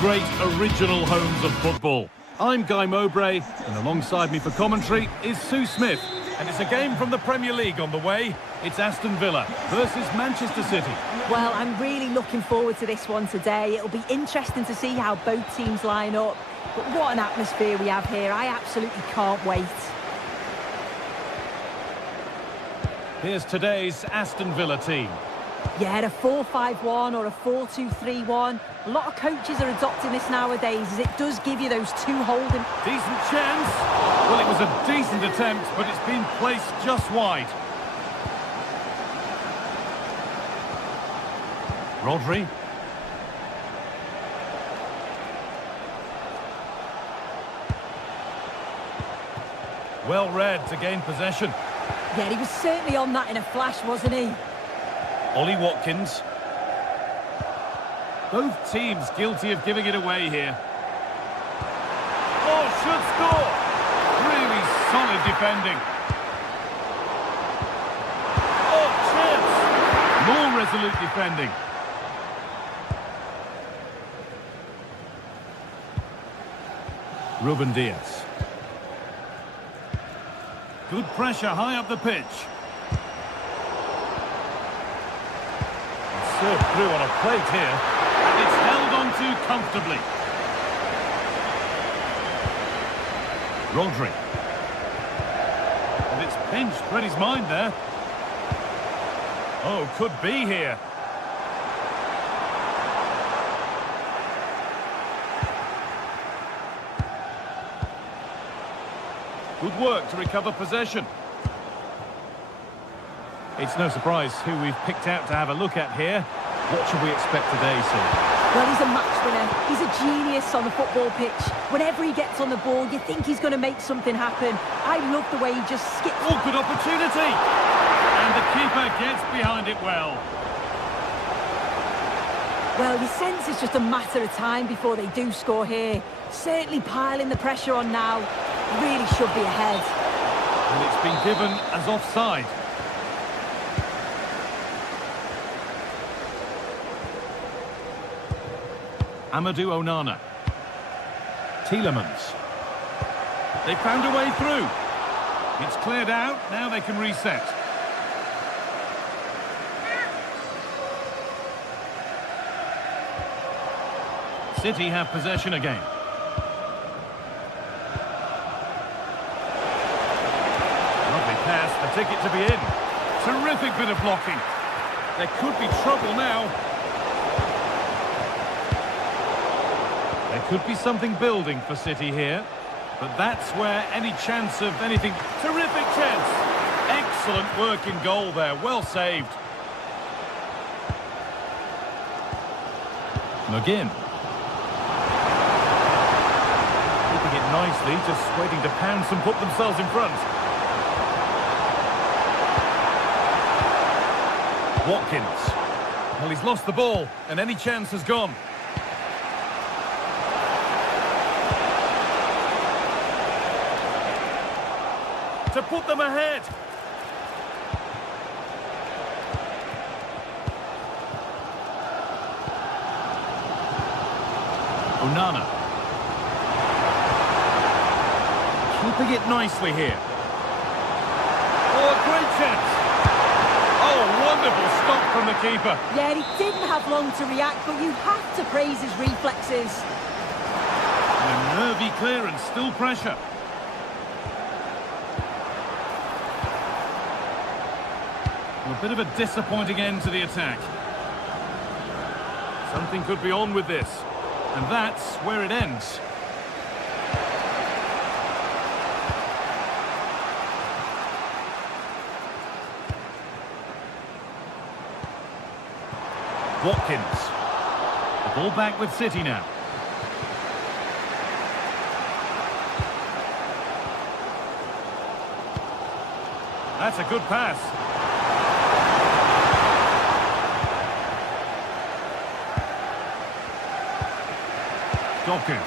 great original homes of football. I'm Guy Mowbray, and alongside me for commentary is Sue Smith. And it's a game from the Premier League on the way. It's Aston Villa versus Manchester City. Well, I'm really looking forward to this one today. It'll be interesting to see how both teams line up. But what an atmosphere we have here. I absolutely can't wait. Here's today's Aston Villa team. Yeah, a 4-5-1 or a 4-2-3-1. A lot of coaches are adopting this nowadays, as it does give you those two holding. Decent chance. Well, it was a decent attempt, but it's been placed just wide. Rodri. Well read to gain possession. Yeah, he was certainly on that in a flash, wasn't he? Ollie Watkins. Both teams guilty of giving it away here. Oh, should score! Really solid defending. Oh, chance! More resolute defending. Ruben Diaz. Good pressure high up the pitch. Served through on a plate here, and it's held on to comfortably. Rodri. And it's pinched, read his mind there. Oh, could be here. Good work to recover possession. It's no surprise who we've picked out to have a look at here. What should we expect today, sir? Well, he's a match winner. He's a genius on the football pitch. Whenever he gets on the ball, you think he's going to make something happen. I love the way he just skips. Oh, good opportunity! And the keeper gets behind it well. Well, you sense it's just a matter of time before they do score here. Certainly piling the pressure on now. Really should be ahead. And it's been given as offside. Amadou Onana. Tielemans. They found a way through. It's cleared out, now they can reset. City have possession again. Lovely pass, the ticket to be in. Terrific bit of blocking. There could be trouble now. There could be something building for City here, but that's where any chance of anything... Terrific chance! Excellent work in goal there, well saved. McGinn. Keeping it nicely, just waiting to pounce and put themselves in front. Watkins. Well, he's lost the ball, and any chance has gone. To put them ahead. Onana. Keeping it nicely here. Oh, a great chance. Oh, wonderful stop from the keeper. Yeah, he didn't have long to react, but you have to praise his reflexes. And a nervy clearance, still pressure. A bit of a disappointing end to the attack. Something could be on with this. And that's where it ends. Watkins. The ball back with City now. That's a good pass. Doku.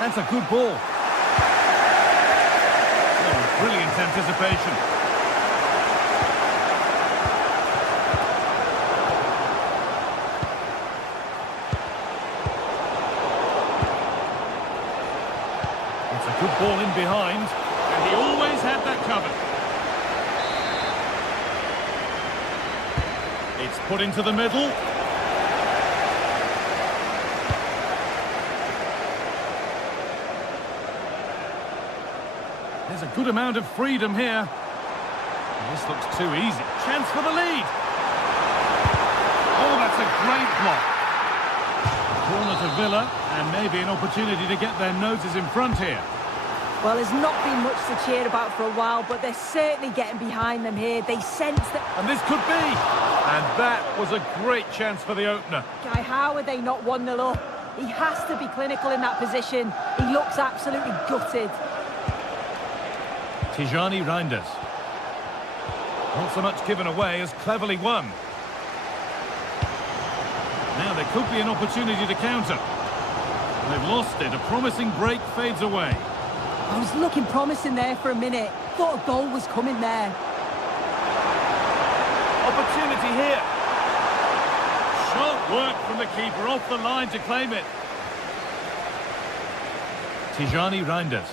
That's a good ball. Oh, brilliant anticipation. A good ball in behind, and he always had that covered. It's put into the middle. There's a good amount of freedom here. This looks too easy. Chance for the lead. Oh, that's a great block. Corner to Villa, and maybe an opportunity to get their noses in front here. Well, there's not been much to cheer about for a while, but they're certainly getting behind them here. They sense that... And this could be. And that was a great chance for the opener. Guy, how are they not 1-0 up? He has to be clinical in that position. He looks absolutely gutted. Tijani Reinders. Not so much given away as cleverly won. Now there could be an opportunity to counter. They've lost it. A promising break fades away. I was looking promising there for a minute. Thought a goal was coming there. Opportunity here. Sharp work from the keeper off the line to claim it. Tijani Reinders.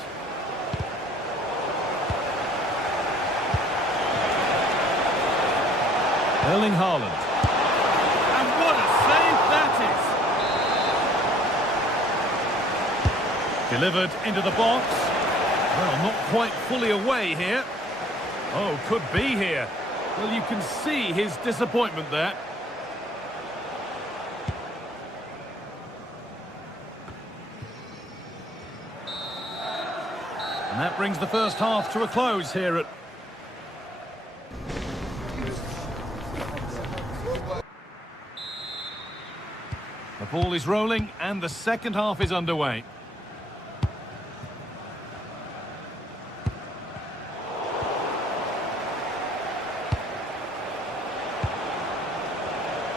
Erling Haaland. And what a save that is! Delivered into the box. Well, not quite fully away here. Oh, could be here. Well, you can see his disappointment there. And that brings the first half to a close here at... The ball is rolling and the second half is underway.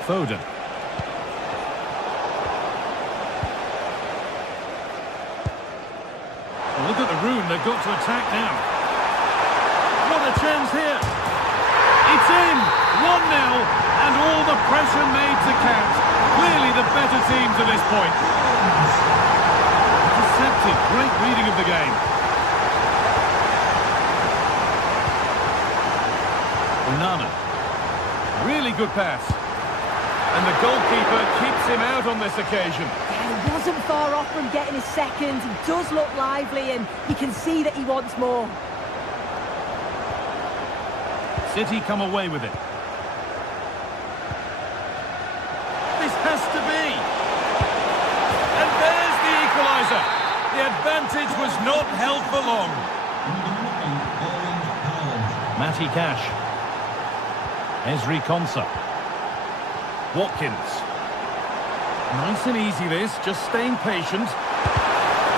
Foden. Well, look at the room they've got to attack now. What a chance here. It's in. 1-0 and all the pressure made to count. Clearly the better team to this point. Deceptive, great reading of the game. Onana. Really good pass. And the goalkeeper keeps him out on this occasion. Yeah, he wasn't far off from getting his second. He does look lively and you can see that he wants more. City come away with it. This has to be. And there's the equalizer. The advantage was not held for long. Matty Cash. Ezri Konsa. Watkins. Nice and easy this, just staying patient.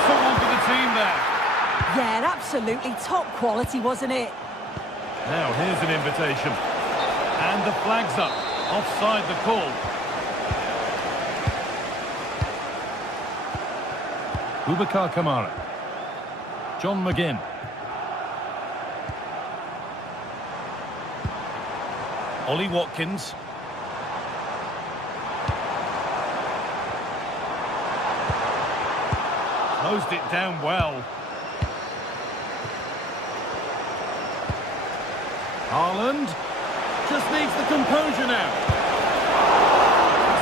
Someone for the team there. Yeah, absolutely top quality, wasn't it? Now here's an invitation. And the flag's up. Offside the call. Boubacar Kamara. John McGinn. Ollie Watkins. Closed it down well. Haaland just needs the composure now.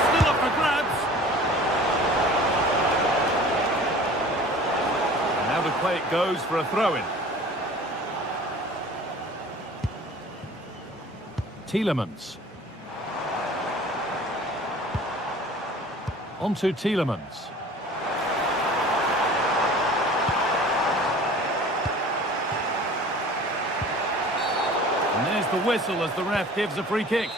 Still up for grabs. And now the play it goes for a throw-in. Tielemans. On to Tielemans. And there's the whistle as the ref gives a free kick.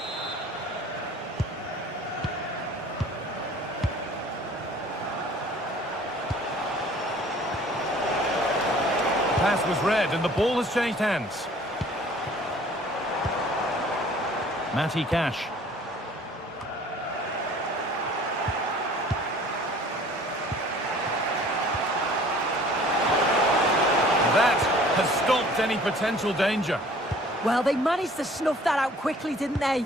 Pass was read and the ball has changed hands. Matty Cash. That has stopped any potential danger. Well, they managed to snuff that out quickly, didn't they?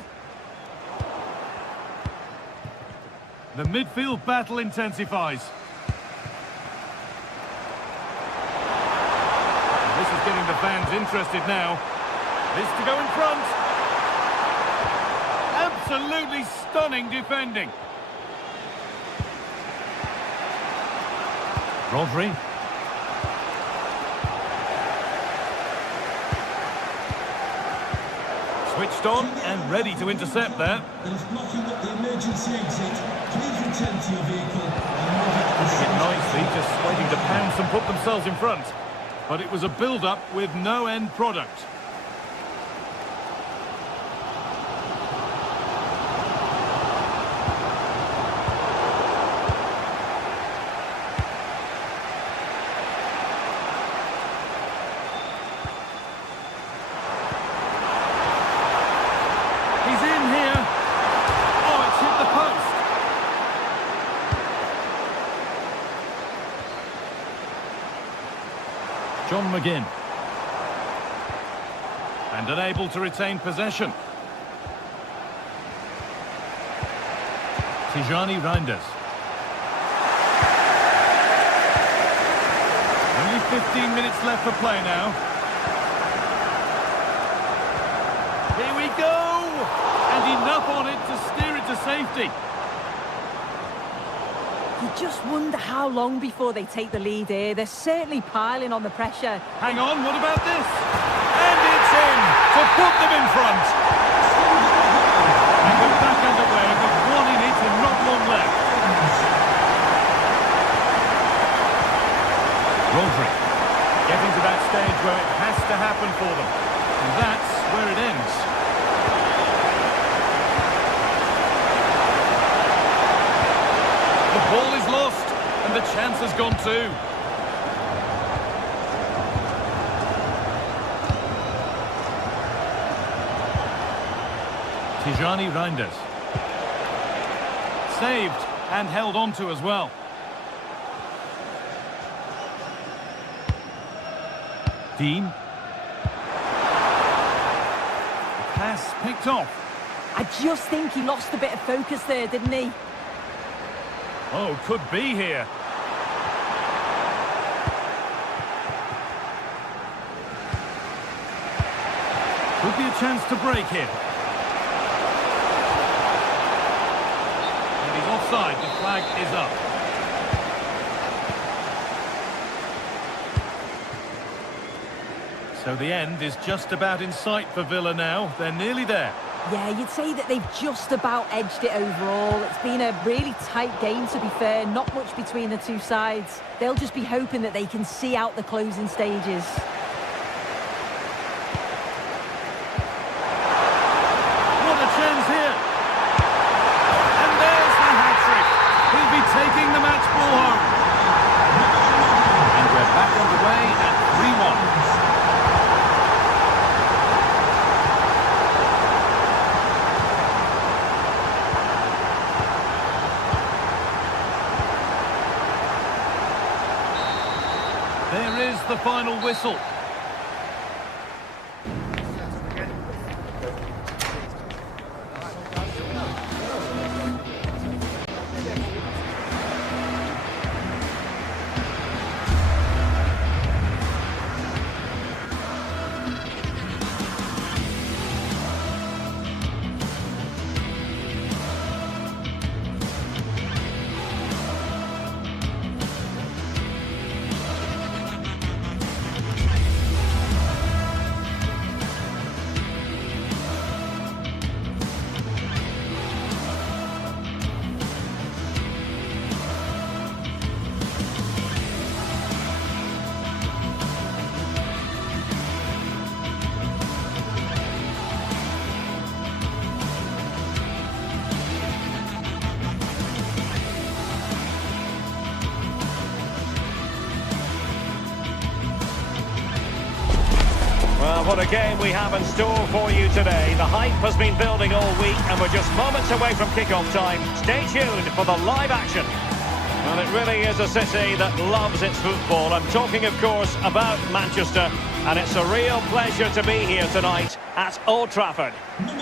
The midfield battle intensifies. the fans interested now. This to go in front. Absolutely stunning defending. Rivalry. Switched on and ready to intercept there. Blocking up the emergency exit. Please return to your vehicle. Putting it nicely, just waiting to pounce and put themselves in front. But it was a build-up with no end product. He's in here. Oh, it's hit the post. John McGinn. And unable to retain possession. Tijani Reinders. Only 15 minutes left for play now. Here we go! And enough on it to steer it to safety. You just wonder how long before they take the lead here. They're certainly piling on the pressure. Hang on, what about this? And it's in to put them in front. And we're back underway with one in it and not long left. Rivalry getting to that stage where it has to happen for them. And that's where it ends. The ball is lost, and the chance has gone too. Tijani Reinders. Saved and held on to as well. Dean. The pass picked off. I just think he lost a bit of focus there, didn't he? Oh, could be here. Could be a chance to break here. And he's offside. The flag is up. So the end is just about in sight for Villa now. They're nearly there. Yeah, you'd say that they've just about edged it overall. It's been a really tight game, to be fair. Not much between the two sides. They'll just be hoping that they can see out the closing stages. What a chance here. And there's the hat-trick. He'll be taking the match ball home. And we're back underway at 3-1. There is the final whistle. Well, what a game we have in store for you today. The hype has been building all week and we're just moments away from kick-off time. Stay tuned for the live action. Well, it really is a city that loves its football. I'm talking, of course, about Manchester, and it's a real pleasure to be here tonight at Old Trafford.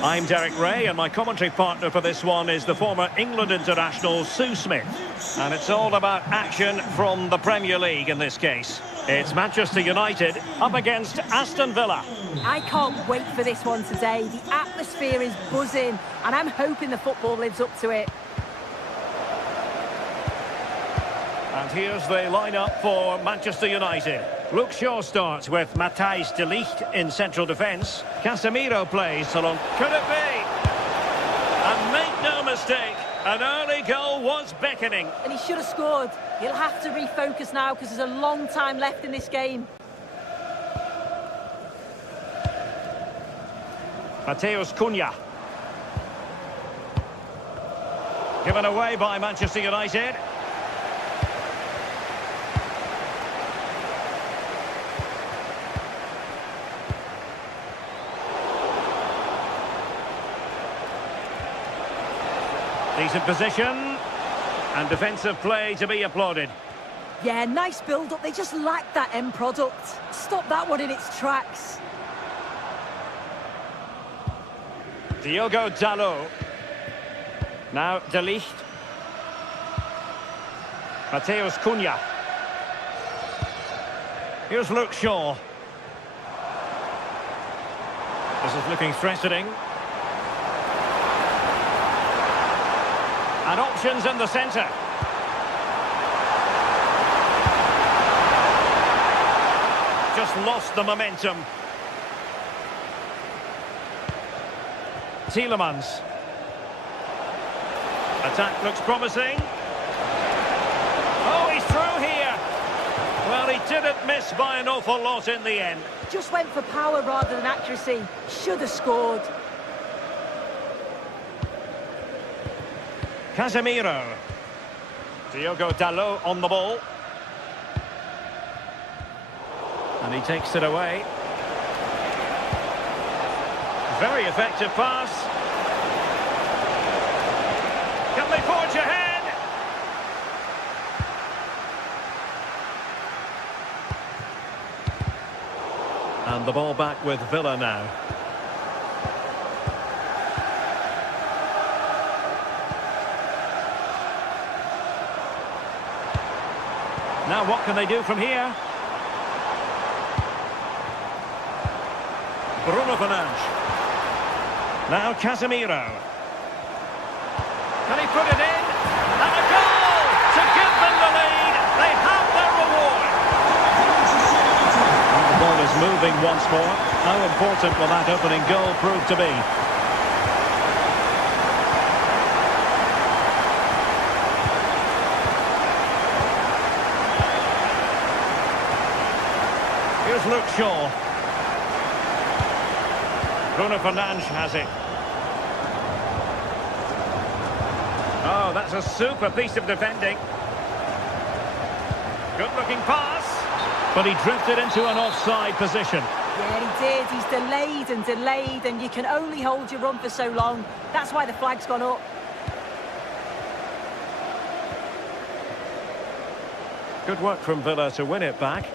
I'm Derek Ray, and my commentary partner for this one is the former England international Sue Smith. And it's all about action from the Premier League in this case. It's Manchester United up against Aston Villa. I can't wait for this one today. The atmosphere is buzzing, and I'm hoping the football lives up to it. And here's the lineup for Manchester United. Luke Shaw starts with Matthijs de Ligt in central defence. Casemiro plays along. Could it be? And make no mistake, an early goal was beckoning. And he should have scored. He'll have to refocus now because there's a long time left in this game. Matheus Cunha. Given away by Manchester United. Decent position, and defensive play to be applauded. Yeah, nice build-up. They just lack that end product. Stop that one in its tracks. Diogo Dalot. Now De Ligt. Matheus Cunha. Here's Luke Shaw. This is looking threatening. And options in the centre. Just lost the momentum. Tielemans. Attack looks promising. Oh, he's through here. Well, he didn't miss by an awful lot in the end. Just went for power rather than accuracy. Should have scored. Casemiro. Diogo Dalot on the ball. And he takes it away. Very effective pass. Can they forge ahead? And the ball back with Villa now. Now what can they do from here? Bruno Fernandes. Now Casemiro. Can he put it in? And a goal to give them the lead. They have their reward. And the ball is moving once more. How important will that opening goal prove to be? Here's Luke Shaw. Bruno Fernandes has it. Oh, that's a super piece of defending. Good-looking pass. But he drifted into an offside position. Yeah, he did. He's delayed and delayed, and you can only hold your run for so long. That's why the flag's gone up. Good work from Villa to win it back.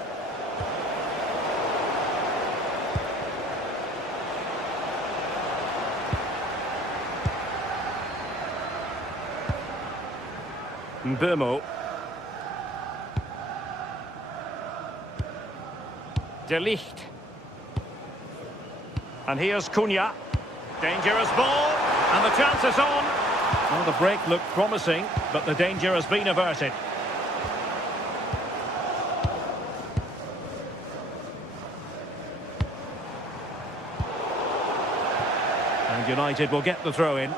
Mbeumo. De Ligt. And here's Cunha. Dangerous ball. And the chance is on. Well, the break looked promising, but the danger has been averted. And United will get the throw in.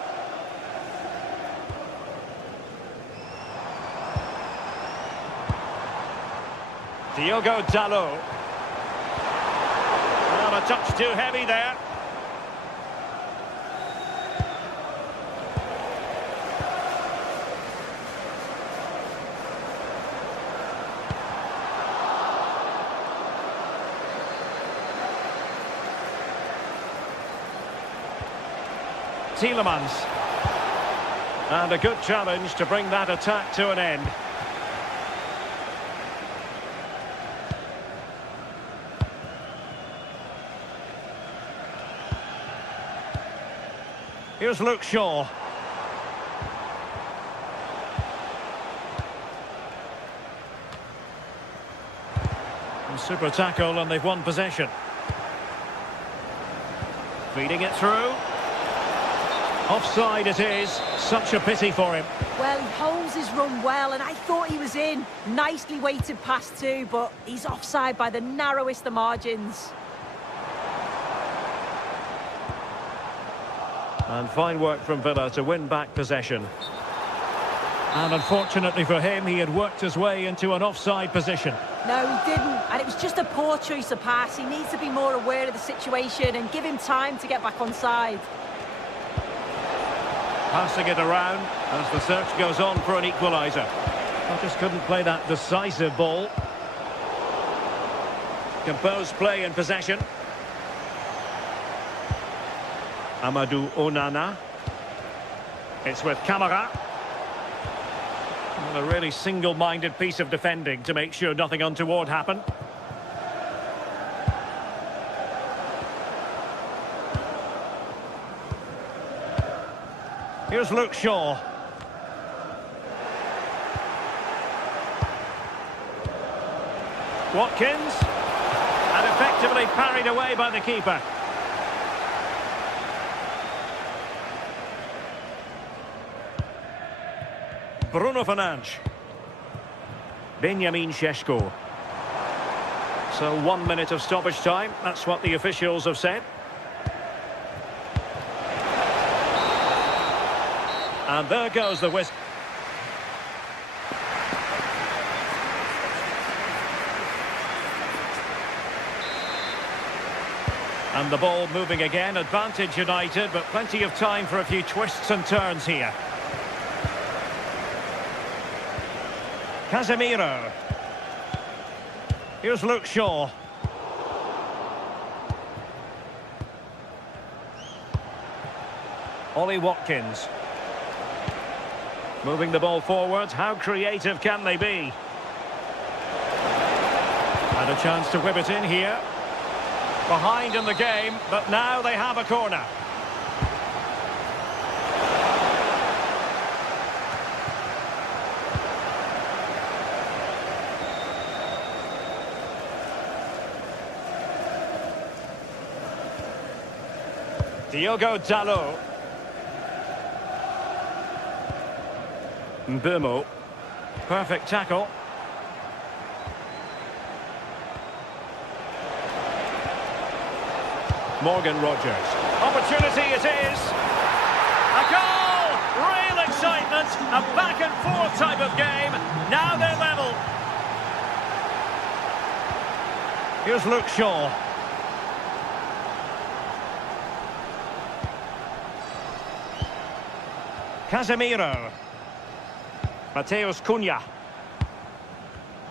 Diogo Dalot. Well, a touch too heavy there. Tielemans. And a good challenge to bring that attack to an end. Here's Luke Shaw. And super tackle, and they've won possession. Feeding it through. Offside it is. Such a pity for him. Well, he holds his run well, and I thought he was in. Nicely weighted pass too, but he's offside by the narrowest of margins. And fine work from Villa to win back possession. And unfortunately for him, he had worked his way into an offside position. No, he didn't, and it was just a poor choice of pass. He needs to be more aware of the situation and give him time to get back on side. Passing it around as the search goes on for an equalizer. I just couldn't play that decisive ball. Composed play in possession. Amadou Onana. It's with Camara. And a really single-minded piece of defending to make sure nothing untoward happened. Here's Luke Shaw. Watkins. And effectively parried away by the keeper. Bruno Fernandes. Benjamin Šeško. So 1 minute of stoppage time. That's what the officials have said. And there goes the whistle. And the ball moving again. Advantage United, but plenty of time for a few twists and turns here. Casemiro. Here's Luke Shaw. Ollie Watkins. Moving the ball forward. How creative can they be? And a chance to whip it in here. Behind in the game, but now they have a corner. Diogo Dalot. Mbeumo. Perfect tackle. Morgan Rogers. Opportunity it is. A goal! Real excitement. A back and forth type of game. Now they're level. Here's Luke Shaw. Casemiro. Mateus Cunha.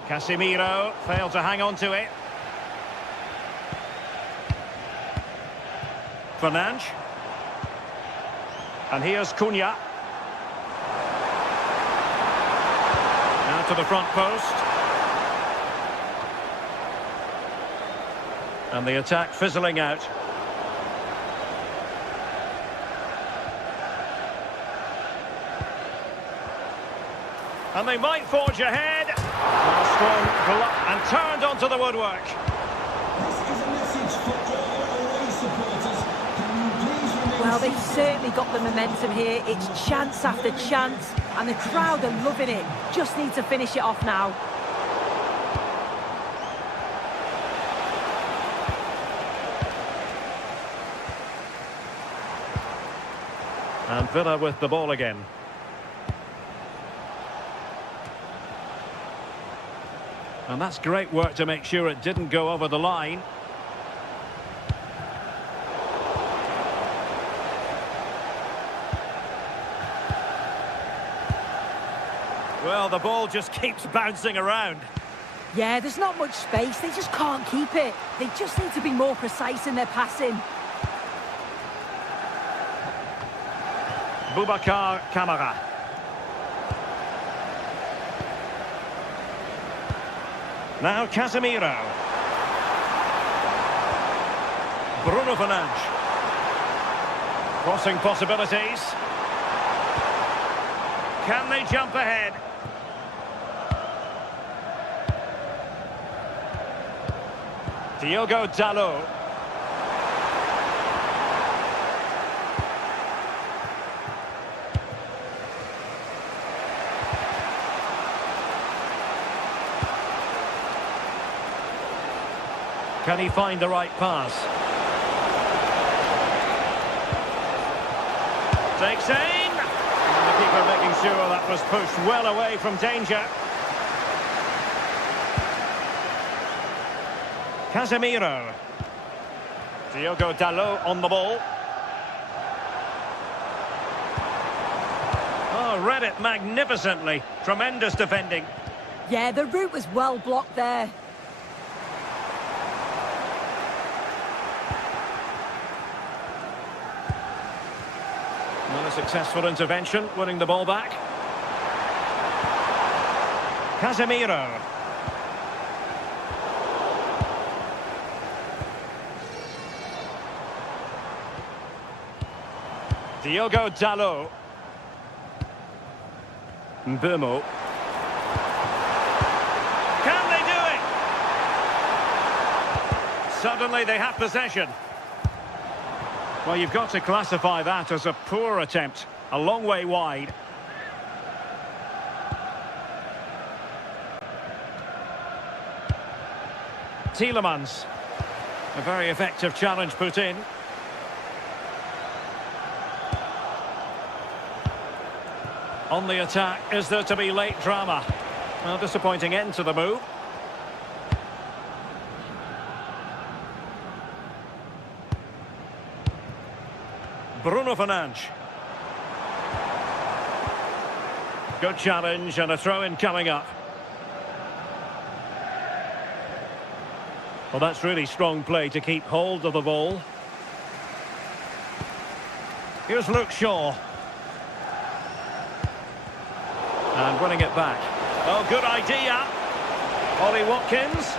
Casemiro failed to hang on to it. Fernandes. And here's Cunha. Now to the front post. And the attack fizzling out. And they might forge ahead. And turned onto the woodwork. This is a message for all away supporters. Can you please remain... Well, they've certainly got the momentum here. It's chance after chance, and the crowd are loving it. Just need to finish it off now. And Villa with the ball again. And that's great work to make sure it didn't go over the line. Well, the ball just keeps bouncing around. Yeah, there's not much space. They just can't keep it. They just need to be more precise in their passing. Boubacar Kamara. Now Casemiro. Bruno Fernandes. Crossing possibilities. Can they jump ahead? Diogo Dalot. Can he find the right pass? Takes aim! And the keeper making sure that was pushed well away from danger. Casemiro. Diogo Dalot on the ball. Oh, read it magnificently. Tremendous defending. Yeah, the route was well blocked there. Not a successful intervention, winning the ball back. Casemiro. Diogo Dalot. Mbeumo. Can they do it? Suddenly they have possession. Well, you've got to classify that as a poor attempt. A long way wide. Tielemans. A very effective challenge put in. On the attack, is there to be late drama? Well, disappointing end to the move. Bruno Fernandes. Good challenge and a throw-in coming up. Well, that's really strong play to keep hold of the ball. Here's Luke Shaw. And winning it back. Oh, good idea. Ollie Watkins.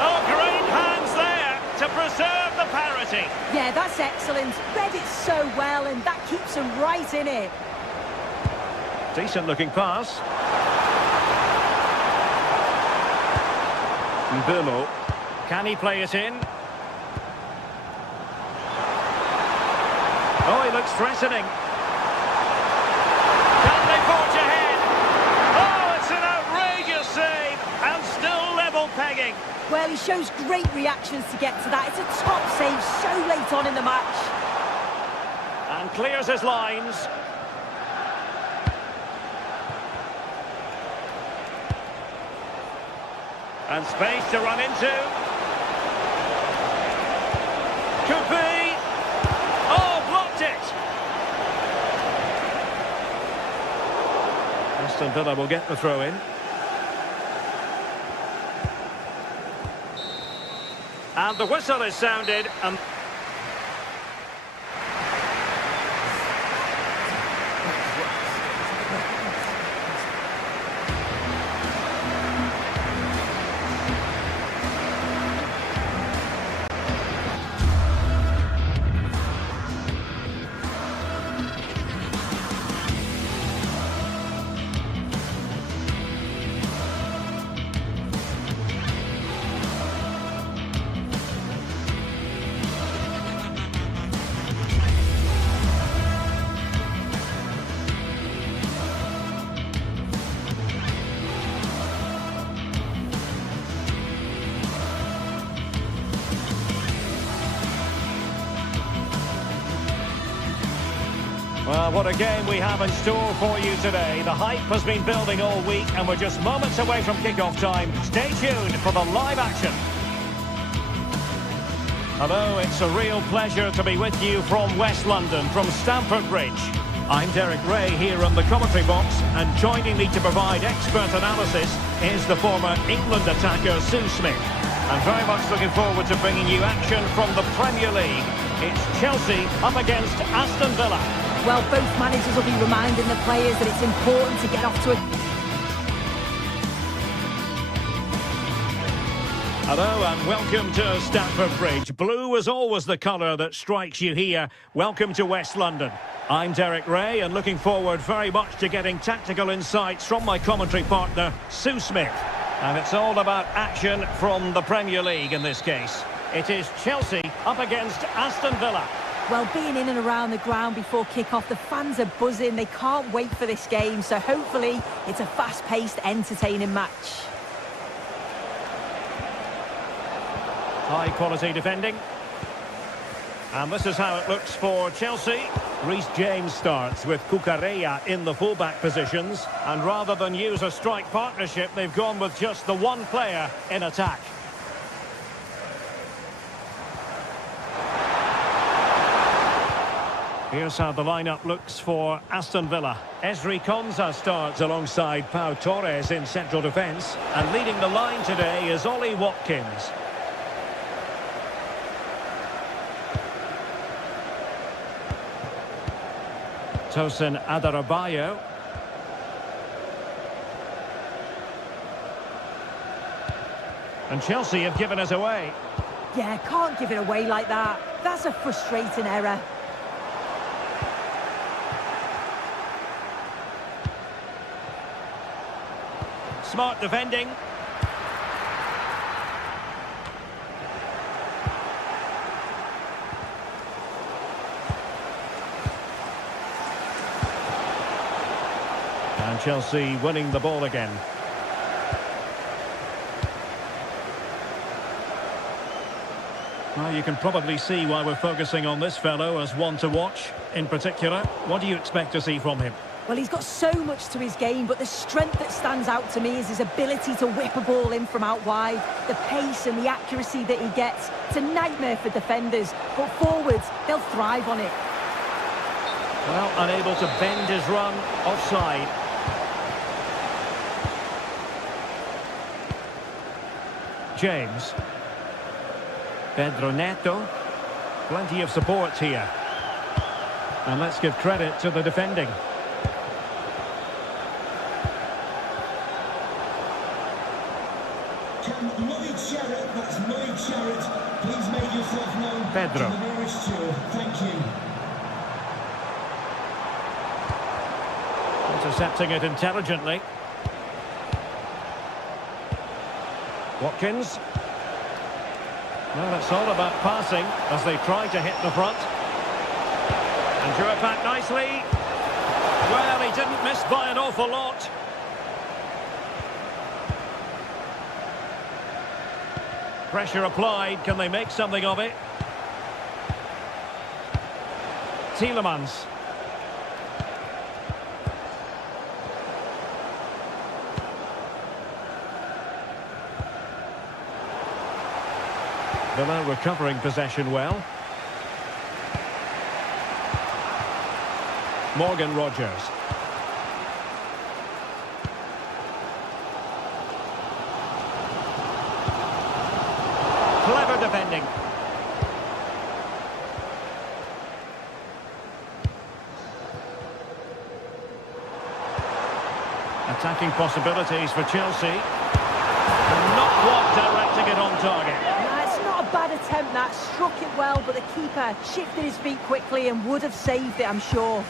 Oh, great hands there to preserve the parity. Yeah, that's excellent. Read it so well, and that keeps him right in it. Decent looking pass. Mbeumo. Can he play it in? Oh, he looks threatening. Can they forge ahead? Oh, it's an outrageous save, and still level pegging. Well, he shows great reactions to get to that. It's a top save so late on in the match. And clears his lines. And space to run into. Could be. Oh, blocked it. Aston Villa will get the throw in. And the whistle is sounded. And well, what a game we have in store for you today. The hype has been building all week and we're just moments away from kick-off time. Stay tuned for the live action. Hello, it's a real pleasure to be with you from West London, from Stamford Bridge. I'm Derek Ray here on the commentary box, and joining me to provide expert analysis is the former England attacker Sue Smith. I'm very much looking forward to bringing you action from the Premier League. It's Chelsea up against Aston Villa. Well, both managers will be reminding the players that it's important to get off to Hello and welcome to Stamford Bridge. Blue is always the colour that strikes you here. Welcome to West London. I'm Derek Ray and looking forward very much to getting tactical insights from my commentary partner, Sue Smith. And it's all about action from the Premier League in this case. It is Chelsea up against Aston Villa. Well, being in and around the ground before kick-off, the fans are buzzing. They can't wait for this game, so hopefully it's a fast-paced, entertaining match. High-quality defending. And this is how it looks for Chelsea. Reece James starts with Cucurella in the fullback positions. And rather than use a strike partnership, they've gone with just the one player in attack. Here's how the lineup looks for Aston Villa. Ezri Konsa starts alongside Pau Torres in central defence. And leading the line today is Ollie Watkins. Tosin Adarabioyo. And Chelsea have given us away. Yeah, can't give it away like that. That's a frustrating error. Smart defending. And Chelsea winning the ball again. Well, you can probably see why we're focusing on this fellow as one to watch. In particular, what do you expect to see from him? Well, he's got so much to his game, but the strength that stands out to me is his ability to whip a ball in from out wide. The pace and the accuracy that he gets. It's a nightmare for defenders, but forwards, they'll thrive on it. Well, unable to bend his run, offside. James. Pedro Neto. Plenty of support here. And let's give credit to the defending. Please make yourself known Pedro. to the nearest steward. Thank you. Intercepting it intelligently. Watkins. Well, it's all about passing as they try to hit the front. And drew it back nicely. Well, he didn't miss by an awful lot. Pressure applied. Can they make something of it? Tielemans. Villa recovering possession well. Morgan Rogers. Clever defending. Attacking possibilities for Chelsea. Not quite directing it on target. It's not a bad attempt, that. Struck it well, but the keeper shifted his feet quickly and would have saved it, I'm sure.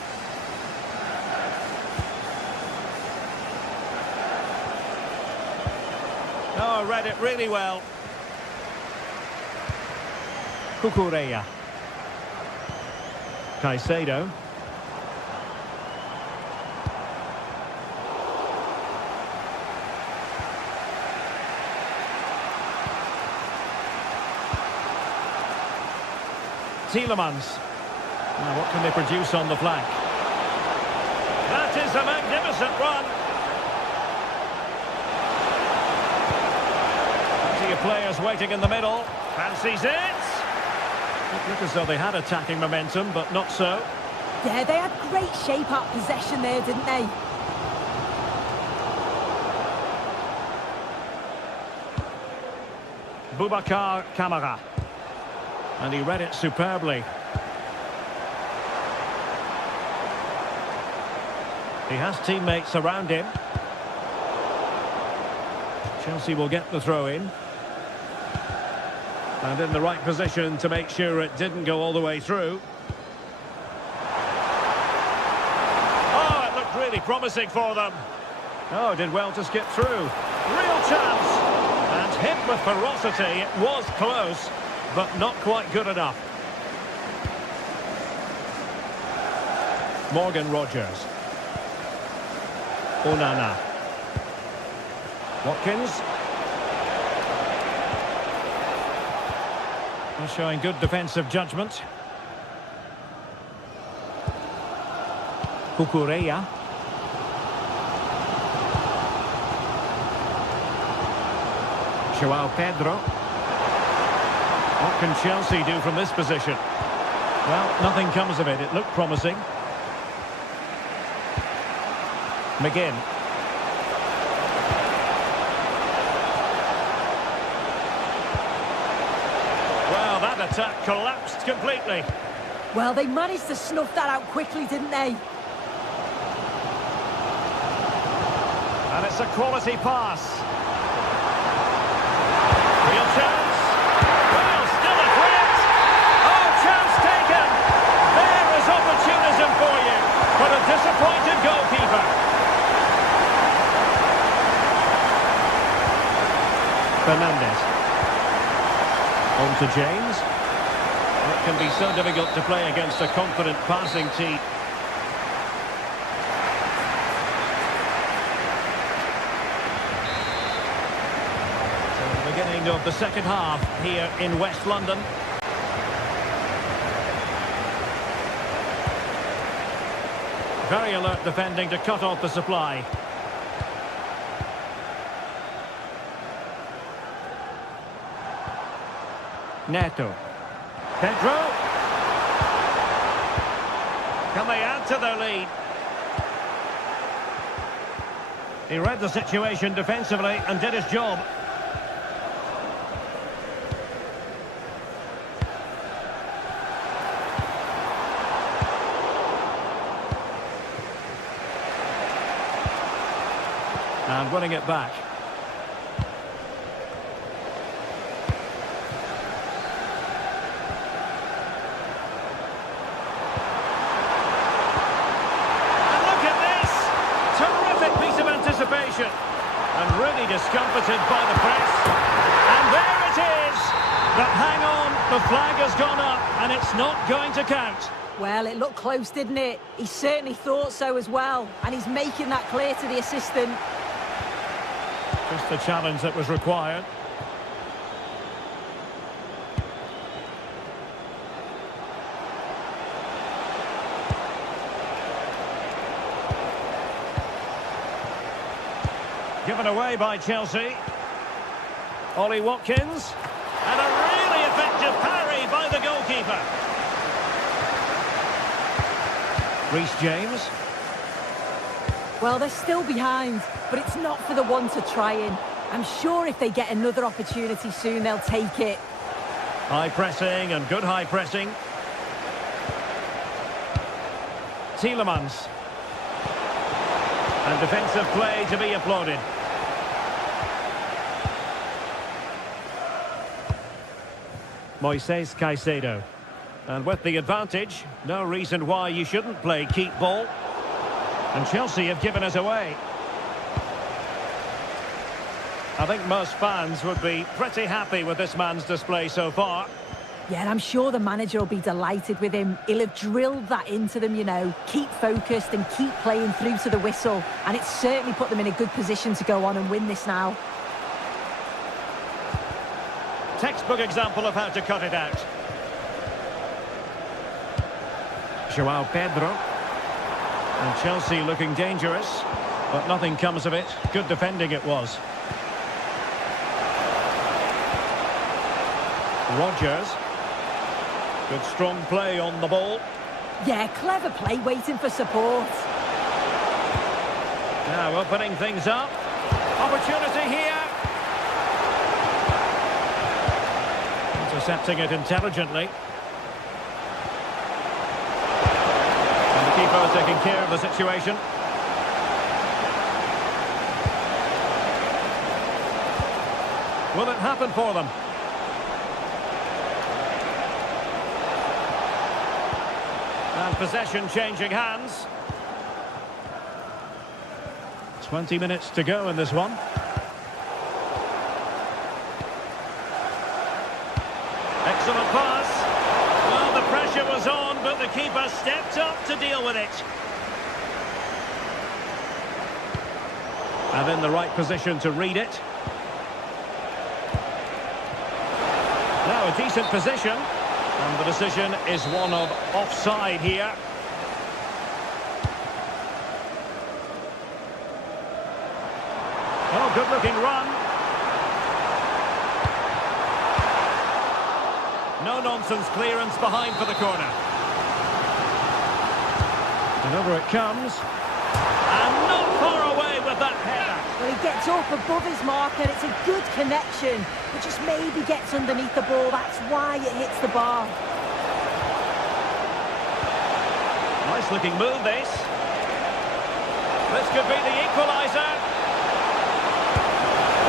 Oh, read it really well. Cucurella. Caicedo. Tielemans. Now, what can they produce on the flank? That is a magnificent run. Plenty of players waiting in the middle. Fancies it. It looked as though they had attacking momentum, but not so. Yeah, they had great shape-up possession there, didn't they? Boubacar Kamara. And he read it superbly. He has teammates around him. Chelsea will get the throw in. And in the right position to make sure it didn't go all the way through. Oh, it looked really promising for them. Oh, did well to skip through. Real chance. And hit with ferocity. It was close, but not quite good enough. Morgan Rogers. Onana. Watkins. Well, showing good defensive judgment. Cucurella. Joao Pedro. What can Chelsea do from this position? Well, nothing comes of it. It looked promising. McGinn. Well, that attack collapsed completely. Well, they managed to snuff that out quickly, didn't they? And it's a quality pass. Real chance. Well, still a threat. Oh, chance taken. There is opportunism for you. But a disappointed goalkeeper. Fernandes. On to James. It can be so difficult to play against a confident passing team. So the beginning of the second half here in West London. Very alert defending to cut off the supply. Neto. Pedro. Can they add to their lead? He read the situation defensively and did his job. And winning it back. And really discomfited by the press. And there it is. But hang on, the flag has gone up and it's not going to count. Well, it looked close, didn't it? He certainly thought so as well. And he's making that clear to the assistant. Just the challenge that was required. Given away by Chelsea. Ollie Watkins. And a really effective parry by the goalkeeper. Reece James. Well, they're still behind, but it's not for the one to try in. I'm sure if they get another opportunity soon, they'll take it. High pressing and good high pressing. Tielemans. And defensive play to be applauded. Moises Caicedo. And with the advantage, no reason why you shouldn't play keep ball. And Chelsea have given us away. I think most fans would be pretty happy with this man's display so far. Yeah, and I'm sure the manager will be delighted with him. He'll have drilled that into them, you know. Keep focused and keep playing through to the whistle. And it's certainly put them in a good position to go on and win this now. Textbook example of how to cut it out. Joao Pedro. And Chelsea looking dangerous, but nothing comes of it. Good defending it was. Rogers. Good strong play on the ball. Yeah, clever play waiting for support. Now opening things up. Opportunity here. Intercepting it intelligently. And the keeper taking care of the situation. Will it happen for them? And possession changing hands. 20 minutes to go in this one. Excellent pass. Well, the pressure was on, but the keeper stepped up to deal with it. And in the right position to read it. Now a decent position. And the decision is one of offside here. Oh, good-looking run. No-nonsense clearance behind for the corner. And over it comes. And not far away with that header. Well, he gets up above his marker. It's a good connection. But just maybe gets underneath the ball. That's why it hits the bar. Nice-looking move, this. This could be the equalizer.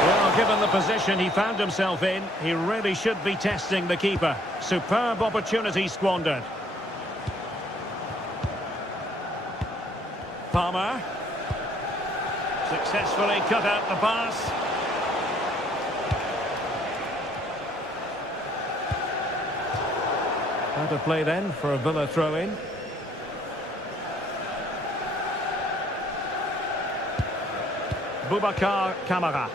Well, given the position he found himself in, he really should be testing the keeper. Superb opportunity squandered. Palmer. Successfully cut out the pass. Out of play then for a Villa throw-in. Boubacar Kamara.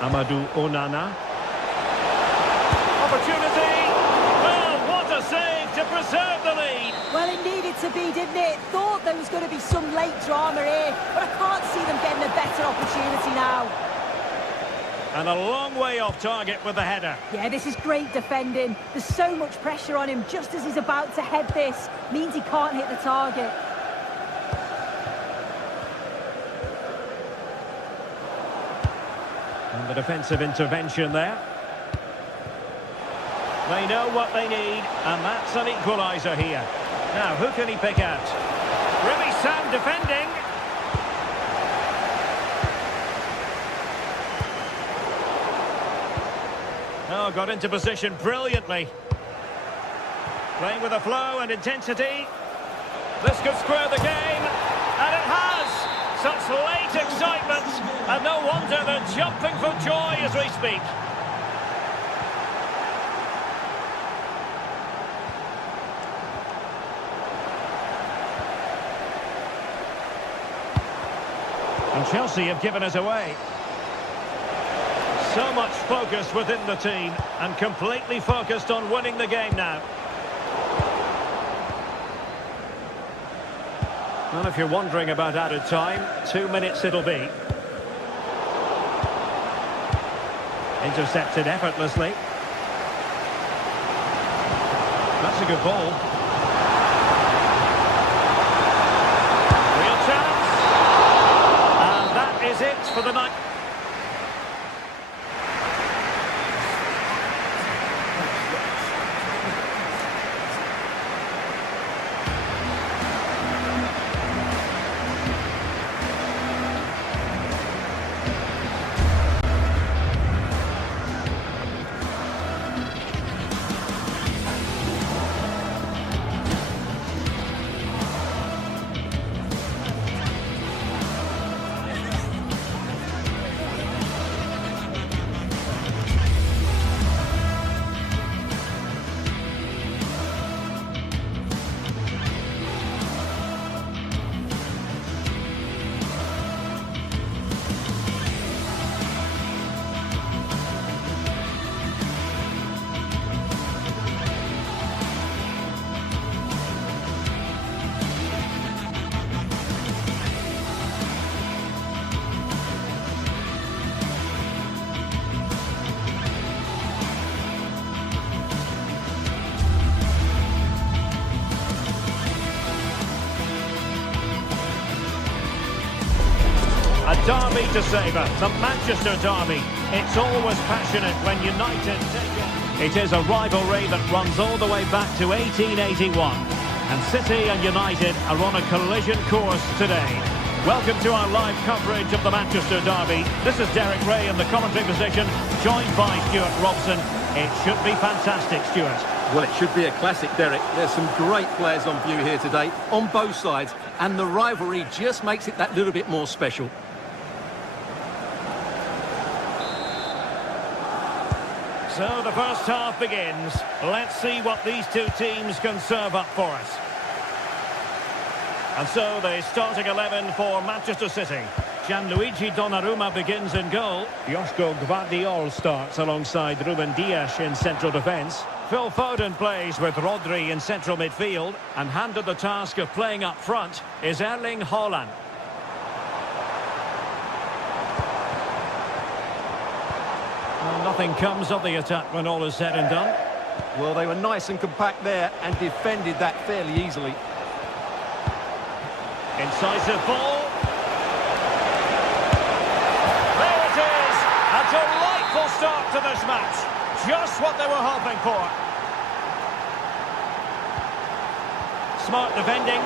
Amadou Onana. Opportunity! Well, what a save to preserve the lead! Well, it needed to be, didn't it? Thought there was going to be some late drama here, but I can't see them getting a better opportunity now. And a long way off target with the header. Yeah, this is great defending. There's so much pressure on him just as he's about to head this. Means he can't hit the target. And the defensive intervention there. They know what they need, and that's an equaliser here. Now, who can he pick out? Really sound defending. Oh, got into position brilliantly. Playing with a flow and intensity. This could square the game, and it has. Such late excitement, and no wonder they're jumping for joy as we speak. And Chelsea have given us away. So much focus within the team, and completely focused on winning the game now. Well, if you're wondering about added time, 2 minutes it'll be. Intercepted effortlessly. That's a good ball. Real chance. And that is it for the night. A derby to savour, the Manchester derby. It's always passionate when United take on. It is a rivalry that runs all the way back to 1881. And City and United are on a collision course today. Welcome to our live coverage of the Manchester derby. This is Derek Ray in the commentary position, joined by Stuart Robson. It should be fantastic, Stuart. Well, it should be a classic, Derek. There's some great players on view here today, on both sides, and the rivalry just makes it that little bit more special. So the first half begins. Let's see what these two teams can serve up for us. And so the starting 11 for Manchester City. Gianluigi Donnarumma begins in goal. Joško Gvardiol starts alongside Ruben Dias in central defence. Phil Foden plays with Rodri in central midfield, and handed the task of playing up front is Erling Haaland. Well, nothing comes of the attack when all is said and done. Well, they were nice and compact there and defended that fairly easily. Incisive ball. There it is! A delightful start to this match. Just what they were hoping for. Smart defending.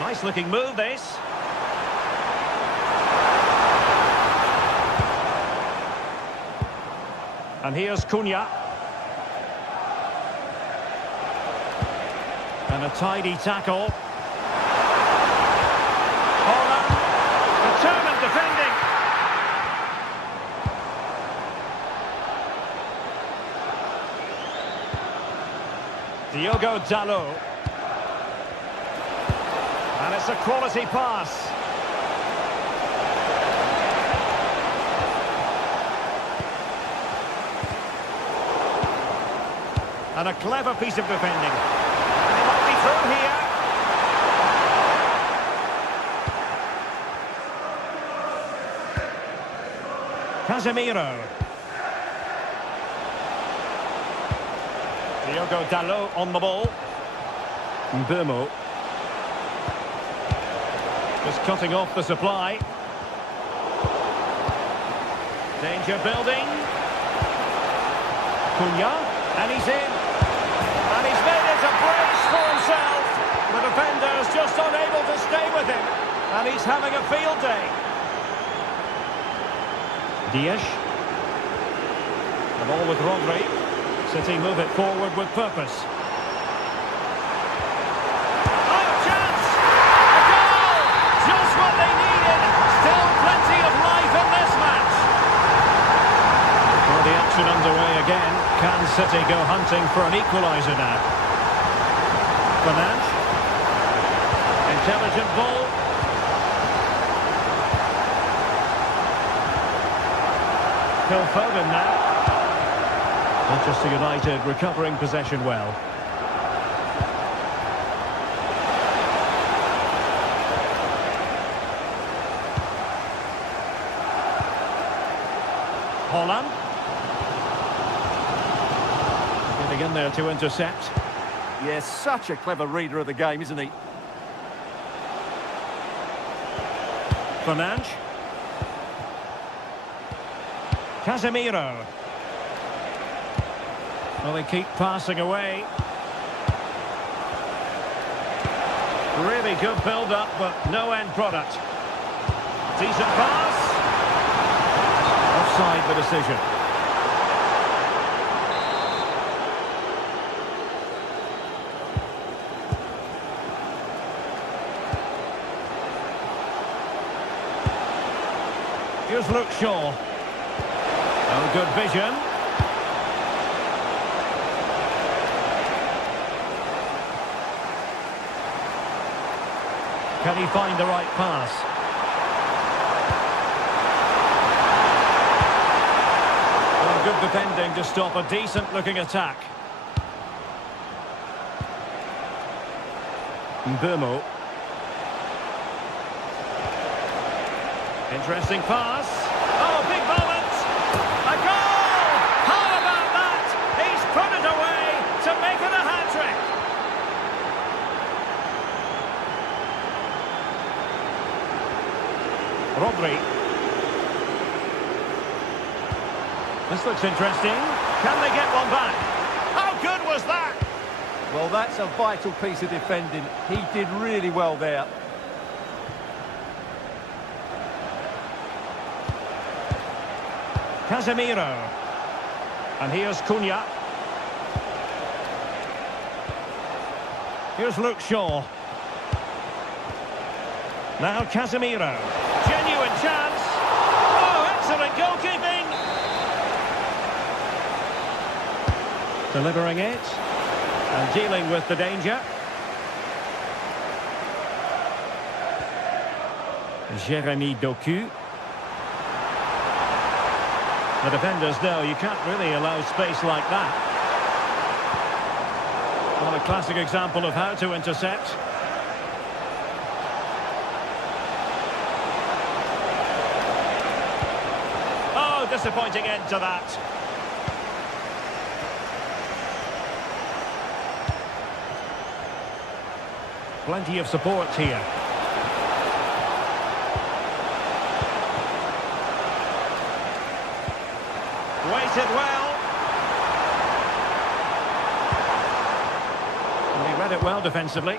Nice looking move, this. And here's Cunha. And a tidy tackle. Haaland, determined defending. Diogo Dalot. And it's a quality pass. And a clever piece of defending. And he might be through here. Casemiro. Diogo Dalot on the ball. Mbeumo. Just cutting off the supply. Danger building. Cunha. And he's in. And he's made it a brace for himself. The defender's just unable to stay with him. And he's having a field day. Dias. The ball with Rodri. City move it forward with purpose. Oh, chance! A goal! Just what they needed. Still plenty of life in this match. Well, the action underway again. Can City go hunting for an equalizer now? Fernandes. Intelligent ball. Phil Foden now. Manchester United recovering possession well. Haaland. Getting in there to intercept. Yes, such a clever reader of the game, isn't he? Fernandes. Casemiro. Well, they keep passing away. Really good build-up, but no end product. Decent pass. Offside the decision. Here's Luke Shaw. Oh, good vision. Can he find the right pass? Well, good defending to stop a decent-looking attack. Mbeumo. Interesting pass. Oh, big moment! A goal! How about that? He's put it away to make it a hat-trick. Rodri. This looks interesting. Can they get one back? How good was that? Well, that's a vital piece of defending. He did really well there. Casemiro. And here's Cunha. Here's Luke Shaw. Now Casemiro. Genuine chance. Oh, excellent goalkeeping. Delivering it. And dealing with the danger. Jeremy Doku. The defenders know you can't really allow space like that. Well, a classic example of how to intercept. Oh, disappointing end to that. Plenty of support here. Waited well. And he read it well defensively.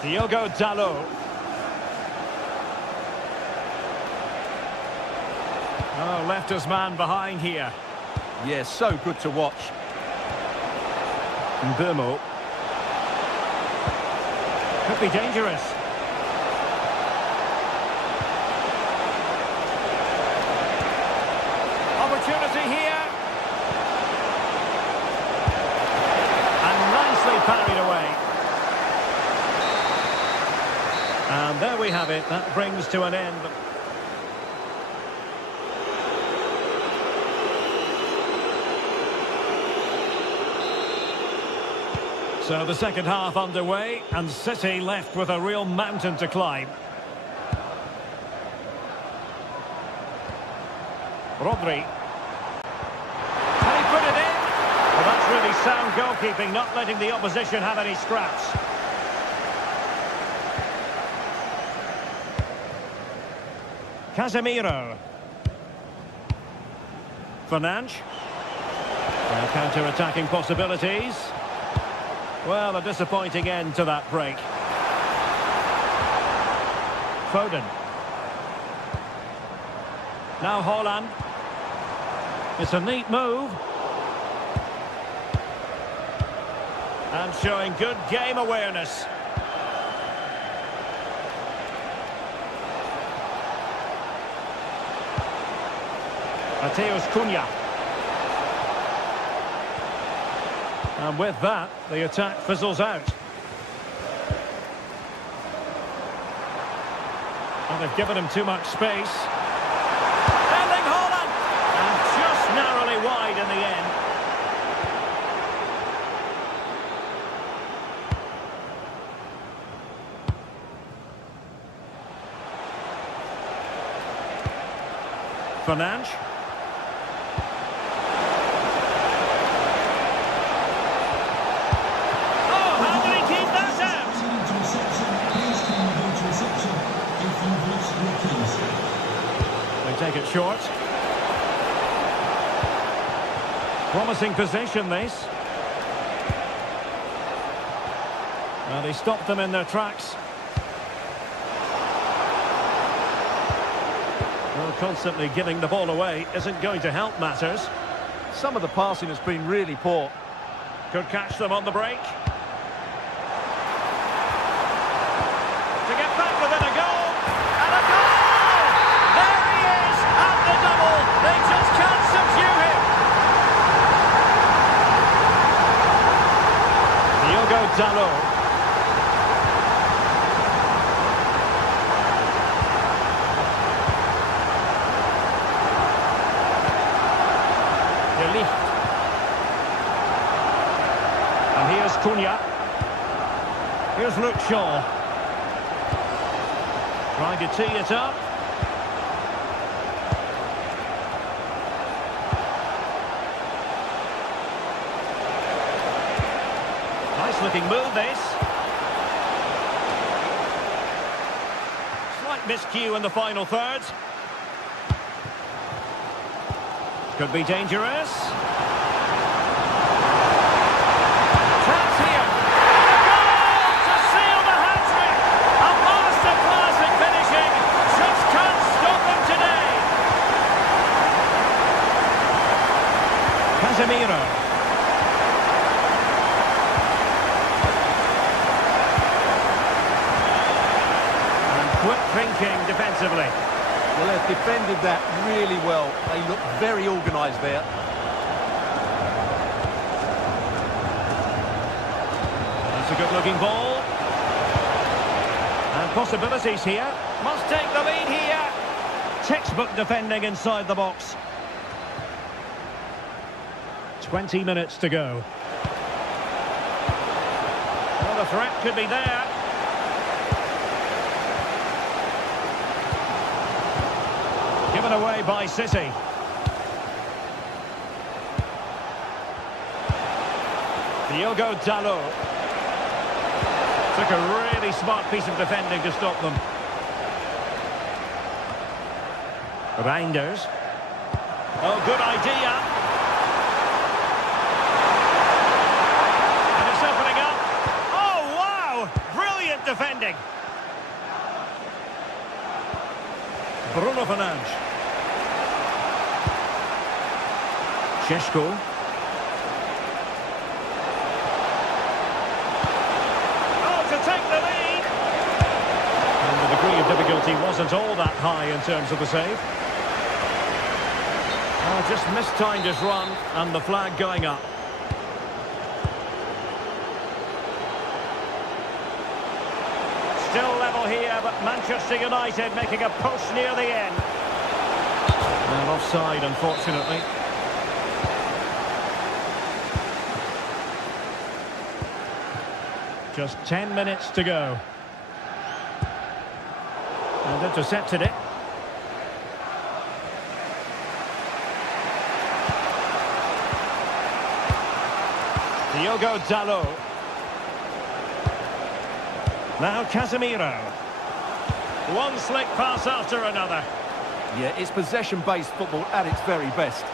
Diogo Dalot. Oh, left his man behind here. Yeah, so good to watch. Mbeumo. Could be dangerous. Opportunity here. And nicely parried away. And there we have it. That brings to an end. So the second half underway, and City left with a real mountain to climb. Rodri. Can he put it in? Well, that's really sound goalkeeping, not letting the opposition have any scraps. Casemiro. Fernandes. Counter-attacking possibilities. Well, a disappointing end to that break. Foden. Now Haaland. It's a neat move. And showing good game awareness. Mateus Cunha. And with that, the attack fizzles out. And they've given him too much space. Erling Haaland! And just narrowly wide in the end. Fernandes. Take it short. Promising position, this. Well, they stopped them in their tracks. Well, constantly giving the ball away isn't going to help matters. Some of the passing has been really poor. Could catch them on the break. To get back within a goal. And a goal! There he is at the double. They just can't subdue him. Diogo Dalot. De Ligt. And here's Cunha. Here's Luke Shaw. Trying to tee it up. Nice looking move, this. Slight miscue in the final third. Could be dangerous. Casemiro. And quick thinking defensively. Well, they've defended that really well. They look very organised there. That's a good-looking ball. And possibilities here. Must take the lead here. Textbook defending inside the box. 20 minutes to go. Well, the threat could be there. Given away by City. Diogo Dalot. Took a really smart piece of defending to stop them. Reinders. Oh, good idea. And it's opening up. Oh, wow! Brilliant defending. Bruno Fernandes. Šeško. Oh, to take the lead. And the degree of difficulty wasn't all that high in terms of the save. Oh, just mistimed his run and the flag going up. Still level here, but Manchester United making a push near the end. And offside, unfortunately. Just 10 minutes to go. And intercepted it. Diogo Dalot. Now Casemiro. One slick pass after another. Yeah, it's possession-based football at its very best.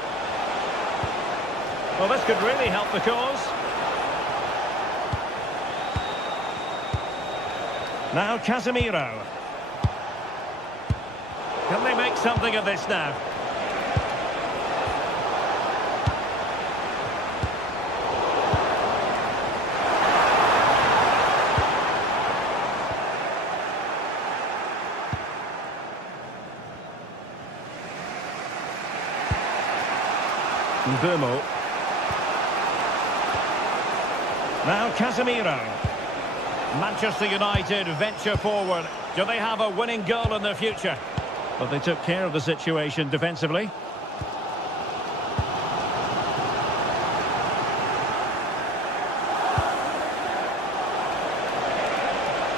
Well, this could really help the cause. Now Casemiro. Can they make something of this now? Burmo. Now Casemiro. Manchester United venture forward. Do they have a winning goal in their future? But they took care of the situation defensively.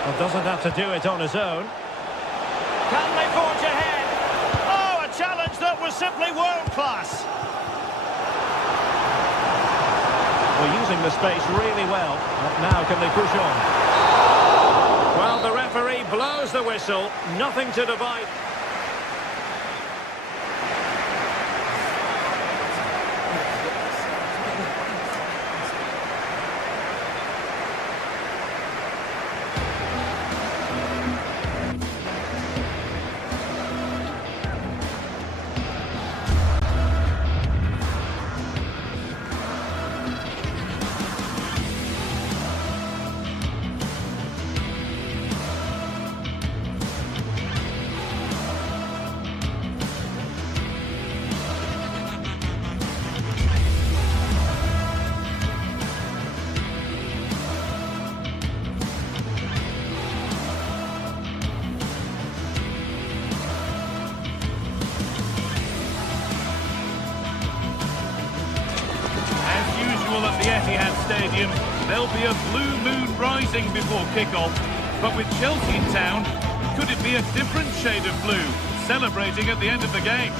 Well, doesn't have to do it on his own. Can they forge ahead? Oh, a challenge that was simply world-class. Well, using the space really well. But now can they push on? Well, the referee blows the whistle. Nothing to divide. At the Etihad Stadium, there'll be a blue moon rising before kick-off. But with Chelsea in town, could it be a different shade of blue, celebrating at the end of the game?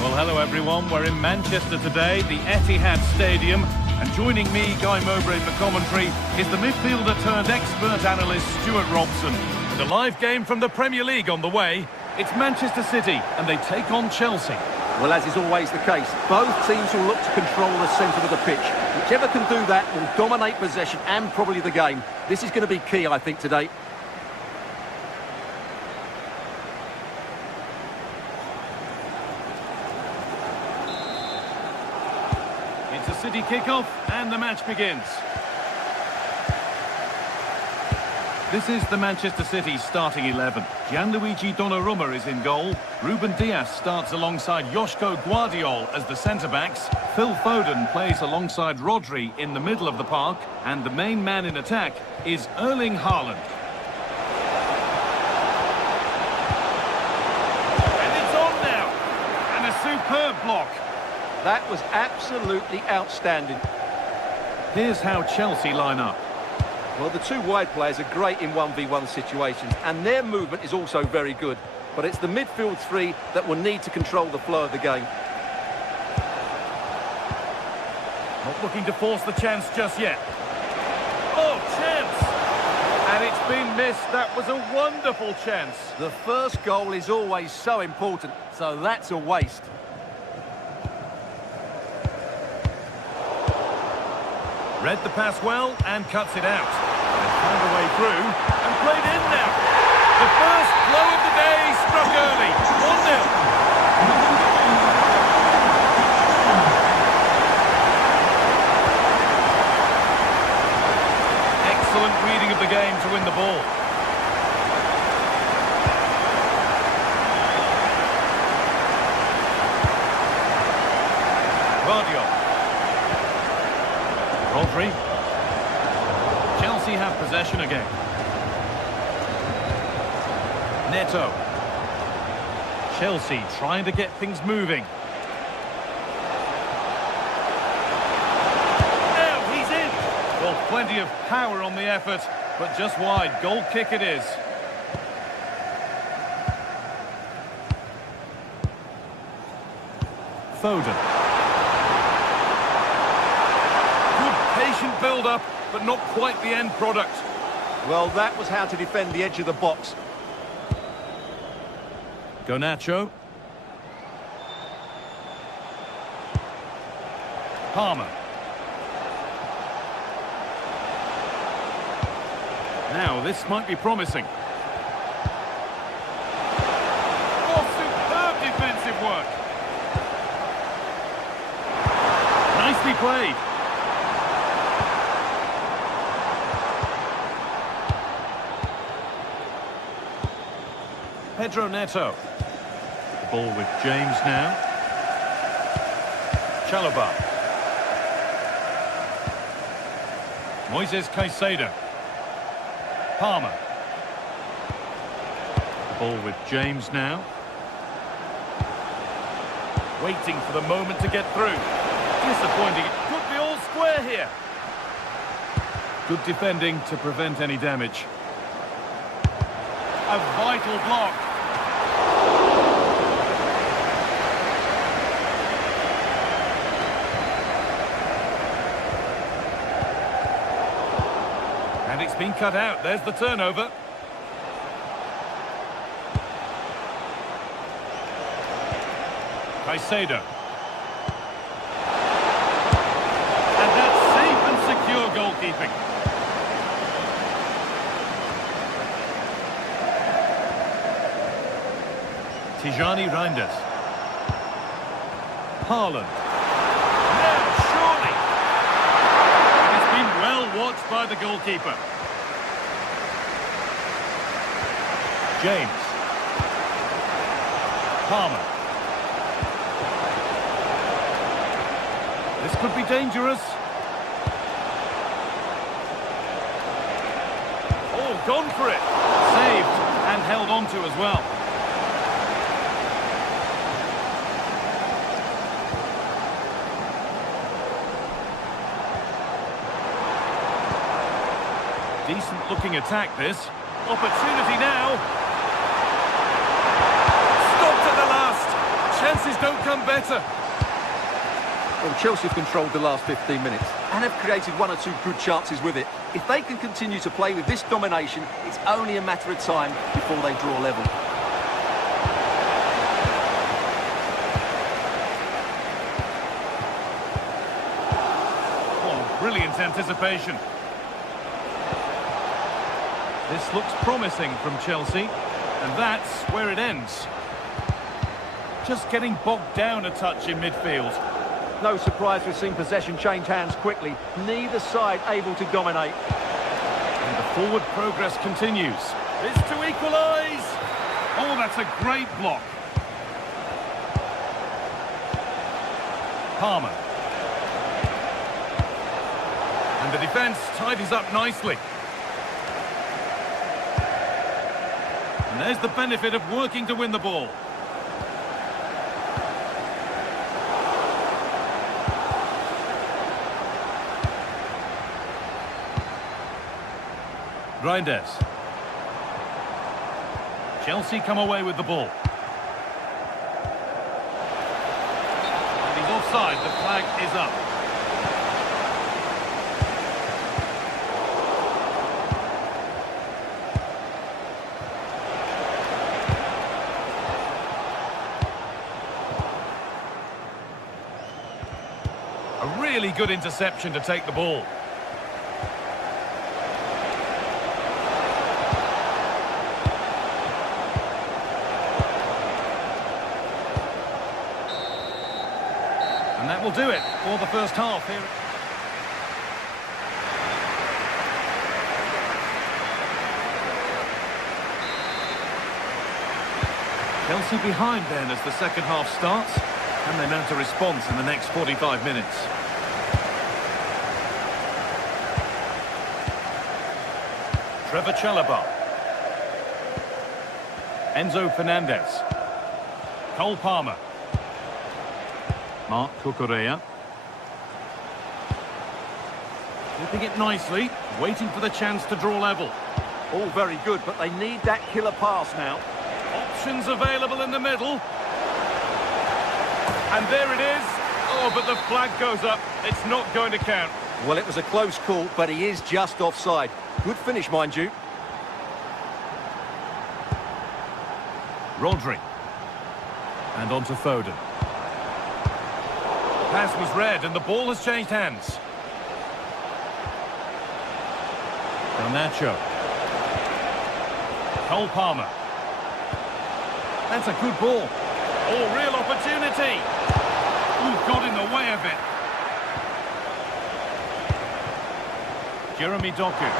Well, hello everyone. We're in Manchester today, the Etihad Stadium. And joining me, Guy Mowbray for commentary, is the midfielder turned expert analyst Stuart Robson. The live game from the Premier League on the way. It's Manchester City, and they take on Chelsea. Well, as is always the case, both teams will look to control the centre of the pitch. Whichever can do that will dominate possession and probably the game. This is going to be key, I think, today. It's a City kickoff and the match begins. This is the Manchester City starting 11. Gianluigi Donnarumma is in goal. Ruben Dias starts alongside Joško Guardiol as the centre-backs. Phil Foden plays alongside Rodri in the middle of the park. And the main man in attack is Erling Haaland. And it's on now. And a superb block. That was absolutely outstanding. Here's how Chelsea line up. Well, the two wide players are great in 1v1 situations, and their movement is also very good. But it's the midfield three that will need to control the flow of the game. Not looking to force the chance just yet. Oh, chance! And it's been missed. That was a wonderful chance. The first goal is always so important, so that's a waste. Read the pass well and cuts it out. And found a way through and played in now. The first blow of the day struck early. 1-0. Excellent reading of the game to win the ball. Guardiola. Rodri. Chelsea have possession again. Neto. Chelsea trying to get things moving. Now he's in. Well, plenty of power on the effort, but just wide. Goal kick it is. Foden. Patient build-up, but not quite the end product. Well, that was how to defend the edge of the box. Garnacho. Palmer. Now, this might be promising. Oh, superb defensive work. Nicely played. Pedro Neto. The ball with James now. Chalobah. Moises Caicedo. Palmer. The ball with James now. Waiting for the moment to get through. Disappointing. It could be all square here. Good defending to prevent any damage. A vital block. And it's been cut out. There's the turnover. Caicedo. And that's safe and secure goalkeeping. Tijani Reinders. Haaland. Now, surely. It's been well watched by the goalkeeper. James. Palmer. This could be dangerous. Oh, gone for it. Saved and held on to as well. Decent looking attack this. Opportunity now. Stopped at the last. Chances don't come better. Well, Chelsea have controlled the last 15 minutes and have created one or two good chances with it. If they can continue to play with this domination, it's only a matter of time before they draw level. Oh, brilliant anticipation. This looks promising from Chelsea, and that's where it ends. Just getting bogged down a touch in midfield. No surprise we've seen possession change hands quickly. Neither side able to dominate. And the forward progress continues. It's to equalise. Oh, that's a great block. Palmer. And the defence tidies up nicely. And there's the benefit of working to win the ball. Reinders. Chelsea come away with the ball. And he's offside. The flag is up. A really good interception to take the ball. And that will do it for the first half here. Chelsea behind then as the second half starts, and they mount a response in the next 45 minutes. Trevor Chalobah. Enzo Fernandez. Cole Palmer. Mark Cucurella. Flipping it nicely, waiting for the chance to draw level. All very good, but they need that killer pass now. Options available in the middle. And there it is. Oh, but the flag goes up. It's not going to count. Well, it was a close call, but he is just offside. Good finish, mind you. Rodri. And on to Foden. Pass was read and the ball has changed hands. Garnacho. Cole Palmer. That's a good ball. Oh, real opportunity. Ooh, got in the way of it. Jeremy Doku.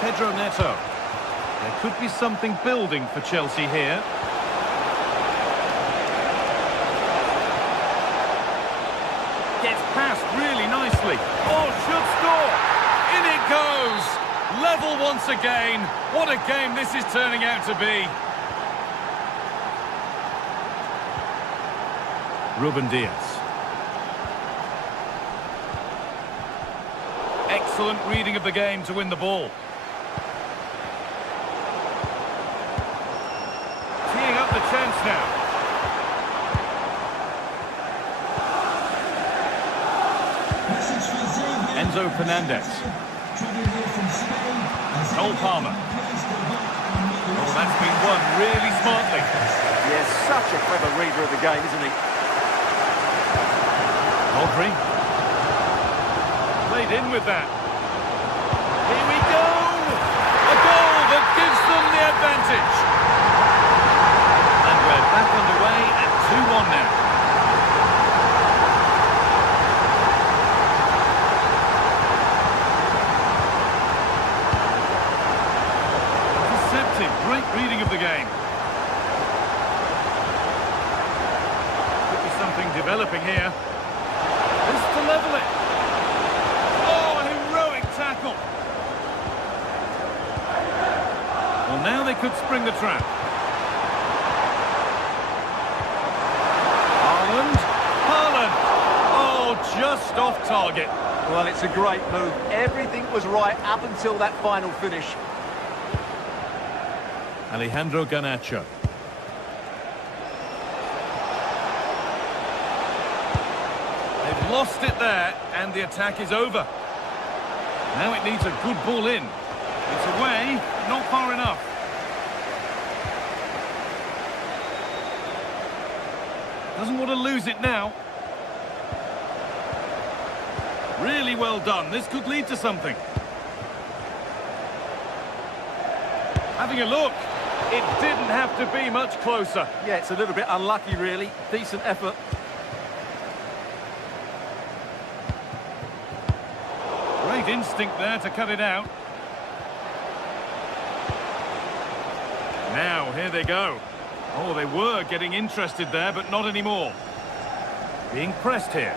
Pedro Neto. There could be something building for Chelsea here. Gets past really nicely. Oh, should score. In it goes. Level once again. What a game this is turning out to be. Ruben Diaz. Excellent reading of the game to win the ball. Teeing up the chance now. Enzo Fernandez. Cole Palmer. Oh, that's been won really smartly. Yes, such a clever reader of the game, isn't he? Rodri. Played in with that. Here we go! A goal that gives them the advantage. And we're back underway at 2-1 now. Great reading of the game. Could be something developing here. This to level it. Oh, a heroic tackle. Well, now they could spring the trap. Haaland. Oh, just off target. Well, it's a great move. Everything was right up until that final finish. Alejandro Garnacho. They've lost it there, and the attack is over. Now it needs a good ball in. It's away, not far enough. Doesn't want to lose it now. Really well done. This could lead to something. Having a look. It didn't have to be much closer. Yeah, it's a little bit unlucky, really. Decent effort. Great instinct there to cut it out. Now, here they go. Oh, they were getting interested there, but not anymore. Being pressed here.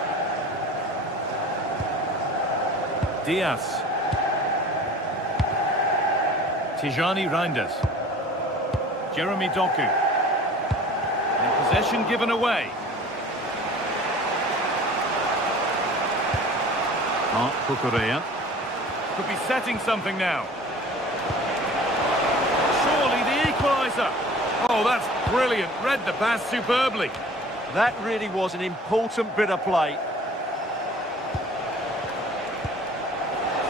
Diaz. Tijani Reinders. Jeremy Doku. And possession given away. Mark Cucurella. Could be setting something now. Surely the equalizer. Oh, that's brilliant. Read the pass superbly. That really was an important bit of play.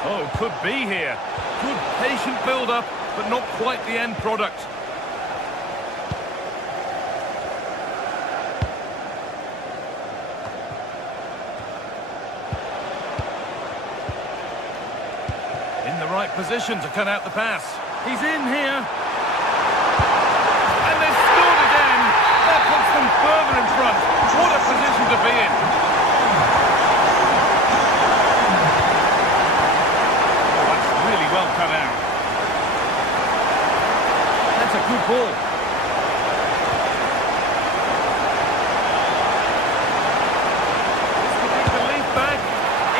Oh, could be here. Good patient build-up, but not quite the end product. In the right position to cut out the pass. He's in here. And they scored again. That puts them further in front. What a position to be in. Oh, that's really well cut out. That's a good ball. This could take the lead back.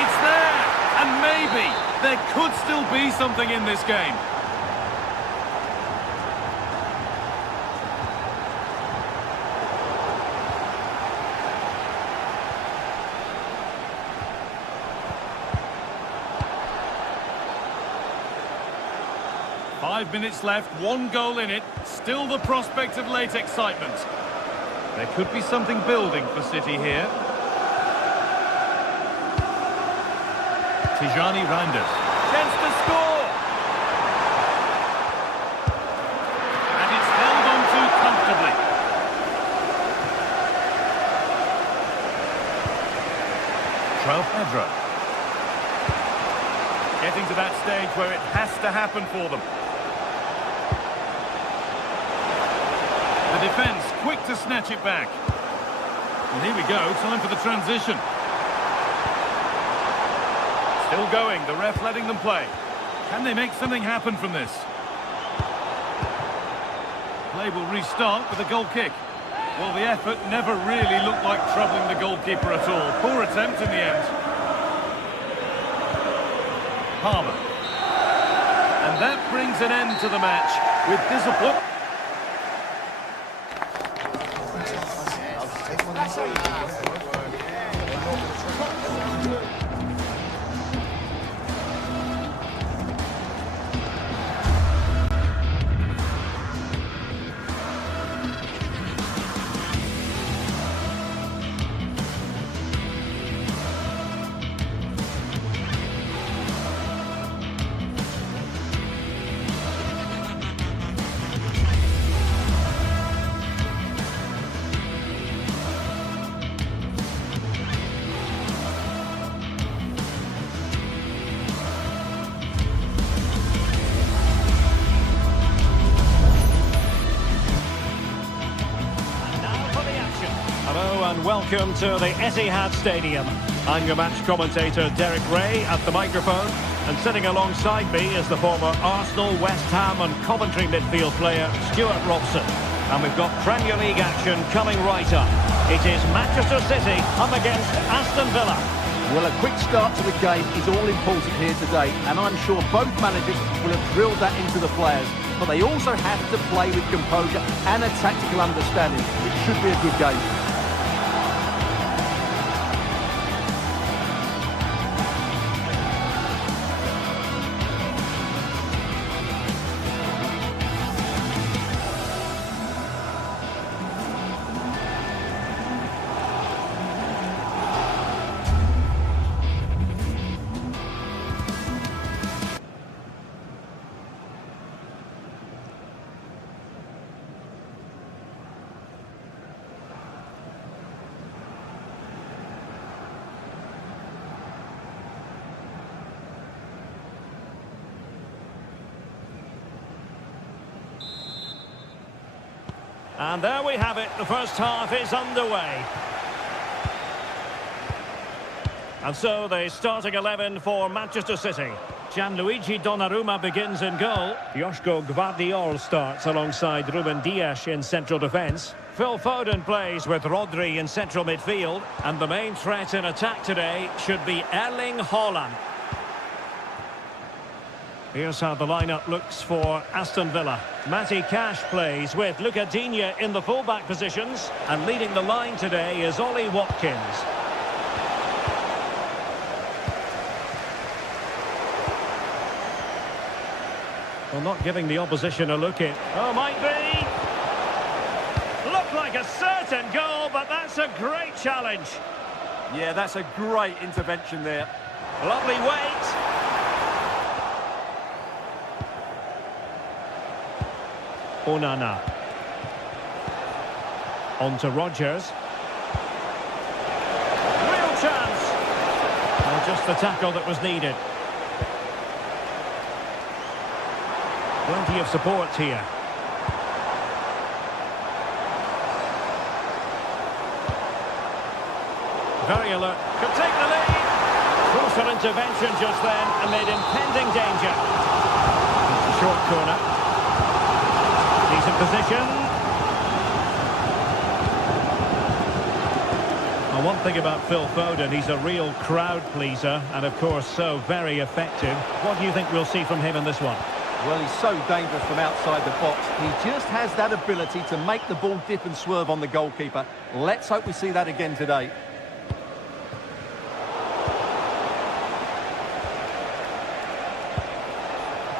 It's there. And maybe there could still be something in this game. Five minutes left, one goal in it, still the prospect of late excitement. There could be something building for City here. Tijani Reinders. Chance to score! And it's held on to comfortably. Trout Pedro. Getting to that stage where it has to happen for them. The defence quick to snatch it back. And here we go, time for the transition. Still going, the ref letting them play. Can they make something happen from this? Play will restart with a goal kick. Well, the effort never really looked like troubling the goalkeeper at all. Poor attempt in the end. Palmer. And that brings an end to the match with discipline. And welcome to the Etihad Stadium. I'm your match commentator Derek Ray at the microphone, and sitting alongside me is the former Arsenal, West Ham and Coventry midfield player Stuart Robson. And we've got Premier League action coming right up. It is Manchester City up against Aston Villa. Well, a quick start to the game is all important here today, and I'm sure both managers will have drilled that into the players. But they also have to play with composure and a tactical understanding. It should be a good game. And there we have it. The first half is underway. And so the starting 11 for Manchester City. Gianluigi Donnarumma begins in goal. Joško Gvardiol starts alongside Ruben Dias in central defence. Phil Foden plays with Rodri in central midfield. And the main threat in attack today should be Erling Haaland. Here's how the lineup looks for Aston Villa. Matty Cash plays with Luca Digne in the fullback positions. And leading the line today is Ollie Watkins. Well, not giving the opposition a look in. Oh, might be. Looked like a certain goal, but that's a great challenge. Yeah, that's a great intervention there. Lovely weight. Onana. On to Rodgers. Real chance. Well, just the tackle that was needed. Plenty of support here. Very alert. Could take the lead. Crucial intervention just then amid impending danger. It's a short corner. Decent position. Well, one thing about Phil Foden, he's a real crowd pleaser and of course so very effective. What do you think we'll see from him in this one? Well, he's so dangerous from outside the box. He just has that ability to make the ball dip and swerve on the goalkeeper. Let's hope we see that again today.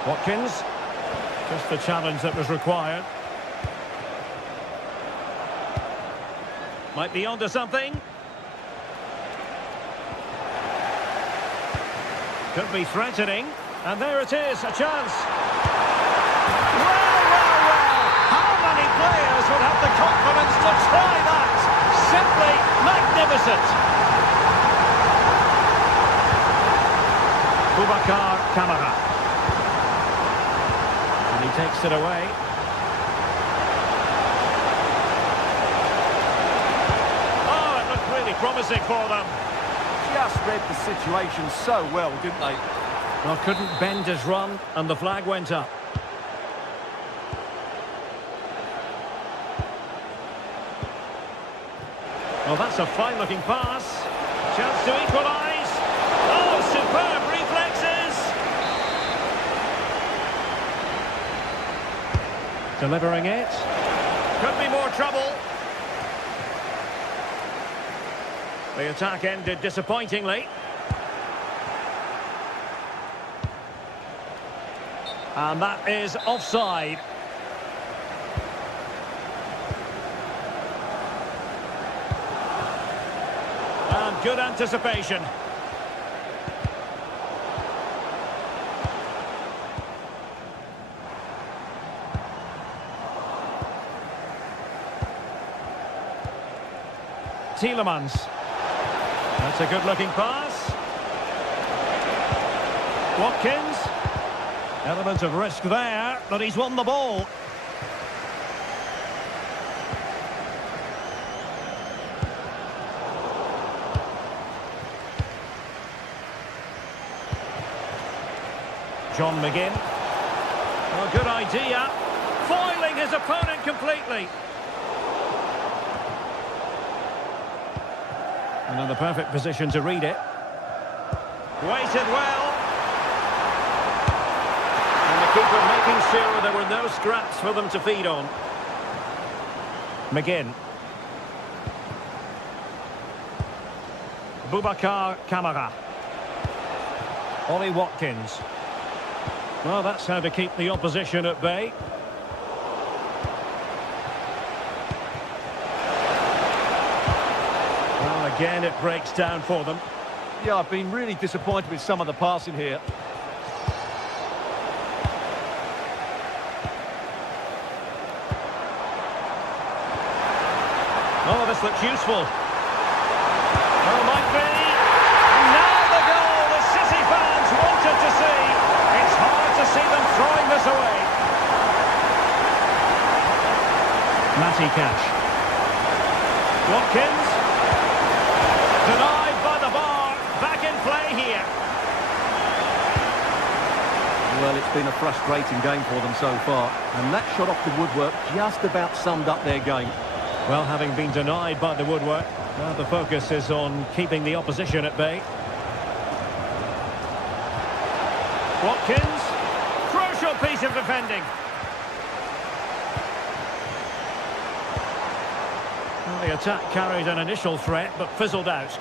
Watkins. Just the challenge that was required. Might be onto something. Could be threatening. And there it is, a chance. Well. How many players would have the confidence to try that? Simply magnificent. Boubacar Kamara. And he takes it away. Oh, it looked really promising for them. Just read the situation so well, didn't they? Well, couldn't bend his run, and the flag went up. Well, that's a fine-looking pass. Chance to equalise. Oh, superb reflexes! Delivering it. Could be more trouble. The attack ended disappointingly. And that is offside. And good anticipation. Tielemans. That's a good-looking pass. Watkins. Element of risk there, but he's won the ball. John McGinn. Oh, good idea. Foiling his opponent completely. And in the perfect position to read it. Waited well. Keeper making sure there were no scraps for them to feed on. McGinn. Boubacar Kamara. Ollie Watkins. Well, that's how to keep the opposition at bay. Well, again, it breaks down for them. Yeah, I've been really disappointed with some of the passing here. Oh, this looks useful. Oh, might be. And now the goal the City fans wanted to see. It's hard to see them throwing this away. Matty Cash. Watkins. Denied by the bar. Back in play here. Well, it's been a frustrating game for them so far, and that shot off the woodwork just about summed up their game. Well, having been denied by the woodwork, now the focus is on keeping the opposition at bay. Watkins. Crucial piece of defending. Well, the attack carried an initial threat, but fizzled out.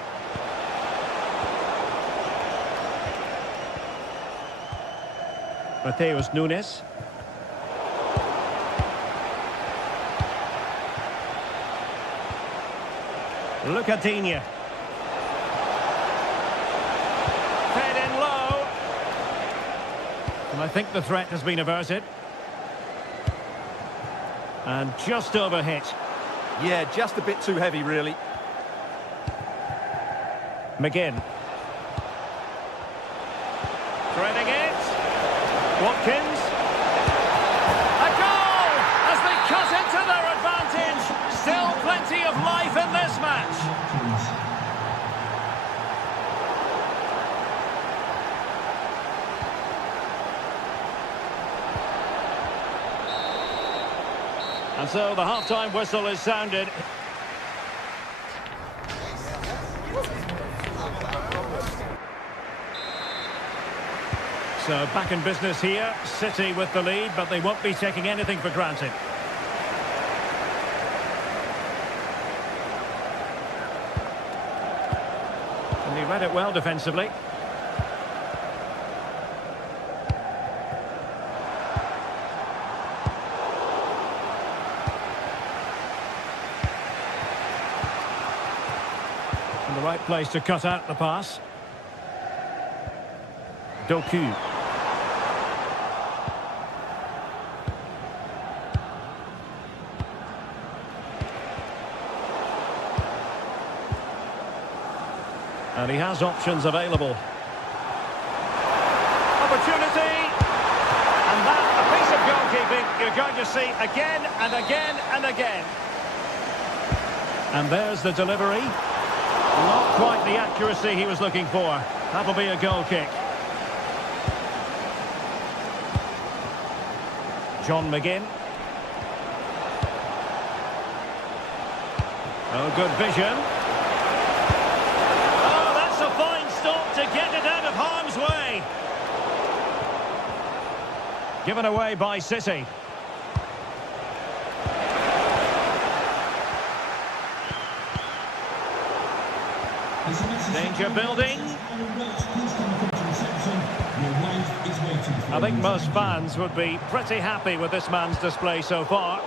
Mateus Nunes. Lucadinha. Fed in low. And I think the threat has been averted. And just overhit. Yeah, just a bit too heavy, really. McGinn. Threading it. Watkins. A goal as they cut into their advantage. Still plenty of life in this match. And so the half-time whistle is sounded. So back in business here, City with the lead, but they won't be taking anything for granted. And he read it well defensively. And the right place to cut out the pass. Doku. And he has options available. Opportunity! And that, a piece of goalkeeping you're going to see again and again and again. And there's the delivery. Not quite the accuracy he was looking for. That'll be a goal kick. John McGinn. Oh, good vision. Oh, that's a fine stop to get it out of harm's way. Given away by City. Danger building. I think most fans would be pretty happy with this man's display so far.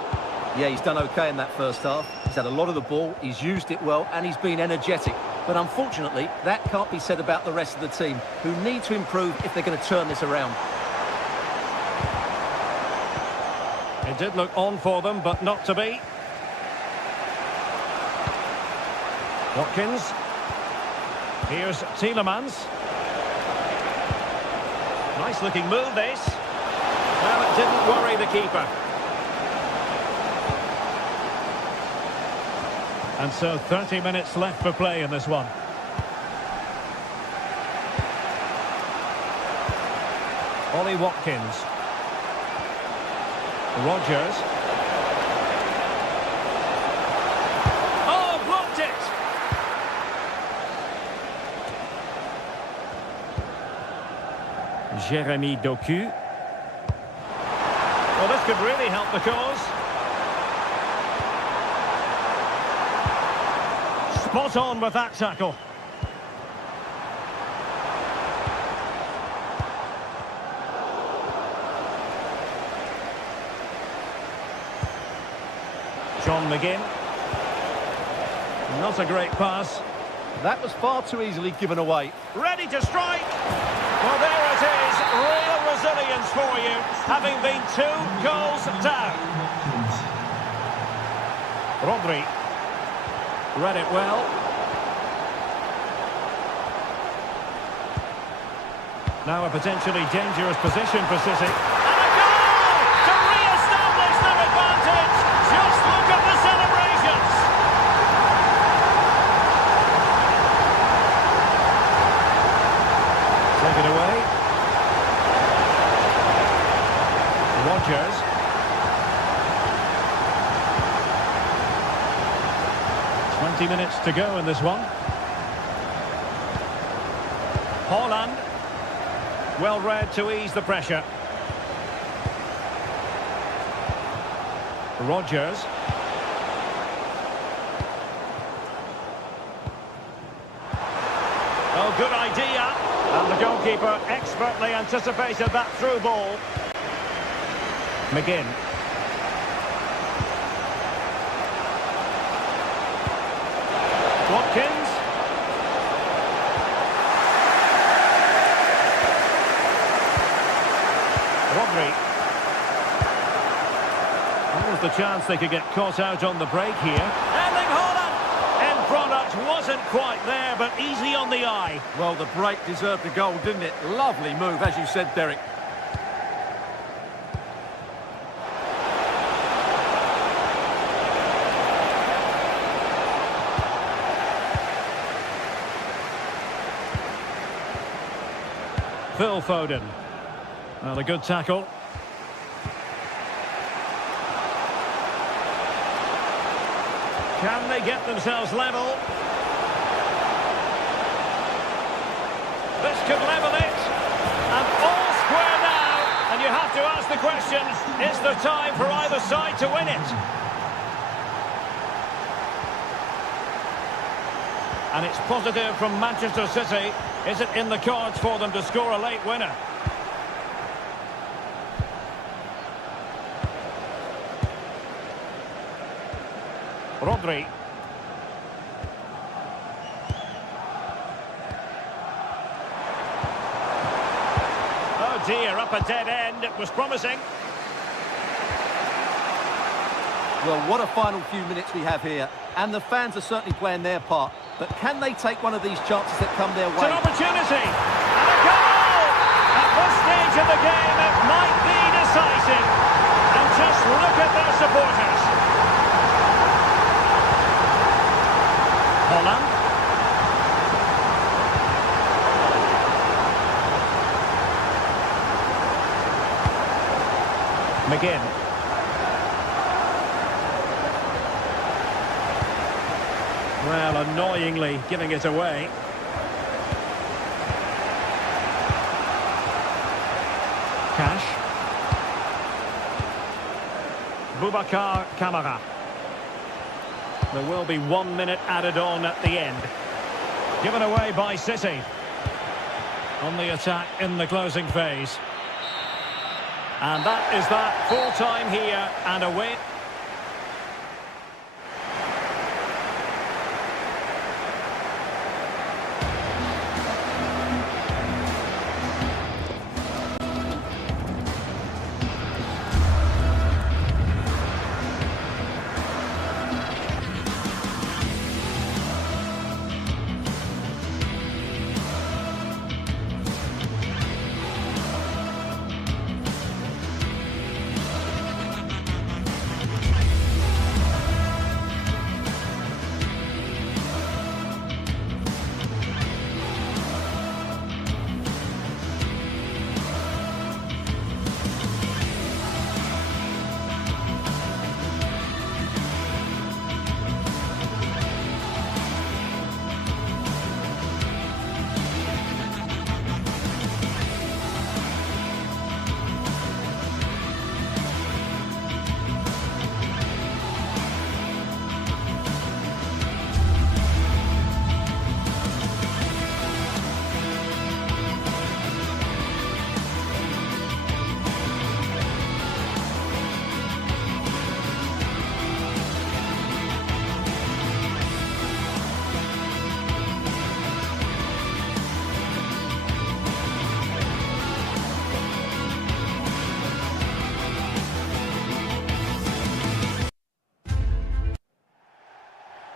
Yeah, he's done okay in that first half. He's had a lot of the ball, he's used it well, and he's been energetic. But unfortunately, that can't be said about the rest of the team, who need to improve if they're going to turn this around. It did look on for them, but not to be. Watkins. Here's Tielemans. Nice looking move, this. Well, it didn't worry the keeper. And so 30 minutes left for play in this one. Ollie Watkins. Rogers. Oh, blocked it! Jeremy Doku. Well, this could really help the cause. Spot on with that tackle. John McGinn. Not a great pass. That was far too easily given away. Ready to strike. Well, there it is. Real resilience for you, having been 2 goals down. Rodri. Read it well. Now a potentially dangerous position for City. And a goal to re-establish their advantage. Just look at Rodgers. Minutes to go in this one. Haaland. Well read to ease the pressure. Rodgers. Oh, good idea. And the goalkeeper expertly anticipated that through ball. McGinn. Watkins. Rivalry. What was the chance they could get caught out on the break here? Erling Haaland! End product wasn't quite there, but easy on the eye. Well, the break deserved a goal, didn't it? Lovely move, as you said, Derek. Phil Foden. Well, a good tackle. Can they get themselves level? This could level it. And all square now. And you have to ask the question, is there time for either side to win it? And it's positive from Manchester City. Is it in the cards for them to score a late winner? Rodri. Oh dear, up a dead end. It was promising. Well, what a final few minutes we have here. And the fans are certainly playing their part. But can they take one of these chances that come their It's way? an opportunity. And a goal! At this stage of the game, it might be decisive. And just look at their supporters. Haaland. McGinn. Well, annoyingly giving it away. Cash. Boubacar Kamara. There will be 1 minute added on at the end. Given away by City. On the attack in the closing phase. And that is that. Full time here and away.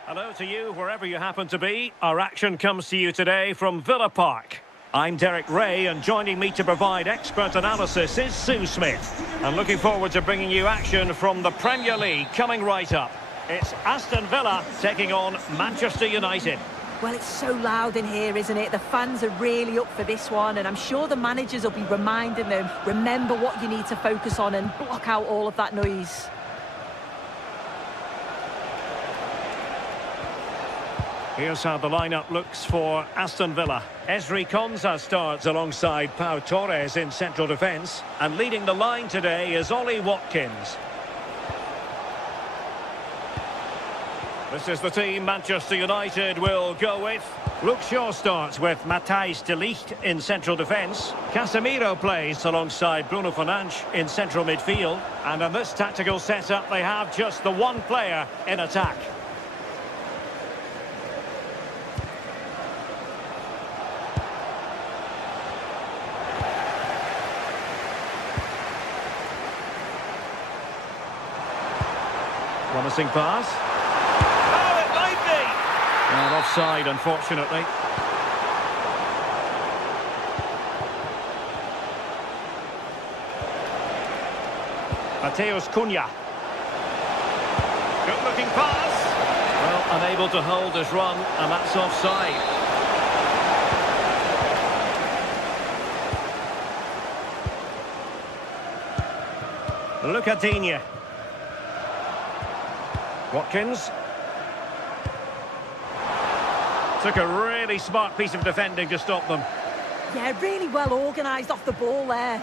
Hello to you, wherever you happen to be. Our action comes to you today from Villa Park. I'm Derek Ray, and joining me to provide expert analysis is Sue Smith. And looking forward to bringing you action from the Premier League coming right up. It's Aston Villa taking on Manchester United. Well, it's so loud in here, isn't it? The fans are really up for this one, and I'm sure the managers will be reminding them, remember what you need to focus on and block out all of that noise. Here's how the lineup looks for Aston Villa. Esri Konsa starts alongside Pau Torres in central defence. And leading the line today is Ollie Watkins. This is the team Manchester United will go with. Luke Shaw starts with Matthijs de Ligt in central defence. Casemiro plays alongside Bruno Fernandes in central midfield. And in this tactical setup, they have just the one player in attack. Promising pass. Oh, it might be! And offside, unfortunately. Matheus Cunha. Good-looking pass. Well, unable to hold his run, and that's offside. Lucadinha. Watkins. Took a really smart piece of defending to stop them. Yeah, really well organised off the ball there.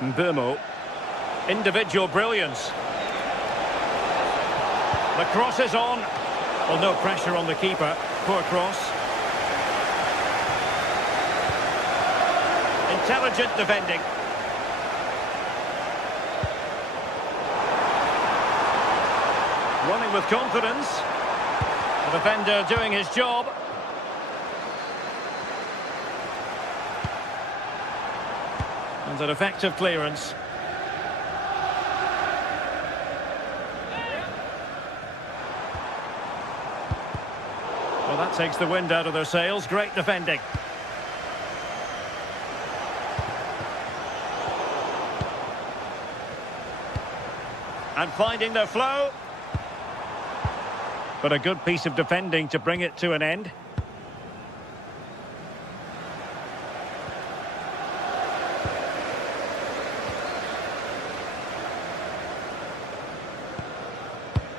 Mbeumo. Individual brilliance. The cross is on. Well, no pressure on the keeper. Poor cross. Intelligent defending. Running with confidence. The defender doing his job. And an effective clearance. Well, that takes the wind out of their sails. Great defending. And finding their flow. But a good piece of defending to bring it to an end.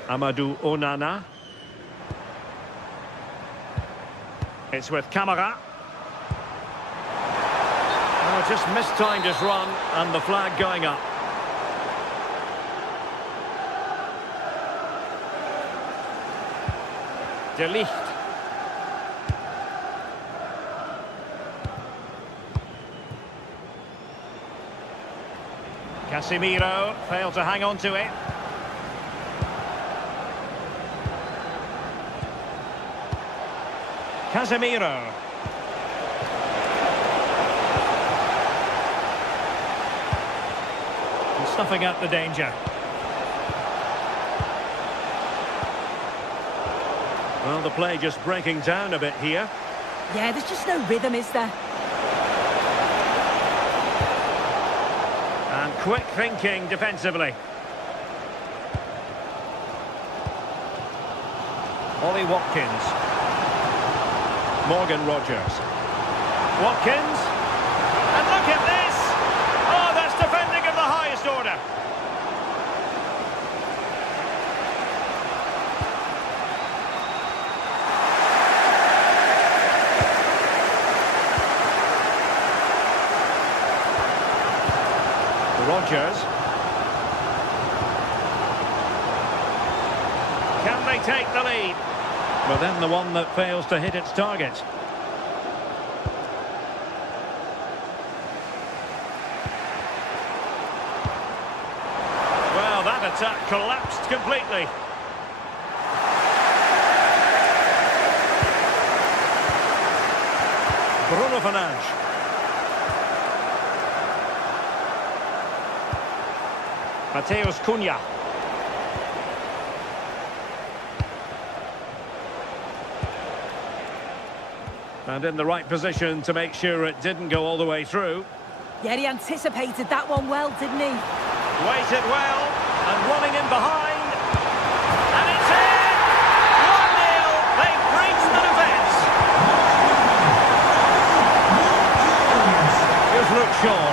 Amadou Onana. It's with Camara. Oh, just mistimed his run and the flag going up. De Ligt. Casemiro failed to hang on to it. Casemiro. And snuffing out the danger. Well, the play just breaking down a bit here. Yeah, there's just no rhythm, is there? And quick thinking defensively. Ollie Watkins. Morgan Rogers. Watkins. And look at this! Oh, that's defending of the highest order. Rogers. Can they take the lead? But then the one that fails to hit its target. Well, that attack collapsed completely. Bruno Fernandes. Matheus Cunha. And in the right position to make sure it didn't go all the way through. Yeah, he anticipated that one well, didn't he? Waited well, and running in behind. And it's in! 1-0, they've breached the defence. Luke Shaw.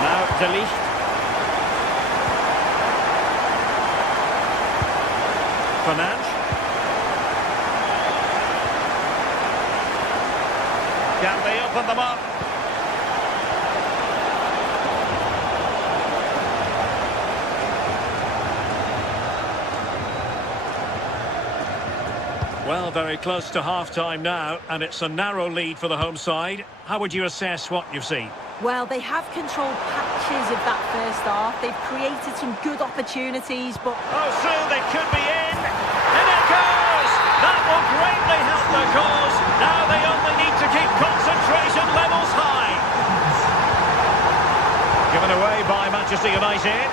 Now De Ligt. Fernandes. Can they open them up? Well, very close to half-time now, and it's a narrow lead for the home side. How would you assess what you've seen? Well, they have controlled patches of that first half. They've created some good opportunities, but... Oh, soon they could be in. And it goes! That will greatly help their cause. Now they only need to keep concentration levels high. Given away by Manchester United.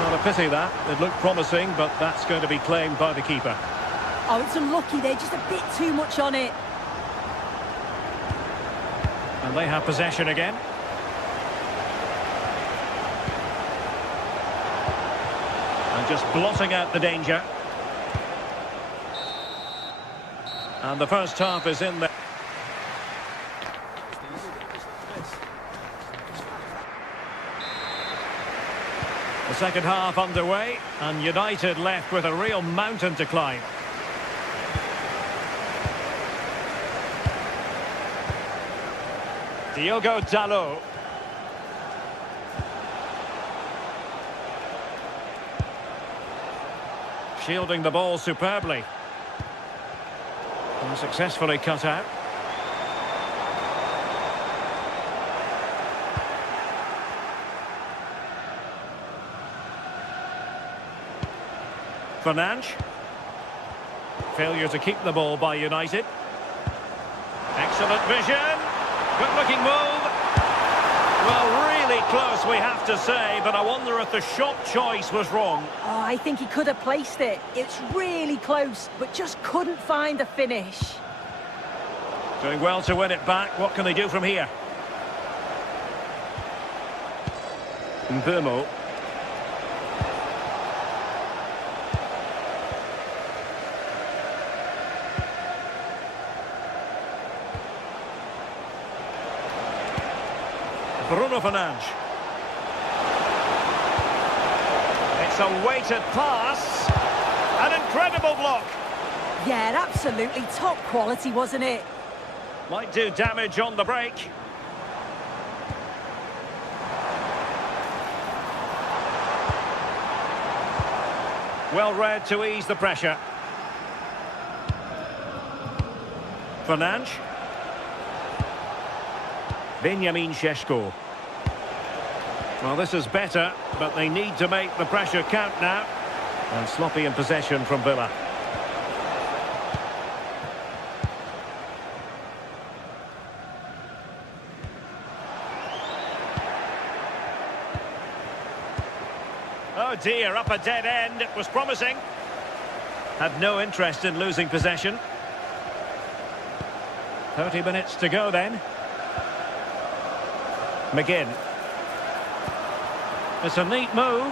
Not a pity that. It looked promising, but that's going to be claimed by the keeper. Oh, it's unlucky. They're just a bit too much on it. And they have possession again. And just blotting out the danger. And the first half is in there. The second half underway, and United left with a real mountain to climb. Diogo Dalot. Shielding the ball superbly. And successfully cut out. Fernandes. Failure to keep the ball by United. Excellent vision. Good-looking move. Well, really close, we have to say, but I wonder if the shot choice was wrong. Oh, I think he could have placed it. It's really close, but just couldn't find the finish. Doing well to win it back. What can they do from here? Mbeumo. Bruno Fernandes. It's a weighted pass. An incredible block. Yeah, absolutely top quality, wasn't it? Might do damage on the break. Well read to ease the pressure. Fernandes. Benjamin Šeško. Well, this is better, but they need to make the pressure count now. And sloppy in possession from Villa. Oh dear, up a dead end. It was promising. Had no interest in losing possession. 30 minutes to go then. McGinn. It's a neat move.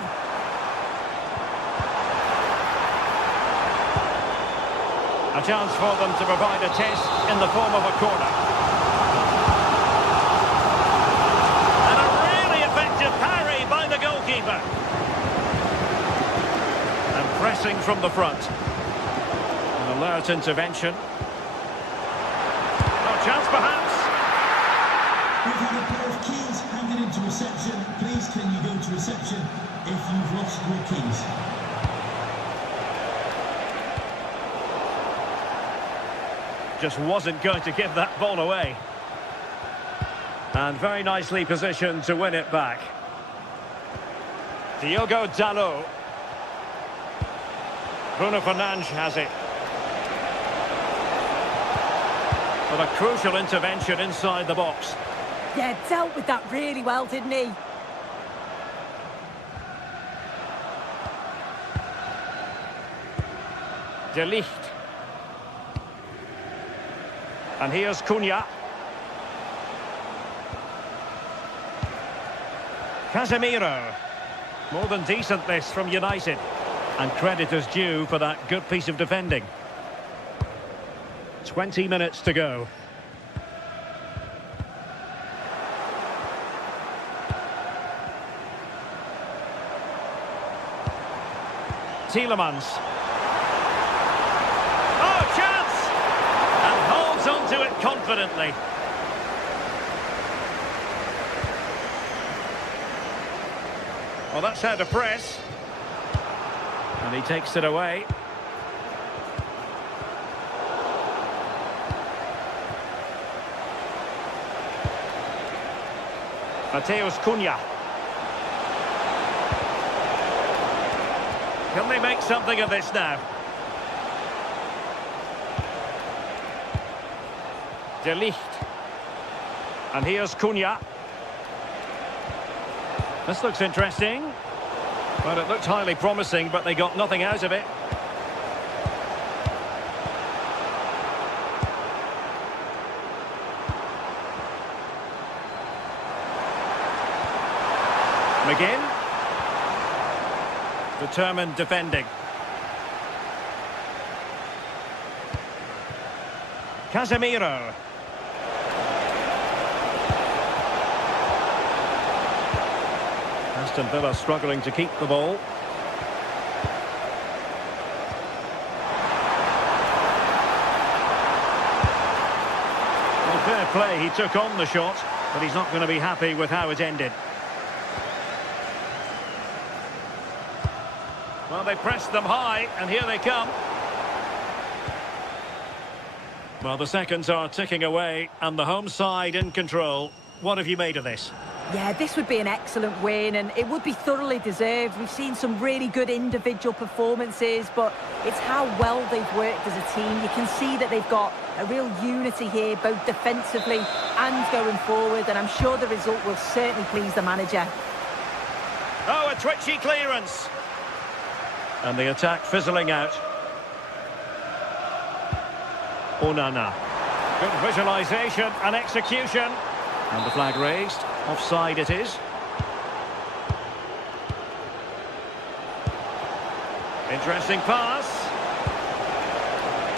A chance for them to provide a test in the form of a corner. And a really effective parry by the goalkeeper. And pressing from the front. An alert intervention. Oh, chance perhaps. We've had a pair of keys handed into reception. Please can you go to reception if you've lost your keys? Just wasn't going to give that ball away. And very nicely positioned to win it back. Diogo Dalot. Bruno Fernandes has it. But a crucial intervention inside the box. Yeah, dealt with that really well, didn't he? De Ligt. And here's Cunha. Casemiro. More than decent this from United. And credit is due for that good piece of defending. 20 minutes to go. Tielemans. Oh, chance! And holds on to it confidently. Well, that's how to press. And he takes it away. Mateus Cunha. Can they make something of this now? De Ligt. And here's Cunha. This looks interesting. Well, it looked highly promising, but they got nothing out of it. McGinn. Determined defending. Casemiro. Aston Villa struggling to keep the ball. Well, fair play, he took on the shot, but he's not going to be happy with how it ended. Well, they pressed them high, and here they come. Well, the seconds are ticking away, and the home side in control. What have you made of this? Yeah, this would be an excellent win, and it would be thoroughly deserved. We've seen some really good individual performances, but it's how well they've worked as a team. You can see that they've got a real unity here, both defensively and going forward, and I'm sure the result will certainly please the manager. Oh, a twitchy clearance. And the attack fizzling out. Onana. Good visualisation and execution. And the flag raised. Offside it is. Interesting pass.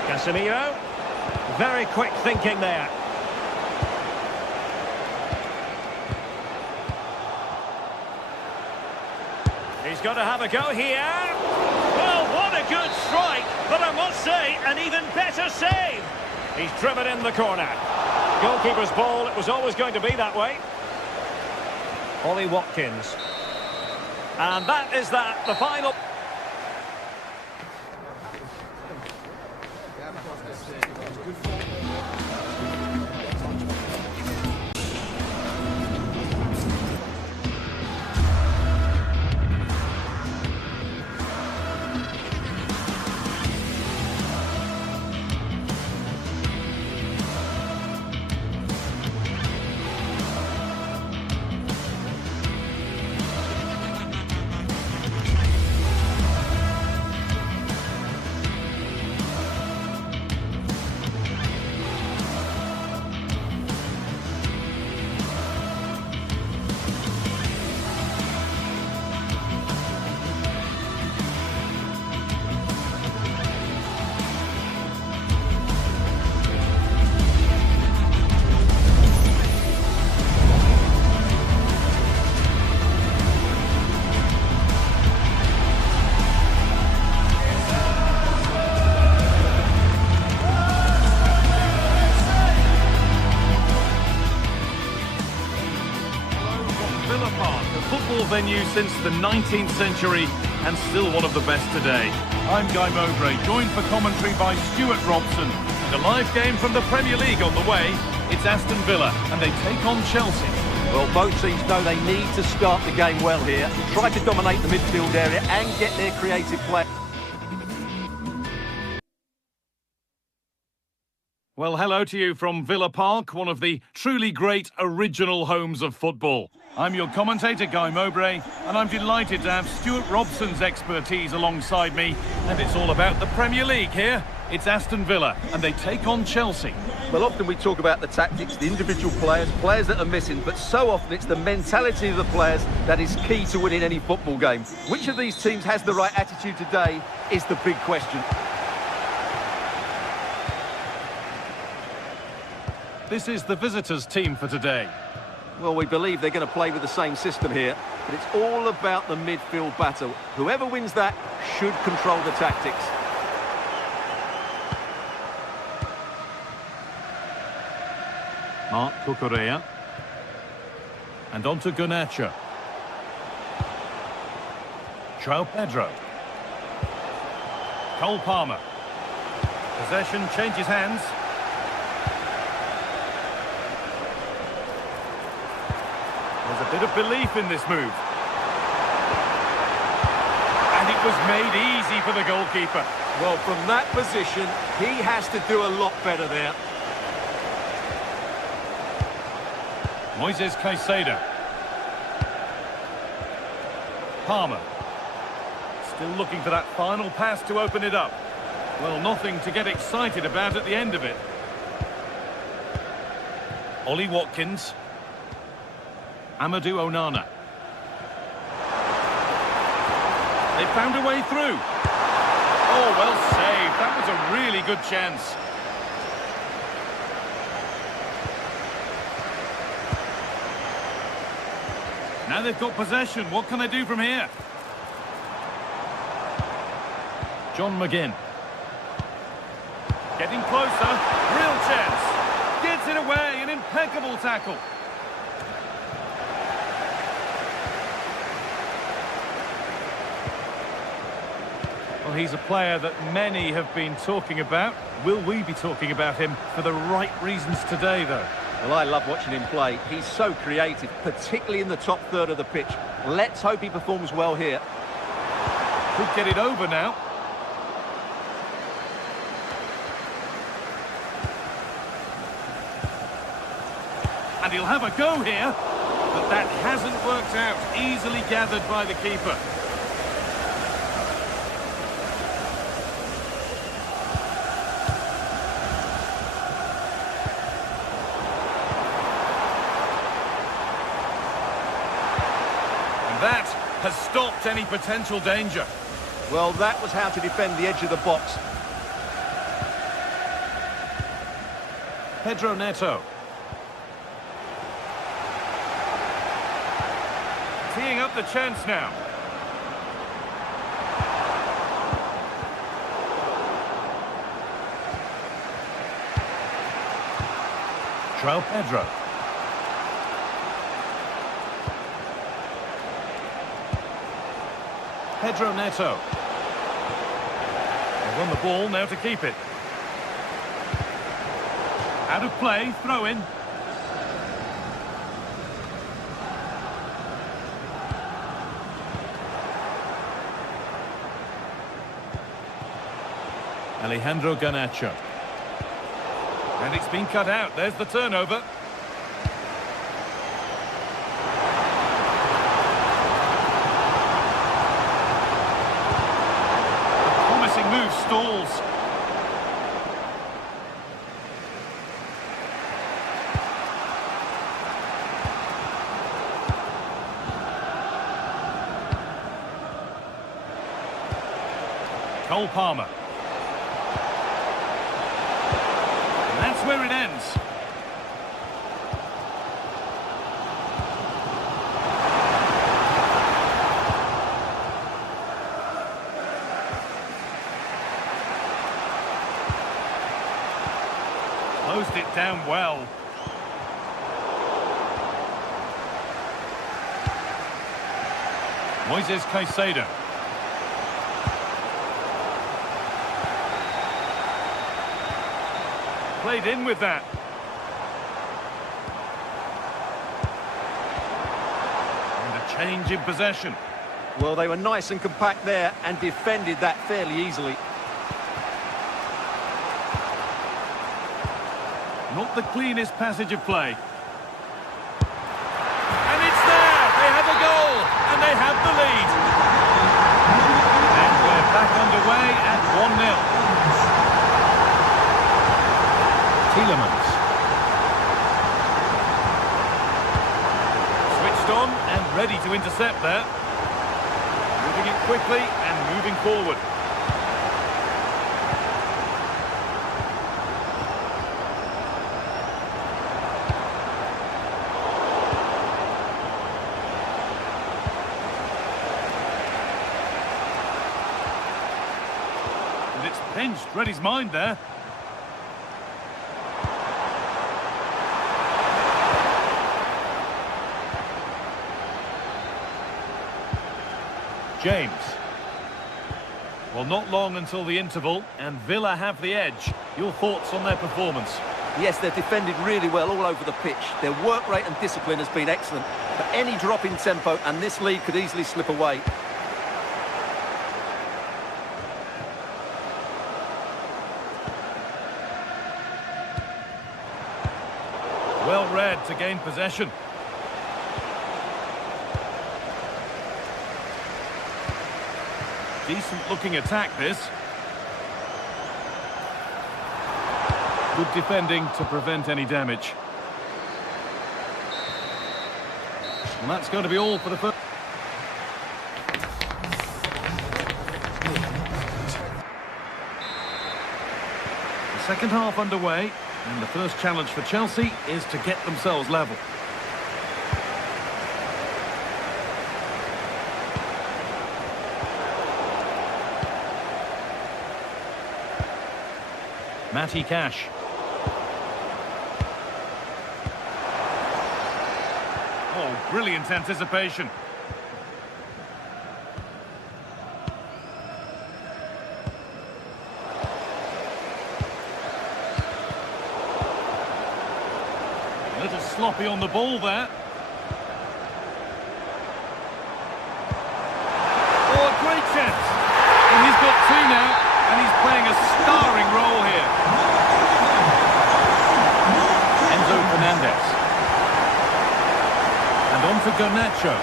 Casemiro. Very quick thinking there. He's got to have a go here. Well, what a good strike, but I must say, an even better save. He's driven in the corner. Goalkeeper's ball, it was always going to be that way. Ollie Watkins. And that is that, the final. Venue since the 19th century and still one of the best today. I'm Guy Mowbray, joined for commentary by Stuart Robson. And a live game from the Premier League on the way. It's Aston Villa and they take on Chelsea. Well, both teams know they need to start the game well here, try to dominate the midfield area and get their creative play. Well, hello to you from Villa Park, one of the truly great original homes of football. I'm your commentator, Guy Mowbray, and I'm delighted to have Stuart Robson's expertise alongside me. And it's all about the Premier League here. It's Aston Villa, and they take on Chelsea. Well, often we talk about the tactics, the individual players that are missing, but so often it's the mentality of the players that is key to winning any football game. Which of these teams has the right attitude today is the big question. This is the visitors' team for today. Well, we believe they're going to play with the same system here, but it's all about the midfield battle. Whoever wins that should control the tactics. Marc Cucurella. And on to Garnacho. João Pedro. Cole Palmer. Possession changes hands. There's a bit of belief in this move. And it was made easy for the goalkeeper. Well, from that position, he has to do a lot better there. Moises Caicedo. Palmer. Still looking for that final pass to open it up. Well, nothing to get excited about at the end of it. Ollie Watkins. Amadou Onana. They found a way through. Oh, well saved. That was a really good chance. Now they've got possession. What can they do from here? John McGinn. Getting closer. Real chance. Gets it away. An impeccable tackle. Well, he's a player that many have been talking about. Will we be talking about him for the right reasons today, though? Well, I love watching him play. He's so creative, particularly in the top third of the pitch. Let's hope he performs well here. Could get it over now. And he'll have a go here. But that hasn't worked out. Easily gathered by the keeper. That has stopped any potential danger. Well, that was how to defend the edge of the box. Pedro Neto. Teeing up the chance now. João Pedro. Pedro Neto. They won the ball, now to keep it. Out of play, throw in. Alejandro Garnacho. And it's been cut out, there's the turnover. Move stalls. Cole Palmer. And that's where it ends. Closed it down well. Moises Caicedo. Played in with that. And a change in possession. Well, they were nice and compact there and defended that fairly easily. Not the cleanest passage of play. And it's there! They have a goal! And they have the lead! And we're back underway at 1-0. Tielemans. Switched on and ready to intercept there. Moving it quickly and moving forward. unhinged, read his mind there. James. Well, not long until the interval, and Villa have the edge. Your thoughts on their performance? Yes, they've defended really well all over the pitch. Their work rate and discipline has been excellent. But any drop in tempo and this lead could easily slip away. Well read to gain possession. Decent looking attack this. Good defending to prevent any damage. And that's going to be all for the first. The second half underway, and the first challenge for Chelsea is to get themselves level. Matty Cash. Oh, brilliant anticipation. A little sloppy on the ball there. Oh, a great chance. And he's got two now, and he's playing a starring role here. Fernandez. And on for Garnacho.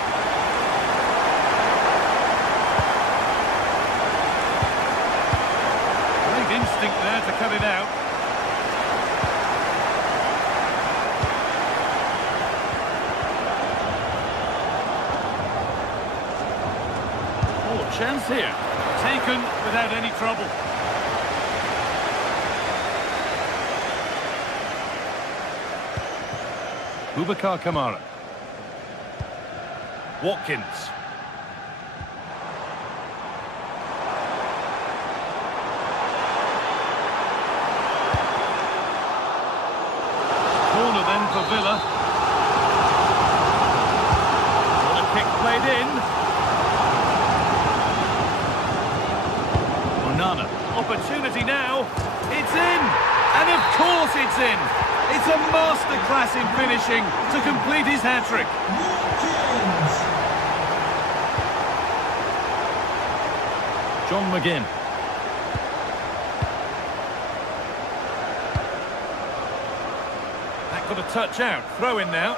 Great instinct there to cut it out. Oh, chance here. Taken without any trouble. Boubacar Kamara. Watkins. Corner then for Villa. What a kick played in. Onana. Opportunity now. It's in. And of course it's in. It's a masterclass in finishing to complete his hat-trick. John McGinn. That got a touch out. Throw in now.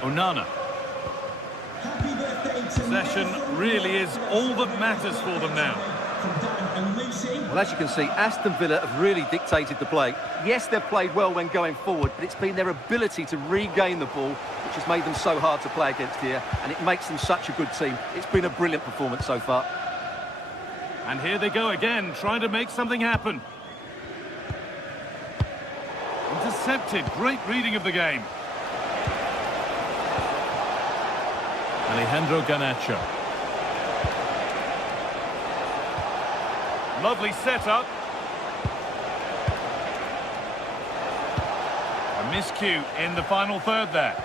Onana. Possession really is all that matters for them now. Well, as you can see, Aston Villa have really dictated the play. Yes, they've played well when going forward, but it's been their ability to regain the ball which has made them so hard to play against here, and it makes them such a good team. It's been a brilliant performance so far. And here they go again, trying to make something happen. Intercepted, great reading of the game. Alejandro Garnacho. Lovely setup. A miscue in the final third there.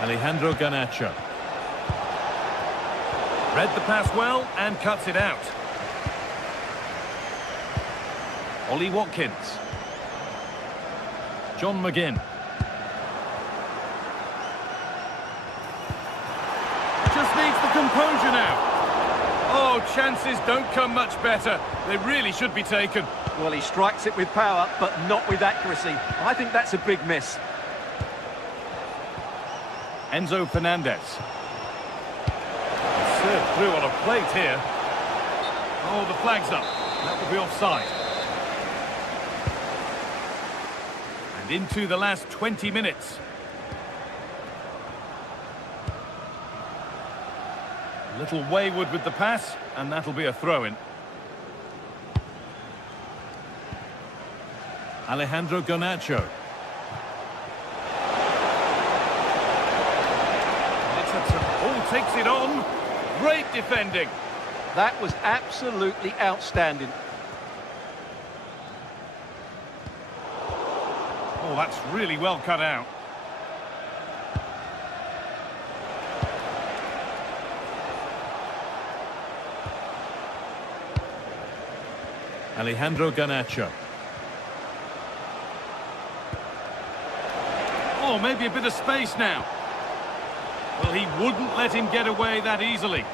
Alejandro Garnacho. Read the pass well and cuts it out. Ollie Watkins. John McGinn. Just needs the composure now. Oh, chances don't come much better. They really should be taken. Well, he strikes it with power, but not with accuracy. I think that's a big miss. Enzo Fernandez. Served through on a plate here. Oh, the flag's up. That will be offside. And into the last 20 minutes. A little wayward with the pass, and that'll be a throw-in. Alejandro Garnacho. Takes it on. Great defending. That was absolutely outstanding. Oh, that's really well cut out. Alejandro Garnacho. Oh, maybe a bit of space now. Well, he wouldn't let him get away that easily.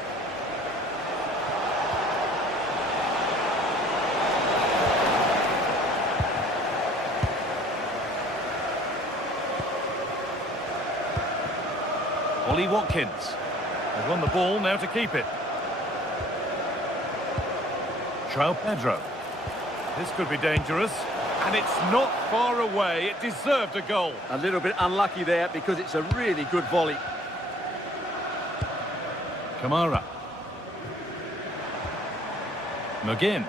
Ollie Watkins. They've won the ball, now to keep it. João Pedro. This could be dangerous. And it's not far away. It deserved a goal. A little bit unlucky there because it's a really good volley. Kamara. McGinn.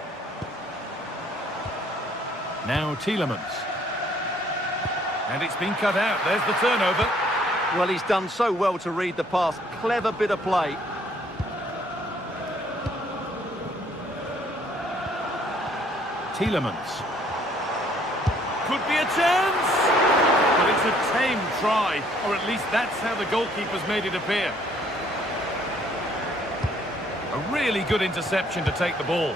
Now Tielemans. And it's been cut out. There's the turnover. Well, he's done so well to read the pass. Clever bit of play. Tielemans. Could be a chance! But it's a tame try, or at least that's how the goalkeeper's made it appear. A really good interception to take the ball.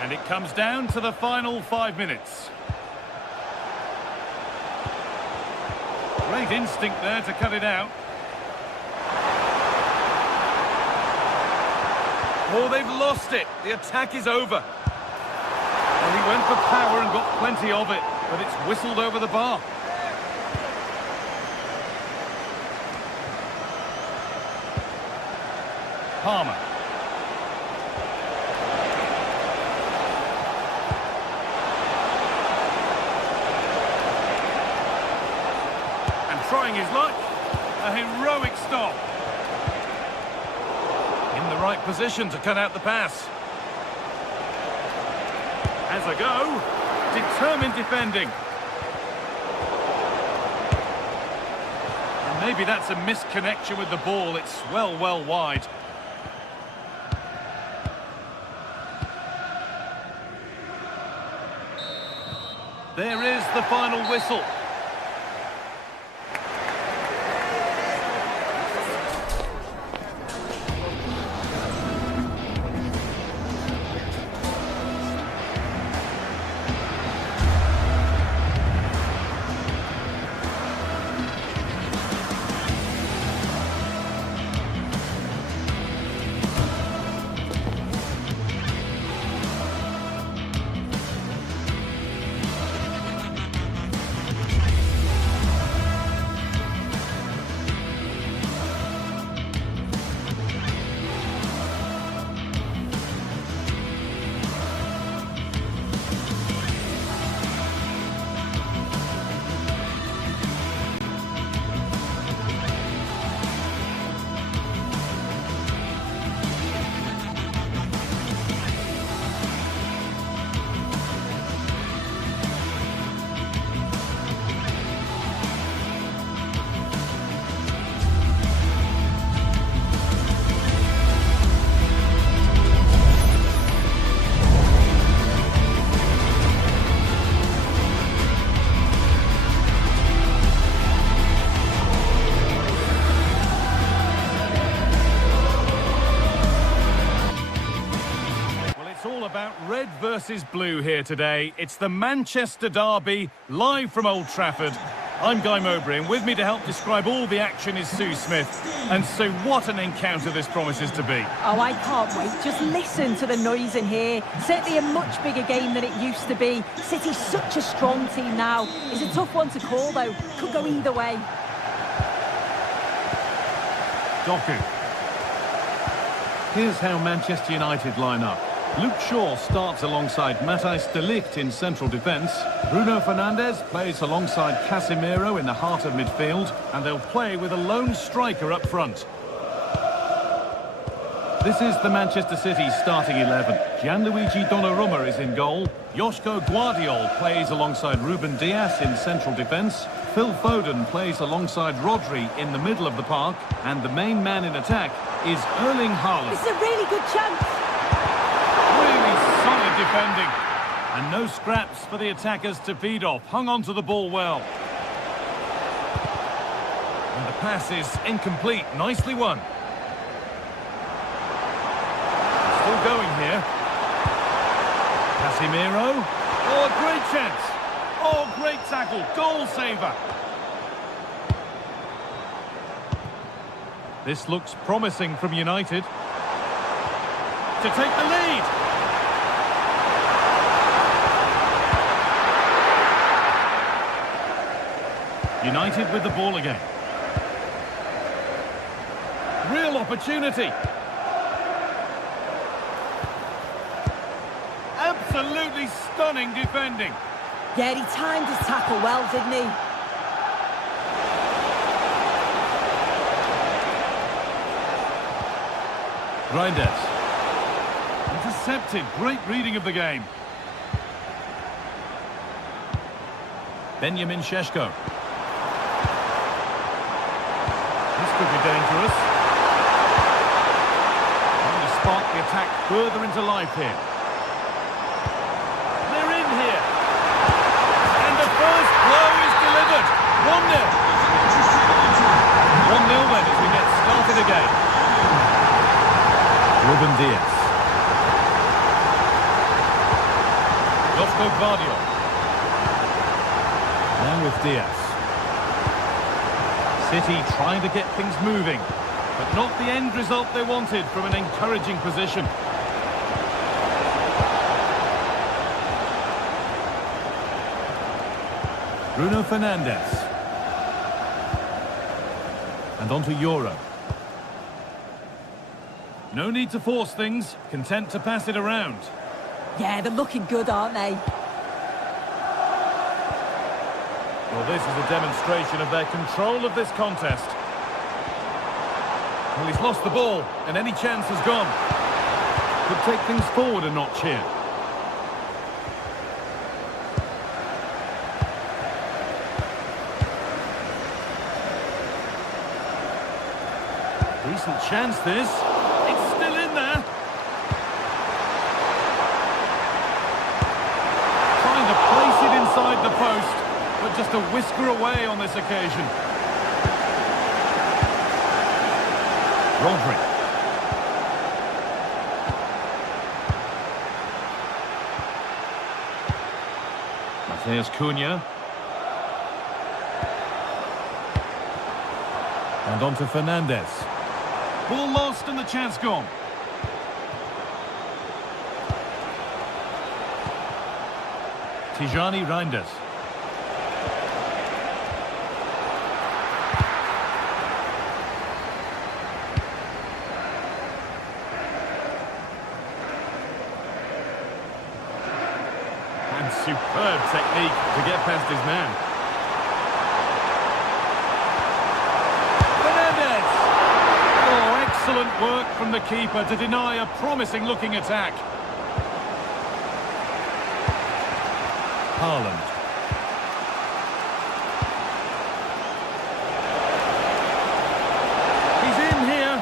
And it comes down to the final 5 minutes. Great instinct there to cut it out. Oh, they've lost it. The attack is over. Well, he went for power and got plenty of it, but it's whistled over the bar. Palmer. And trying his luck. A heroic stop. In the right position to cut out the pass. Has a go. Determined defending. And maybe that's a misconnection with the ball. It's well wide. There is the final whistle. About red versus blue here today. It's the Manchester derby, live from Old Trafford. I'm Guy Mowbray, and with me to help describe all the action is Sue Smith. And Sue, what an encounter this promises to be. Oh, I can't wait. Just listen to the noise in here. Certainly a much bigger game than it used to be. City's such a strong team now. It's a tough one to call, though. Could go either way. Doku. Here's how Manchester United line up. Luke Shaw starts alongside Matthijs de Ligt in central defence. Bruno Fernandes plays alongside Casemiro in the heart of midfield. And they'll play with a lone striker up front. This is the Manchester City starting 11. Gianluigi Donnarumma is in goal. Joško Guardiol plays alongside Ruben Dias in central defence. Phil Foden plays alongside Rodri in the middle of the park. And the main man in attack is Erling Haaland. This is a really good chance. Really solid defending. And no scraps for the attackers to feed off. Hung on to the ball well. And the pass is incomplete. Nicely won. Still going here. Casemiro. Oh, a great chance. Oh, great tackle. Goal saver. This looks promising from United. To take the lead. United with the ball again. Real opportunity. Absolutely stunning defending. Yeah, he timed his tackle well, didn't he? Reinders. Intercepted. Great reading of the game. Benjamin Šeško. This could be dangerous. Trying to spark the attack further into life here. They're in here. And the first blow is delivered. 1-0. 1-0 then as we get started again. Ruben Dias. Joško Guardiol. Now with Dias. City trying to get things moving, but not the end result they wanted from an encouraging position. Bruno Fernandes. And on to Euro. No need to force things, content to pass it around. Yeah, they're looking good, aren't they? Well, this is a demonstration of their control of this contest. Well, he's lost the ball, and any chance has gone. Could take things forward a notch here. Decent chance, this. It's still in there. Trying to place it inside the post, but just a whisker away on this occasion. Rodri. Matheus Cunha. And on to Fernandes. Ball lost and the chance gone. Tijani Reinders. And superb technique to get past his man. Fernandes! Oh, excellent work from the keeper to deny a promising-looking attack. Haaland. He's in here.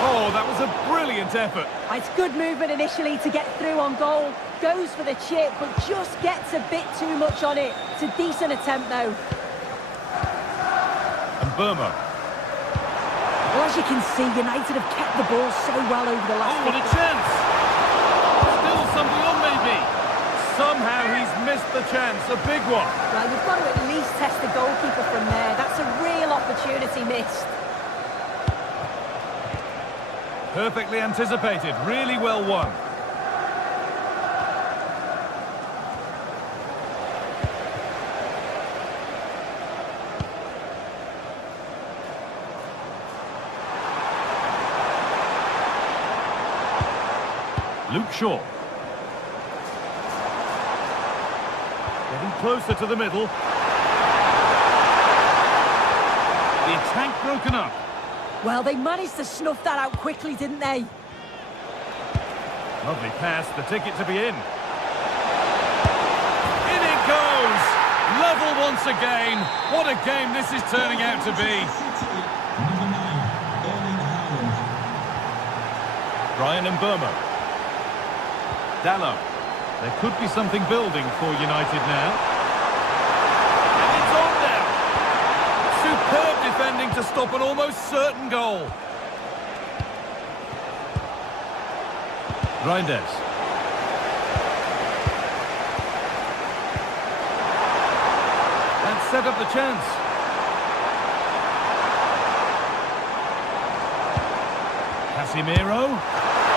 Oh, that was a brilliant effort. It's good movement initially to get through on goal. Goes for the chip, but just gets a bit too much on it. It's a decent attempt, though. And Burma. Well, as you can see, United have kept the ball so well over the last... Oh, what a chance! Still something on, maybe. Somehow he's missed the chance. A big one. Well, you've got to at least test the goalkeeper from there. That's a real opportunity missed. Perfectly anticipated. Really well won. Luke Shaw. Getting closer to the middle. The attack broken up. Well, they managed to snuff that out quickly, didn't they? Lovely pass, the ticket to be in. In it goes! Level once again. What a game this is turning out to be. Number 9, Erling Haaland. Brian and Burma. Dallo. There could be something building for United now. And it's on now. Superb defending to stop an almost certain goal. Reinders. And set up the chance. Casemiro.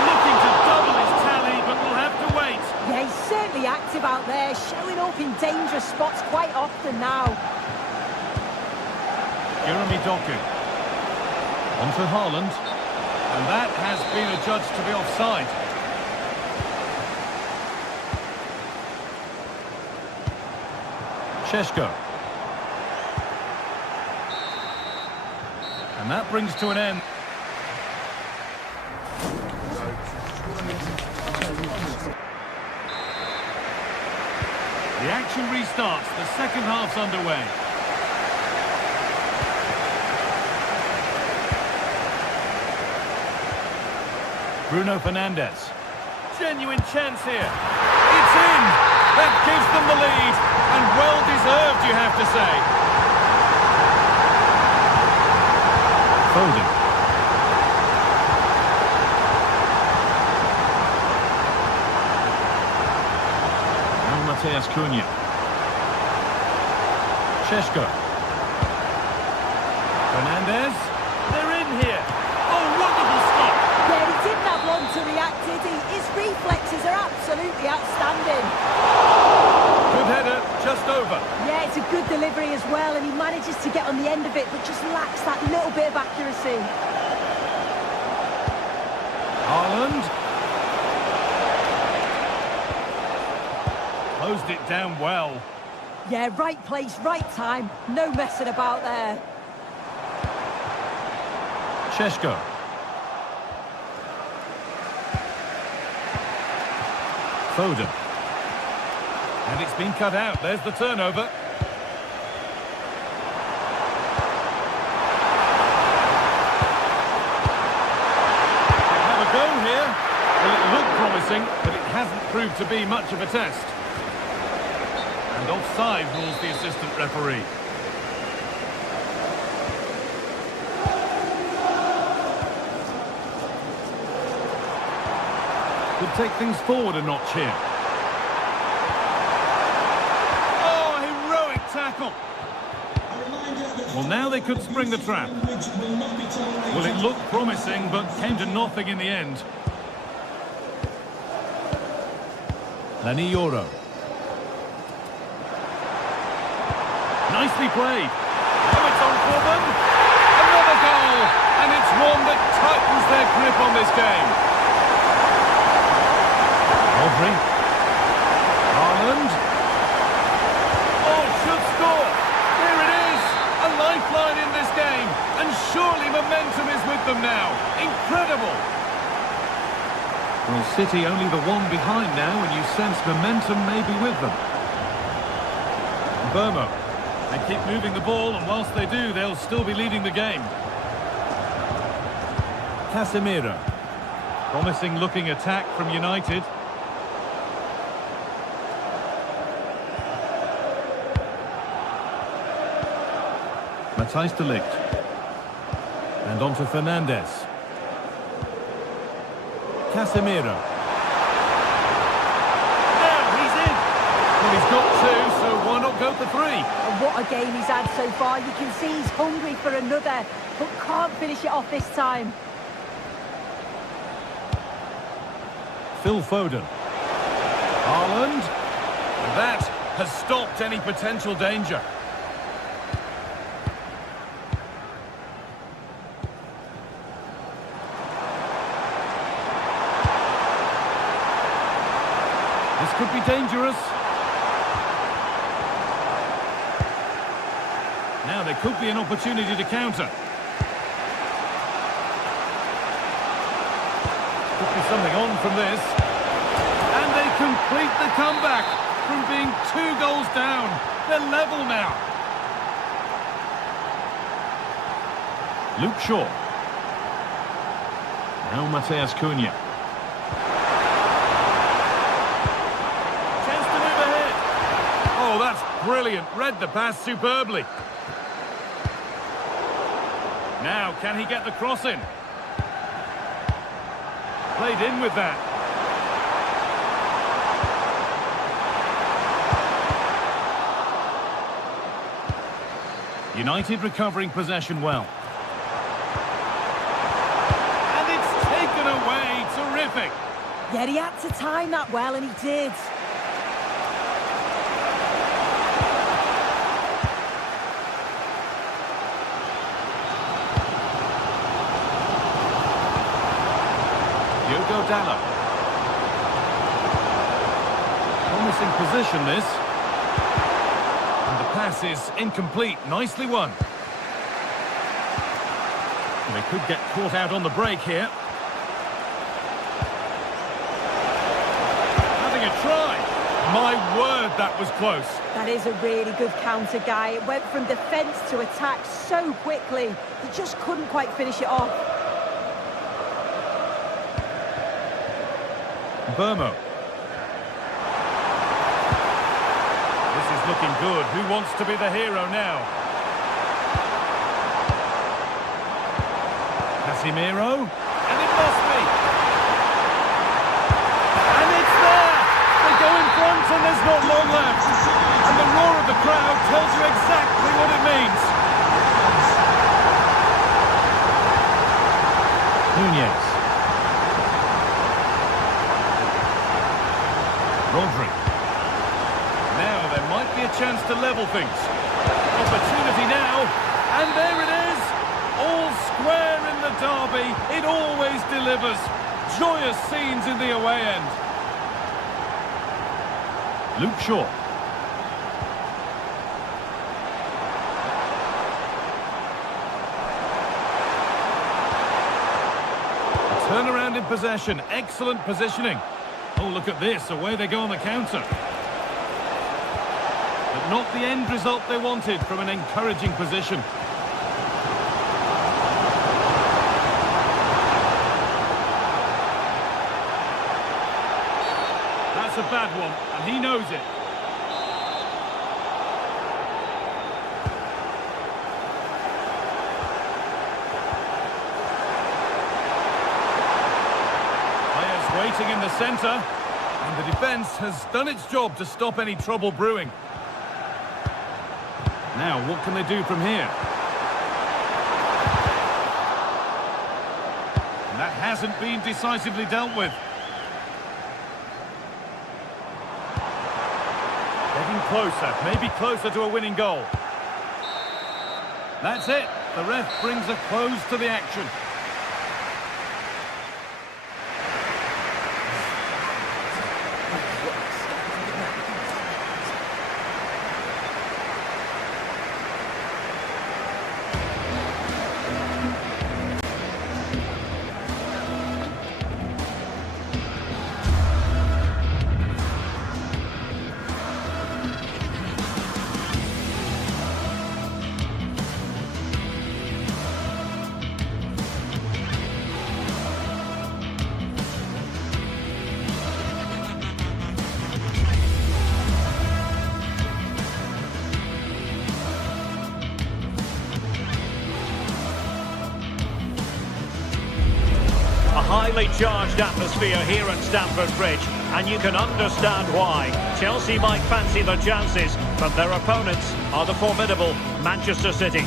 Looking to double his tally, but will have to wait. Yeah, he's certainly active out there, showing up in dangerous spots quite often now. Jeremy Doku. On to Haaland. And that has been adjudged to be offside. Šeško. And that brings to an end. The action restarts. The second half's underway. Bruno Fernandes. Genuine chance here. It's in! That gives them the lead. And well deserved, you have to say. Foden. Now Mateus Cunha. Šeško. Fernandes. They're in here. Oh, wonderful stop. Yeah, he didn't have long to react, did he? His reflexes are absolutely outstanding. Good header, just over. Yeah, it's a good delivery as well, and he manages to get on the end of it, but just lacks that little bit of accuracy. Haaland. Closed it down well. Yeah, right place, right time. No messing about there. Šeško. Foden. And it's been cut out. There's the turnover. They have a go here. Well, it looked promising, but it hasn't proved to be much of a test. And offside rules the assistant referee. Could take things forward a notch here. Oh, heroic tackle. Well, now they could spring the trap. Well, it looked promising, but came to nothing in the end. Lanioro. Nicely played. Now it's on for them. Another goal. And it's one that tightens their grip on this game. Rivalry. Haaland. Oh, should score. Here it is. A lifeline in this game. And surely momentum is with them now. Incredible. Well, City only the one behind now, and you sense momentum may be with them. Burma. They keep moving the ball, and whilst they do, they'll still be leading the game. Casemiro. Promising looking attack from United. Matthijs de Ligt. And on to Fernandes. Casemiro. Now he's in. Well, he's got two, so why not go for three? And what a game he's had so far. You can see he's hungry for another, but can't finish it off this time. Phil Foden. Haaland. That has stopped any potential danger. This could be dangerous. Now there could be an opportunity to counter. something on from this. And they complete the comeback from being 2 goals down. They're level now. Luke Shaw. Now Mateus Cunha. Chance to move ahead. Oh, that's brilliant. Read the pass superbly. Now, can he get the cross in? Played in with that. United recovering possession well. And it's taken away. Terrific. Yeah, he had to time that well, and he did. Diogo Dallo. Promising position, this. And the pass is incomplete. Nicely won. They could get caught out on the break here. Having a try. My word, that was close. That is a really good counter, Guy. It went from defence to attack so quickly. He just couldn't quite finish it off. Burmo. This is looking good. Who wants to be the hero now? Casemiro. And it must be. And it's there! They go in front and there's not long left. And the roar of the crowd tells you exactly what it means. Nunez. Rodri. Now there might be a chance to level things. Opportunity now, and there it is! All square in the derby, it always delivers. Joyous scenes in the away end. Luke Shaw. A turnaround in possession, excellent positioning. Oh, look at this. Away they go on the counter. But not the end result they wanted from an encouraging position. That's a bad one, and he knows it. Waiting in the centre, and the defence has done its job to stop any trouble brewing. Now, what can they do from here? And that hasn't been decisively dealt with. Getting closer, maybe closer to a winning goal. That's it. The ref brings a close to the action. Highly charged atmosphere here at Stamford Bridge, and you can understand why. Chelsea might fancy their chances, but their opponents are the formidable Manchester City.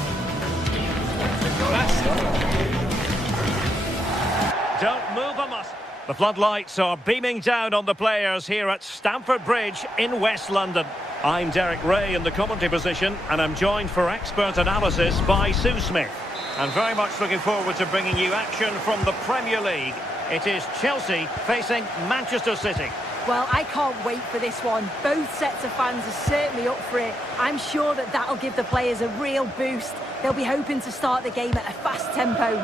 Don't move a muscle. The floodlights are beaming down on the players here at Stamford Bridge in West London. I'm Derek Ray in the commentary position, and I'm joined for expert analysis by Sue Smith. And very much looking forward to bringing you action from the Premier League. It is Chelsea facing Manchester City. Well, I can't wait for this one. Both sets of fans are certainly up for it. I'm sure that that'll give the players a real boost. They'll be hoping to start the game at a fast tempo.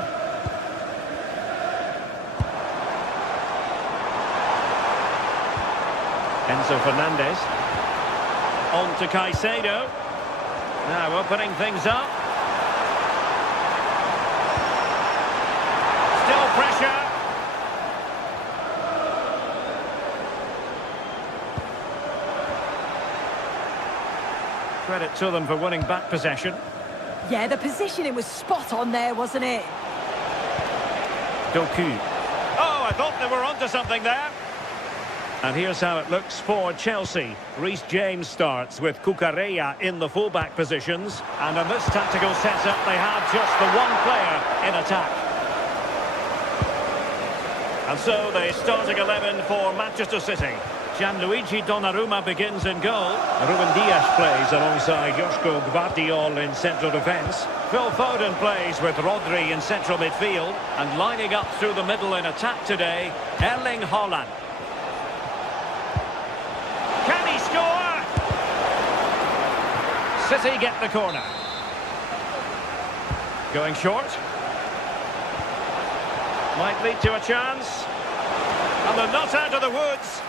Enzo Fernandez. On to Caicedo. Now opening things up. Still pressure. Credit to them for winning back possession. Yeah, the positioning was spot on there, wasn't it? Doku. Oh, I thought they were onto something there. And here's how it looks for Chelsea. Reece James starts with Cucurella in the fullback positions. And in this tactical setup, they have just the one player in attack. And so the starting 11 for Manchester City. Gianluigi Donnarumma begins in goal. Ruben Dias plays alongside Joško Gvardiol in central defence. Phil Foden plays with Rodri in central midfield. And lining up through the middle in attack today, Erling Haaland. Can he score? City get the corner. Going short. Might lead to a chance. And they're not out of the woods.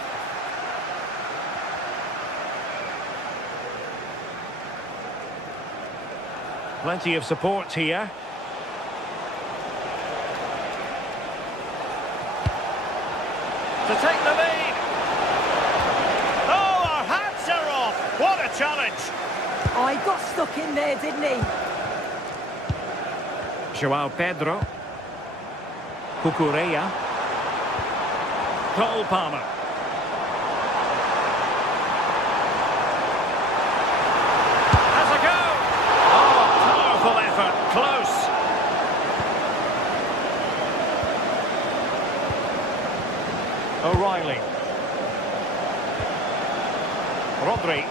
Plenty of support here. To take the lead. Oh, our hats are off. What a challenge. Oh, he got stuck in there, didn't he? João Pedro. Cucurella. Cole Palmer. Has a go. Oh, powerful effort. Close. O'Reilly. Rodri.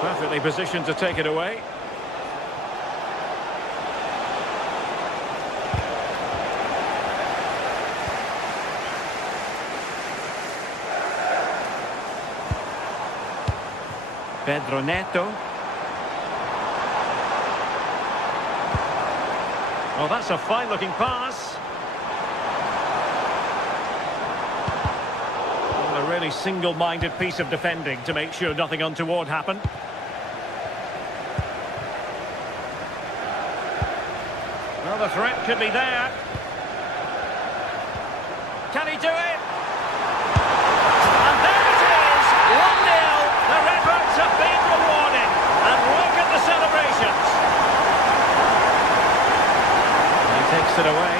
Perfectly positioned to take it away. Pedro Neto. Oh, that's a fine-looking pass. Well, a really single-minded piece of defending to make sure nothing untoward happened. Well, the threat could be there. Can he do it? And there it is! 1-0! Their efforts have been rewarded. And look at the celebrations. He takes it away.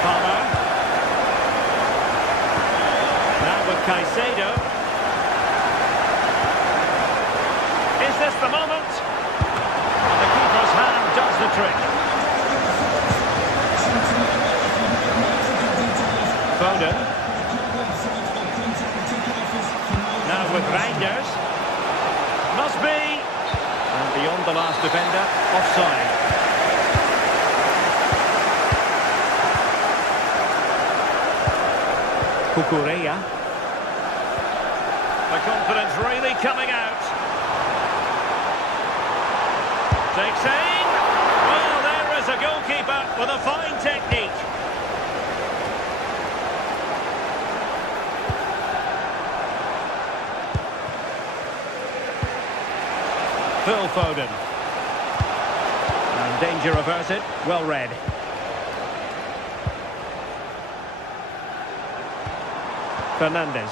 Palmer. Now with Caicedo. Is this the moment? And the keeper's hand does the trick. Foden. Now with Reinders. Must be. And beyond the last defender, offside. Cucurella. The confidence really coming out. Takes aim. Well, there is a goalkeeper with a fine technique. Phil Foden. And danger averted. Well read. Fernandez.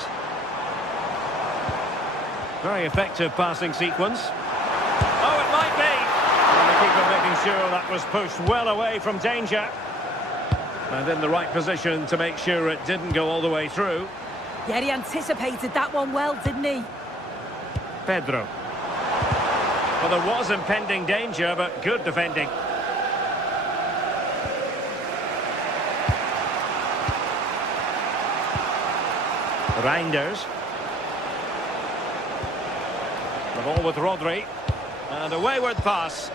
Very effective passing sequence. Oh, it might be. And the keeper making sure that was pushed well away from danger. And in the right position to make sure it didn't go all the way through. Yeah, he anticipated that one well, didn't he? Pedro. Well, there was impending danger, but good defending. Reinders. The ball with Rodri. And a wayward pass.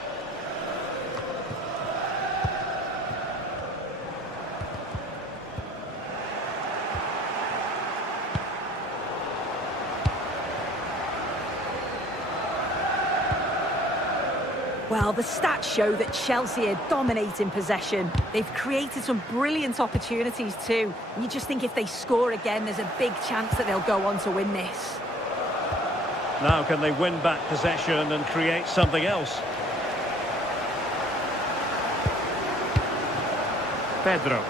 Well, the stats show that Chelsea are dominating possession. They've created some brilliant opportunities too. And you just think if they score again, there's a big chance that they'll go on to win this. Now can they win back possession and create something else? Pedro.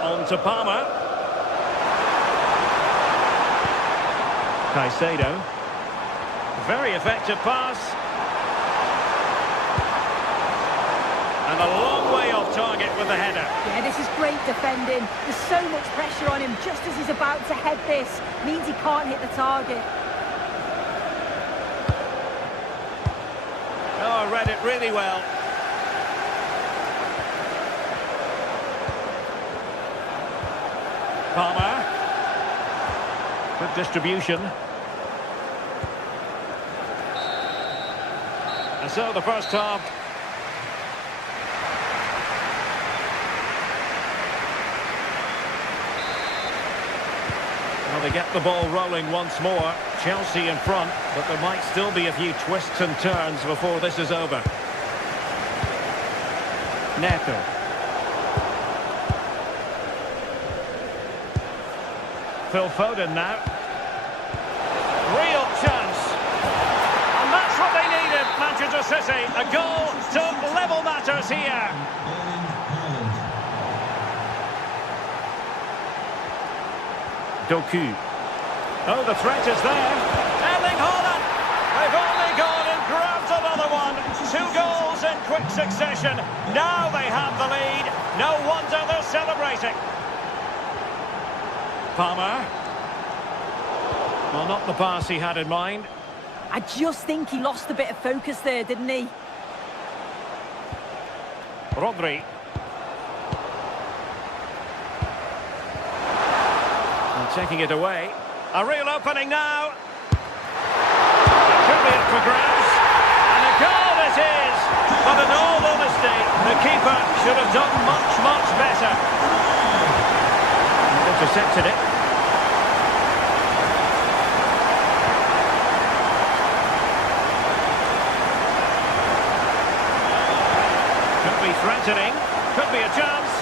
On to Palmer. Caicedo. Very effective pass. And a long way off target with the header. Yeah, this is great defending. There's so much pressure on him just as he's about to head this. Means he can't hit the target. Oh, read it really well. Palmer. Good distribution. And so the first half. Well, they get the ball rolling once more. Chelsea in front, but there might still be a few twists and turns before this is over. Neto. Phil Foden now. Real chance. And that's what they needed, Manchester City. A goal to level matters here. Doku. Oh, the threat is there. Erling Haaland. They've only gone and grabbed another one. 2 goals in quick succession. Now they have the lead. No wonder they're celebrating. Palmer. Well, not the pass he had in mind. I just think he lost a bit of focus there, didn't he? Rodri. And taking it away. A real opening now. It could be up for grabs. And a goal it is. But in all honesty, the keeper should have done much, much better. Intercepted it. Could be threatening. Could be a chance.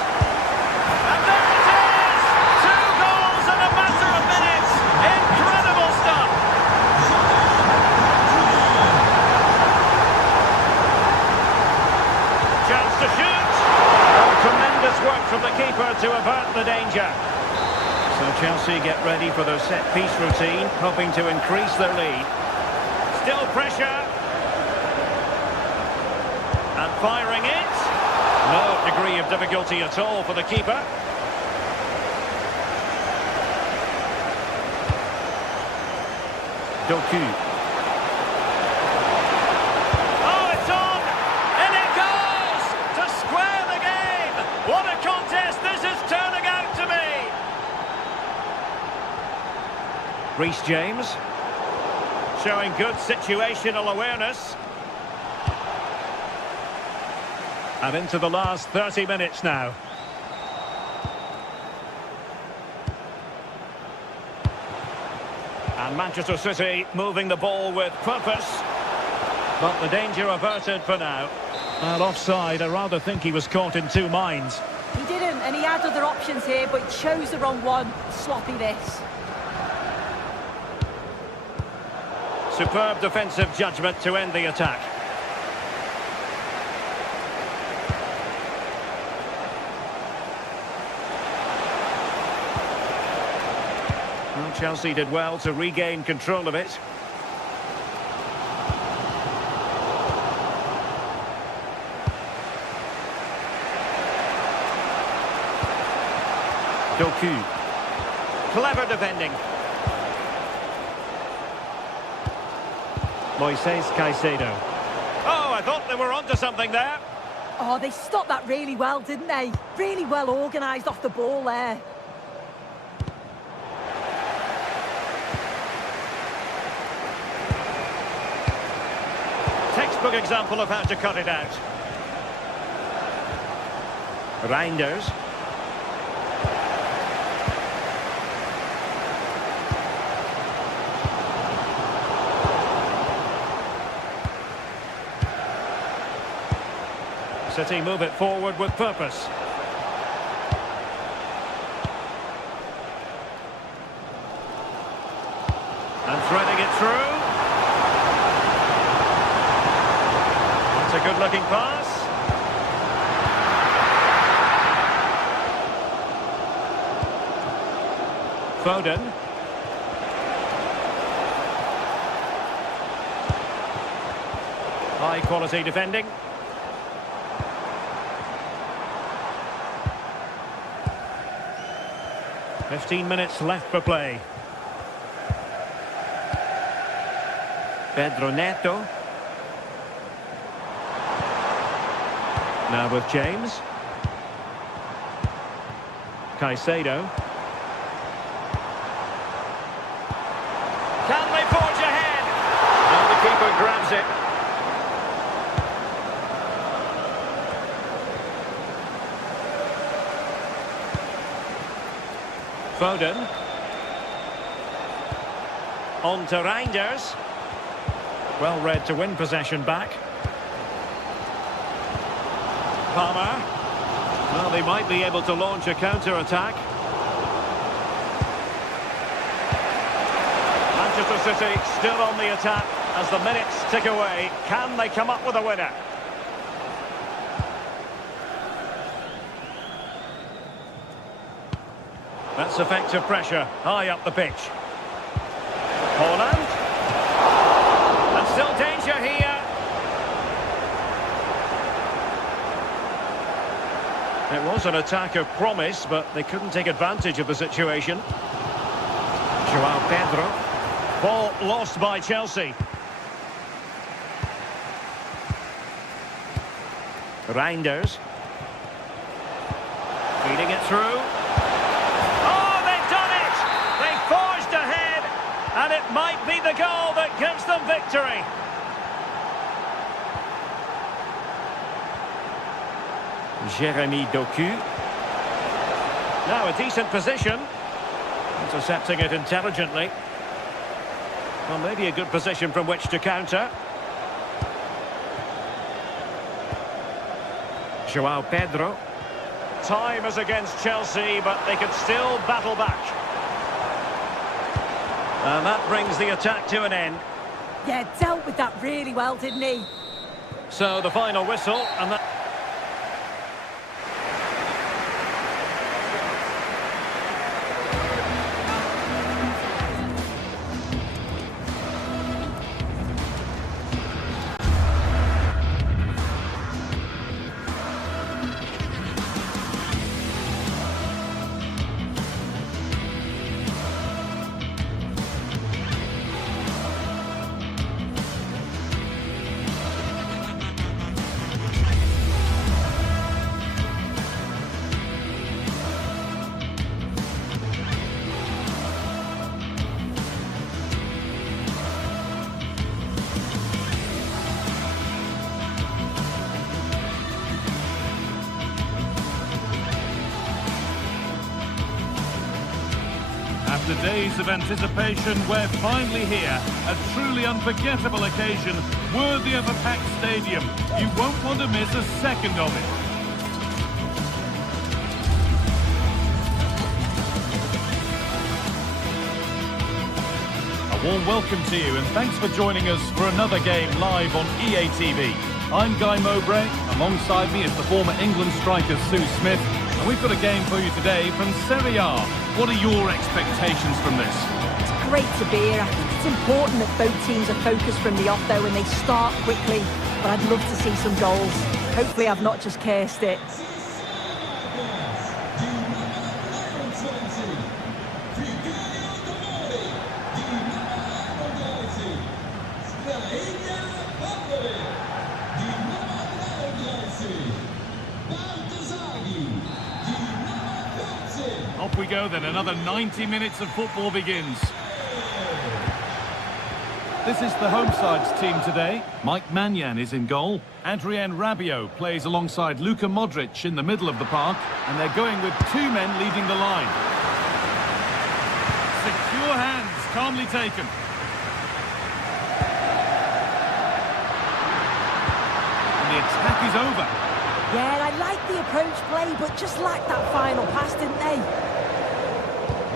And there it is! 2 goals in a matter of minutes. Incredible stuff. Chance to shoot. Oh, tremendous work from the keeper to avert the danger. So Chelsea get ready for their set-piece routine, hoping to increase their lead. Still pressure. And firing it. No degree of difficulty at all for the keeper. Doku. Oh, it's on! And it goes! To square the game! What a contest this is turning out to be! Reece James. Showing good situational awareness. And into the last 30 minutes now. And Manchester City moving the ball with purpose. But the danger averted for now. Well, offside, I rather think he was caught in 2 minds. He didn't, and he had other options here, but he chose the wrong one. Sloppy this. Superb defensive judgment to end the attack. Well, Chelsea did well to regain control of it. Doku. Clever defending. Moises Caicedo. Oh, I thought they were onto something there. Oh, they stopped that really well, didn't they? Really well organised off the ball there. Textbook example of how to cut it out. Reinders. City move it forward with purpose. And threading it through. That's a good-looking pass. Foden. High-quality defending. "15 minutes left for play. Pedro Neto. Now with James. Caicedo. Can they forge ahead? And the keeper grabs it. Foden. On to Reinders. Well read to win possession back. Palmer. Well, they might be able to launch a counter-attack. Manchester City still on the attack as the minutes tick away. Can they come up with a winner? That's effective pressure high up the pitch. Haaland. And still danger here. It was an attack of promise, but they couldn't take advantage of the situation. João Pedro. Ball lost by Chelsea. Reinders. Feeding it through. Oh, they've done it! They forged ahead, and it might be the goal that gives them victory. Jeremy Doku. Now a decent position. Intercepting it intelligently. Well, maybe a good position from which to counter. João Pedro. Time is against Chelsea, but they can still battle back. And that brings the attack to an end. Yeah, dealt with that really well, didn't he? So the final whistle, and that... After days of anticipation, we're finally here. A truly unforgettable occasion, worthy of a packed stadium. You won't want to miss a second of it. A warm welcome to you, and thanks for joining us for another game live on EA TV. I'm Guy Mowbray. Alongside me is the former England striker Sue Smith. And we've got a game for you today from Serie A. What are your expectations from this? It's great to be here. I think it's important that both teams are focused from the off, though, and they start quickly. But I'd love to see some goals. Hopefully I've not just cursed it. Off we go then, another 90 minutes of football begins. This is the home side's team today. Mike Maignan is in goal. Adrien Rabiot plays alongside Luka Modric in the middle of the park. And they're going with two men leading the line. Secure hands, calmly taken. And the attack is over. Yeah, and I like the approach play, but just lacked that final pass, didn't they?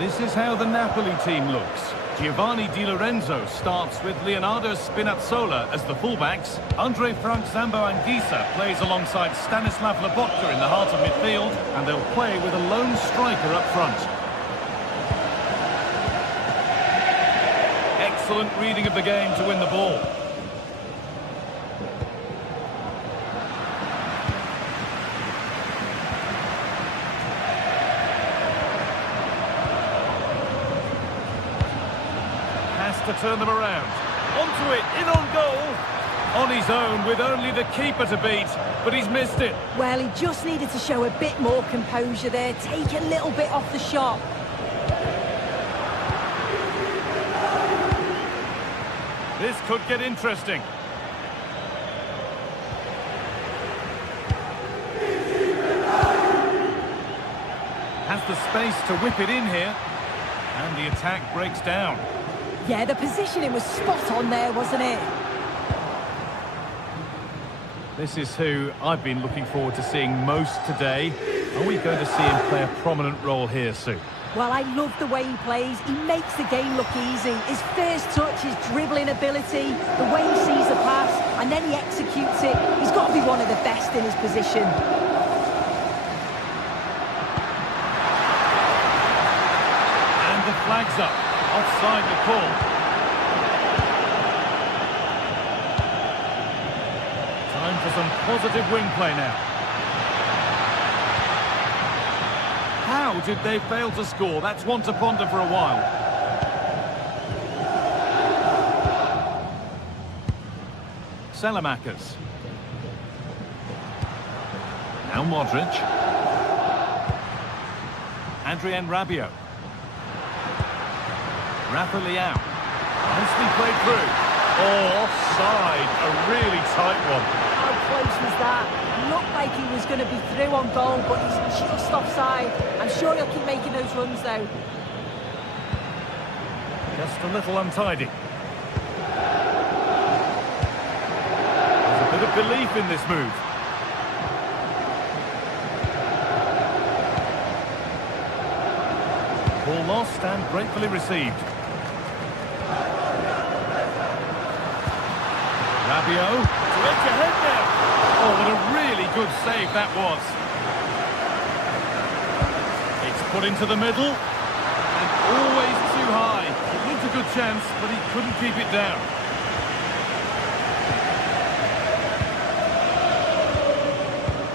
This is how the Napoli team looks. Giovanni Di Lorenzo starts with Leonardo Spinazzola as the fullbacks. Andre Frank Zambo Anguissa plays alongside Stanislav Lobotka in the heart of midfield, and they'll play with a lone striker up front. Excellent reading of the game to win the ball. To turn them around. Onto it, in on goal. On his own with only the keeper to beat, but he's missed it. Well, he just needed to show a bit more composure there, take a little bit off the shot. This could get interesting. Has the space to whip it in here. And the attack breaks down. Yeah, the positioning was spot on there, wasn't it? This is who I've been looking forward to seeing most today. Are we going to see him play a prominent role here, Sue? Well, I love the way he plays. He makes the game look easy. His first touch, his dribbling ability, the way he sees the pass, and then he executes it. He's got to be one of the best in his position. And the flag's up. Offside the call. Time for some positive wing play now. How did they fail to score? That's one to ponder for a while. Salamakers. Now Modric. Adrien Rabiot. Rafa Leao. Nicely played through. Oh, offside. A really tight one. How close was that? Looked like he was going to be through on goal, but he's just offside. I'm sure he'll keep making those runs, though. Just a little untidy. There's a bit of belief in this move. Ball lost and gratefully received. Rabiot, to edge ahead now. Oh, what a really good save that was. It's put into the middle, and always too high. It looked a good chance, but he couldn't keep it down.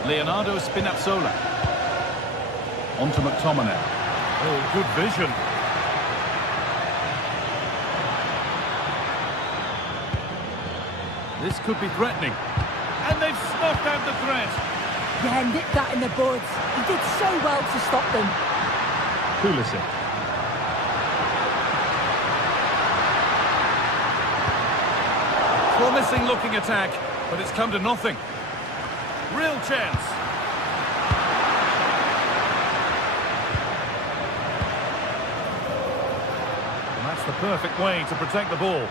Leonardo Spinazzola. On to McTominay. Oh, good vision. This could be threatening. And they've snuffed out the threat. Yeah, nipped that in the bud. He did so well to stop them. Pulisic. Promising looking attack, but it's come to nothing. Real chance. And that's the perfect way to protect the ball.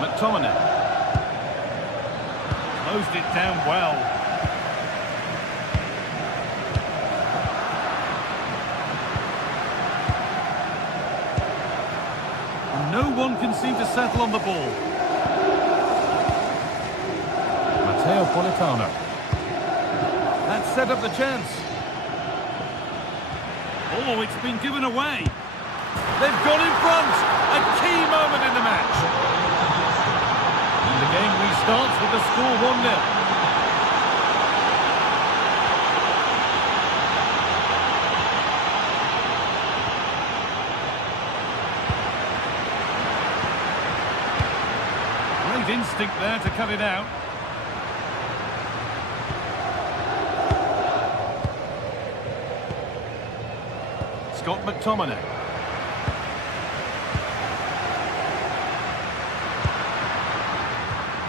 McTominay. Closed it down well. And no one can seem to settle on the ball. Matteo Politano. That set up the chance. Oh, it's been given away. They've gone in front. A key moment in the match. The game restarts with the score 1-0. Great instinct there to cut it out. Scott McTominay.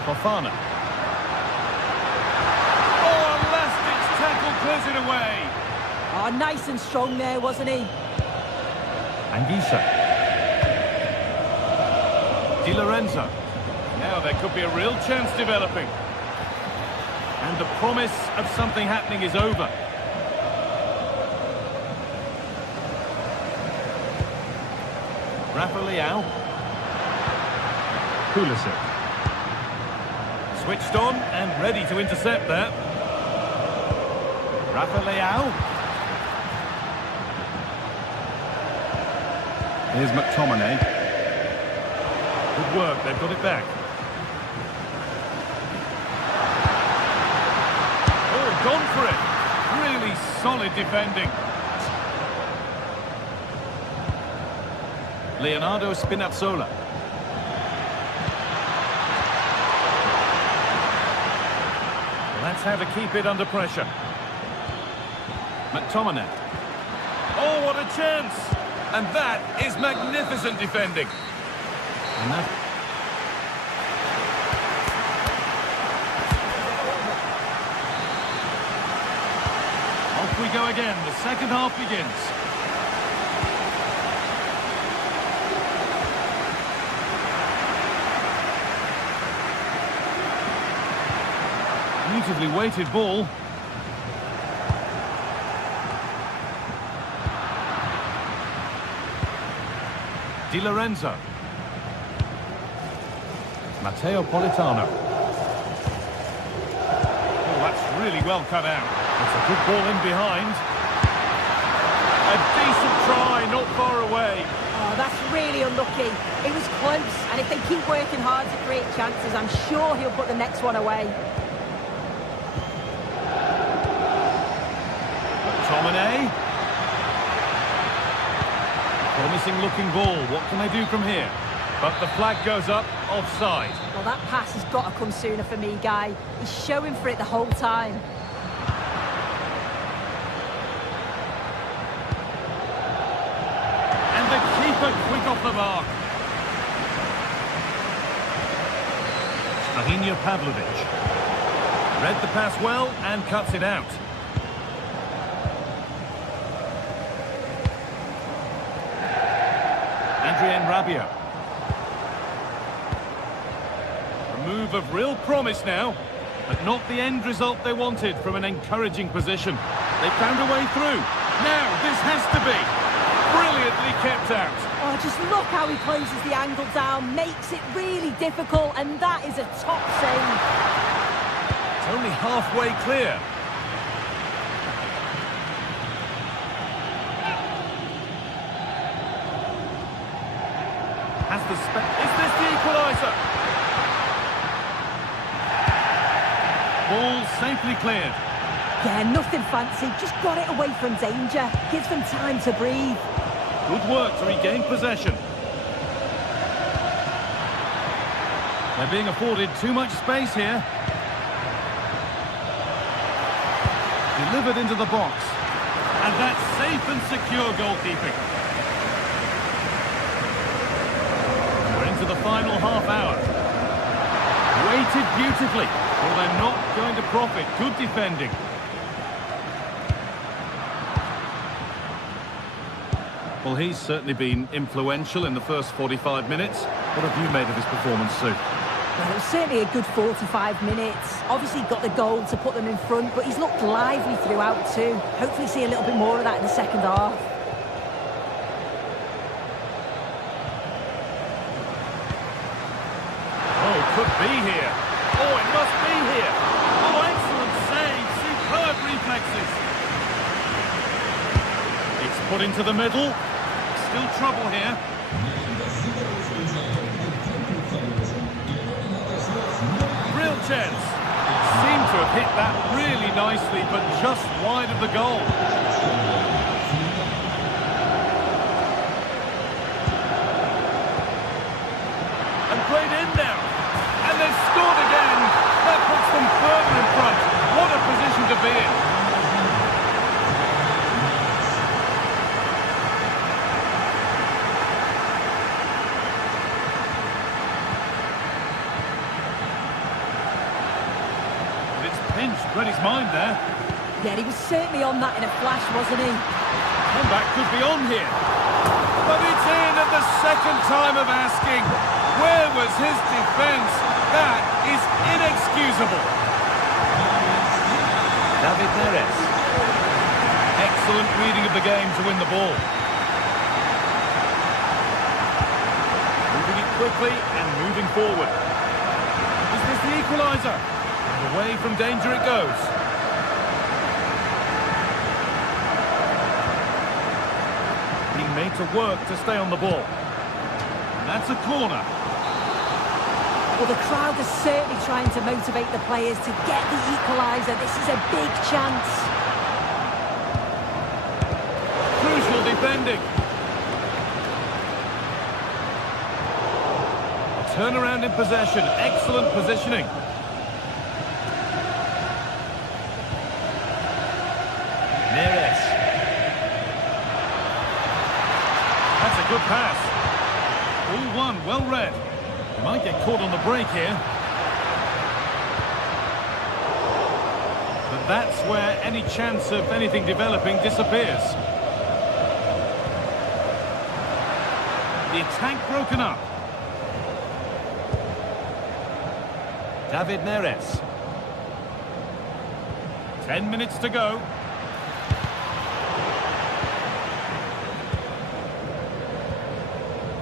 Fofana. Oh, a last-ditch tackle clears it away. Oh, nice and strong there, wasn't he? Anguissa. Di Lorenzo. Now there could be a real chance developing. And the promise of something happening is over. Rafa Leao. Pulisic. Switched on and ready to intercept that. Rafa Leao. Here's McTominay. Good work, they've got it back. Oh, gone for it. Really solid defending. Leonardo Spinazzola. That's how to keep it under pressure. McTominay. Oh, what a chance! And that is magnificent defending. And that... Off we go again. The second half begins. Beautifully weighted ball. Di Lorenzo. Matteo Politano. Oh, that's really well cut out. It's a good ball in behind. A decent try, not far away. Oh, that's really unlucky. It was close, and if they keep working hard to create chances, I'm sure he'll put the next one away. McTominay. Promising looking ball. What can they do from here? But the flag goes up, offside. Well, that pass has got to come sooner for me, Guy. He's showing for it the whole time. And the keeper quick off the mark. Strahinja Pavlovic. Read the pass well and cuts it out. Adrien Rabiot. A move of real promise now, but not the end result they wanted from an encouraging position. They found a way through. Now this has to be brilliantly kept out. Oh, just look how he closes the angle down, makes it really difficult, and that is a top save. It's only halfway clear. Has the is this the equalizer? Ball safely cleared. Yeah, nothing fancy, just got it away from danger. Gives them time to breathe. Good work to regain possession. They're being afforded too much space here. Delivered into the box. And that's safe and secure goalkeeping. We're into the final half hour. Weighted beautifully. Well, they're not going to profit. Good defending. Well, he's certainly been influential in the first 45 minutes. What have you made of his performance, Sue? Well, it was certainly a good 45 minutes. Obviously got the goal to put them in front, but he's looked lively throughout too. Hopefully see a little bit more of that in the second half. Oh, could be here. Oh, it must be here. Oh, excellent save. Superb reflexes. It's put into the middle. Still trouble here. Real chance. Seemed to have hit that really nicely, but just wide of the goal. And played in now. And they've scored again. That puts them further in front. What a position to be in. Read his mind there. Yeah, he was certainly on that in a flash, wasn't he? Comeback could be on here. But it's in at the second time of asking. Where was his defence? That is inexcusable. David Neres. Excellent reading of the game to win the ball. Moving it quickly and moving forward. Is this the equalizer? And away from danger it goes. Being made to work to stay on the ball. And that's a corner. Well, the crowd is certainly trying to motivate the players to get the equaliser. This is a big chance. Crucial defending. Turnaround in possession. Excellent positioning. Neres. That's a good pass. All one, well read. He might get caught on the break here. But that's where any chance of anything developing disappears. The attack broken up. David Neres. 10 minutes to go.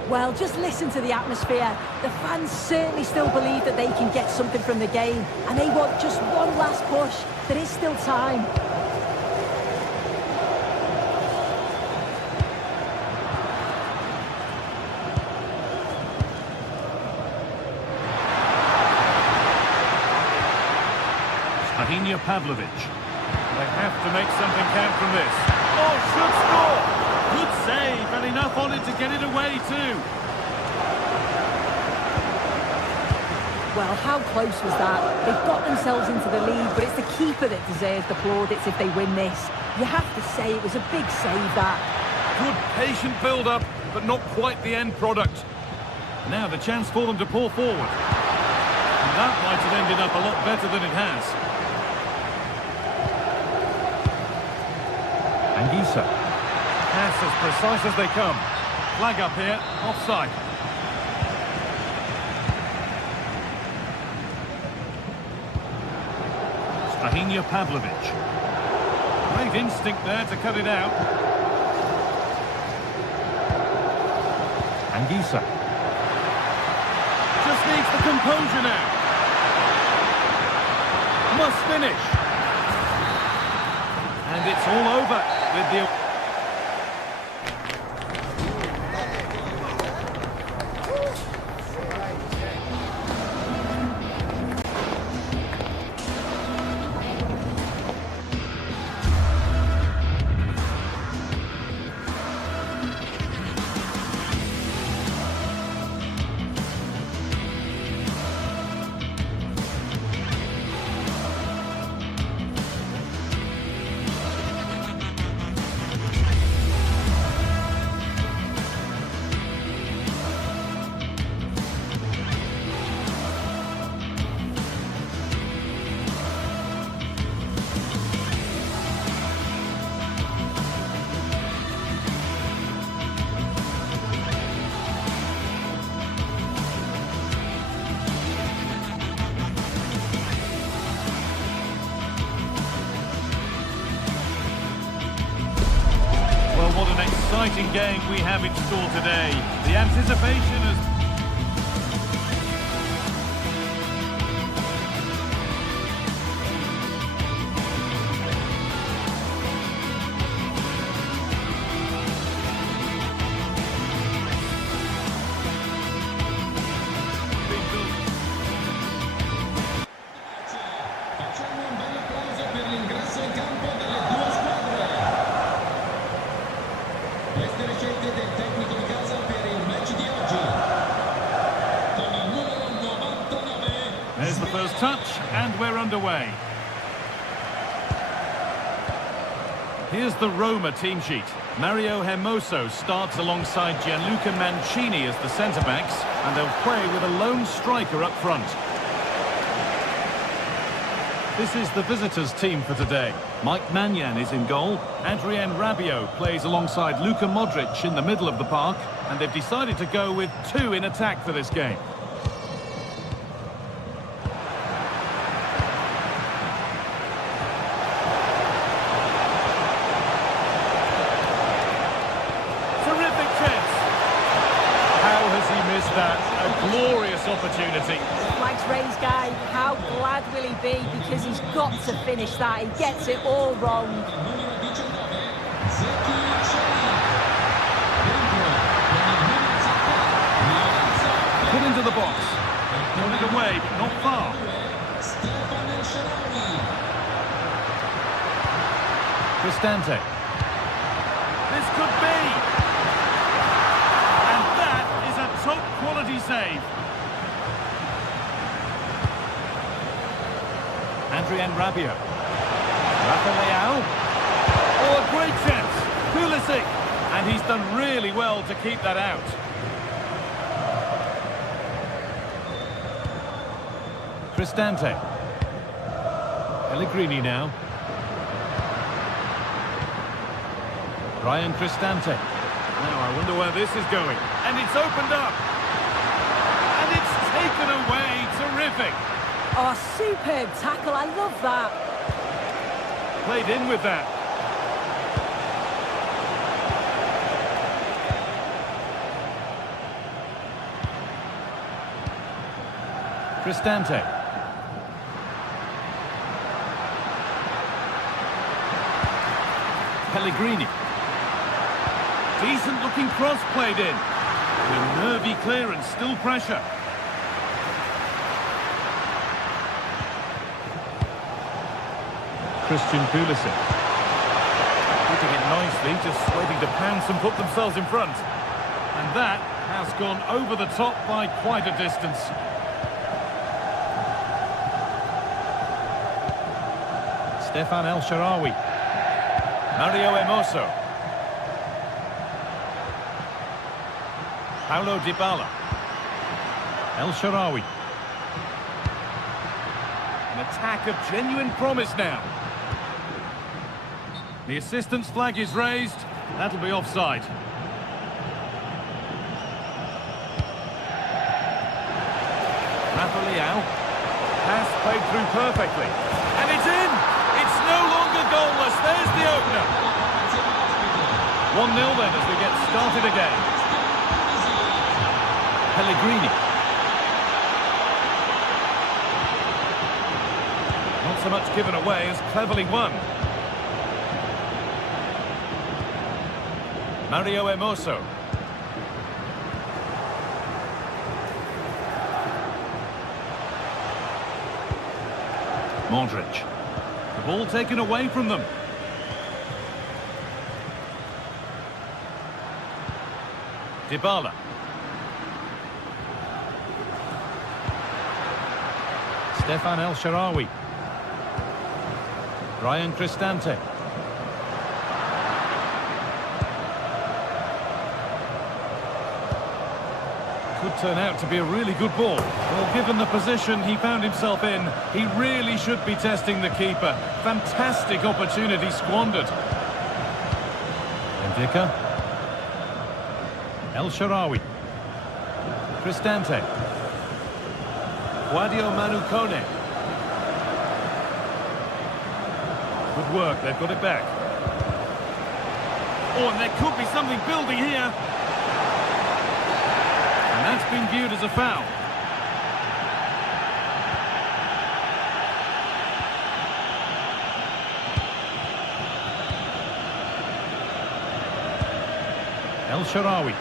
Well, just listen to the atmosphere. The fans certainly still believe that they can get something from the game, and they want just one last push. There is still time. Pavlovic. They have to make something count from this. Oh, should score! Good save, and enough on it to get it away too. Well, how close was that? They've got themselves into the lead, but it's the keeper that deserves the plaudits if they win this. You have to say it was a big save, that. Good patient build-up, but not quite the end product. Now the chance for them to pour forward. And that might have ended up a lot better than it has. Anguissa. Pass as precise as they come. Flag up here, offside. Pavlovic. Great instinct there to cut it out. Anguissa. Just needs the composure now. Must finish. And it's all over with the... What an exciting game we have in store today. The anticipation has... Facciamo un bel applauso per l'ingresso in campo delle due squadre. Queste le scelte del tecnico di casa per il match di oggi. Con il numero 99. There's the first touch, and we're underway. Here's the Roma team sheet. Mario Hermoso starts alongside Gianluca Mancini as the centre-backs, and they'll play with a lone striker up front. This is the visitors' team for today. Mike Mannion is in goal. Adrien Rabiot plays alongside Luka Modric in the middle of the park. And they've decided to go with two in attack for this game. Terrific chance. How has he missed that? A glorious opportunity. Flags raised, guy. How glad will he be? Because he's got to finish that. He gets it all wrong. Put into the box. Got it away, but not far. Cristante. This could be. And that is a top quality save. Adrien Rabiot. Rafael. Oh, a great chance. Pulisic. And he's done really well to keep that out. Cristante. Pellegrini now. Ryan Cristante. Now I wonder where this is going. And it's opened up. And it's taken away. Terrific. Oh, superb tackle. I love that. Played in with that. Cristante. Pellegrini. Decent looking cross played in. With nervy clearance, still pressure. Christian Pulisic. Putting it nicely, just waiting to pounce and put themselves in front. And that has gone over the top by quite a distance. Stefan El Shaarawy. Mario Hermoso. Paulo Dybala. El Shaarawy. An attack of genuine promise now. The assistant's flag is raised. That'll be offside. Rafael. Pass played through perfectly. And it's in! It's no longer goalless. There's the opener. 1-0 then as we get started again. Pellegrini. Not so much given away as cleverly won. Mario Hermoso. Modric. The ball taken away from them. Dybala. Stefan El Shaarawy. Ryan Cristante. Could turn out to be a really good ball. Well, given the position he found himself in, he really should be testing the keeper. Fantastic opportunity squandered. Ndika. El Shaarawy. Cristante. Guadio Manu Kone. Good work, they've got it back. Oh, and there could be something building here. And that's been viewed as a foul. El Shaarawy.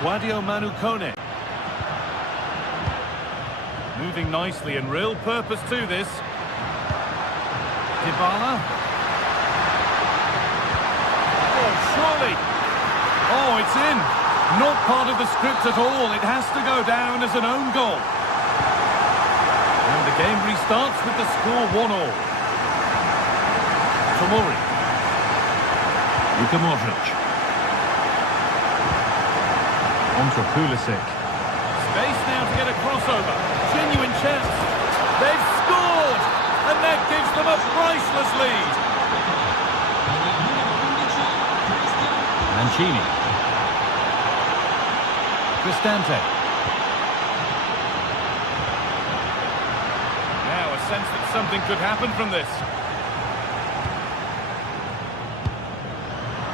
Guadio Manu Kone. Moving nicely and real purpose to this. Dybala. Oh, surely. Oh, it's in. Not part of the script at all. It has to go down as an own goal. And the game restarts with the score 1-all. Tomori. Luka Modric. On to Pulisic. Space now to get a crossover. Genuine chance. They've that gives them a priceless lead. Mancini. Cristante. Now a sense that something could happen from this.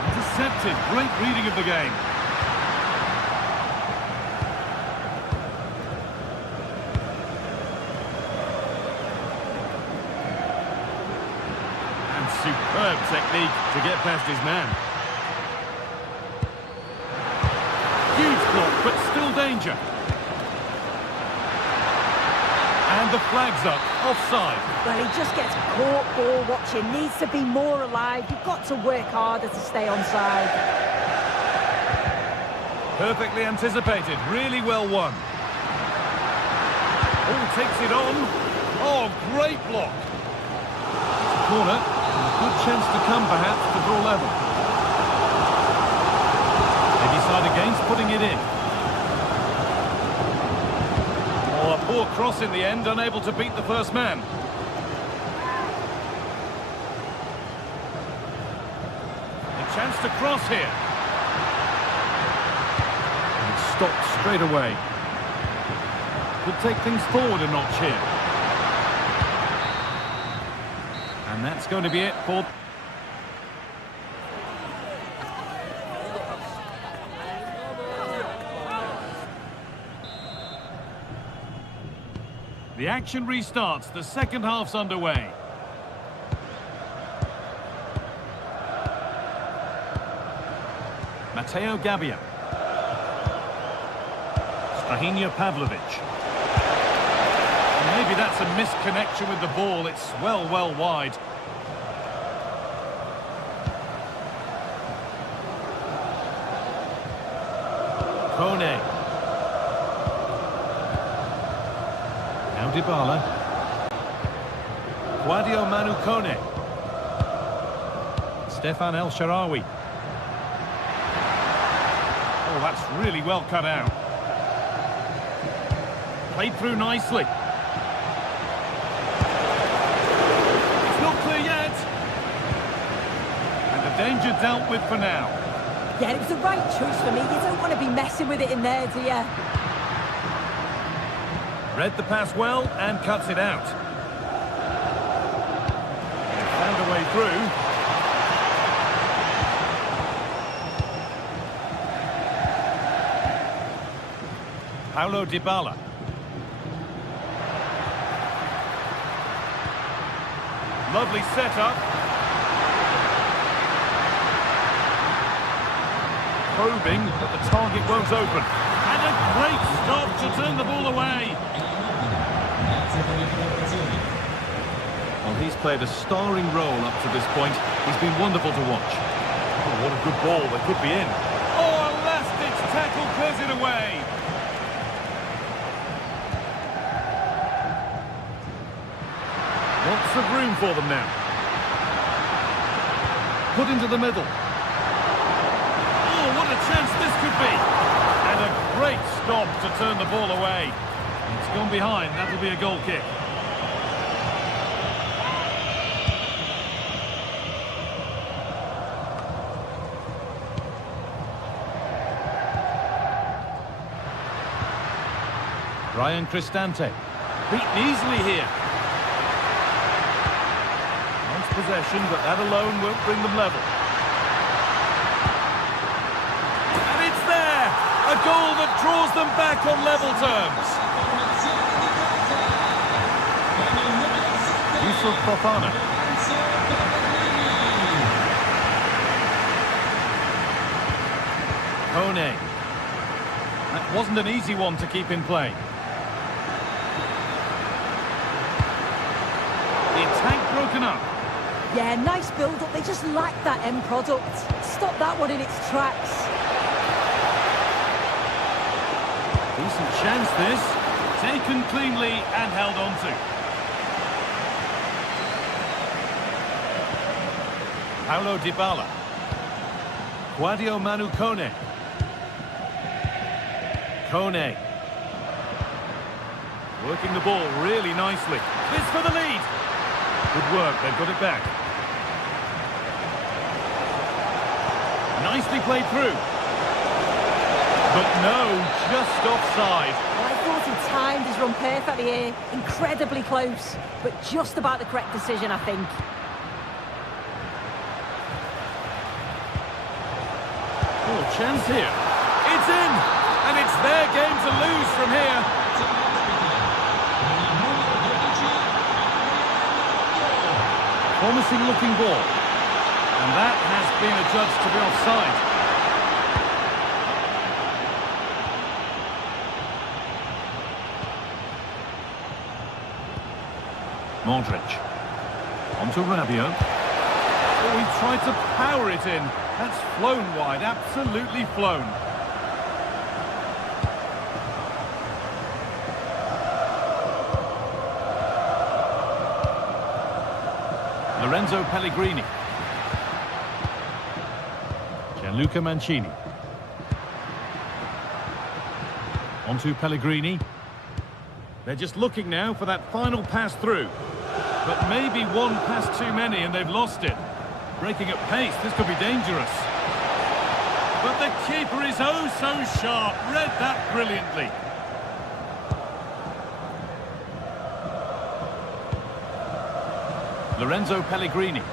Intercepted. Great reading of the game. And superb technique to get past his man. Huge block, but still danger. And the flag's up, offside. Well, he just gets caught ball watching, needs to be more alive. You've got to work harder to stay onside. Perfectly anticipated, really well won. Oh, takes it on. Oh, great block. Corner, and a good chance to come perhaps to draw level. They decide against putting it in. Oh, a poor cross in the end, unable to beat the first man. A chance to cross here. And it's stopped straight away. Could take things forward a notch here. And that's going to be it for... The action restarts, the second half's underway. Matteo Gabbia. Strahinja Pavlovic. Maybe that's a misconnection with the ball, it's well wide. Kone. Now Dybala. Guadio Manu Kone. Stefan El Shaarawy. Oh, that's really well cut out. Played through nicely. It's not clear yet. And the danger dealt with for now. Yeah, it was the right choice for me. You don't want to be messing with it in there, do you? Read the pass well and cuts it out. Found a way through. Paulo Dybala. Lovely setup. Probing, but the target won't open. And a great stop to turn the ball away. Well, he's played a starring role up to this point. He's been wonderful to watch. Oh, what a good ball. They could be in. Oh, a last-ditch tackle clears it away. Lots of room for them now. Put into the middle. Oh, what a chance this could be. And a great stop to turn the ball away. It's gone behind. That'll be a goal kick. Ryan Cristante. Beaten easily here. Nice possession, but that alone won't bring them level. And it's there! A goal that draws them back on level terms. Yusuf Fofana. Kone. That wasn't an easy one to keep in play. The attack broken up. Yeah, nice build-up. They just lack that end product. Stop that one in its tracks. Decent chance this. Taken cleanly and held on to. Paulo Dybala. Guadio Manu Kone. Kone. Working the ball really nicely. This for the lead. Good work, they've got it back. Nicely played through. But no, just offside. Well, I thought he timed his run perfectly here. Incredibly close, but just about the correct decision, I think. Oh, chance here. It's in! And it's their game to lose from here. Promising looking ball. And that has been adjudged to be offside. Modric. On to Rabiot. Oh, he tried to power it in. That's flown wide, absolutely flown. Lorenzo Pellegrini. Gianluca Mancini. On to Pellegrini. They're just looking now for that final pass through. But maybe one pass too many and they've lost it. Breaking at pace, this could be dangerous. But the keeper is oh so sharp. Read that brilliantly. Lorenzo Pellegrini. This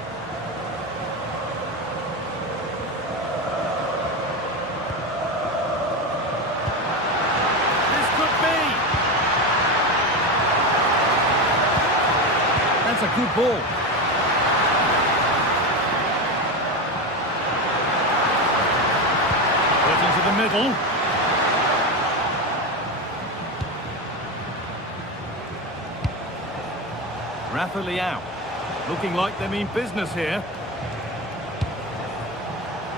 could be. That's a good ball. Put into the middle. Rafa Leao. Looking like they mean business here.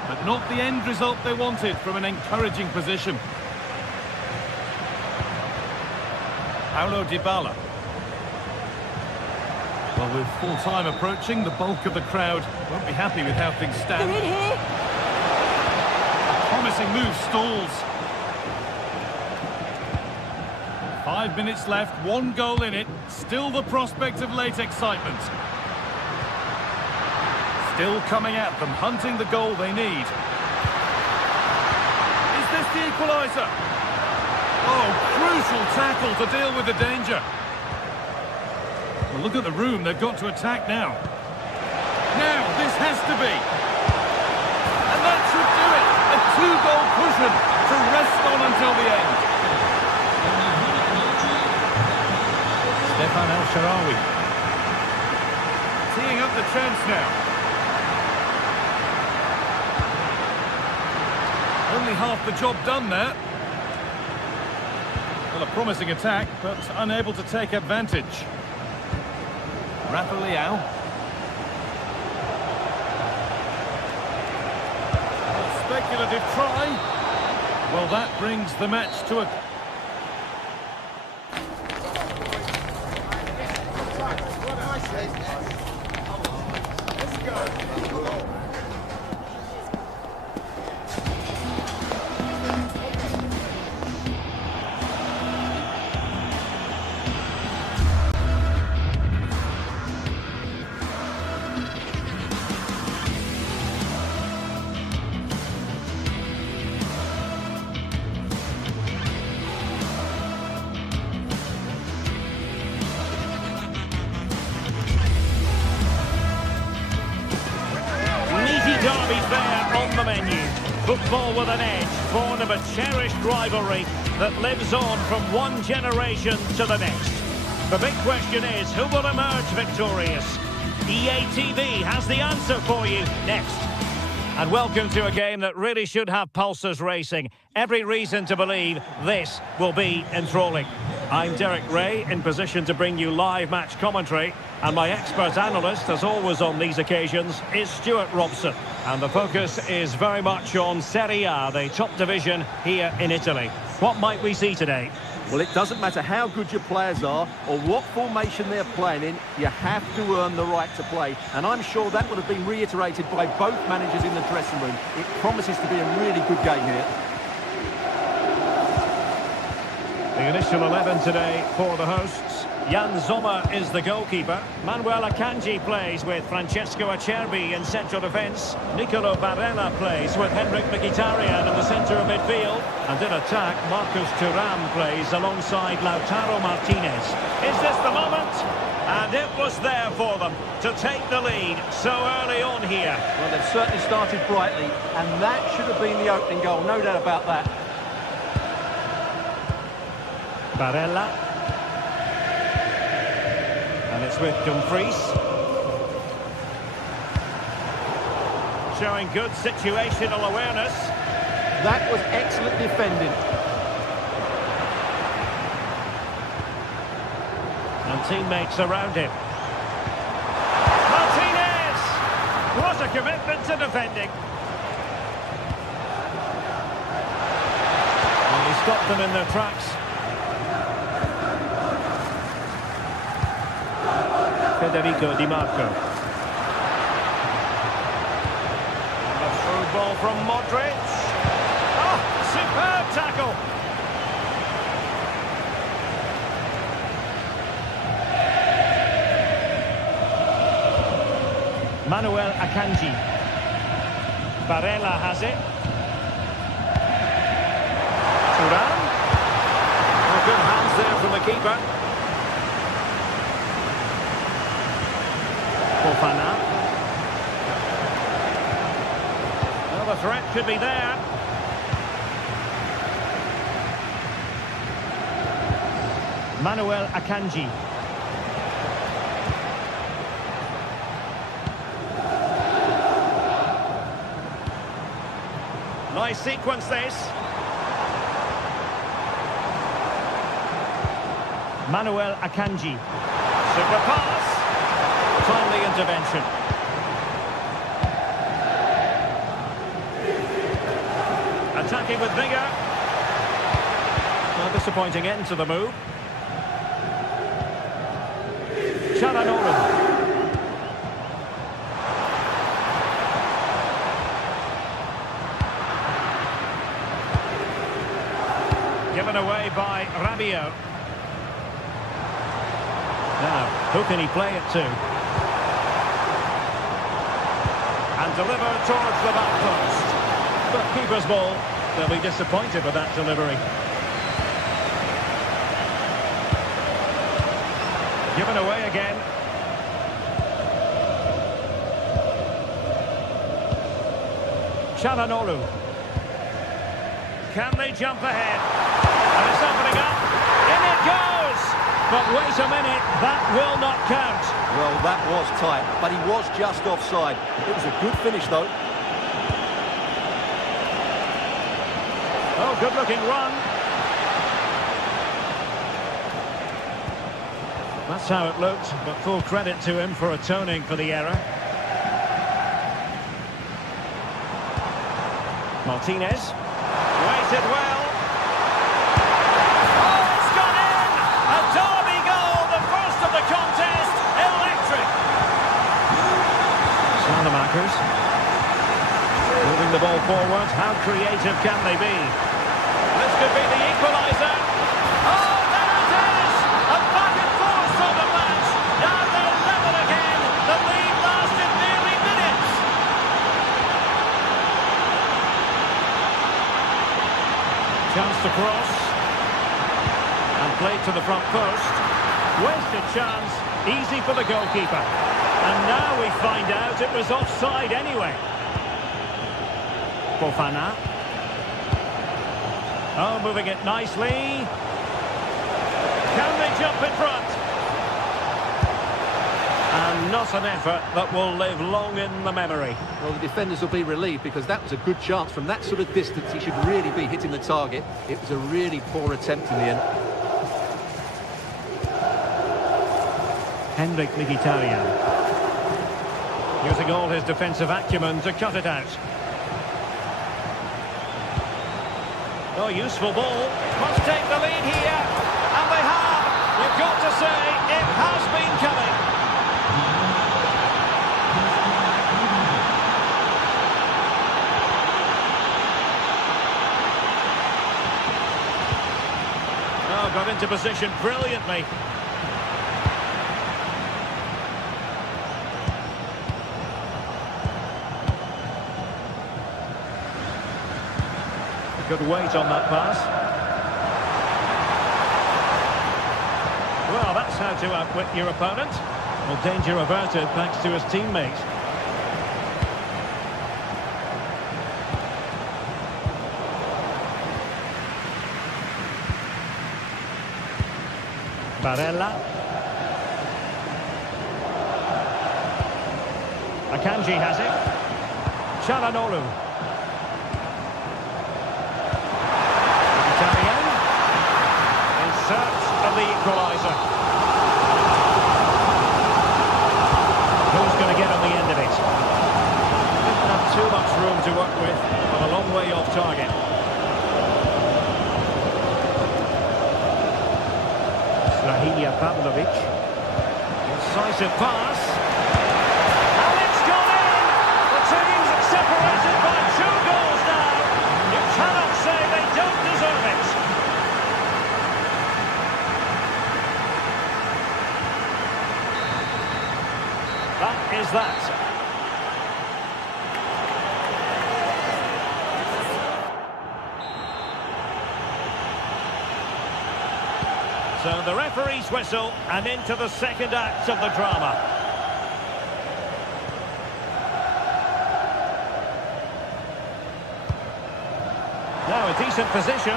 But not the end result they wanted from an encouraging position. Paulo Dybala. Well, with full time approaching, the bulk of the crowd won't be happy with how things stand. They're in here. A promising move stalls. 5 minutes left, 1 goal in it. Still the prospect of late excitement. Still coming at them, hunting the goal they need. Is this the equalizer? Oh, crucial tackle to deal with the danger. Well, look at the room, they've got to attack now. Now, this has to be. And that should do it. A 2-goal cushion to rest on until the end. Stefan El Shaarawy. Teeing up the chance now. Only half the job done there. Well, a promising attack, but unable to take advantage. Rafa Leao. A speculative try. Well, that brings the match to a... derbies there on the menu. Football with an edge, born of a cherished rivalry that lives on from one generation to the next. The big question is, who will emerge victorious? EA TV has the answer for you next. And welcome to a game that really should have pulses racing. Every reason to believe this will be enthralling. I'm Derek Ray, in position to bring you live match commentary. And my expert analyst, as always on these occasions, is Stuart Robson. And the focus is very much on Serie A, the top division here in Italy. What might we see today? Well, it doesn't matter how good your players are or what formation they're playing in, you have to earn the right to play. And I'm sure that would have been reiterated by both managers in the dressing room. It promises to be a really good game here. The initial 11 today for the hosts. Jan Sommer is the goalkeeper. Manuel Akanji plays with Francesco Acerbi in central defence. Nicolo Barella plays with Henrik Mkhitaryan in the centre of midfield. And in attack, Marcus Thuram plays alongside Lautaro Martinez. Is this the moment? And it was there for them to take the lead so early on here. Well, they've certainly started brightly, and that should have been the opening goal, no doubt about that. Barella. And it's with Dumfries. Showing good situational awareness. That was excellent defending. And teammates around him. Martinez! What a commitment to defending. And he stopped them in their tracks. Federico Di Marco. A through ball from Modric. Oh, superb tackle. Manuel Akanji. Barella has it. Thuram. Oh, good hands there from the keeper. Fofana. Well, the threat could be there. Manuel Akanji. Nice sequence this. Manuel Akanji. Super pass. Timely intervention. Attacking with vigour. A disappointing end to the move. Çalhanoğlu. Given away by Rabiot. Now, who can he play it to? And deliver towards the back post. But keeper's ball. They'll be disappointed with that delivery. Given away again. Çalhanoğlu. Can they jump ahead? And it's opening up. In it goes! But wait a minute, that will not count. Well, that was tight, but he was just offside. It was a good finish, though. Oh, good-looking run. That's how it looked, but full credit to him for atoning for the error. Martinez. Waited well. Oh, it's gone in! A derby goal, the first of the contest. Electric. Salamakers. Moving the ball forward. How creative can they be? This could be the equalizer. Oh, there it is! A back and forth on the match. Now they're level again. The lead lasted nearly minutes. Chance to cross. And played to the front post. Wasted chance. Easy for the goalkeeper. And now we find out it was offside anyway. Fofana. Oh, moving it nicely. Can they jump in front? And not an effort that will live long in the memory. Well, the defenders will be relieved because that was a good chance. From that sort of distance, he should really be hitting the target. It was a really poor attempt in the end. Henrik Mkhitaryan. Using all his defensive acumen to cut it out. Oh, useful ball. Must take the lead here. And they have. You've got to say, it has been coming. Oh, got into position brilliantly. Good weight on that pass. Well, that's how to outwit your opponent. Well, danger averted thanks to his teammate. Barella. Akanji has it. Çalhanoğlu. Italian. In search of the equalizer. Who's going to get on the end of it? Didn't have too much room to work with, but a long way off target. Pavlovic. Incisive pass. And it's gone in! The team's separated by 2 goals now. You cannot say they don't deserve it. That is that. So the referee's whistle, and into the second act of the drama. Now a decent position.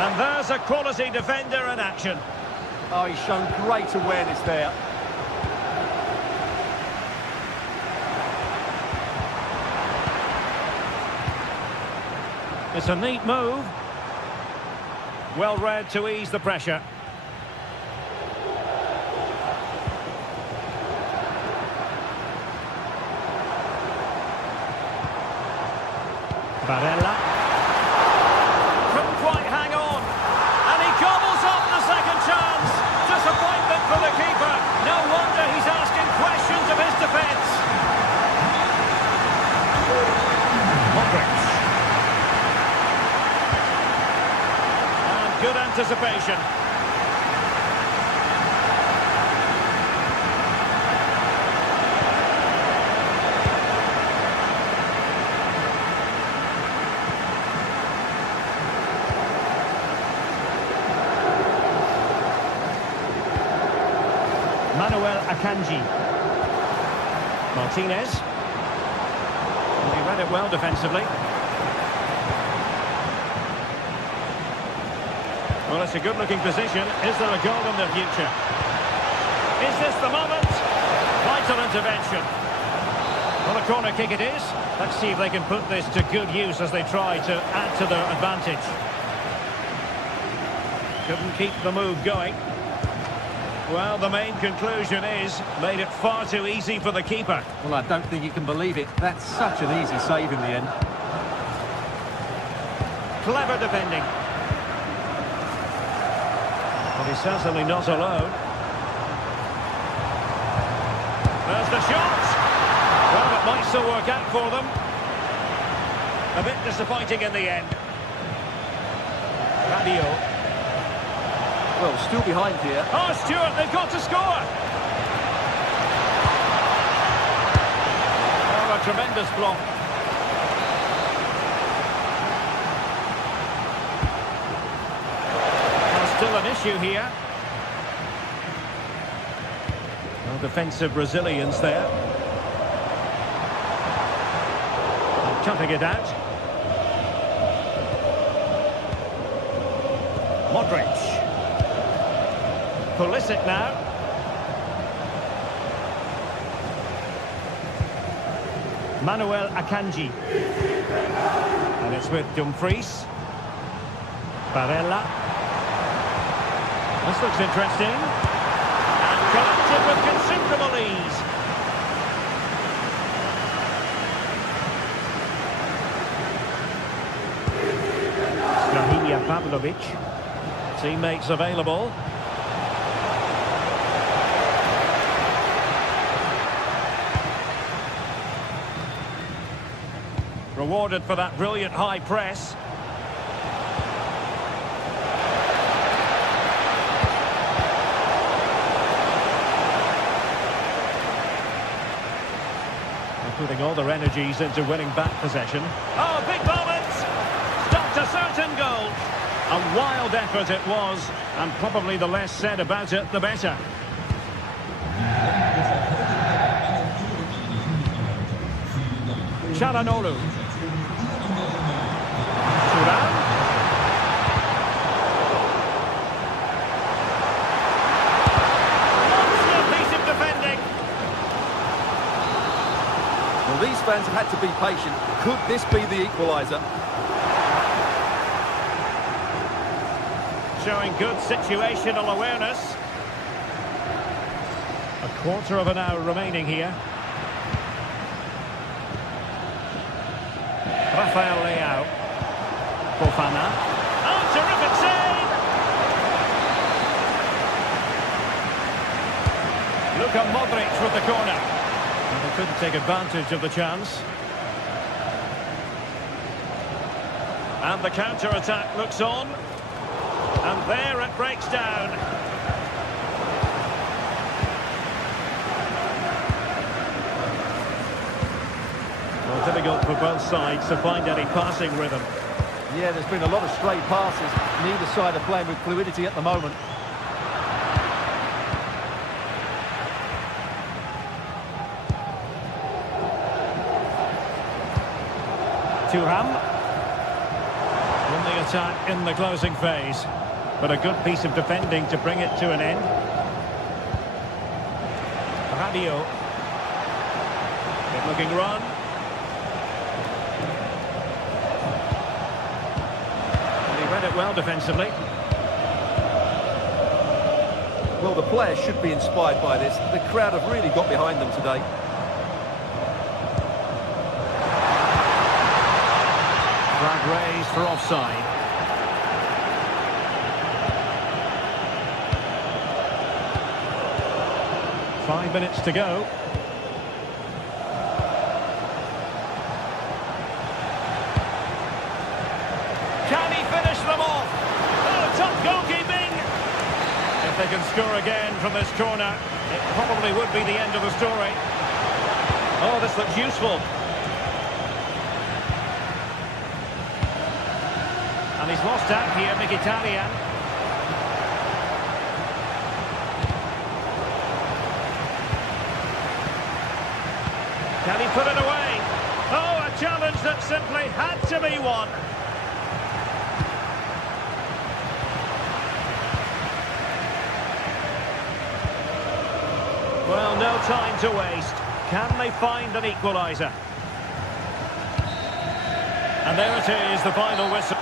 And there's a quality defender in action. Oh, he's shown great awareness there. It's a neat move. Well read to ease the pressure. Barella. Couldn't quite hang on. And he gobbles up the second chance. Disappointment for the keeper. No wonder he's asking questions of his defence. Modric. Good anticipation. Akanji. Martinez. And he read it well defensively. Well, it's a good-looking position. Is there a goal in the future? Is this the moment? Vital intervention. Well, a corner kick it is. Let's see if they can put this to good use as they try to add to their advantage. Couldn't keep the move going. Well, the main conclusion is made it far too easy for the keeper. Well, I don't think you can believe it. That's such an easy save in the end. Clever defending. Well, he's certainly not alone. There's the shot. Well, it might still work out for them. A bit disappointing in the end. Radio. Well, still behind here. Oh, Stewart, they've got to score. Oh, a tremendous block. Still an issue here. Well, defensive resilience there. And cutting it out. Modric. Pulisic now. Manuel Akanji. And it's with Dumfries. Barella. This looks interesting. And collected with considerable ease. Pavlovic. Teammates available. Rewarded for that brilliant high press. They're putting all their energies into winning back possession. Oh, big moment! Stopped A wild effort it was, and probably the less said about it, the better. Çalhanoğlu. Thuram. Piece of defending. Well, these fans have had to be patient. Could this be the equaliser? Showing good situational awareness. A quarter of an hour remaining here. Rafael Leao. Fofana. Oh, terrific save! Luka Modric with the corner. And they couldn't take advantage of the chance. And the counter-attack looks on. And there it breaks down. Well, difficult for both sides to find any passing rhythm. Yeah, there's been a lot of stray passes. Neither side are playing with fluidity at the moment. Thuram. On the attack in the closing phase. But a good piece of defending to bring it to an end. Radio. Good looking run. And he read it well defensively. Well, the players should be inspired by this. The crowd have really got behind them today. Flag raised for offside. Five minutes to go. Can he finish them off? Oh, top goalkeeping! If they can score again from this corner, it probably would be the end of the story. Oh, this looks useful. And he's lost out here, Mkhitaryan. Can he put it away? Oh, a challenge that simply had to be won. Well, no time to waste. Can they find an equaliser? And there it is, the final whistle.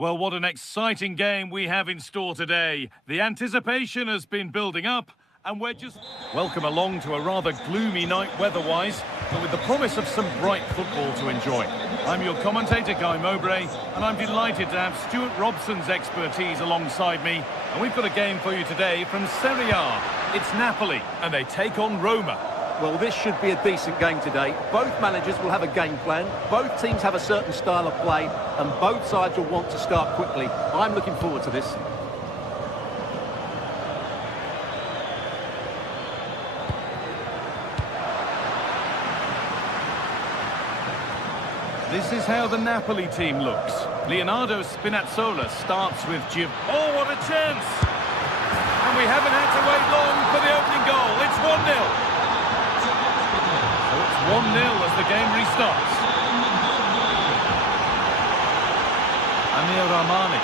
Well, what an exciting game we have in store today. The anticipation has been building up, and we're just welcome along to a rather gloomy night weather-wise, but with the promise of some bright football to enjoy. I'm your commentator, Guy Mowbray, and I'm delighted to have Stuart Robson's expertise alongside me. And we've got a game for you today from Serie A. It's Napoli, and they take on Roma. Well, this should be a decent game today. Both managers will have a game plan. Both teams have a certain style of play, and both sides will want to start quickly. I'm looking forward to this. This is how the Napoli team looks. Leonardo Spinazzola starts with Giv. Oh, what a chance! And we haven't had to wait long for the opening goal. It's 1-0. So it's 1-0 as the game restarts. Amir Rahmani.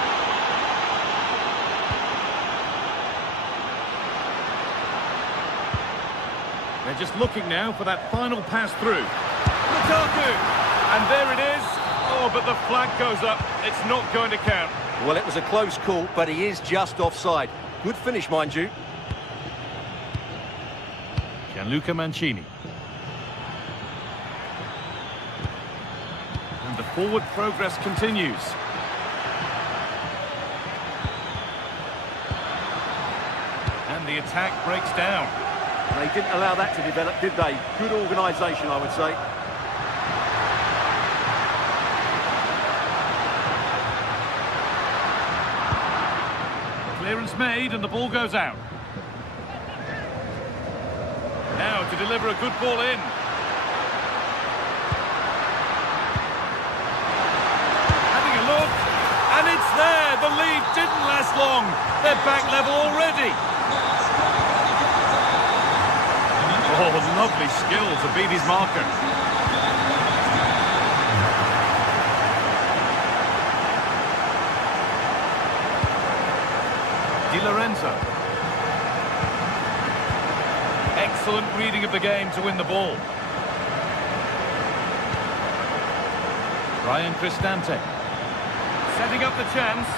They're just looking now for that final pass through. Lukaku! And there it is. Oh, but the flag goes up. It's not going to count. Well, it was a close call, but he is just offside. Good finish, mind you. Gianluca Mancini. And the forward progress continues. And the attack breaks down. They didn't allow that to develop, did they? Good organisation, I would say. Clearance made and the ball goes out. Now to deliver a good ball in. Having a look, and it's there. The lead didn't last long. They're back level already. Oh, lovely skill to beat his marker. Di Lorenzo. Excellent reading of the game to win the ball. Ryan Cristante. Setting up the chance.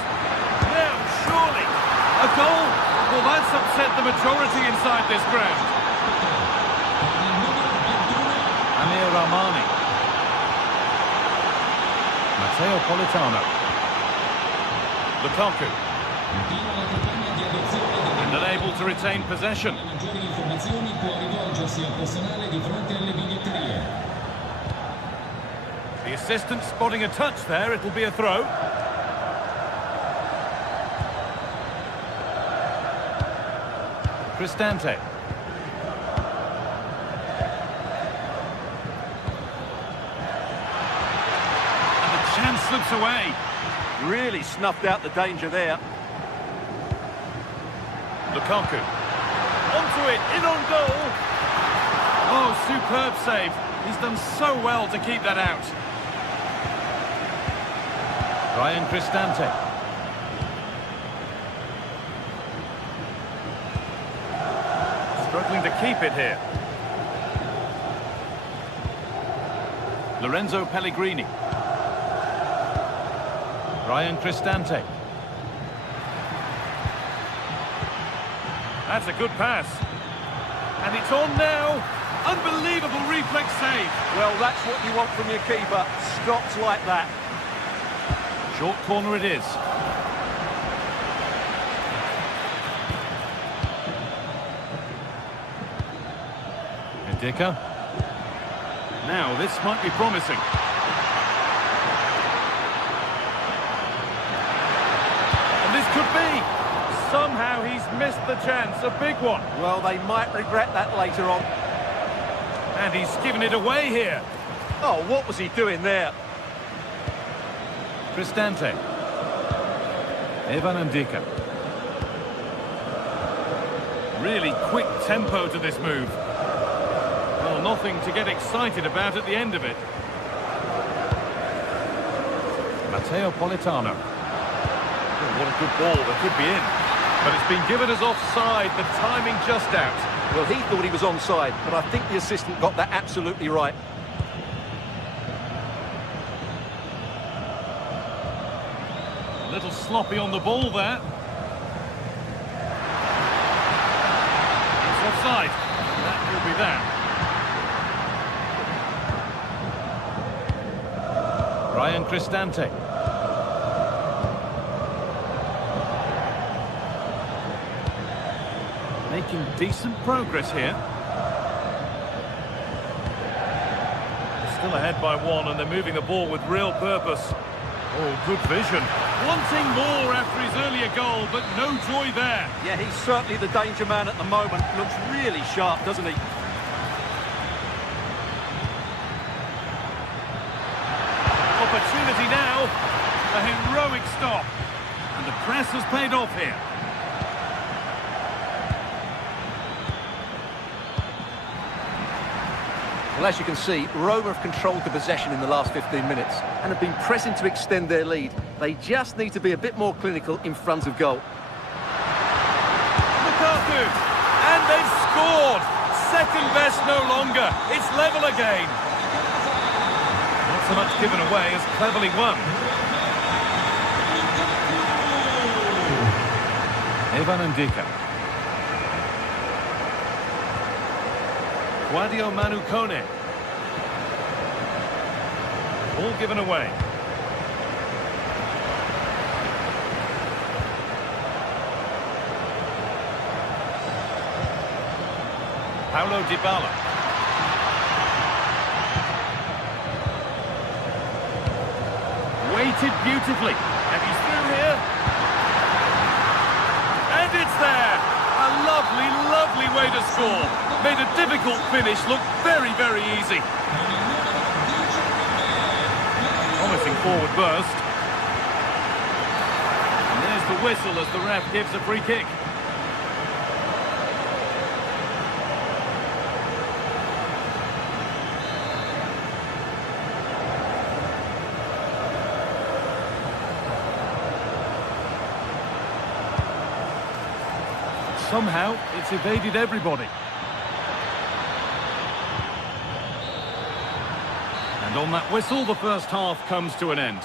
Now, surely. A goal? Well, that's upset the majority inside this ground. Amir Rahmani. Matteo Politano. Lukaku. And unable to retain possession. The assistant spotting a touch there. It'll be a throw. Cristante. And the chance slips away. Really snuffed out the danger there. Lukaku. Onto it, in on goal. Oh, superb save. He's done so well to keep that out. Ryan Cristante. Struggling to keep it here. Lorenzo Pellegrini. Ryan Cristante. That's a good pass. And it's on now. Unbelievable reflex save. Well, that's what you want from your keeper. Stops like that. Short corner it is. Ndika. Now, this might be promising. And this could be. Somehow he's missed the chance, a big one. Well, they might regret that later on. And he's given it away here. Oh, what was he doing there? Cristante. Evan Ndika. Really quick tempo to this move. Well, nothing to get excited about at the end of it. Matteo Politano. Oh, what a good ball, that could be in. But it's been given as offside, the timing just out. Well, he thought he was onside, but I think the assistant got that absolutely right. A little sloppy on the ball there. It's offside. That will be that. Ryan Cristante. Making decent progress here. Still ahead by one, and they're moving the ball with real purpose. Oh, good vision. Wanting more after his earlier goal, but no joy there. Yeah, he's certainly the danger man at the moment. Looks really sharp, doesn't he? Opportunity now. A heroic stop. And the press has paid off here. Well, as you can see, Roma have controlled the possession in the last 15 minutes and have been pressing to extend their lead. They just need to be a bit more clinical in front of goal. Lukaku! And they've scored! Second best no longer. It's level again. Not so much given away as cleverly won. Evan Ndika. Guadio Manu Kone. All given away. Paulo Dybala. Waited beautifully. And he's through here. And it's there. A lovely, lovely way to score. Made a difficult finish look very, very easy. Promising forward burst. And there's the whistle as the ref gives a free kick. Somehow, it's evaded everybody. And on that whistle, the first half comes to an end.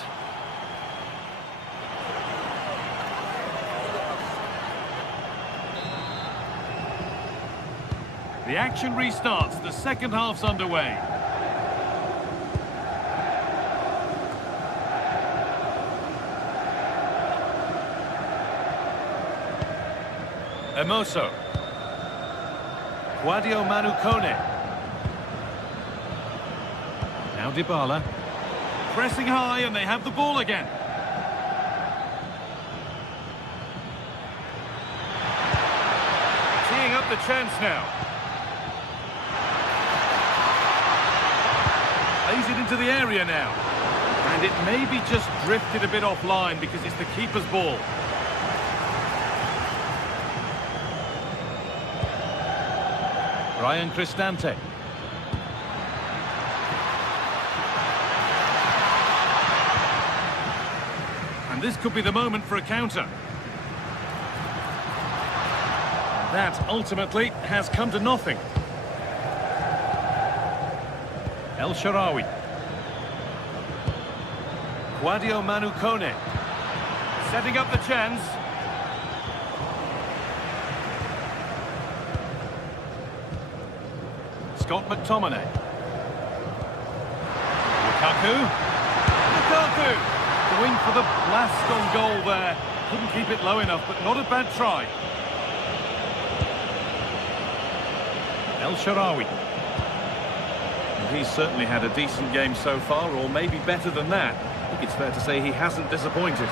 The action restarts. The second half's underway. Emoso. Guadio Manu Kone. Now Dybala. Pressing high and they have the ball again. Teeing up the chance now. Plays it into the area now. And it maybe just drifted a bit offline because it's the keeper's ball. Ryan Cristante. And this could be the moment for a counter. That ultimately has come to nothing. El Shaarawy. Guadio Manu Kone. Setting up the chance. Scott McTominay. Lukaku. Going for the blast on goal there. Couldn't keep it low enough, but not a bad try. El Shaarawy. And he's certainly had a decent game so far, or maybe better than that. I think it's fair to say he hasn't disappointed.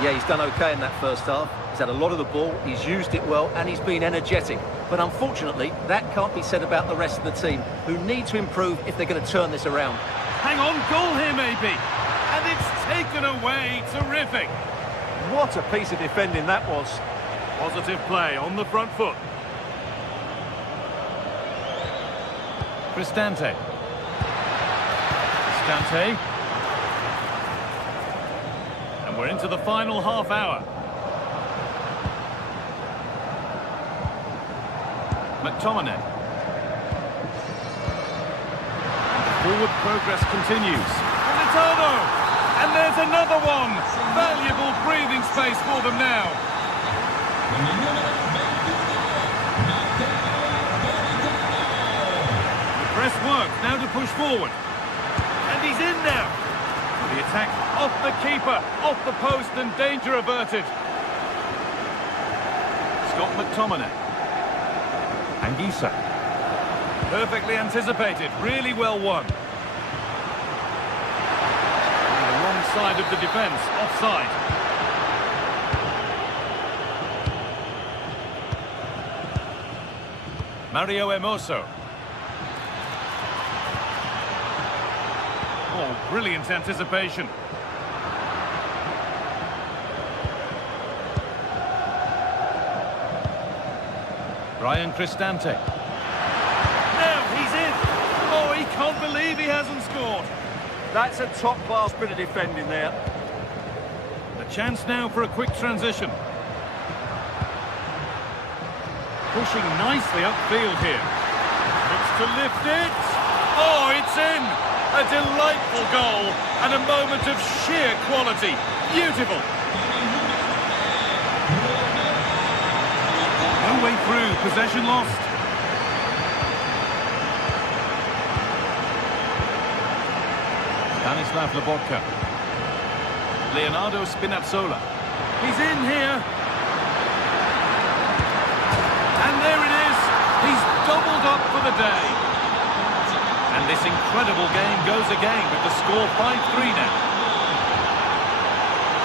Yeah, he's done okay in that first half. He's had a lot of the ball, he's used it well, and he's been energetic. But unfortunately, that can't be said about the rest of the team, who need to improve if they're going to turn this around. Hang on, goal here maybe. And it's taken away. Terrific. What a piece of defending that was. Positive play on the front foot. Cristante. And we're into the final half hour. McTominay. Forward progress continues. Militano! And there's another one! Valuable breathing space for them now. The press works, now to push forward. And he's in now. The attack off the keeper, off the post, and danger averted. Scott McTominay. Anguissa. Perfectly anticipated, really well won. side of the defence, offside. Mario Hermoso. Oh, brilliant anticipation. Brian Cristante. Now he's in. Oh, he can't believe he hasn't scored. That's a top-class bit of defending there. A chance now for a quick transition. Pushing nicely upfield here. Looks to lift it. Oh, it's in. A delightful goal and a moment of sheer quality. Beautiful. No way through. Possession lost. Stanislav Lobotka. Leonardo Spinazzola. He's in here. And there it is. He's doubled up for the day. And this incredible game goes again with the score 5-3 now.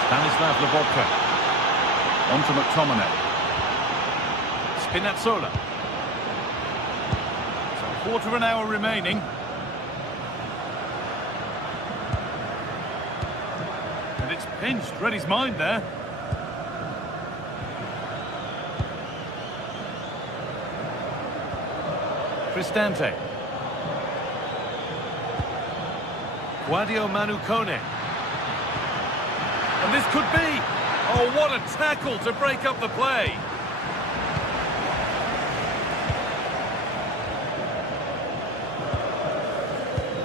Stanislav Lobotka. On to McTominay. Spinazzola. So a quarter of an hour remaining. And it's pinched. Read his mind there. Cristante. Guadio Manucone. And this could be. Oh, what a tackle to break up the play.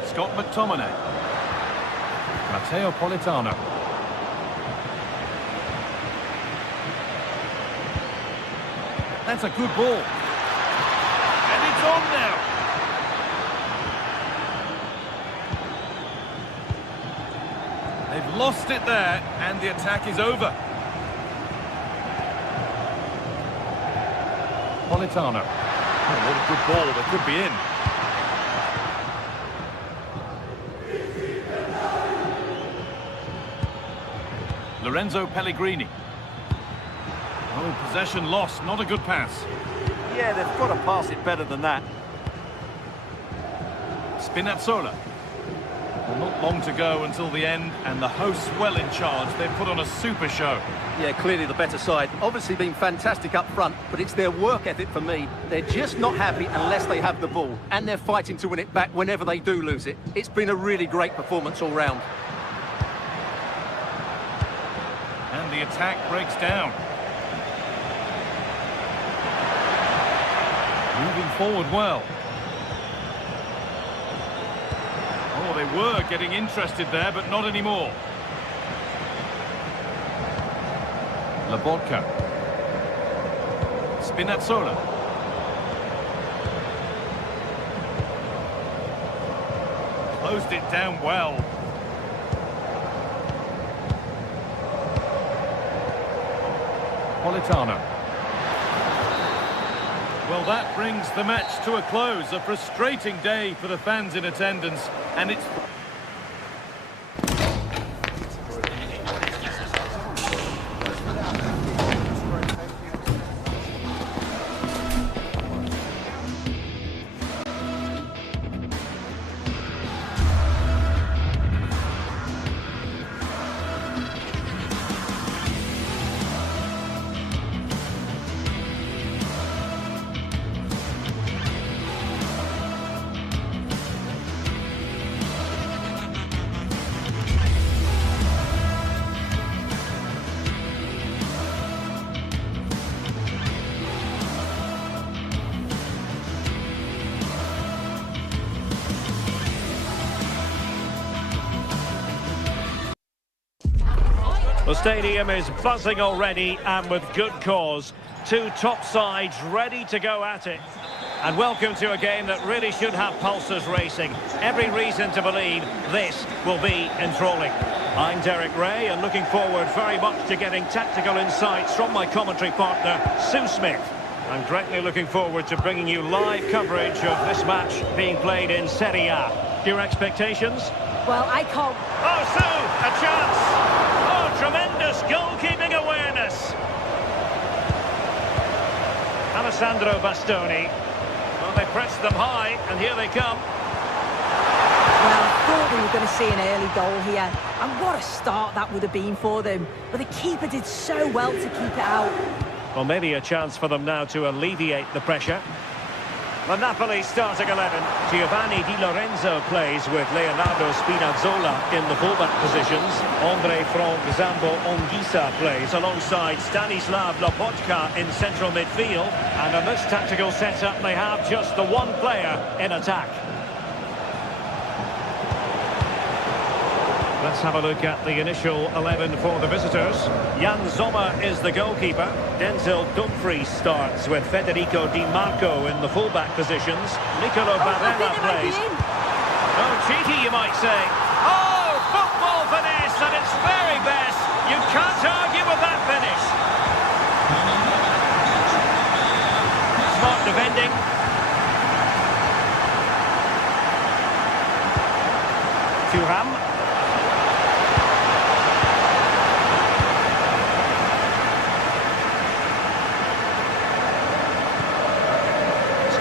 Scott McTominay. Matteo Politano. That's a good ball. And it's on now. They've lost it there, and the attack is over. Politano. Oh, what a good ball. They could be in. Lorenzo Pellegrini. Oh, possession lost. Not a good pass. Yeah, they've got to pass it better than that. Spinazzola. Well, not long to go until the end, and the hosts well in charge. They've put on a super show. Yeah, clearly the better side. Obviously been fantastic up front, but it's their work ethic for me. They're just not happy unless they have the ball, and they're fighting to win it back whenever they do lose it. It's been a really great performance all round. And the attack breaks down. Moving forward well. Oh, they were getting interested there, but not anymore. Lobotka. Spinazzola. Closed it down well. Politano. Well, that brings the match to a close. A frustrating day for the fans in attendance, and it's... The stadium is buzzing already, and with good cause. Two top sides ready to go at it. And welcome to a game that really should have pulses racing. Every reason to believe this will be enthralling. I'm Derek Ray, and looking forward very much to getting tactical insights from my commentary partner, Sue Smith. I'm greatly looking forward to bringing you live coverage of this match being played in Serie A. Your expectations? Well, I can't... Oh, Sue, a chance. Oh, tremendous goalkeeping awareness. Alessandro Bastoni. Well, they pressed them high, and here they come. Well, I thought we were going to see an early goal here. And what a start that would have been for them. But the keeper did so well to keep it out. Well, maybe a chance for them now to alleviate the pressure. The Napoli starting 11. Giovanni Di Lorenzo plays with Leonardo Spinazzola in the fullback positions. Andre Frank Zambo Ongisa plays alongside Stanislav Lobotka in central midfield. And in this tactical setup, they have just the one player in attack. Let's have a look at the initial 11 for the visitors. Jan Sommer is the goalkeeper. Denzel Dumfries starts with Federico Di Marco in the fullback positions. Nicolo Barella plays. Oh, cheeky, you might say. Oh, football finesse at its very best. You can't argue with that finish. Smart defending. Thuram.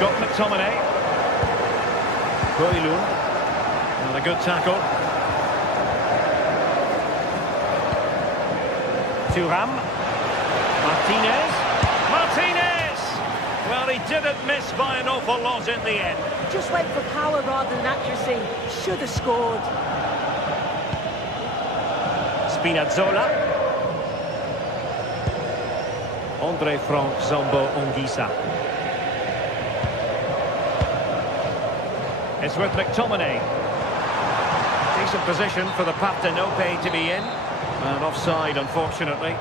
Scott McTominay. Koilun. And a good tackle. Thuram. Martinez. Martinez! Well, he didn't miss by an awful lot in the end. Just went for power rather than accuracy. Should have scored. Spinazzola. Andre Frank Zambo Ongisa. It's with McTominay. Decent position for the Partenope to be in. And offside, unfortunately.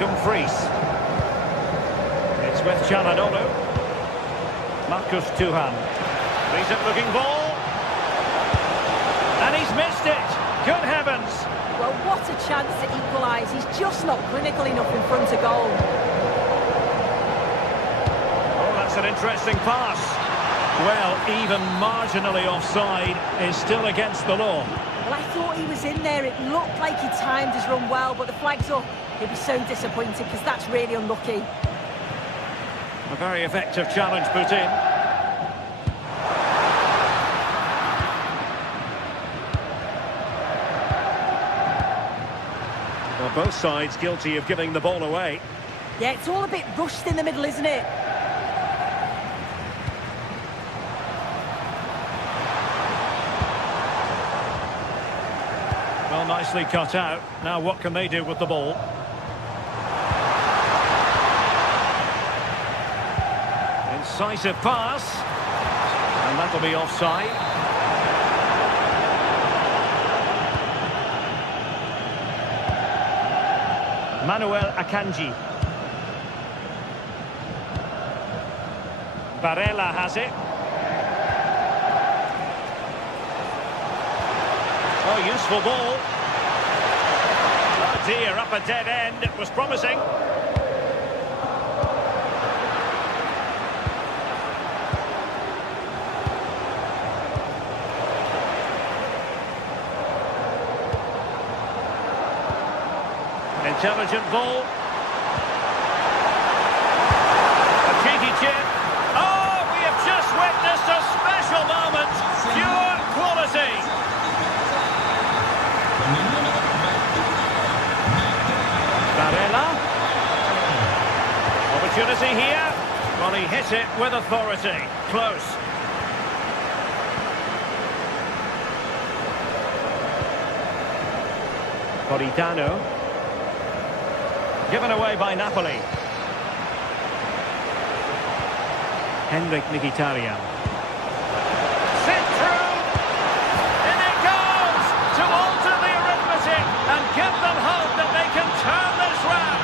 Dumfries. It's with Çalhanoğlu. Marcus Thuram. Decent-looking ball. And he's missed it. Good heavens. Well, what a chance to equalise. He's just not clinical enough in front of goal. That's an interesting pass. Well, even marginally offside is still against the law. Well, I thought he was in there. It looked like he timed his run well, but the flag's up. He'll be so disappointed because that's really unlucky. A very effective challenge put in. Well, both sides guilty of giving the ball away. Yeah, it's all a bit rushed in the middle, isn't it? Well, nicely cut out. Now what can they do with the ball? Incisive pass. And that'll be offside. Manuel Akanji. Barella has it. Oh, useful ball. Oh dear, up a dead end. It was promising. Intelligent ball. A cheeky chip. Oh, we have just witnessed a special moment. Pure quality. Barella. Opportunity here. Well, he hit it with authority. Close. Politano. Given away by Napoli. Henrik Mkhitaryan. Sent through. In it goes to alter the arithmetic and give them hope that they can turn this round.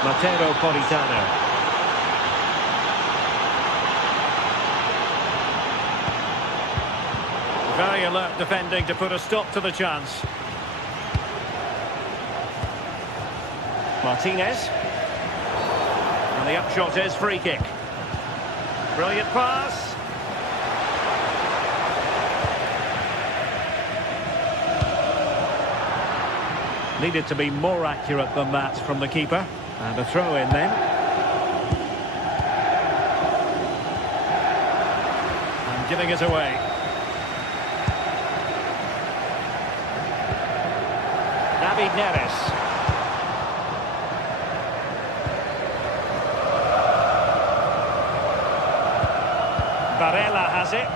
Matteo Politano. Very alert defending to put a stop to the chance. Martinez. And the upshot is free kick. Brilliant pass. Needed to be more accurate than that from the keeper. And a throw in then. And giving it away. David Neres. Barella has it.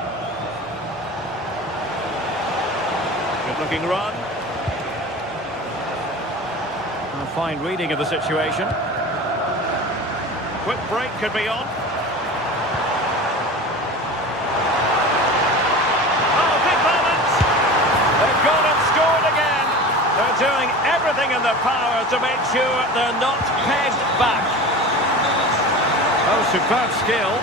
Good looking run. A fine reading of the situation. Quick break could be on. Oh, big moment! They've gone and scored again. They're doing everything in their power to make sure they're not pegged back. Oh, superb skill.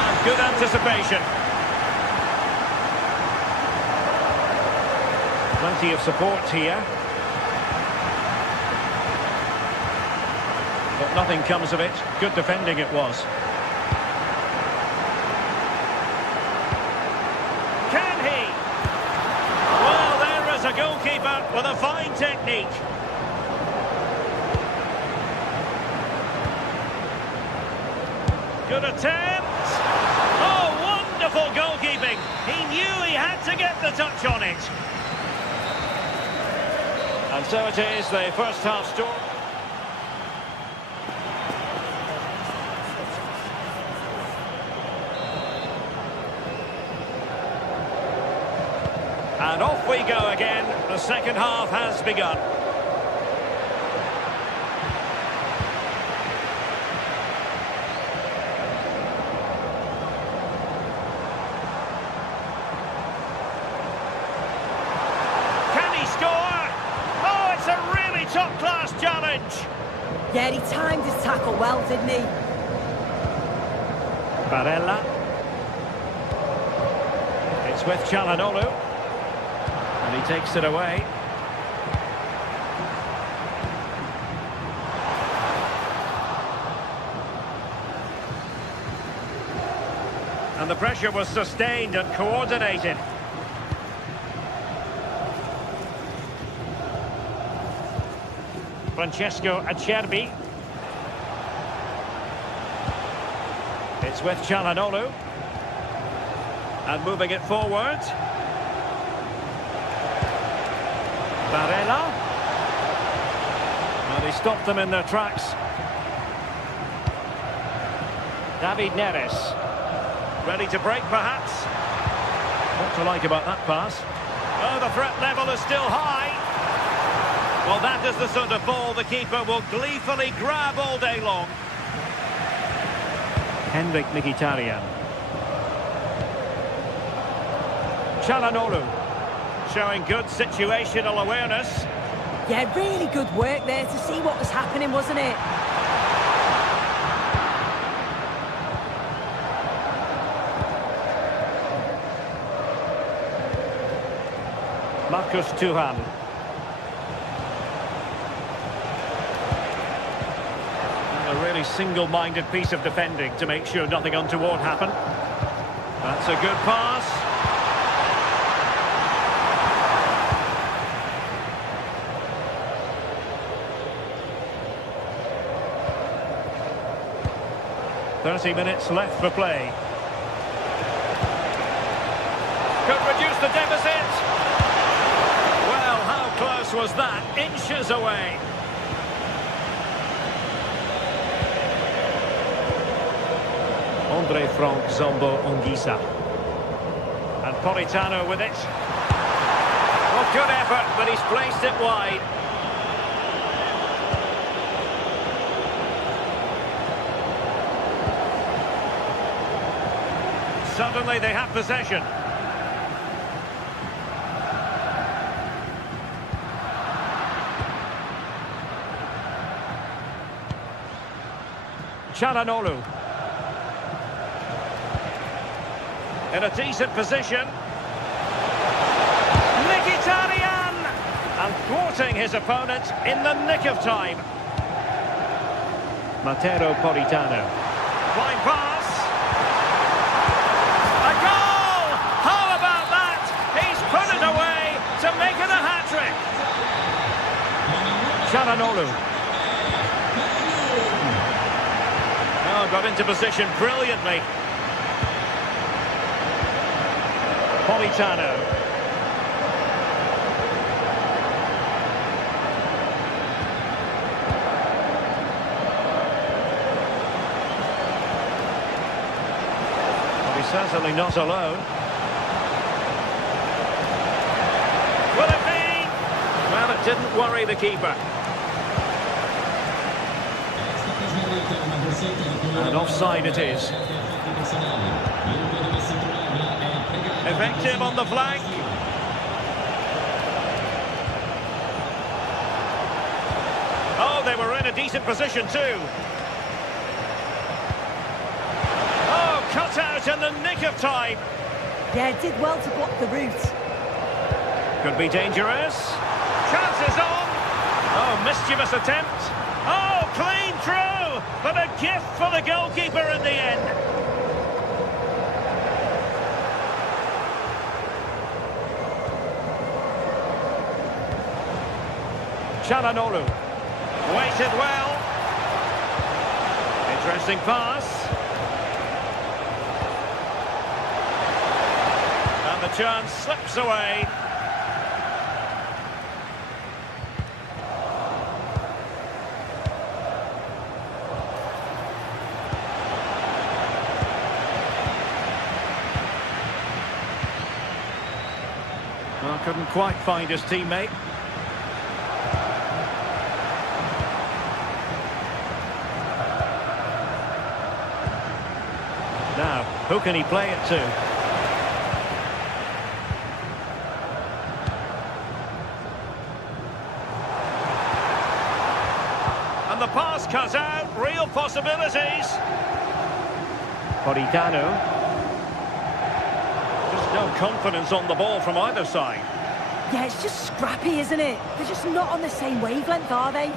And good anticipation. Plenty of support here. But nothing comes of it. Good defending it was. Can he? Well, there is a goalkeeper with a fine technique. Good attempt. Oh, wonderful goalkeeping. He knew he had to get the touch on it. And so it is, the first half story. And off we go again. The second half has begun. Top-class challenge. Yeah, he timed his tackle well, didn't he? Barella. It's with Çalhanoğlu. And he takes it away. And the pressure was sustained and coordinated. Francesco Acerbi. It's with Çalhanoğlu. And moving it forward. Barella. And he stopped them in their tracks. David Neres. Ready to break, perhaps. What to like about that pass? Oh, the threat level is still high. Well, that is the sort of ball the keeper will gleefully grab all day long. Henrik Mkhitaryan. Çalhanoğlu. Showing good situational awareness. Yeah, really good work there to see what was happening, wasn't it? Marcus Thuram. A really single-minded piece of defending to make sure nothing untoward happened. That's a good pass. "30 minutes left for play. Could reduce the deficit. Well, how close was that? Inches away. Andre Frank Zombo Ongisa. And Politano with it. Well, good effort, but he's placed it wide. Suddenly they have possession. Çalhanoğlu. In a decent position. Mkhitaryan! And thwarting his opponent in the nick of time. Matteo Politano. Fine pass. A goal! How about that? He's put it away to make it a hat-trick. Çalhanoğlu. Oh, got into position brilliantly. Politano. Certainly not alone. Will it be? Well, it didn't worry the keeper. And offside it is. Effective on the flank. Oh, they were in a decent position too. Cut out in the nick of time. Yeah, did well to block the route. Could be dangerous. Chances on. Oh, mischievous attempt. Oh, clean through. But a gift for the goalkeeper in the end. Çalhanoğlu. Waited well. Interesting pass. The chance slips away. Well, couldn't quite find his teammate. Now, who can he play it to? The pass cut out, real possibilities. Politano. Just no confidence on the ball from either side. Yeah, it's just scrappy, isn't it? They're just not on the same wavelength, are they?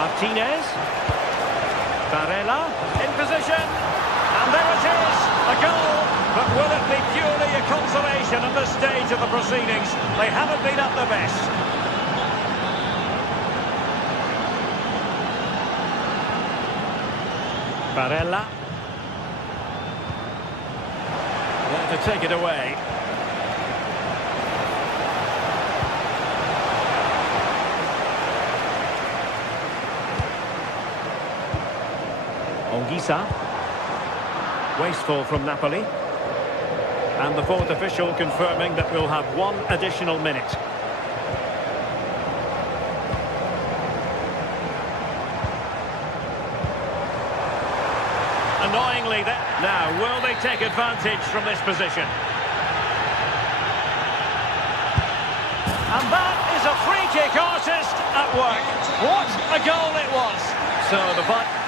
Martinez. Barella in position. And there it is, a goal. But will it be purely a consolation at this stage of the proceedings? They haven't been at their best. Barella. There to take it away. Onguisa. Wasteful from Napoli. And the fourth official confirming that we'll have one additional minute. Annoyingly, now will they take advantage from this position? And that is a free kick artist at work. What a goal it was! So the fight.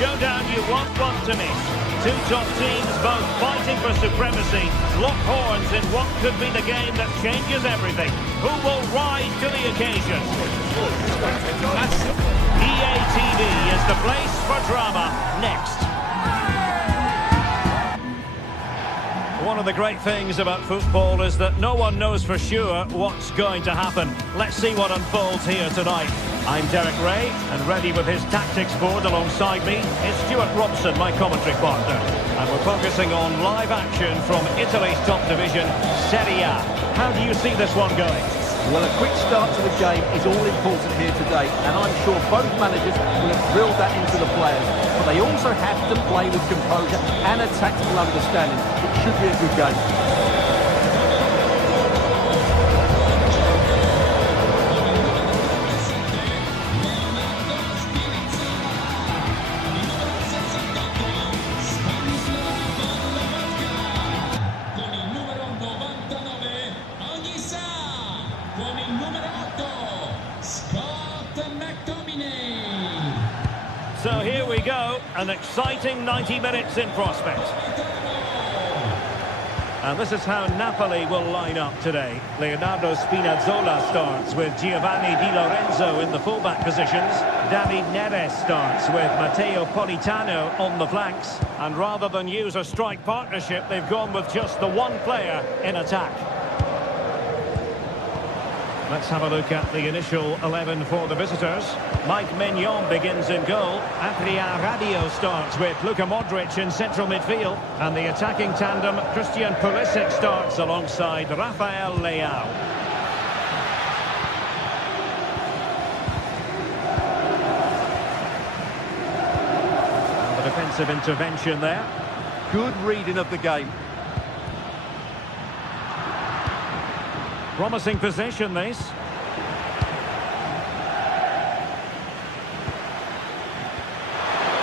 showdown you won't want to miss. Two top teams both fighting for supremacy, lock horns in what could be the game that changes everything. Who will rise to the occasion? EA TV is the place for drama. Next. One of the great things about football is that no one knows for sure what's going to happen. Let's see what unfolds here tonight. I'm Derek Ray, and ready with his tactics board alongside me is Stuart Robson, my commentary partner. And we're focusing on live action from Italy's top division, Serie A. How do you see this one going? Well, a quick start to the game is all important here today, and I'm sure both managers will have drilled that into the players. But they also have to play with composure and a tactical understanding. It should be a good game. So here we go, an exciting 90 minutes in prospect. And this is how Napoli will line up today. Leonardo Spinazzola starts with Giovanni Di Lorenzo in the fullback positions. David Neres starts with Matteo Politano on the flanks. And rather than use a strike partnership, they've gone with just the one player in attack. Let's have a look at the initial 11 for the visitors. Mike Maignan begins in goal. Adrien Rabiot starts with Luka Modric in central midfield. And the attacking tandem, Christian Pulisic, starts alongside Rafael Leao. And the defensive intervention there. Good reading of the game. Promising possession, this.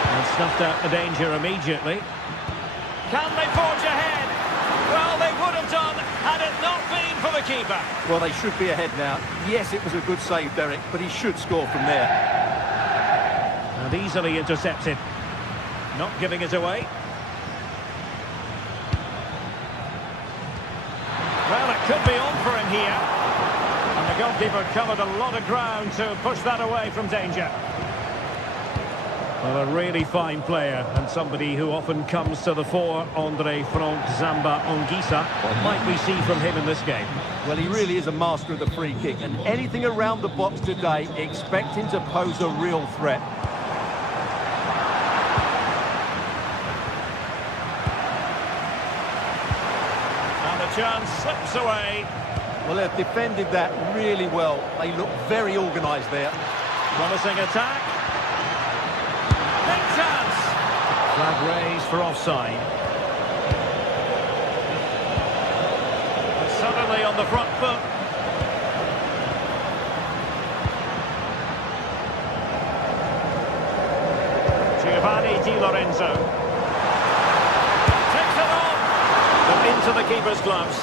And snuffed out the danger immediately. Can they forge ahead? Well, they would have done had it not been for the keeper. Well, they should be ahead now. Yes, it was a good save, Derek, but he should score from there. And easily intercepted. Not giving it away. Well, it could be on for him here. And the goalkeeper covered a lot of ground to push that away from danger. Well, a really fine player and somebody who often comes to the fore, Andre Frank Zamba Anguissa. What might we see from him in this game? Well, he really is a master of the free kick, and anything around the box today, expect him to pose a real threat. Chance slips away. Well, they've defended that really well. They look very organised there. Promising attack. Big chance. Flag raised for offside. And suddenly on the front foot. Giovanni Di Lorenzo. Into the keeper's gloves.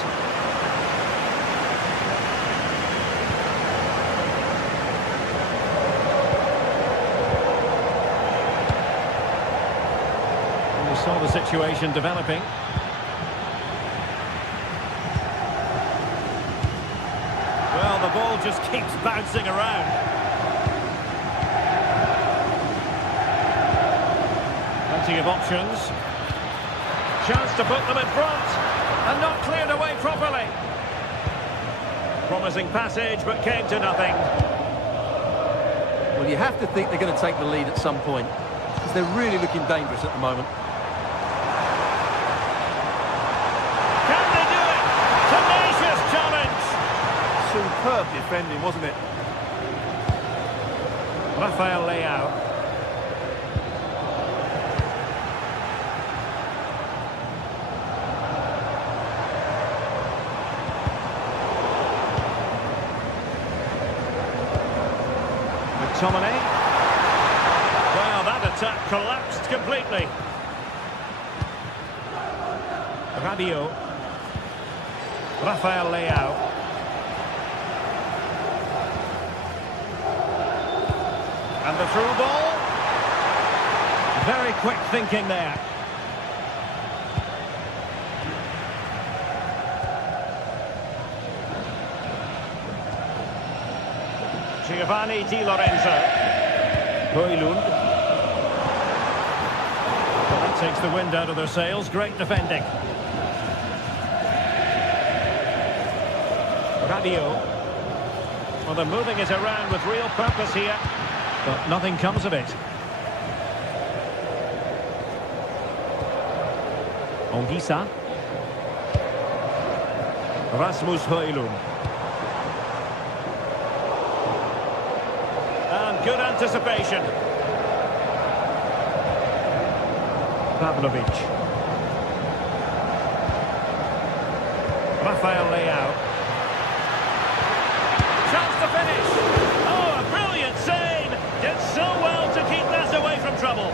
And we saw the situation developing. Well, the ball just keeps bouncing around. Plenty of options. Chance to put them in front. And not cleared away properly. Promising passage, but came to nothing. Well, you have to think they're going to take the lead at some point, because they're really looking dangerous at the moment. Can they do it? Tenacious challenge. Superb defending, wasn't it? Rafael Leao. McTominay. Well, that attack collapsed completely. Rabiot. Rafael Leao. And the through ball. Very quick thinking there. Giovanni Di Lorenzo. Højlund. Well, that takes the wind out of their sails. Great defending. Rabiot. Well, they're moving it around with real purpose here, but nothing comes of it. Onguissa. Rasmus Højlund. And good anticipation. Pavlovic. Rafael Leao. Chance to finish. Oh, a brilliant save. Did so well to keep that away from trouble.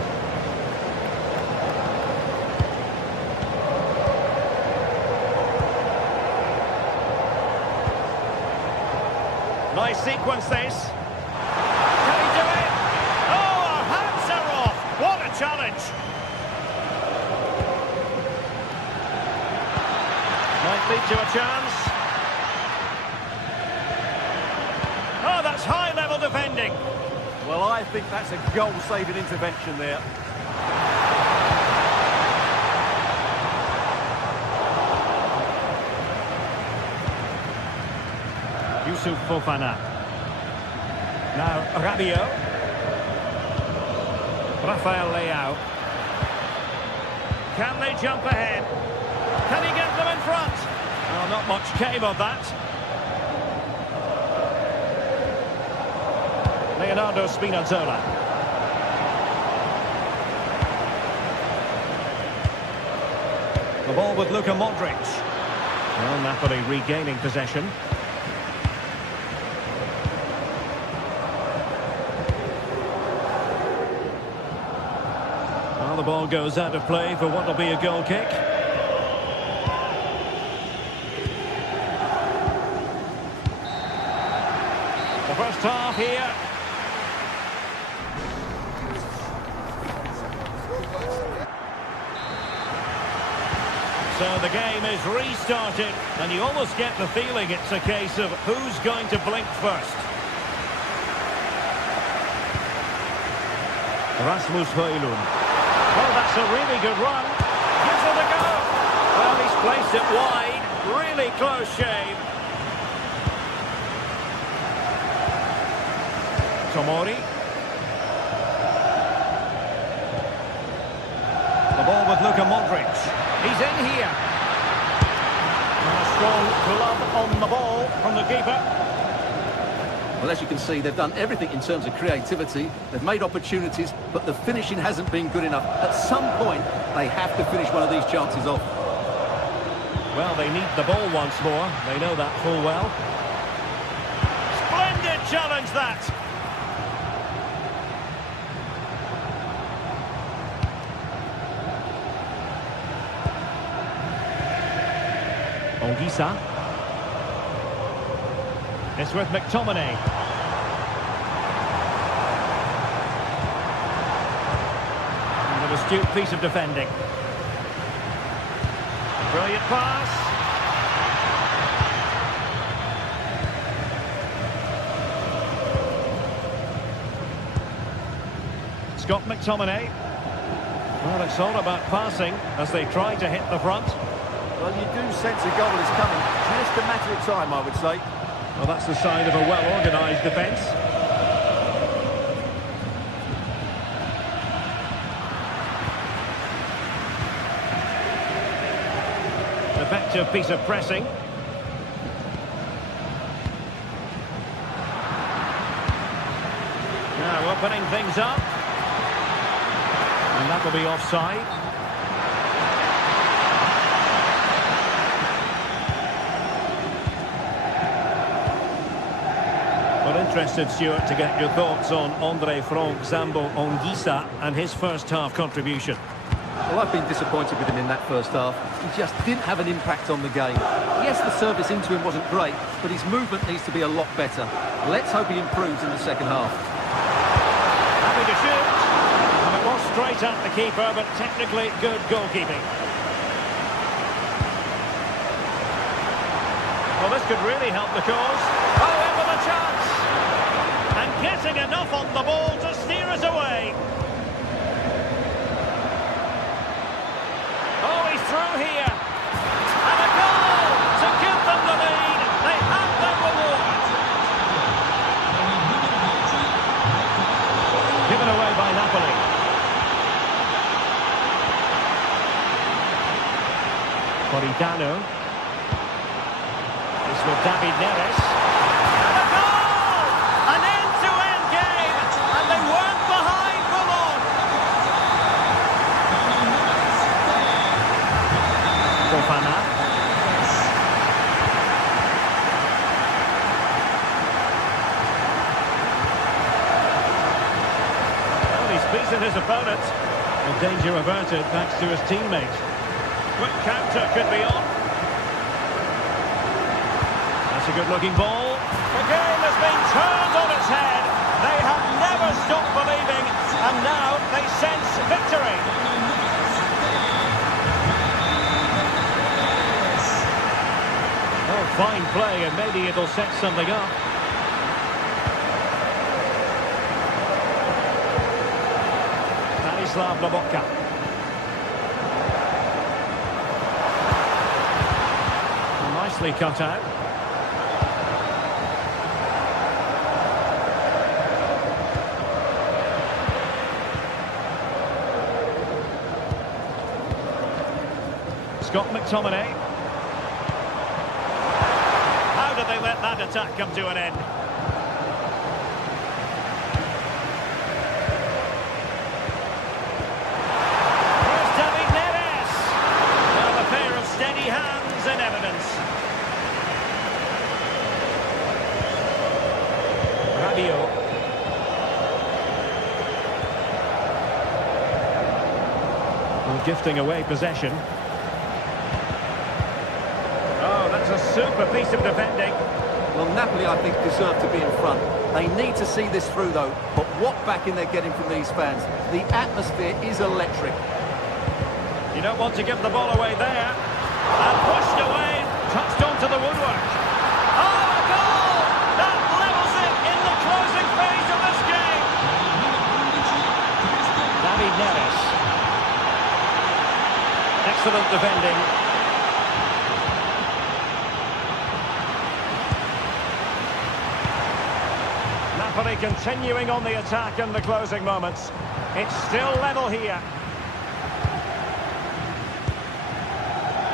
Nice sequence this. Can he do it? Oh, our hands are off. What a challenge. Might lead to a chance. Oh, that's high-level defending. Well, I think that's a goal-saving intervention there. Yusuf Fofana. Now Rabiot. Rafael Leao. Can they jump ahead? Can he get them in front? Well, not much came of that. Leonardo Spinazzola. The ball with Luka Modric. Well, Napoli regaining possession. Well, the ball goes out of play for what will be a goal kick. The first half here. So the game is restarted, and you almost get the feeling it's a case of who's going to blink first. Rasmus Højlund. Oh, that's a really good run. Gives it a go. Well, he's placed it wide. Really close shave. Tomori. The ball with Luka Modric. He's in here. And a strong glove on the ball from the keeper. Well, as you can see, they've done everything in terms of creativity. They've made opportunities, but the finishing hasn't been good enough. At some point, they have to finish one of these chances off. Well, they need the ball once more. They know that full well. Splendid challenge, that. Onguissa. It's with McTominay. And an astute piece of defending. Brilliant pass. Scott McTominay. Well, it's all about passing as they try to hit the front. Well, you do sense a goal is coming. Just a matter of time, I would say. Well, that's the sign of a well-organised defence. Effective piece of pressing. Now opening things up. And that will be offside. Well, interested, Stuart, to get your thoughts on Andre Frank Zambo Onguissa and his first half contribution. Well, I've been disappointed with him in that first half. He just didn't have an impact on the game. Yes, the service into him wasn't great, but his movement needs to be a lot better. Let's hope he improves in the second half. Having to shoot, and it was straight at the keeper, but technically good goalkeeping. Well, this could really help the cause. Oh, in with a chance! And getting enough on the ball to steer it away. Oh, he's through here. And a goal to give them the lead. They have their reward. Given away by Napoli. Politano. This with David Neres. And a goal! An end-to-end game. And they weren't behind for long. Fofana. Well, he's beaten his opponent. And danger averted thanks to his teammate. Quick counter could be on. That's a good-looking ball. The game has been turned on its head. They have never stopped believing, and now they sense victory. Oh, fine play, and maybe it'll set something up. Stanislav Lobotka. Nicely cut out. Scott McTominay. How did they let that attack come to an end? Here's David Neres. Well, a pair of steady hands in evidence. Rabiot. Well, gifting away possession. A super piece of defending. Well, Napoli, I think, deserve to be in front. They need to see this through, though. But what backing they're getting from these fans. The atmosphere is electric. You don't want to give the ball away there. And pushed away, touched onto the woodwork. Oh, a goal! That levels it in the closing phase of this game. David Neres. Excellent defending. Napoli continuing on the attack in the closing moments. It's still level here.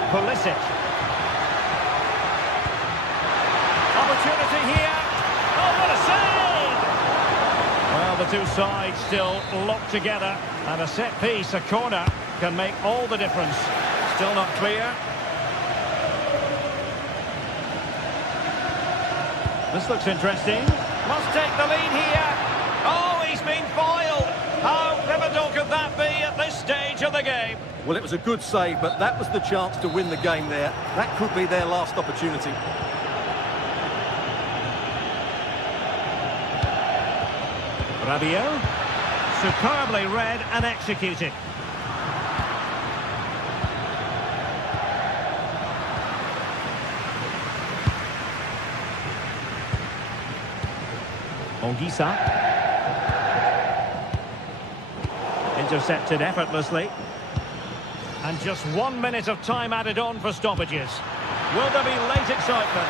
Pulisic. Opportunity here. Oh, what a save! Well, the two sides still locked together. And a set piece, a corner, can make all the difference. Still not clear. This looks interesting. Must take the lead here. Oh, he's been foiled. How pivotal could that be at this stage of the game? Well, it was a good save, but that was the chance to win the game there. That could be their last opportunity. Rabiot. Superbly read and executed. Ongisa. Intercepted effortlessly. And just 1 minute of time added on for stoppages. Will there be late excitement?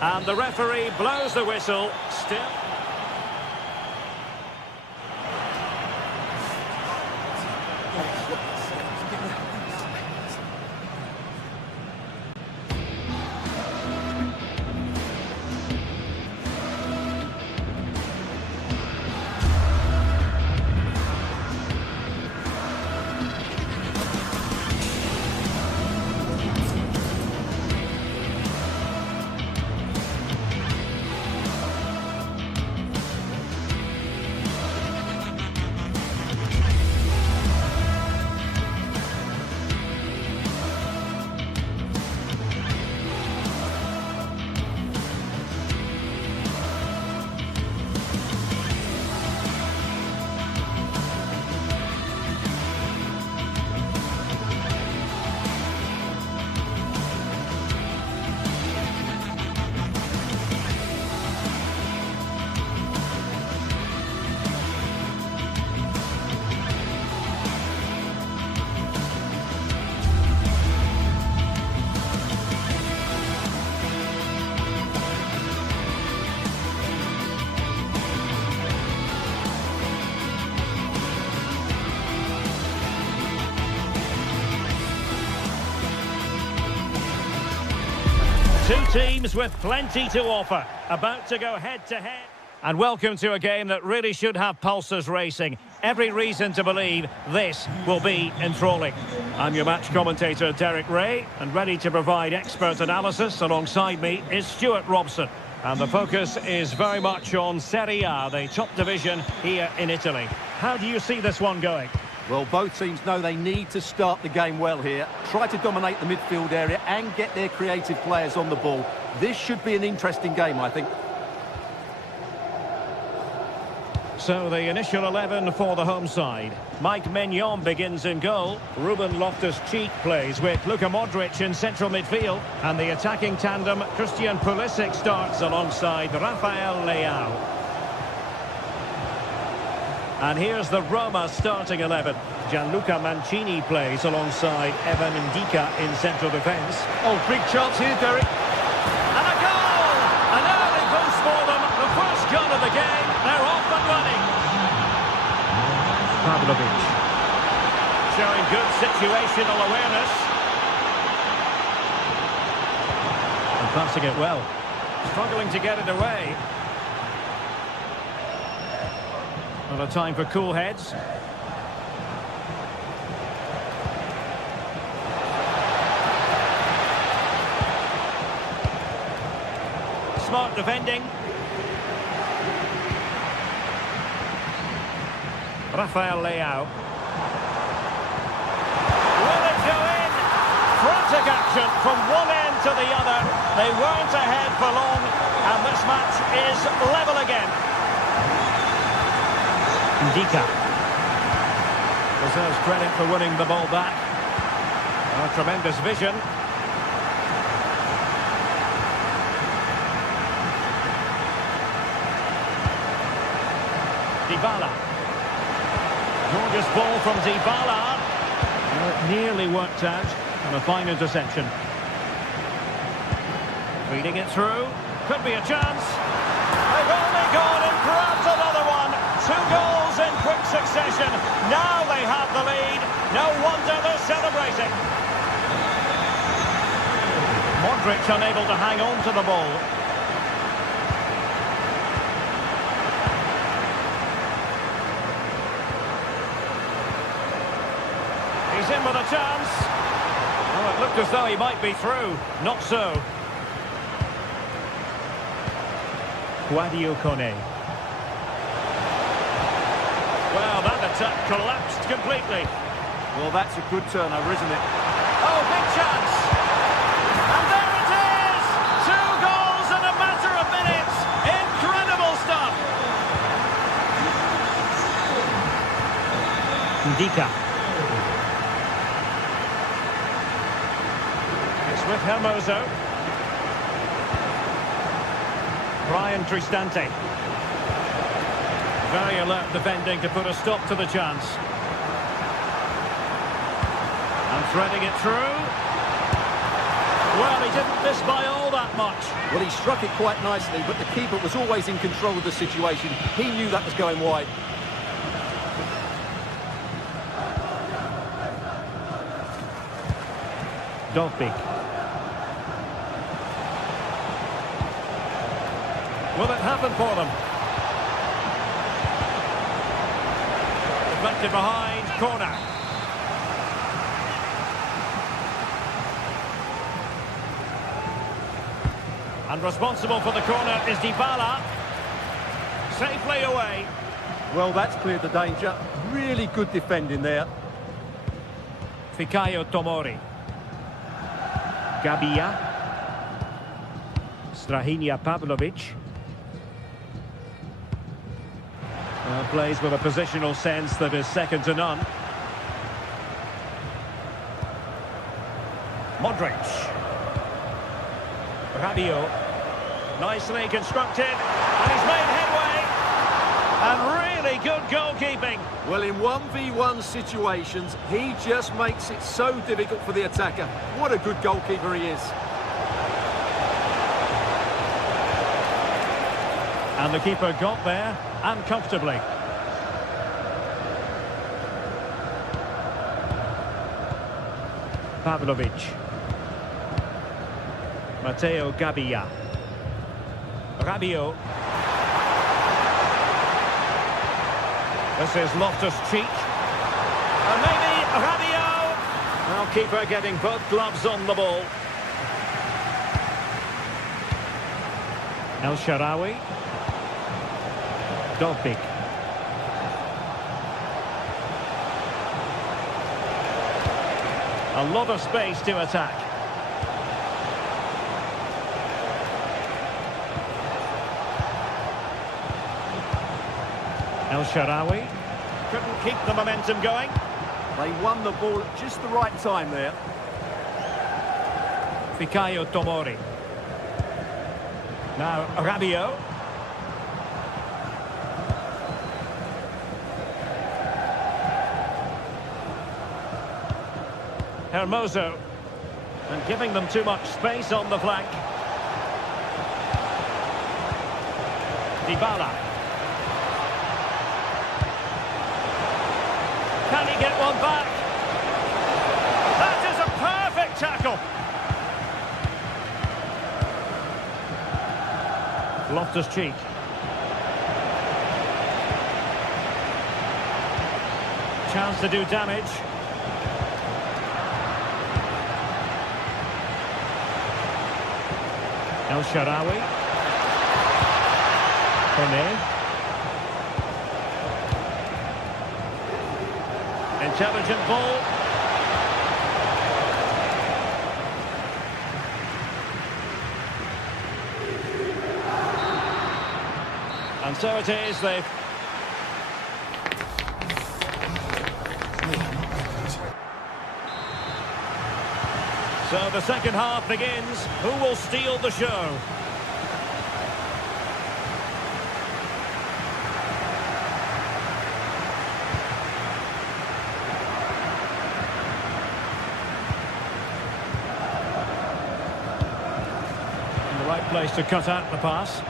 And the referee blows the whistle. Still... teams with plenty to offer, about to go head-to-head. And welcome to a game that really should have pulses racing. Every reason to believe this will be enthralling. I'm your match commentator, Derek Ray, and ready to provide expert analysis alongside me is Stuart Robson. And the focus is very much on Serie A, the top division here in Italy. How do you see this one going? Well, both teams know they need to start the game well here. Try to dominate the midfield area and get their creative players on the ball. This should be an interesting game, I think. So the initial 11 for the home side. Mike Maignan begins in goal. Ruben Loftus-Cheek plays with Luka Modric in central midfield. And the attacking tandem, Christian Pulisic, starts alongside Rafael Leao. And here's the Roma starting 11. Gianluca Mancini plays alongside Evan Ndika in central defence. Oh, big chance here, Derek. And a goal! An early boost for them. The first goal of the game. They're off and running. Pavlovic. Showing good situational awareness. And passing it well. Struggling to get it away. Not a time for cool heads. Smart defending. Rafael Leao. Will it go in? Frantic action from one end to the other. They weren't ahead for long, and this match is level again. Ndika deserves credit for winning the ball back. A tremendous vision. Dybala. Gorgeous ball from Dybala. Well, it nearly worked out, and a fine interception. Feeding it through. Could be a chance. They've only gone and grabbed another one. 2 goals in quick succession. Now they have the lead. No wonder they're celebrating. Modric unable to hang on to the ball. He's in with a chance. Oh, it looked as though he might be through. Not so. Guadio Kone. Well, that attack collapsed completely. Well, that's a good turnover, isn't it? Oh, big chance. And there it is! 2 goals in a matter of minutes. Incredible stuff. Ndika. It's with Hermoso. Brian Cristante. Very alert defending to put a stop to the chance. And threading it through. Well, he didn't miss by all that much. Well, he struck it quite nicely, but the keeper was always in control of the situation. He knew that was going wide. Dovbik. Will it happen for them? Deflected behind, corner. And responsible for the corner is Dybala. Safely away. Well, that's cleared the danger. Really good defending there. Fikayo Tomori. Gabia. Strahinja Pavlovic. Plays with a positional sense that is second to none. Modric. Rabiot. Nicely constructed. And he's made headway. And really good goalkeeping. Well, in 1v1 situations, he just makes it so difficult for the attacker. What a good goalkeeper he is. And the keeper got there, and comfortably. Pavlovic. Matteo Gabbia. Rabiot. This is Loftus-Cheek. And maybe Rabiot. Now keeper getting both gloves on the ball. El Shaarawy. Dobbik. A lot of space to attack. El Shaarawy couldn't keep the momentum going. They won the ball at just the right time there. Fikayo Tomori. Now Rabiot. Hermoso. And giving them too much space on the flank. Dybala. Can he get one back? That is a perfect tackle. Loftus-Cheek. Chance to do damage. El Shaarawy. Kone. Intelligent ball. And so it is, they've... So the second half begins. Who will steal the show? In the right place to cut out the pass.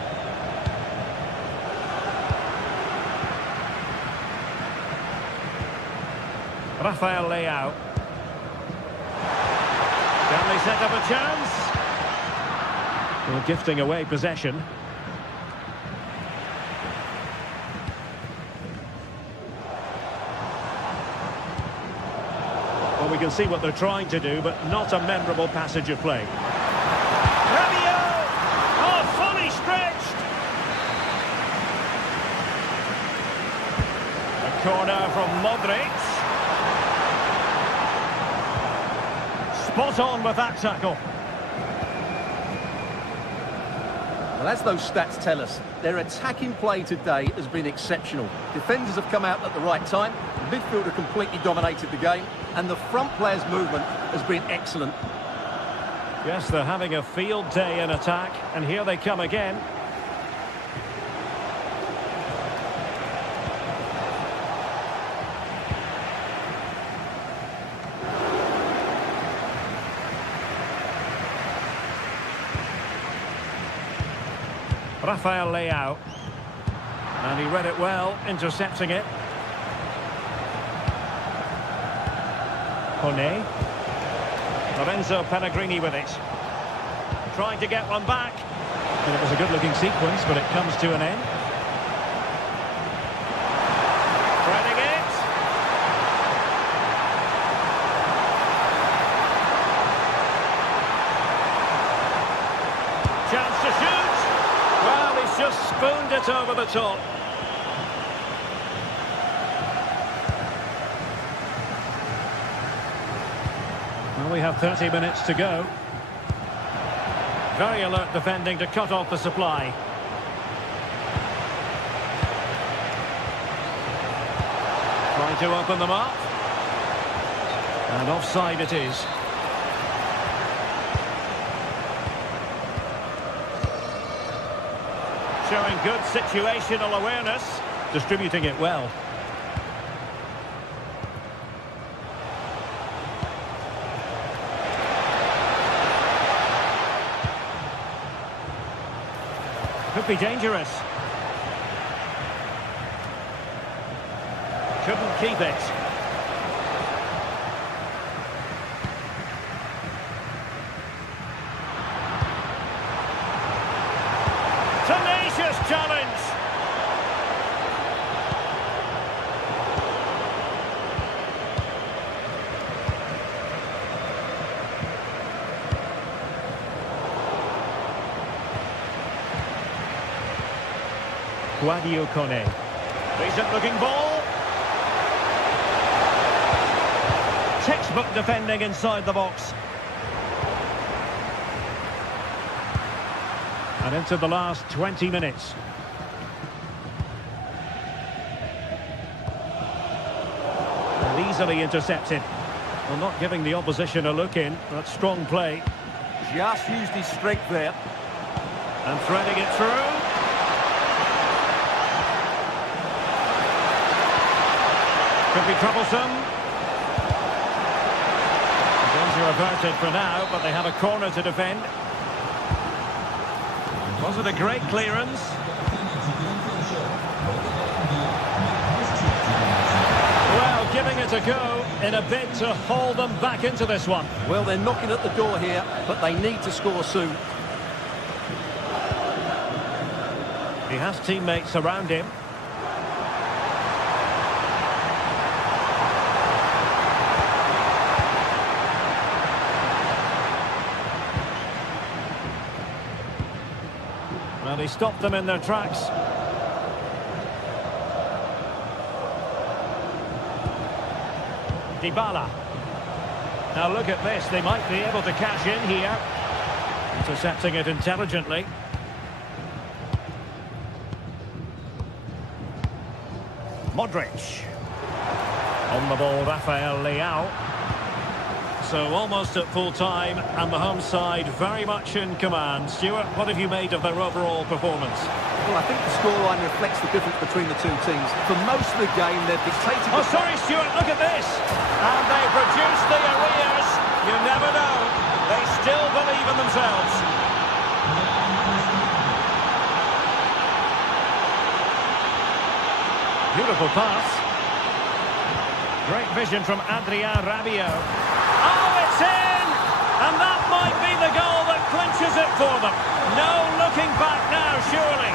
Rafael Leao. Can they set up a chance? Well, gifting away possession. Well, we can see what they're trying to do, but not a memorable passage of play. Rabiot! Oh, fully stretched! A corner from Modric. Spot on with that tackle. Well, as those stats tell us, their attacking play today has been exceptional. Defenders have come out at the right time, the midfielder completely dominated the game, and the front players' movement has been excellent. Yes, they're having a field day in attack, and here they come again. Rafael Leao. And he read it well, intercepting it. Kone. Lorenzo Pellegrini with it. Trying to get one back. And it was a good-looking sequence, but it comes to an end. Threading it. Chance to shoot. Well, he's just spooned it over the top. Well, we have 30 minutes to go. Very alert defending to cut off the supply. Trying to open them up. And offside it is. Showing good situational awareness, distributing it well. Could be dangerous. Couldn't keep it. challenge. Guadio Kone. Decent looking ball. Textbook defending inside the box. And into the last 20 minutes. And easily intercepted. Well, not giving the opposition a look in. That's strong play. Just used his strength there. And threading it through. Could be troublesome. Danger averted for now, but they have a corner to defend. Was it a great clearance? Well, giving it a go in a bid to haul them back into this one. Well, they're knocking at the door here, but they need to score soon. He has teammates around him. Well, he stopped them in their tracks. Dybala. Now look at this, they might be able to cash in here. Intercepting it intelligently. Modric. On the ball, Rafael Leao. So almost at full time, and the home side very much in command. Stuart, what have you made of their overall performance? Well, I think the scoreline reflects the difference between the two teams. For most of the game, they've dictated... Oh, sorry, Stuart, look at this! And they produced the arrears. You never know. They still believe in themselves. Beautiful pass. Great vision from Adrien Rabiot. Oh, it's in! And that might be the goal that clinches it for them. No looking back now, surely.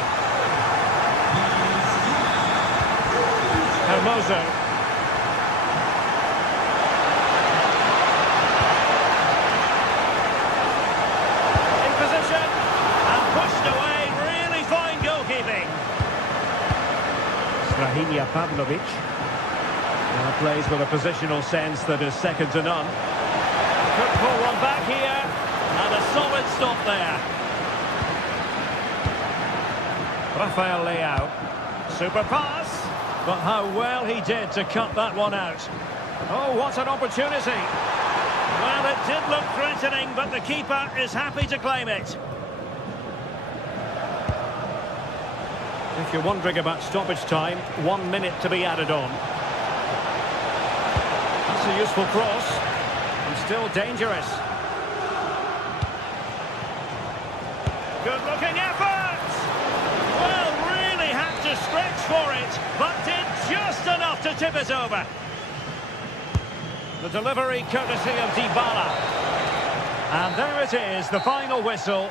Hermoso. In position. And pushed away. Really fine goalkeeping. Strahinja Pavlovic. Now plays with a positional sense that is second to none. Could pull one back here, and a solid stop there. Rafael Leao. Super pass, but how well he did to cut that one out. Oh, what an opportunity. Well, it did look threatening, but the keeper is happy to claim it. If you're wondering about stoppage time, 1 minute to be added on. That's a useful cross. And still dangerous. Good looking effort! Well, really had to stretch for it, but did just enough to tip it over. The delivery courtesy of Dybala. And there it is, the final whistle.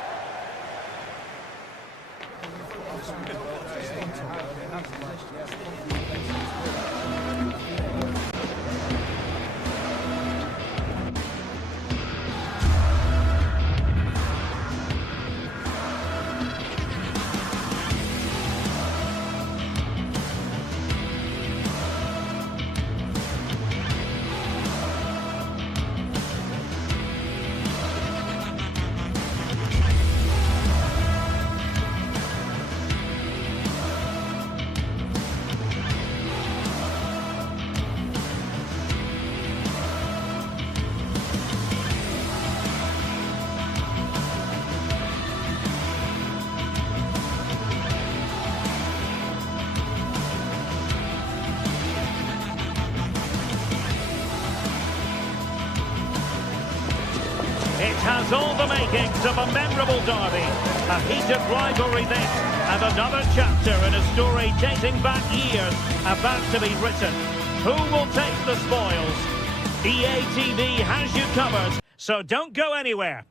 It has all the makings of a memorable derby. A heated rivalry this, and another chapter in a story dating back years about to be written. Who will take the spoils? EA TV has you covered, so don't go anywhere.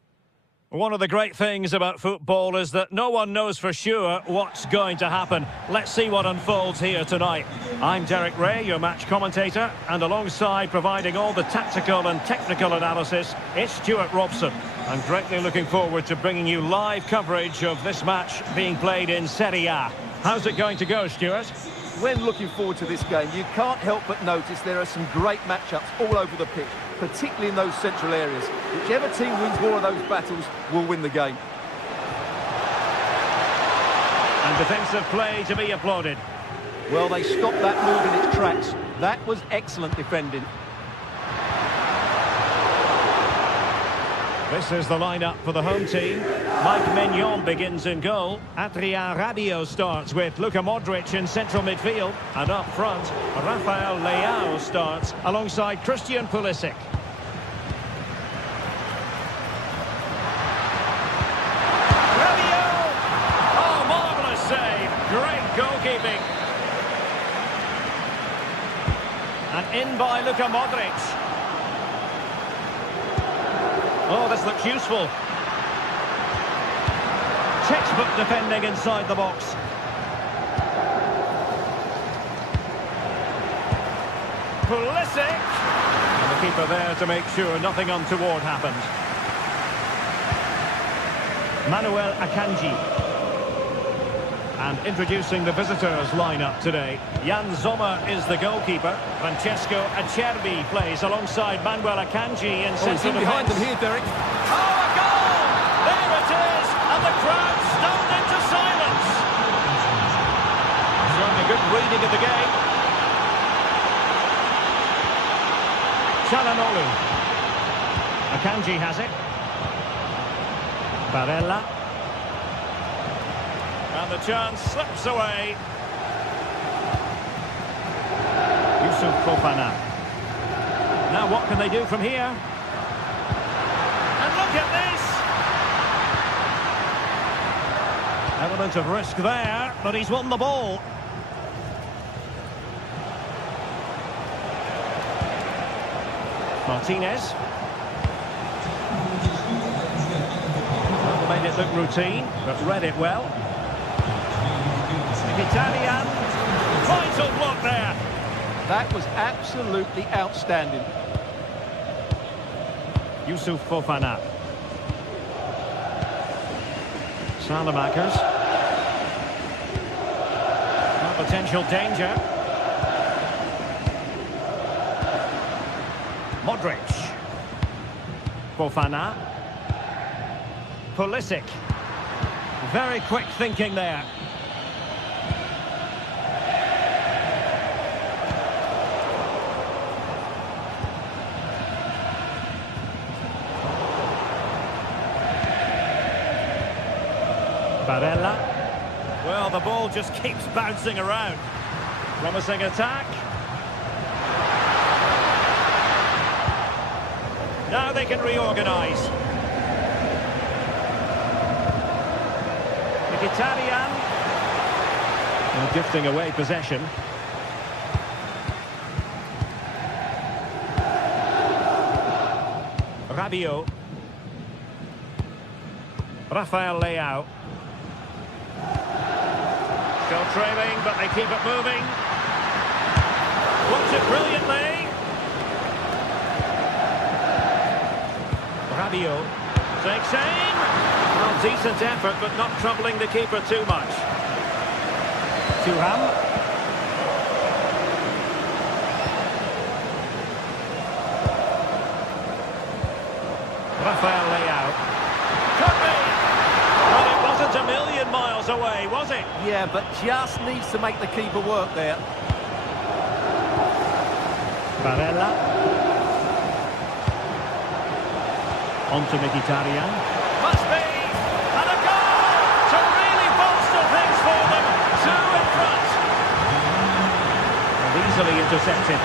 One of the great things about football is that no one knows for sure what's going to happen. Let's see what unfolds here tonight. I'm Derek Ray, your match commentator, and alongside providing all the tactical and technical analysis, it's Stuart Robson. I'm greatly looking forward to bringing you live coverage of this match being played in Serie A. How's it going to go, Stuart? When looking forward to this game, you can't help but notice there are some great matchups all over the pitch, particularly in those central areas. Whichever team wins more of those battles will win the game. And defensive play to be applauded. Well, they stopped that move in its tracks. That was excellent defending. This is the lineup for the home team. Mike Maignan begins in goal. Adrien Rabiot starts with Luka Modric in central midfield. And up front, Rafael Leao starts alongside Christian Pulisic. Rabiot! Oh, marvellous save. Great goalkeeping. And in by Luka Modric. Oh, this looks useful. Textbook defending inside the box. Pulisic! And the keeper there to make sure nothing untoward happened. Manuel Akanji. And introducing the visitors lineup today. Jan Sommer is the goalkeeper. Francesco Acerbi plays alongside Manuel Akanji in central defence. Behind them here, Derek. Oh, a goal! There it is! And the crowd stunned into silence. Showing a good reading of the game. Çalhanoğlu. Akanji has it. Barella. And the chance slips away. Yusuf Fofana. Now what can they do from here? And look at this! Element of risk there, but he's won the ball. Martinez. Well, made it look routine, but read it well. Italian, vital block there. That was absolutely outstanding. Yusuf Fofana. Salamakers. Potential danger. Modric. Fofana. Pulisic. Very quick thinking there. Barella. Well, the ball just keeps bouncing around. Promising attack. Now they can reorganise. Mkhitaryan. And gifting away possession. Rabiot. Rafael Leao. Still trailing, but they keep it moving. Watch it brilliantly. Rabiot takes aim. Well, decent effort, but not troubling the keeper too much. Thuram. Rafael Leao. Could be. But it wasn't a million miles away, was it? Yeah, but just needs to make the keeper work there. Barella. On to Mkhitaryan. Must be! And a goal! To really bolster things for them. Two in front. And easily intercepted.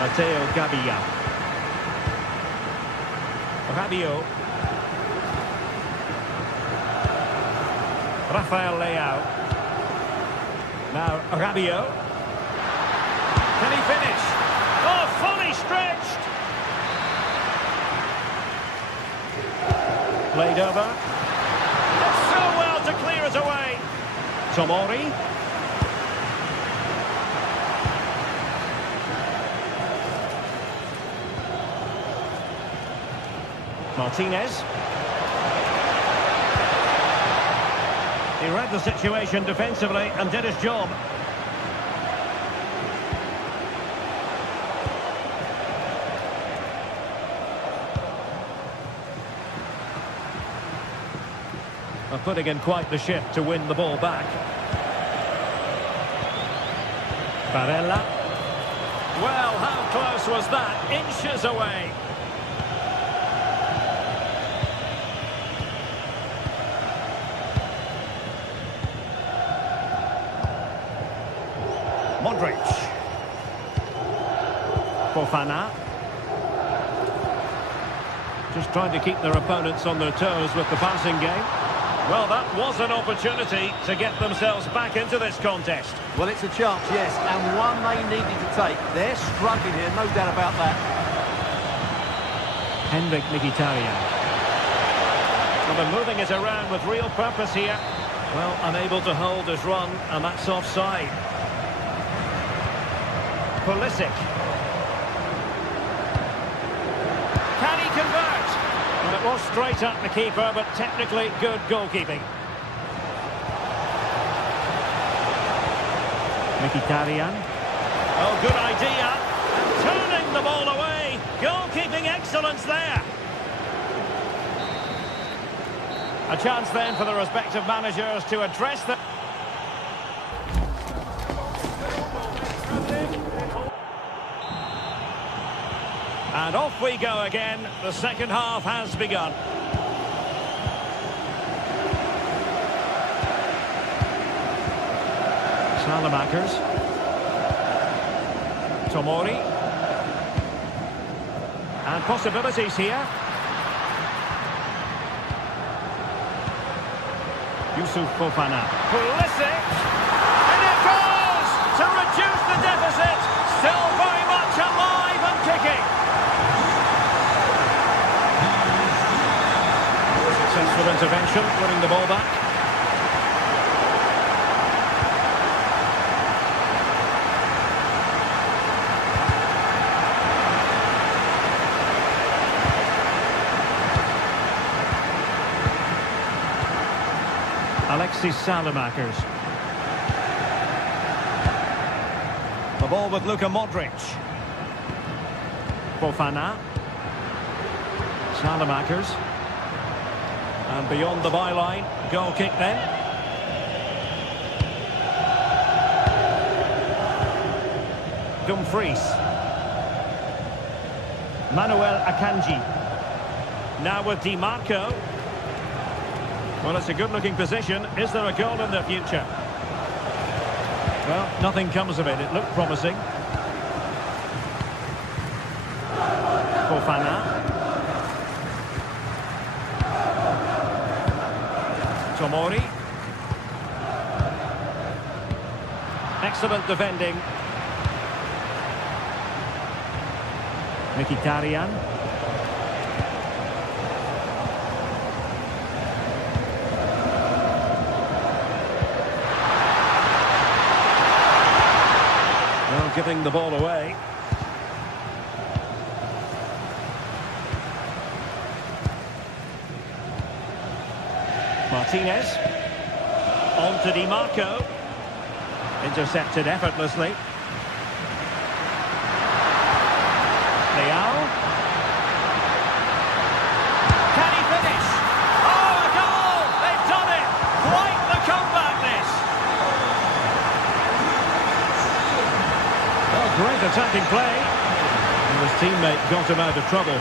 Matteo Gabbia. Rabiot. Rafael Leao. Now Rabiot. Can he finish? Oh, fully stretched. Played over. So well to clear it away. Tomori. Martinez. He read the situation defensively and did his job. Putting in quite the shift to win the ball back. Barella. Well, how close was that? Inches away. Modric. Fofana. Just trying to keep their opponents on their toes with the passing game. Well, that was an opportunity to get themselves back into this contest. Well, it's a chance, yes, and one they needed to take. They're struggling here, no doubt about that. Henrik Mkhitaryan. Well, they're moving it around with real purpose here. Well, unable to hold his run, and that's offside. Pulisic. Can he convert? Well, it was straight at the keeper, but technically good goalkeeping. Mkhitaryan. Oh, good idea. And turning the ball away. Goalkeeping excellence there. A chance then for the respective managers to address them. And off we go again. The second half has begun. Salamakers. Tomori. And possibilities here. Yusuf Fofana. Pulisic. And it goes to reduce the deficit. Still very much alive and kicking. Successful intervention, winning the ball back. Alexis Salamakers. The ball with Luka Modric. Fofana. Salamakers. And beyond the byline, goal kick then. Dumfries. Manuel Akanji. Now with Di Marco. Well, it's a good-looking position. Is there a goal in the future? Well, nothing comes of it. It looked promising. Fofana. Tomori. Excellent defending. Mkhitaryan. Well, giving the ball away. Martinez. On to Di Marco. Intercepted effortlessly. Leao. Can he finish? Oh, a goal! They've done it! Quite the comeback, this! Oh, great attacking play. And his teammate got him out of trouble.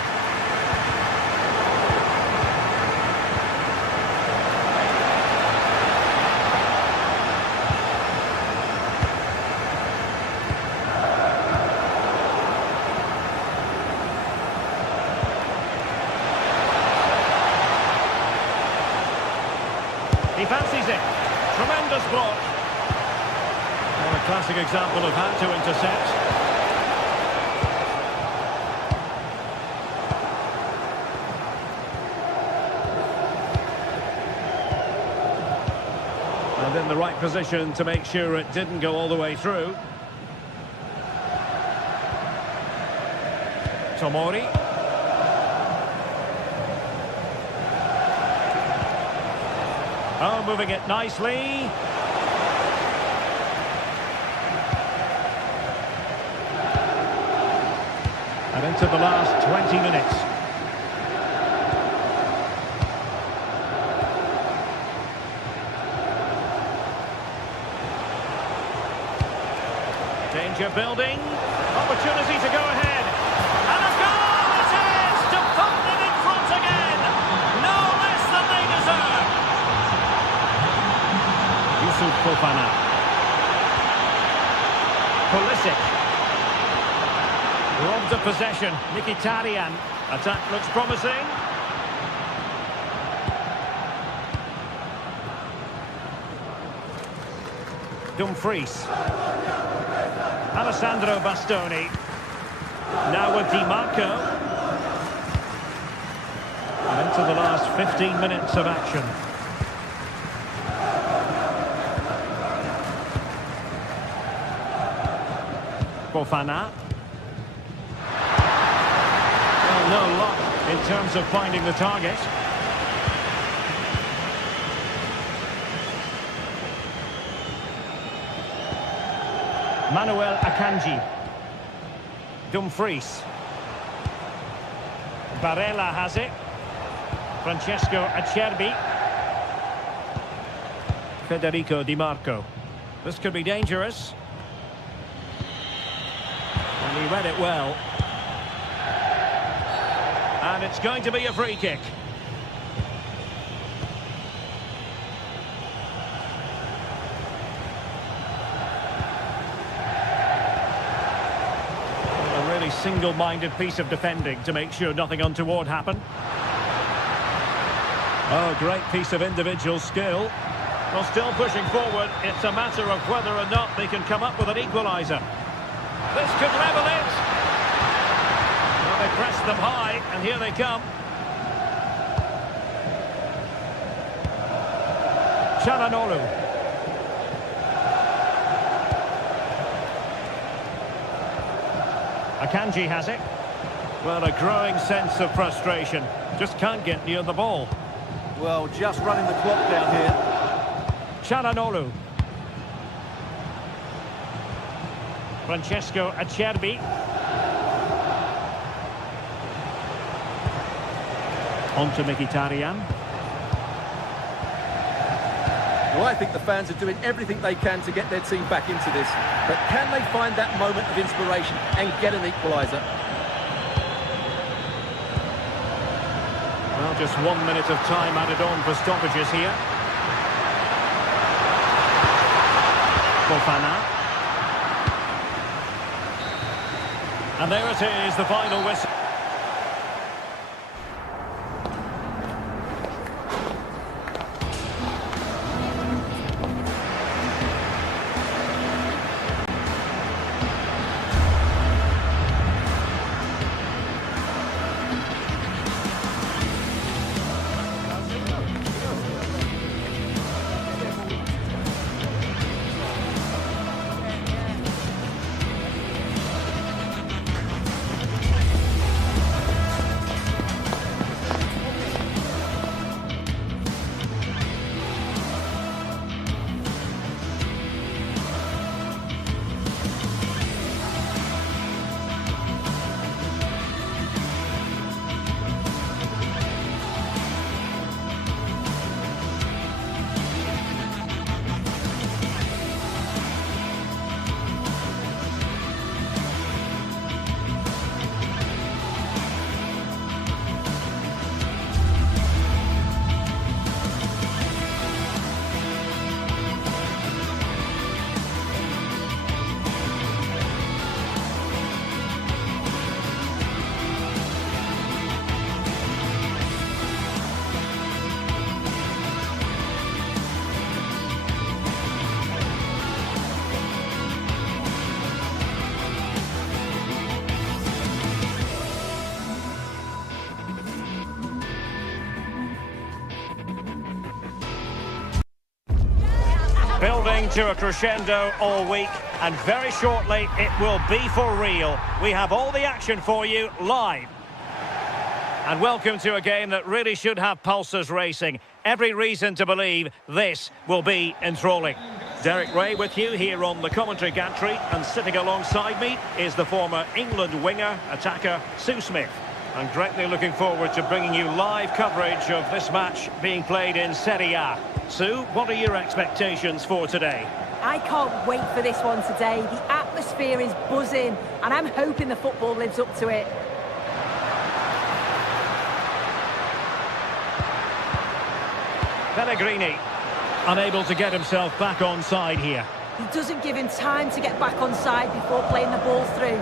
He fancies it. Tremendous block. Well, a classic example of how to intercept. And in the right position to make sure it didn't go all the way through. Tomori. Oh, moving it nicely. And into the last 20 minutes. Danger building. Opportunity to go ahead. And a goal it is! To put them in front again. No less than they deserve. Yusuf Fofana. Pulisic. Robbed of possession. Mkhitaryan. Attack looks promising. Dumfries. Alessandro Bastoni. Now with Di Marco. And into the last 15 minutes of action. Fofana. Well, no luck in terms of finding the target. Manuel Akanji. Dumfries. Barella has it. Francesco Acerbi. Federico Di Marco. This could be dangerous. And he read it well. And it's going to be a free kick. Single-minded piece of defending to make sure nothing untoward happened. Oh, great piece of individual skill. Well, still pushing forward. It's a matter of whether or not they can come up with an equalizer. This could level it. Well, they pressed them high, and here they come. Çalhanoğlu. Akanji has it. Well, a growing sense of frustration. Just can't get near the ball. Well, just running the clock down here. Çalhanoğlu. Francesco Acerbi. On to Mkhitaryan. Well, I think the fans are doing everything they can to get their team back into this. But can they find that moment of inspiration and get an equaliser? Well, just 1 minute of time added on for stoppages here. Fofana. And there it is, the final whistle. Building to a crescendo all week, and very shortly it will be for real. We have all the action for you live. And welcome to a game that really should have pulses racing. Every reason to believe this will be enthralling. Derek Ray with you here on the commentary gantry, and sitting alongside me is the former England winger, attacker, Sue Smith. I'm greatly looking forward to bringing you live coverage of this match being played in Serie A. Sue, what are your expectations for today? I can't wait for this one today. The atmosphere is buzzing, and I'm hoping the football lives up to it. Pellegrini, unable to get himself back onside here. He doesn't give him time to get back onside before playing the ball through.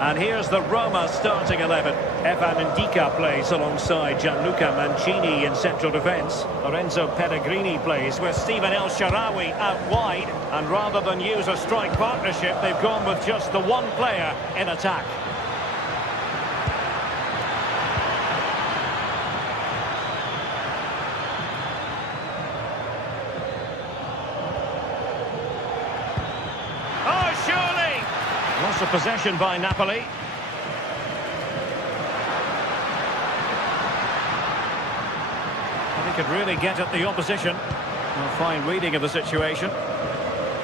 And here's the Roma starting 11. Evan Ndika plays alongside Gianluca Mancini in central defence. Lorenzo Pellegrini plays with Steven El Shaarawy out wide. And rather than use a strike partnership, they've gone with just the one player in attack. Loss of possession by Napoli. And he could really get at the opposition. A fine reading of the situation.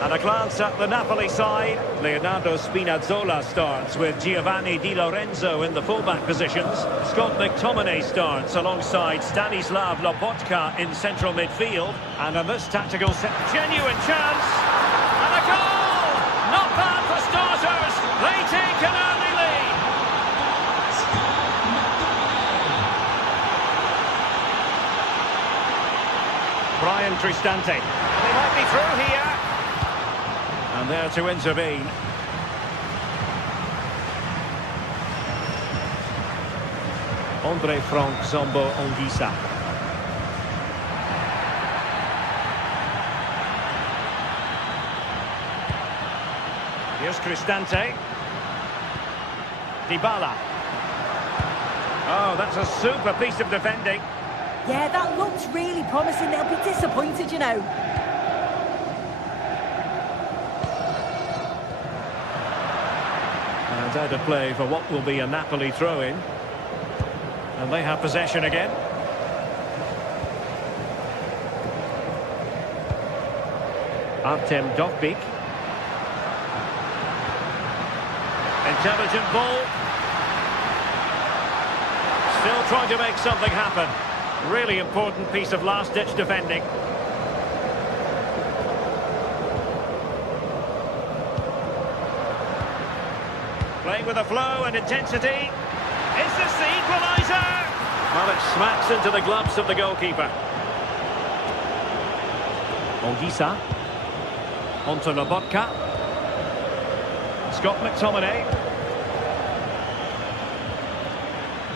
And a glance at the Napoli side. Leonardo Spinazzola starts with Giovanni Di Lorenzo in the fullback positions. Scott McTominay starts alongside Stanislav Lobotka in central midfield. And in this tactical set, genuine chance. And a goal! Not bad for starters. They take an early lead. Brian Cristante. They might be through here. And there to intervene. Andre Frank Zombo Onguisa. Here's Cristante. Dybala. Oh, that's a super piece of defending. Yeah, that looks really promising. They'll be disappointed, you know. And out of play for what will be a Napoli throw-in. And they have possession again. Artem Dovbyk. Intelligent ball. Still trying to make something happen. Really important piece of last-ditch defending. Playing with a flow and intensity. Is this the equalizer? Well, it smacks into the gloves of the goalkeeper. Onguisa. Onto Lobotka. Scott McTominay.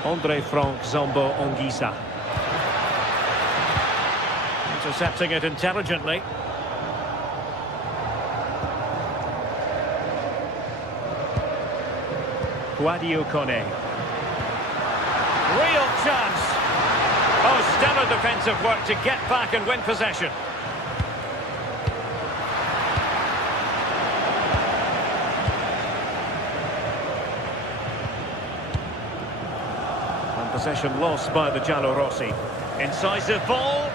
Andre Frank Zombo Onguisa. Intercepting it intelligently. Guadio Kone. Real chance. Oh, stellar defensive work to get back and win possession. And possession lost by the Giallorossi. Incisive ball.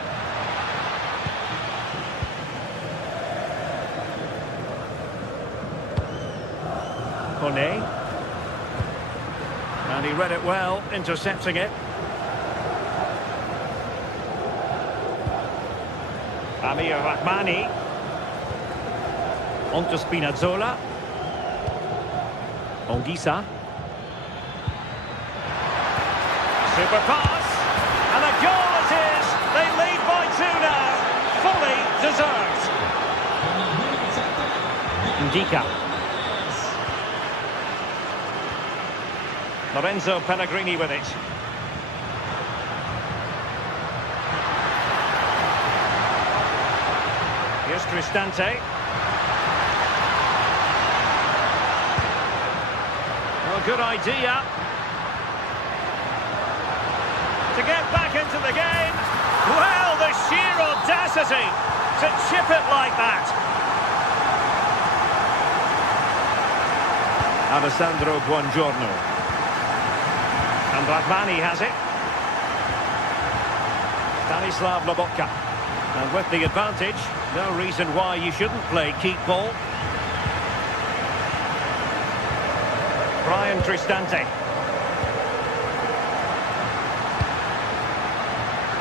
Kone. And he read it well, intercepting it. Amir Rahmani. Onto Spinazzola. Onguisa. Super pass. And a goal it is. They lead by 2 now. Fully deserved. Ndika. Lorenzo Pellegrini with it. Here's Cristante. Well, good idea to get back into the game. Well, the sheer audacity to chip it like that. Alessandro Buongiorno. And Rahmani has it. Stanislav Lobotka. And with the advantage, no reason why you shouldn't play keep ball. Brian Cristante.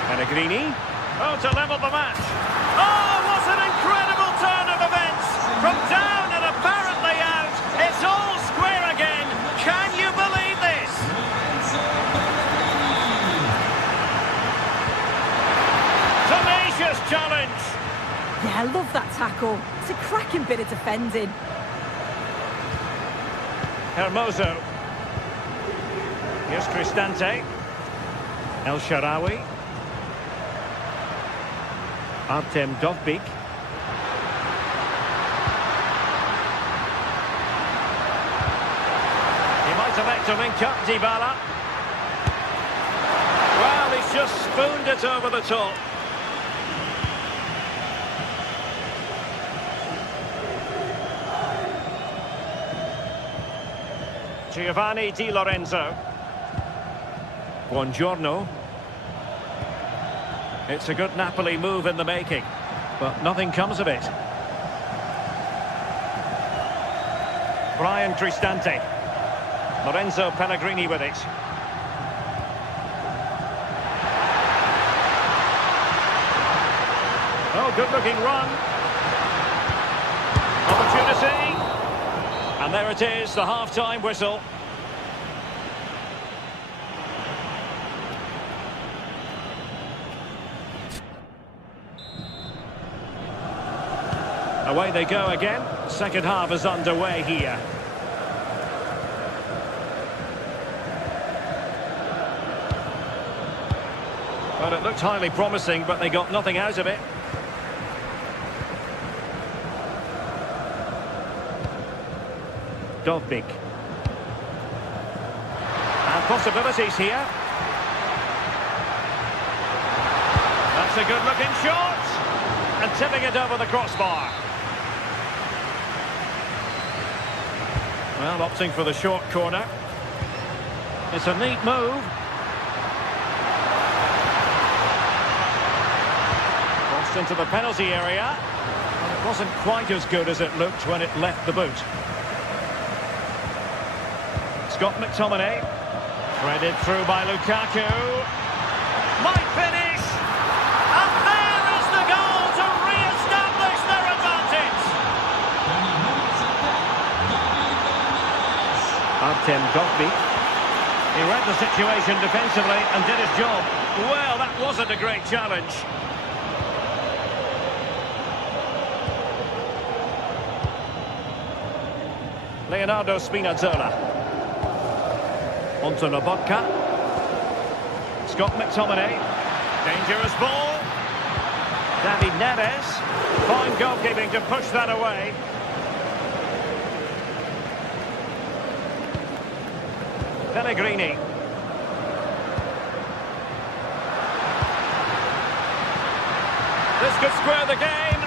Pellegrini. Oh, to level the match. Oh, what an incredible turn of events! From down and apparently out, it's all square again. Can you believe this? Tenacious challenge. Yeah, I love that tackle. It's a cracking bit of defending. Hermoso. Here's Cristante. El Shaarawy. Artem Dovbyk. He might elect to link up Dybala. Well, he's just spooned it over the top. Giovanni Di Lorenzo. Buongiorno. It's a good Napoli move in the making, but nothing comes of it. Brian Cristante. Lorenzo Pellegrini with it. Oh, good-looking run. Opportunity. And there it is, the half-time whistle. Away they go again. Second half is underway here. Well, it looked highly promising, but they got nothing out of it. Dovbyk. And possibilities here. That's a good-looking shot. And tipping it over the crossbar. Well, opting for the short corner. It's a neat move. Crossed into the penalty area. And it wasn't quite as good as it looked when it left the boot. Scott McTominay. Threaded through by Lukaku. Might finish. And there is the goal to re-establish their advantage. Artem Dovbyk. He read the situation defensively and did his job. Well, that wasn't a great challenge. Leonardo Spinazzola. Onto Lobotka. Scott McTominay. Dangerous ball. David Neres. Fine goalkeeping to push that away. Pellegrini. This could square the game.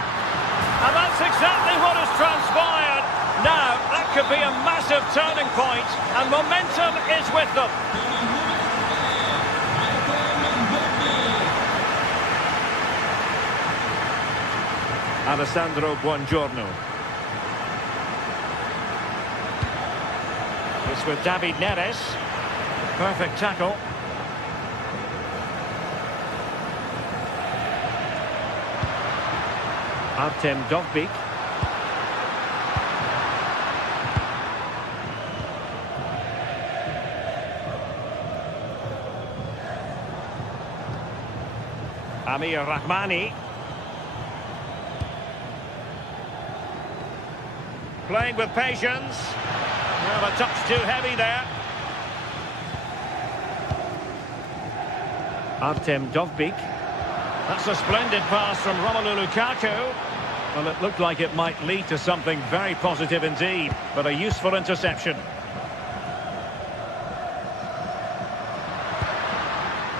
And that's exactly what has transpired. Now, that could be a massive turning point, and momentum is with them. Alessandro Buongiorno. It's with David Neres. Perfect tackle. Artem Dovbyk. Amir Rahmani. Playing with patience. Well, a touch too heavy there. Artem Dovbyk. That's a splendid pass from Romelu Lukaku. Well, it looked like it might lead to something very positive indeed, but a useful interception.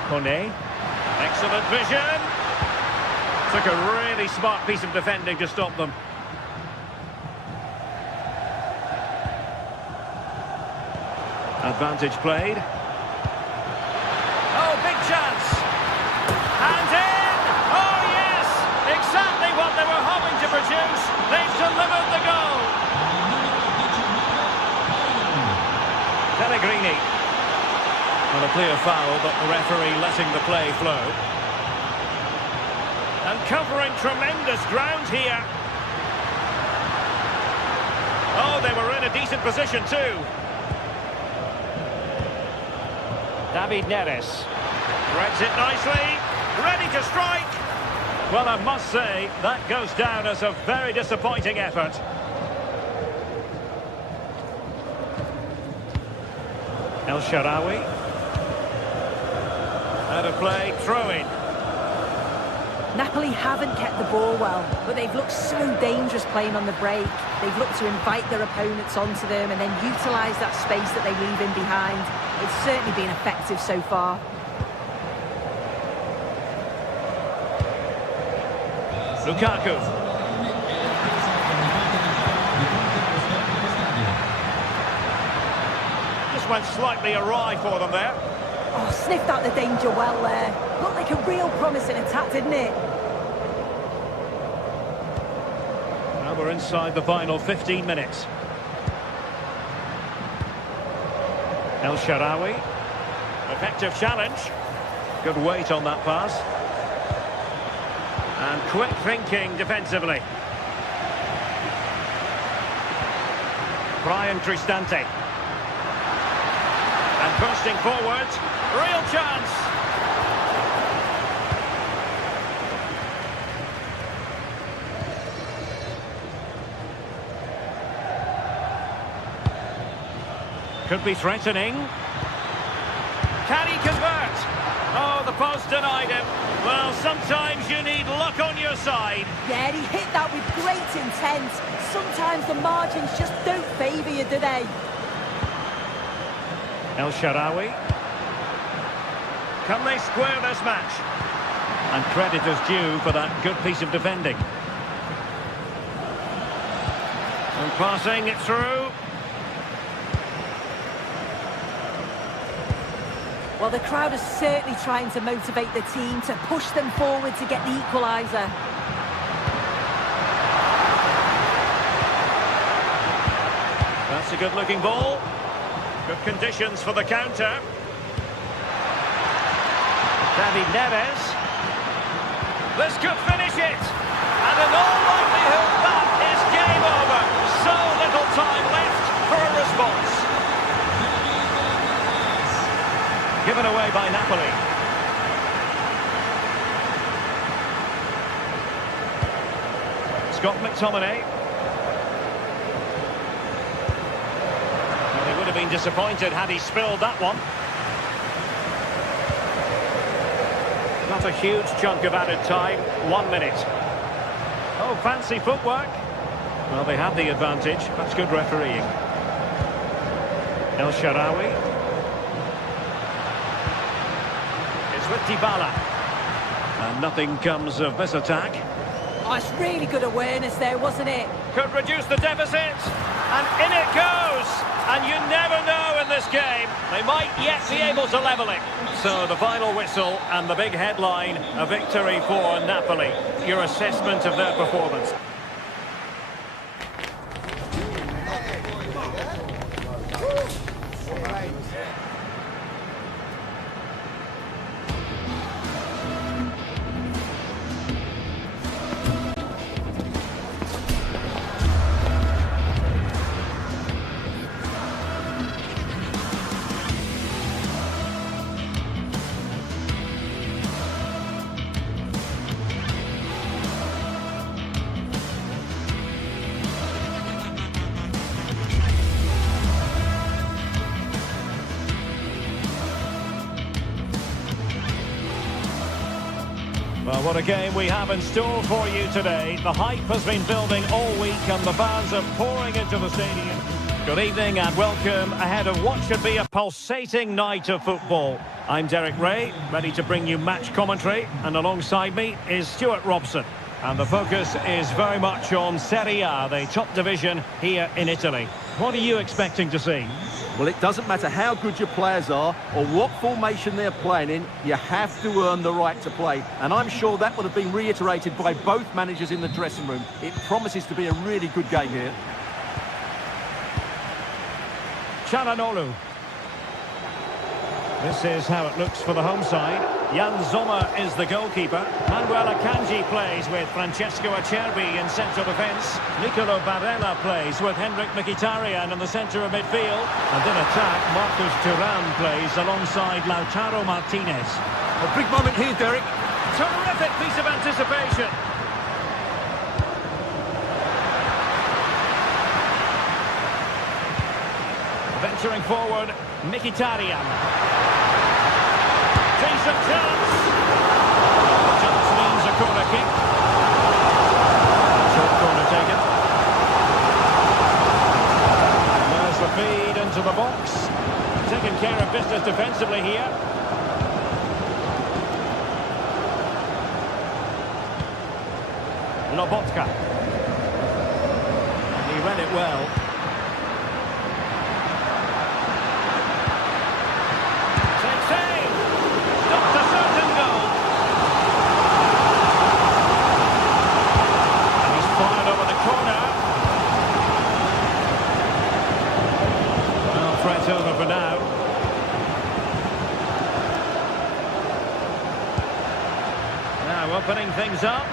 Kone. Excellent vision. Took a really smart piece of defending to stop them. Advantage played. Oh, big chance. And in! Oh, yes! Exactly what they were hoping to produce. They've delivered the goal. Pellegrini. Well, a clear foul, but the referee letting the play flow. And covering tremendous ground here. Oh, they were in a decent position too. David Neres. Threads it nicely. Ready to strike. Well, I must say, that goes down as a very disappointing effort. El Shaarawy. Out of play, throw-in. Napoli haven't kept the ball well, but they've looked so dangerous playing on the break. They've looked to invite their opponents onto them and then utilise that space that they leave in behind. It's certainly been effective so far. Lukaku. Just went slightly awry for them there. Oh, sniffed out the danger well there. Looked like a real promising attack, didn't it? Now we're inside the final 15 minutes. El Shaarawy. Effective challenge. Good weight on that pass. And quick thinking defensively. Brian Cristante. And bursting forward. Real chance. Could be threatening. Can he convert? Oh, the post denied him. Well, sometimes you need luck on your side. Yeah, he hit that with great intent. Sometimes the margins just don't favour you, do they? El Shaarawy. Can they square this match? And credit is due for that good piece of defending. And passing it through. Well, the crowd is certainly trying to motivate the team to push them forward to get the equaliser. That's a good-looking ball. Good conditions for the counter. David Neres. This could finish it. And in all likelihood, that is game over. So little time left for a response. Given away by Napoli. Scott McTominay. Well, he would have been disappointed had he spilled that one. Not a huge chunk of added time. 1 minute. Oh, fancy footwork. Well, they had the advantage. That's good refereeing. El Shaarawy. With Dybala. And nothing comes of this attack. Oh, it's really good awareness there, wasn't it? Could reduce the deficit. And in it goes. And you never know in this game. They might yet be able to level it. So the final whistle and the big headline, a victory for Napoli. Your assessment of their performance. Well, what a game we have in store for you today. The hype has been building all week and the fans are pouring into the stadium. Good evening and welcome ahead of what should be a pulsating night of football. I'm Derek Ray, ready to bring you match commentary, and alongside me is Stuart Robson. And the focus is very much on Serie A, the top division here in Italy. What are you expecting to see? Well, it doesn't matter how good your players are or what formation they're playing in, you have to earn the right to play. And I'm sure that would have been reiterated by both managers in the dressing room. It promises to be a really good game here. Çalhanoğlu. This is how it looks for the home side. Jan Sommer is the goalkeeper. Manuel Akanji plays with Francesco Acerbi in central defence. Nicolo Barella plays with Henrik Mkhitaryan in the centre of midfield. And in attack, Marcus Thuram plays alongside Lautaro Martinez. A big moment here, Derek. Terrific piece of anticipation. Venturing forward, Mkhitaryan. Decent chance. The chance means a corner kick. Short corner taken. There's the feed into the box. Taking care of business defensively here. Lobotka. And he read it well. Over for now. Now opening things up.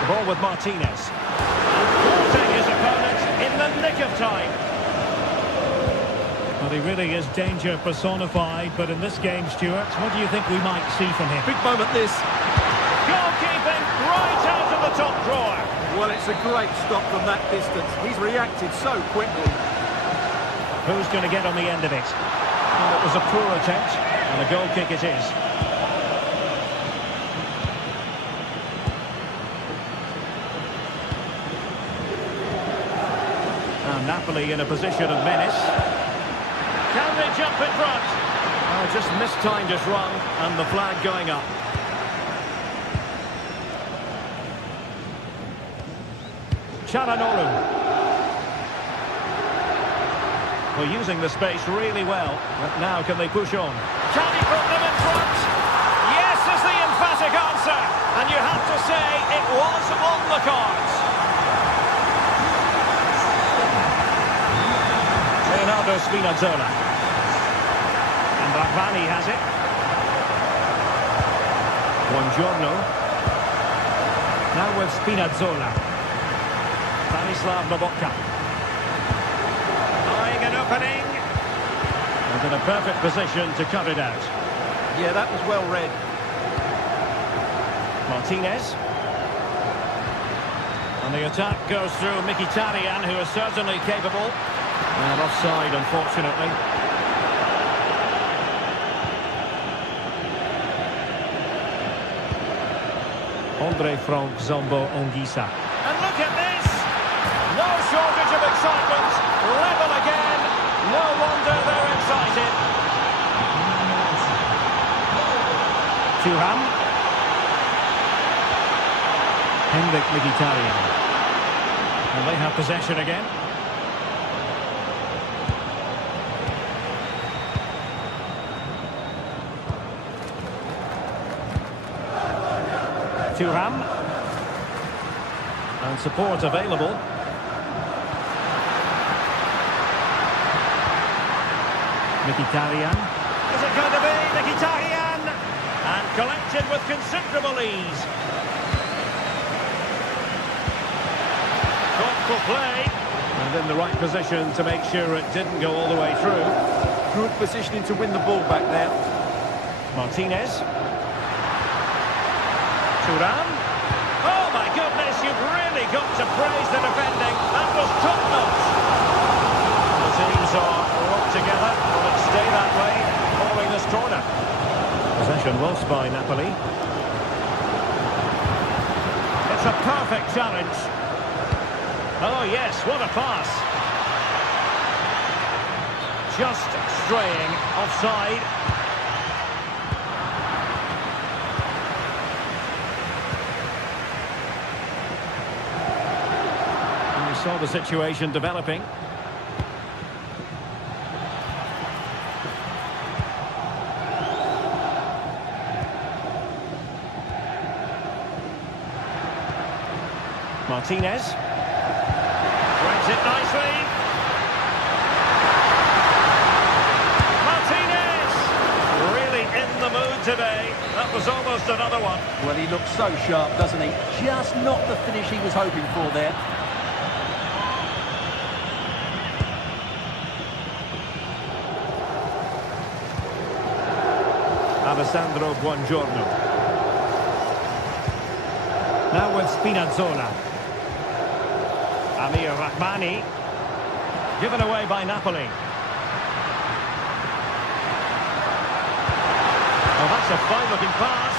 The ball with Martinez. Forcing his opponent in the nick of time. Well, he really is danger personified, but in this game, Stuart, what do you think we might see from him? Big moment this. Goalkeeping right out of the top drawer. Well, it's a great stop from that distance. He's reacted so quickly. Who's going to get on the end of it? Well, it was a poor attempt, and a goal kick it is. Now Napoli in a position of menace. Can they jump in front? Oh, just mistimed his run, and the flag going up. Çalhanoğlu. Well, using the space really well, but now can they push on? Can he put them in front? Yes is the emphatic answer, and you have to say it was on the cards. Leonardo Spinazzola. And Rivalry has it. Buongiorno. Now with Spinazzola. Stanislav Lobotka. Eyeing an opening. And in a perfect position to cut it out. Yeah, that was well read. Martinez. And the attack goes through Mkhitaryan, who is certainly capable. And offside, unfortunately. Andre Frank Zombo Ongisa. And look at this! No shortage of excitement. Level again. No wonder they're excited. Thuram. Henrik Mkhitaryan. And they have possession again. Thuram. And support available. Mkhitaryan. Is it going to be Mkhitaryan? And collected with considerable ease. Thoughtful play. And in the right position to make sure it didn't go all the way through. Good positioning to win the ball back now. Martinez. Thuram. Oh my goodness, you've really got to praise the defending. That was top-notch. The teams are locked together. Will it stay that way following this corner? Possession lost by Napoli. It's That's a perfect challenge. Oh yes, what a pass. Just straying offside. And we saw the situation developing. Martinez threads it nicely. Martinez really in the mood today. That was almost another one. Well, he looks so sharp, doesn't he? Just not the finish he was hoping for there. Alessandro Buongiorno. Now with Spinazzola. Amir Rahmani. Given away by Napoli. Oh, that's a fine-looking pass.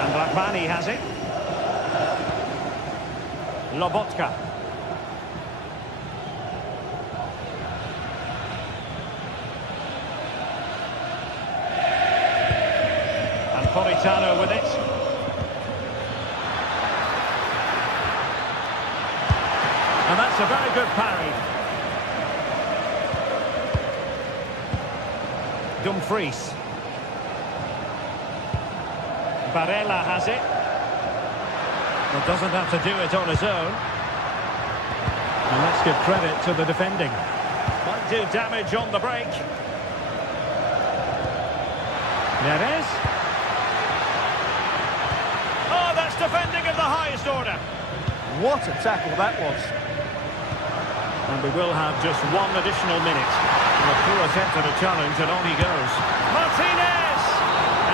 And Rahmani has it. Lobotka. Politano with it. And that's a very good parry. Dumfries. Barella has it. But doesn't have to do it on his own. And let's give credit to the defending. Might do damage on the break. Neres. Defending of the highest order. What a tackle that was. And we will have just one additional minute. A poor attempt at a challenge, and on he goes. Martinez!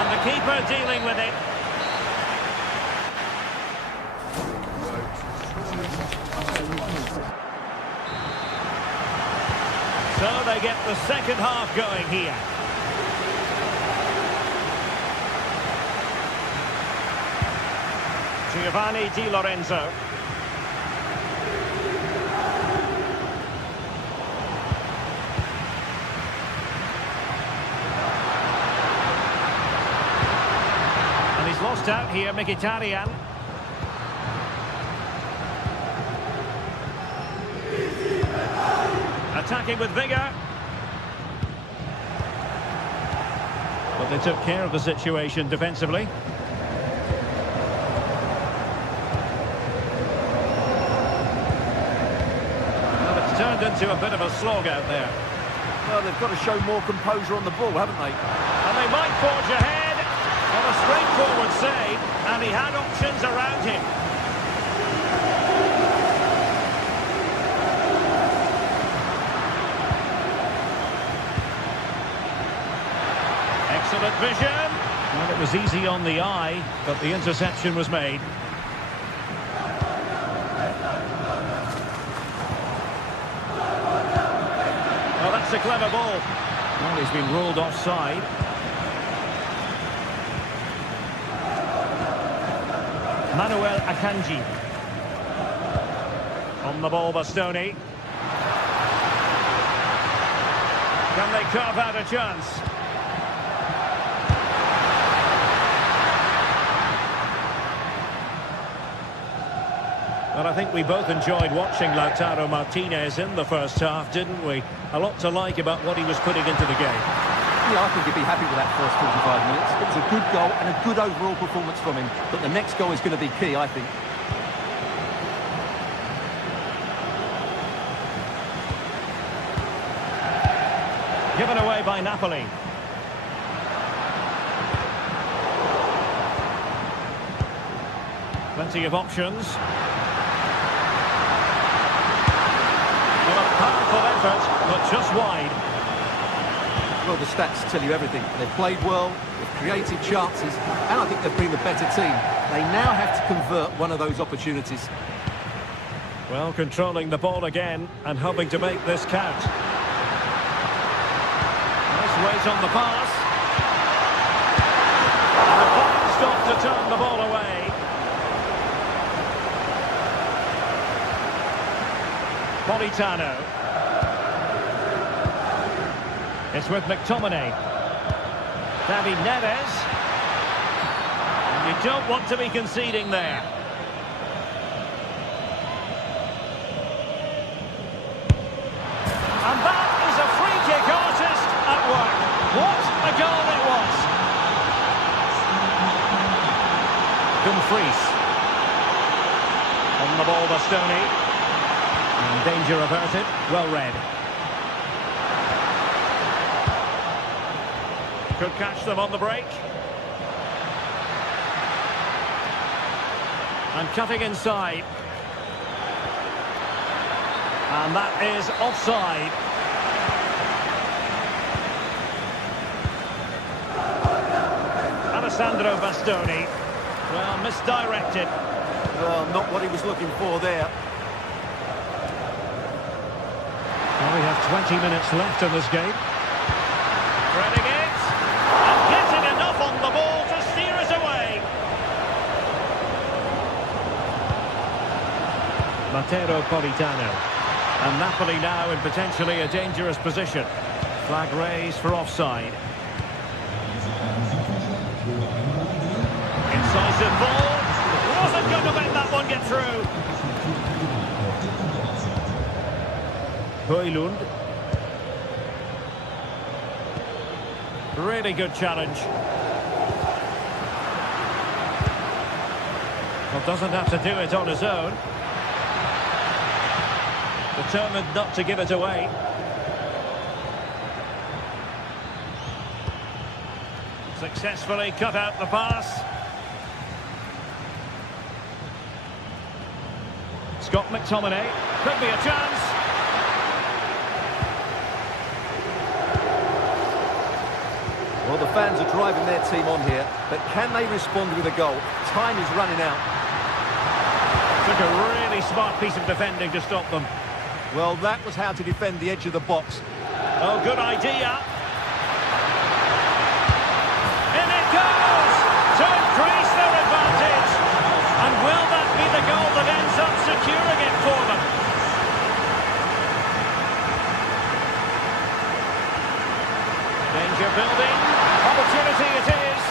And the keeper dealing with it. So they get the second half going here. Giovanni Di Lorenzo. And he's lost out here, Mkhitaryan. Attacking with vigour. But they took care of the situation defensively. Turned into a bit of a slog out there. Well, they've got to show more composure on the ball, haven't they? And they might forge ahead. Well, a straightforward save, and he had options around him. Excellent vision. Well, it was easy on the eye, but the interception was made. A clever ball. Well, he's been ruled offside. Manuel Akanji. On the ball, Bastoni. Can they carve out a chance? Well, I think we both enjoyed watching Lautaro Martinez in the first half, didn't we? A lot to like about what he was putting into the game. Yeah, I think he'd be happy with that first 45 minutes. It was a good goal and a good overall performance from him. But the next goal is going to be key, I think. Given away by Napoli. Plenty of options. Well, a powerful effort, but just wide. Well, the stats tell you everything. They've played well, they've created chances, and I think they've been the better team. They now have to convert one of those opportunities. Well, controlling the ball again and hoping to make this count. Nice weight on the pass. to turn the ball away. Politano. It's with McTominay. David Neves. And you don't want to be conceding there. And that is a free kick artist at work. What a goal it was. Dumfries. On the ball, Bastoni. And danger averted. Well read. Could catch them on the break. And cutting inside. And that is offside. Alessandro Bastoni. Well, misdirected. Well, not what he was looking for there. Well, we have 20 minutes left in this game. Threading it. And getting enough on the ball to steer it away. Matteo Politano. And Napoli now in potentially a dangerous position. Flag raised for offside. Incisive ball. Wasn't going to let that one get through. Højlund. Really good challenge. Well, doesn't have to do it on his own. Determined not to give it away. Successfully cut out the pass. Scott McTominay. Could be a chance. Well, the fans are driving their team on here, but can they respond with a goal? Time is running out. Took a really smart piece of defending to stop them. Well, that was how to defend the edge of the box. Oh, good idea. In it goes to increase their advantage. And will that be the goal that ends up securing it for them? Danger building. Opportunity it is.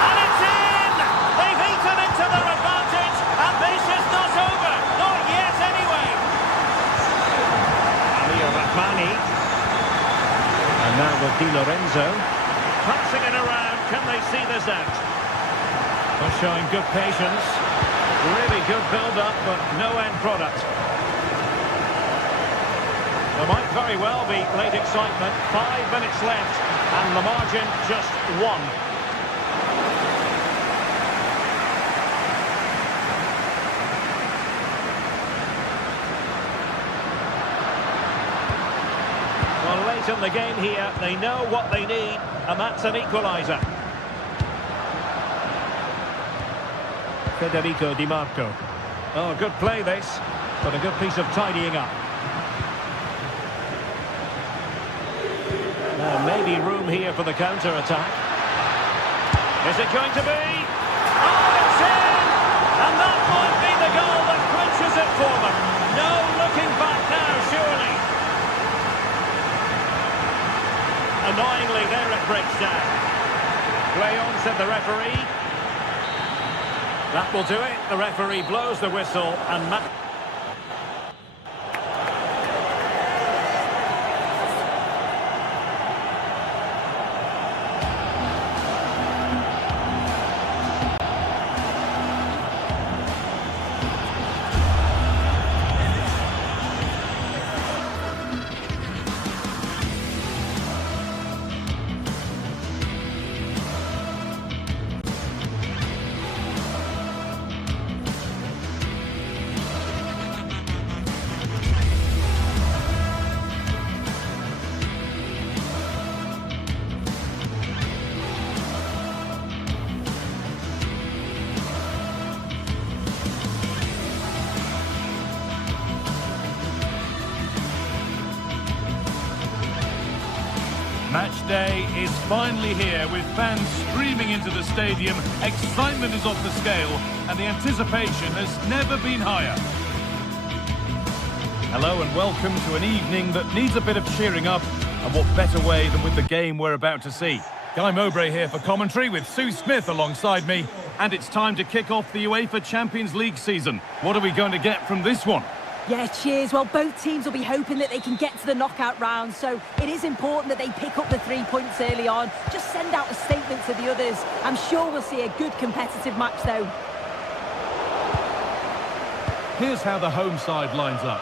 And it's in! They've eaten into their advantage. And this is not over. Not yet anyway. Rahmani. And now with Di Lorenzo. Passing it around. Can they see this out? They're showing good patience. Really good build-up, but no end product. There might very well be late excitement. 5 minutes left. And the margin just 1. In the game here, they know what they need, and that's an equalizer. Federico Di Marco. Oh, good play this, but a good piece of tidying up. Maybe room here for the counter-attack. Is it going to be? Oh, it's in! And that might be the goal that clinches it for them. No looking back now, surely. Annoyingly, there it breaks down. Play on, said the referee. That will do it. The referee blows the whistle and... Match day is finally here with fans streaming into the stadium. Excitement is off the scale and the anticipation has never been higher. Hello and welcome to an evening that needs a bit of cheering up, and what better way than with the game we're about to see. Guy Mowbray here for commentary with Sue Smith alongside me, and it's time to kick off the UEFA Champions League season. What are we going to get from this one? Yeah, cheers. Well, both teams will be hoping that they can get to the knockout round, so it is important that they pick up the 3 points early on. Just send out a statement to the others. I'm sure we'll see a good competitive match, though. Here's how the home side lines up.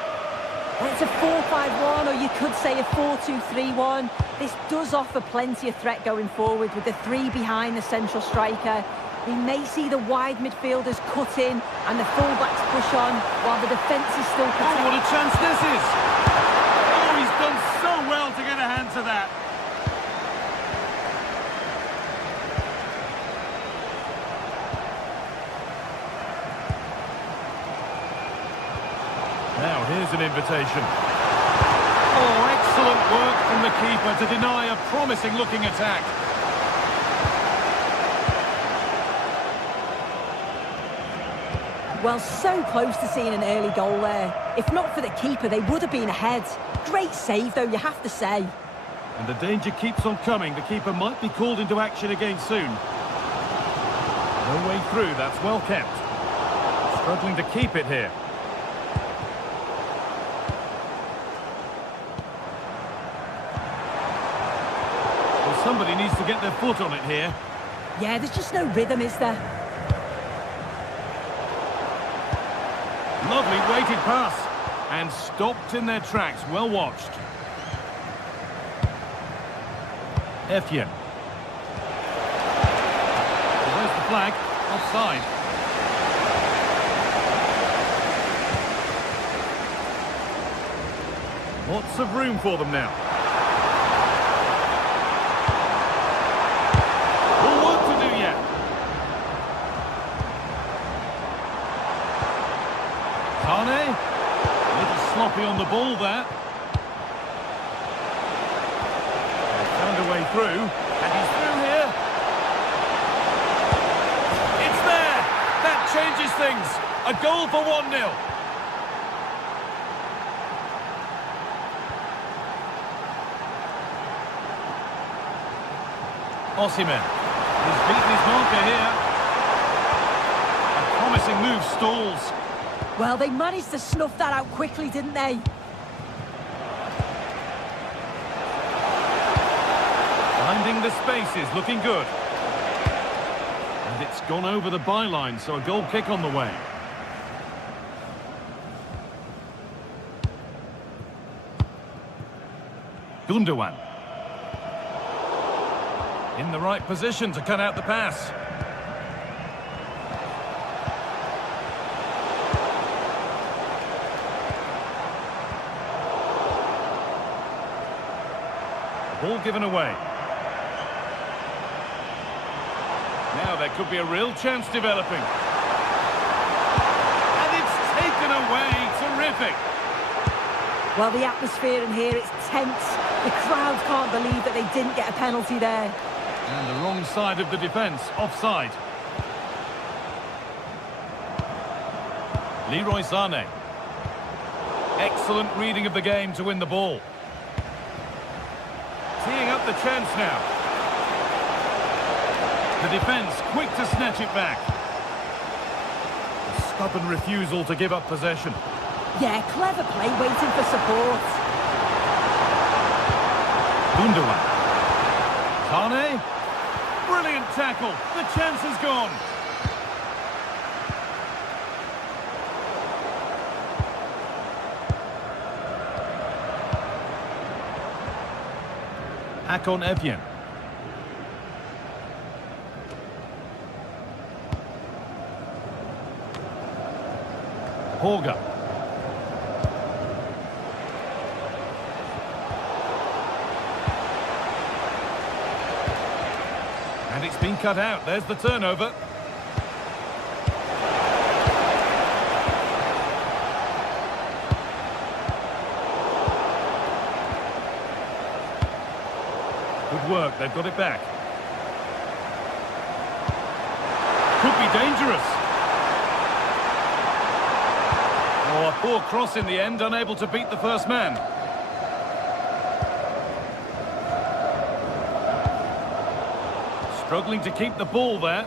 Well, it's a 4-5-1, or you could say a 4-2-3-1. This does offer plenty of threat going forward with the three behind the central striker. We may see the wide midfielders cut in and the fullbacks push on while the defence is still protected. Oh, what a chance this is! Oh, he's done so well to get a hand to that. Now, here's an invitation. Oh, excellent work from the keeper to deny a promising-looking attack. Well, so close to seeing an early goal there. If not for the keeper, they would have been ahead. Great save, though, you have to say. And the danger keeps on coming. The keeper might be called into action again soon. No way through, that's well kept. Struggling to keep it here. Well, somebody needs to get their foot on it here. Yeah, there's just no rhythm, is there? Lovely weighted pass. And stopped in their tracks. Well watched. Etienne. Well, there's the flag. Offside. Lots of room for them now. More work to do yet. Kane. A little sloppy on the ball there. They've found a way through. And he's through here. It's there. That changes things. A goal for 1-0. Osimhen. He's beaten his marker here. A promising move stalls. Well, they managed to snuff that out quickly, didn't they? Finding the spaces, looking good. And it's gone over the byline, so a goal kick on the way. Gundogan. In the right position to cut out the pass. Ball given away. Now there could be a real chance developing. And it's taken away. Terrific. Well, the atmosphere in here, it's tense. The crowd can't believe that they didn't get a penalty there. And the wrong side of the defence. Offside. Leroy Sané. Excellent reading of the game to win the ball. Teeing up the chance now. The defence quick to snatch it back. A stubborn refusal to give up possession. Yeah, clever play waiting for support. Gundogan. Kane. Brilliant tackle. The chance is gone. Akon Etienne. Horga. And it's been cut out. There's the turnover. Good work, they've got it back. Could be dangerous. Oh, a poor cross in the end, unable to beat the first man. Struggling to keep the ball there.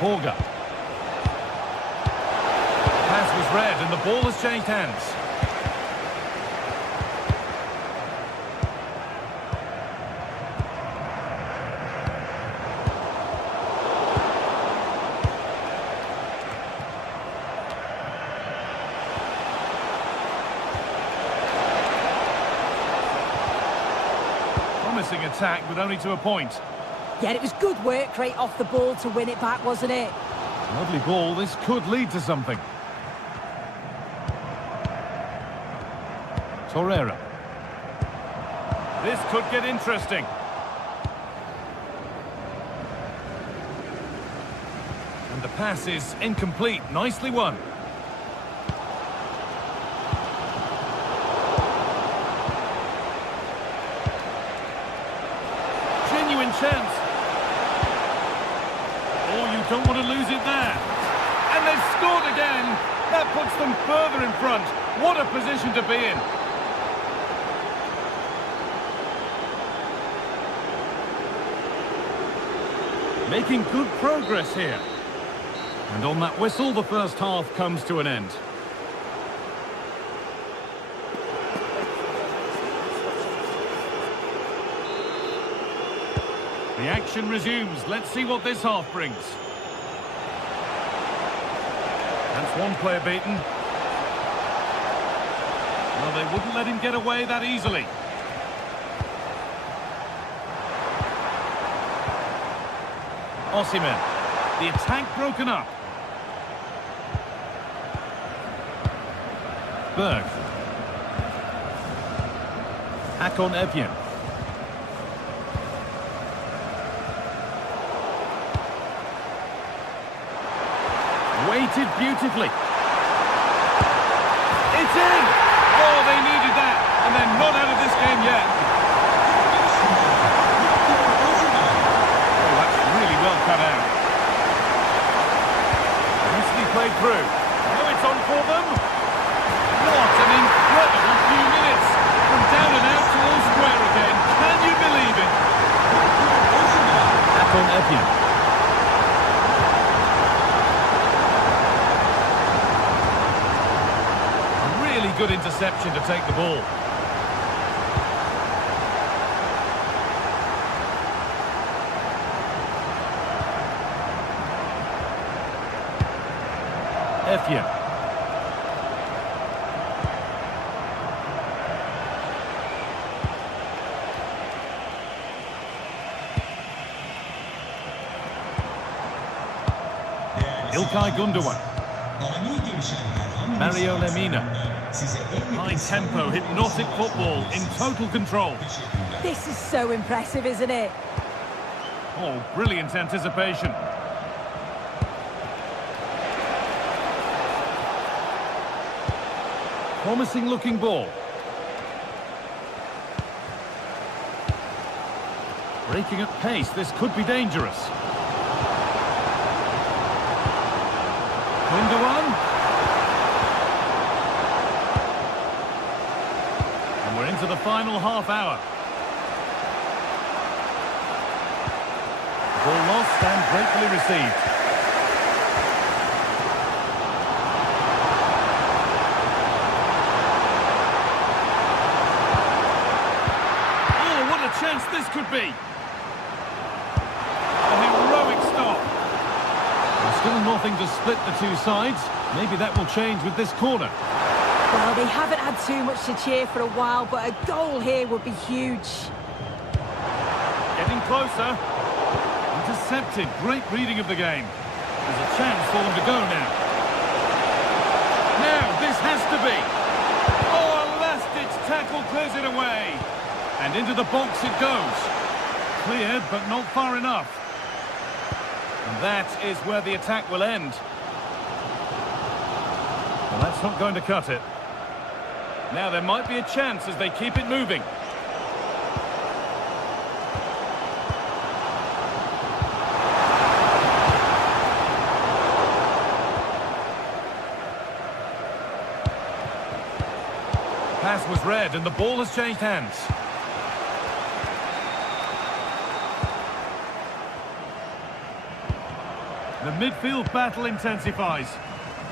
Horga. Pass was read and the ball has changed hands. Promising attack, but only to a point. Yeah, it was good work rate off the ball to win it back, wasn't it? Lovely ball, this could lead to something. Torreira. This could get interesting. And the pass is incomplete, nicely won. Genuine chance. Oh, you don't want to lose it there. And they've scored again. That puts them further in front. What a position to be in. Making good progress here. And on that whistle, the first half comes to an end. The action resumes. Let's see what this half brings. That's one player beaten. Well, they wouldn't let him get away that easily. Osimhen. The attack broken up. Berg. Akon Evjen. Weighted beautifully. It's in! Oh, they needed that, and they're not out of this game yet. Oh, that's really well cut out. Nicely played through. Now it's on for them. What an incredible few minutes. From down and out to all square again. Can you believe it? Akon Evjen. Good interception to take the ball. Evjen. İlkay Gundogan. Mario Lemina. High tempo, hypnotic football in total control. This is so impressive, isn't it? Oh, brilliant anticipation. Promising looking ball. Breaking at pace, this could be dangerous. Gundogan. We're into the final half hour. Ball lost and gratefully received. Oh, what a chance this could be. A heroic stop. There's still nothing to split the two sides. Maybe that will change with this corner. Well, they haven't had too much to cheer for a while, but a goal here would be huge. Getting closer. Intercepted. Great reading of the game. There's a chance for them to go now. Now, this has to be. Oh, a last-ditch tackle clears it away. And into the box it goes. Cleared, but not far enough. And that is where the attack will end. Well, that's not going to cut it. Now there might be a chance as they keep it moving. Pass was read and the ball has changed hands. The midfield battle intensifies.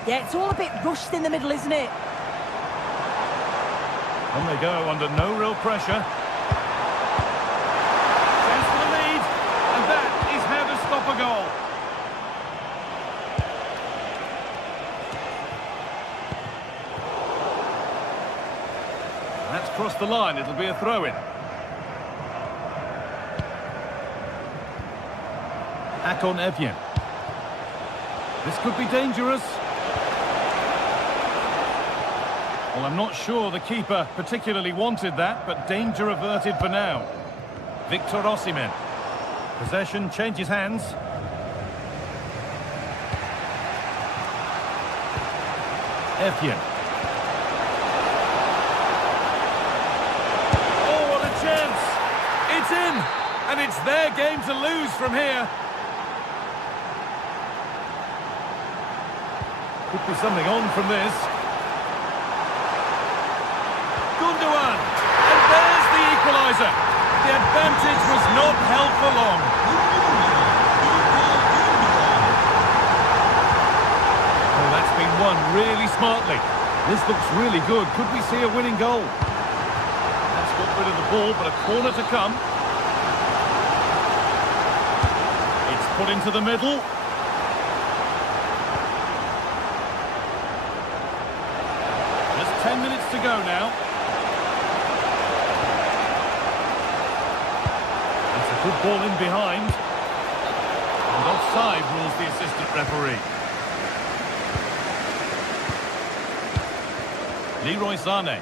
Yeah, it's all a bit rushed in the middle, isn't it? On they go under no real pressure. Chance for the lead, and that is how to stop a goal. That's crossed the line, it'll be a throw-in. Akon Evien. This could be dangerous. Well, I'm not sure the keeper particularly wanted that, but danger averted for now. Victor Osimhen. Possession changes hands. Evien. Oh, what a chance! It's in! And it's their game to lose from here. Could be something on from this. Gundogan, and there's the equalizer. The advantage was not held for long. Oh, that's been won really smartly. This looks really good. Could we see a winning goal? That's got rid of the ball, but a corner to come. It's put into the middle. Just 10 minutes to go now. Good ball in behind. And offside rules the assistant referee. Leroy Sané.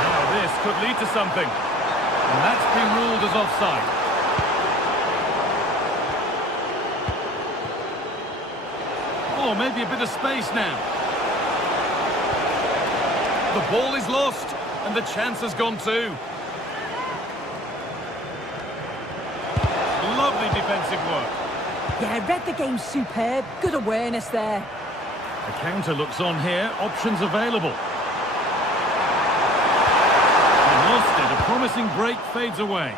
Now this could lead to something. And that's been ruled as offside. Oh, maybe a bit of space now. The ball is lost, and the chance has gone too. Lovely defensive work. Yeah, read the game superb. Good awareness there. A counter looks on here. Options available. They lost it. A promising break fades away.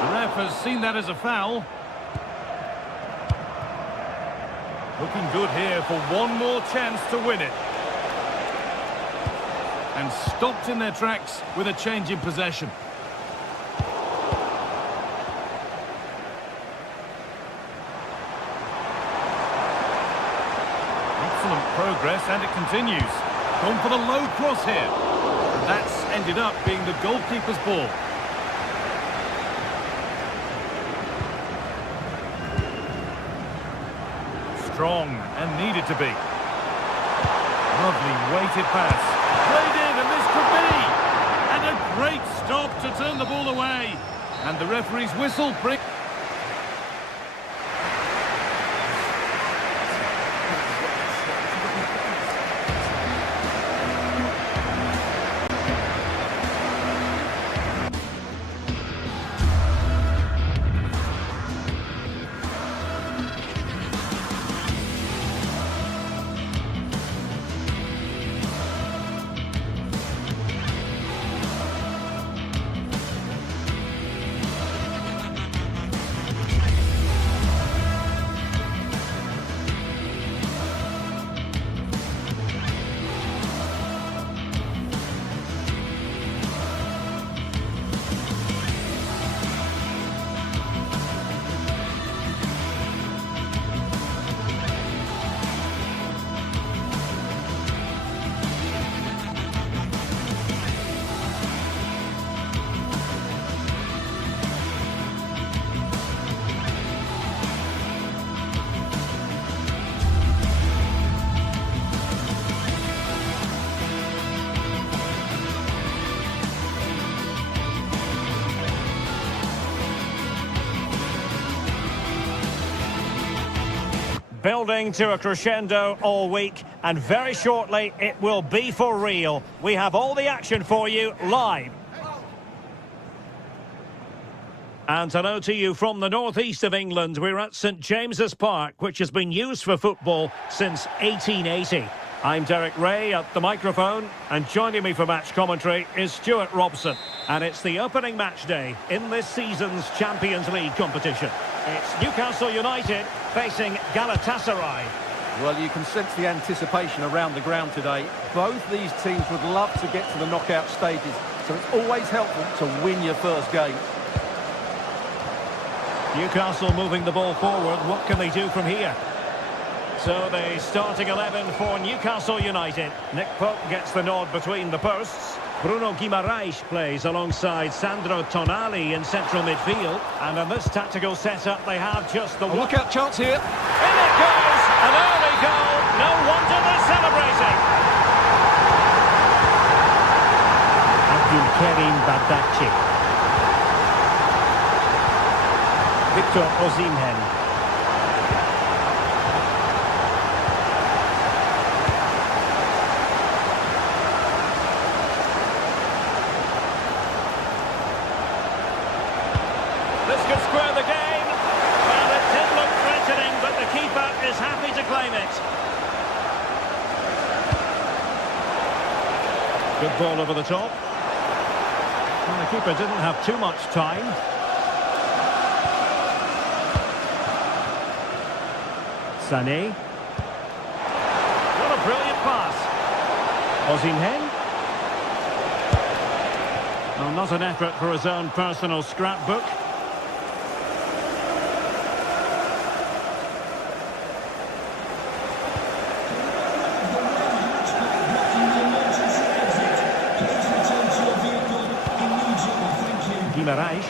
The ref has seen that as a foul. Looking good here for one more chance to win it. And stopped in their tracks with a change in possession. Excellent progress, and it continues. Gone for the low cross here. And that's ended up being the goalkeeper's ball. Strong and needed to be. Lovely weighted pass. Played in, and this could be. And a great stop to turn the ball away. And the referee's whistle brings... building to a crescendo all week, and very shortly it will be for real. We have all the action for you live. And hello to you from the northeast of England. We're at St James's Park, which has been used for football since 1880. I'm Derek Ray at the microphone, and joining me for match commentary is Stuart Robson. And it's the opening match day in this season's Champions League competition. It's Newcastle United facing Galatasaray. Well, you can sense the anticipation around the ground today. Both these teams would love to get to the knockout stages, so it's always helpful to win your first game. Newcastle moving the ball forward. What can they do from here? So the starting 11 for Newcastle United. Nick Pope gets the nod between the posts. Bruno Guimaraes plays alongside Sandro Tonali in central midfield. And in this tactical setup, they have just the one. Look-out chance here. In it goes! An early goal. No wonder they're celebrating. Abdulkarim Badaci. Victor Osimhen. This could square the game. Well, it did look threatening, but the keeper is happy to claim it. Good ball over the top. Well, the keeper didn't have too much time. Sané. What a brilliant pass. Osimhen. Well, not an effort for his own personal scrapbook. Guimaraes.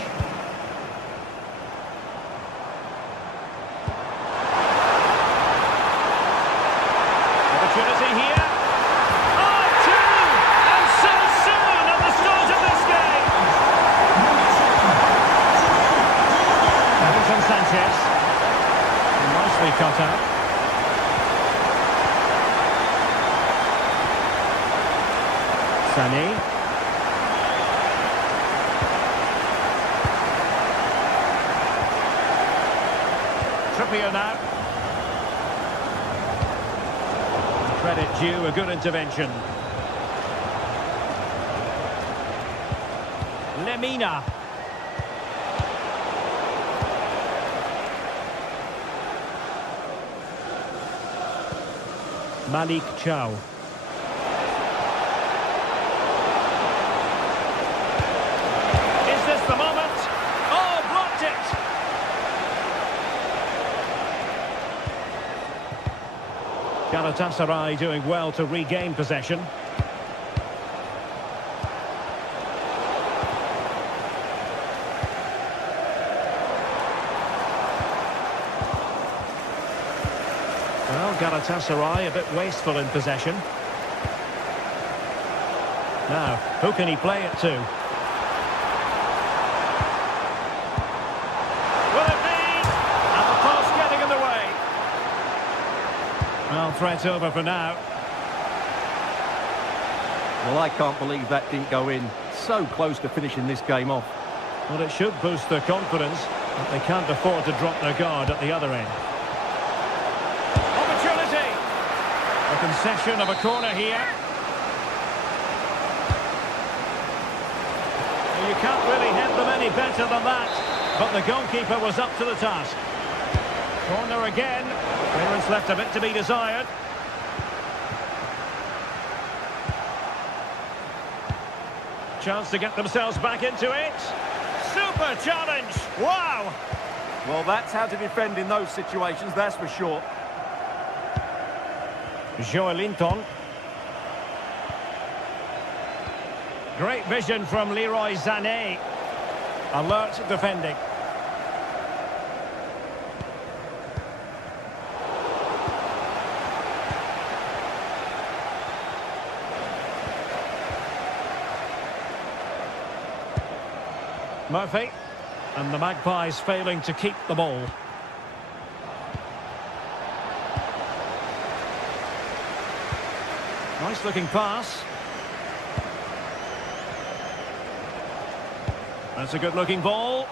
Opportunity here. Oh, two! And so soon at the start of this game. Davinson Sanchez. Nicely cut out. Sané. Trippier now. Credit due, a good intervention. Lemina. Malik Chow. Is this the moment? Oh, blocked it! Galatasaray doing well to regain possession. Well, Galatasaray a bit wasteful in possession. Now, who can he play it to? Will it be? And the pass getting in the way. Well, threat over for now. Well, I can't believe that didn't go in. So close to finishing this game off. Well, it should boost their confidence, but they can't afford to drop their guard at the other end. Opportunity! A concession of a corner here. Well, you can't really head them any better than that, but the goalkeeper was up to the task. Corner again. Clearance left a bit to be desired. Chance to get themselves back into it. Super challenge. Wow. Well, that's how to defend in those situations, that's for sure. Joelinton. Great vision from Leroy Sané. Alert defending. Murphy, and the Magpies failing to keep the ball. Nice looking pass. That's a good looking ball.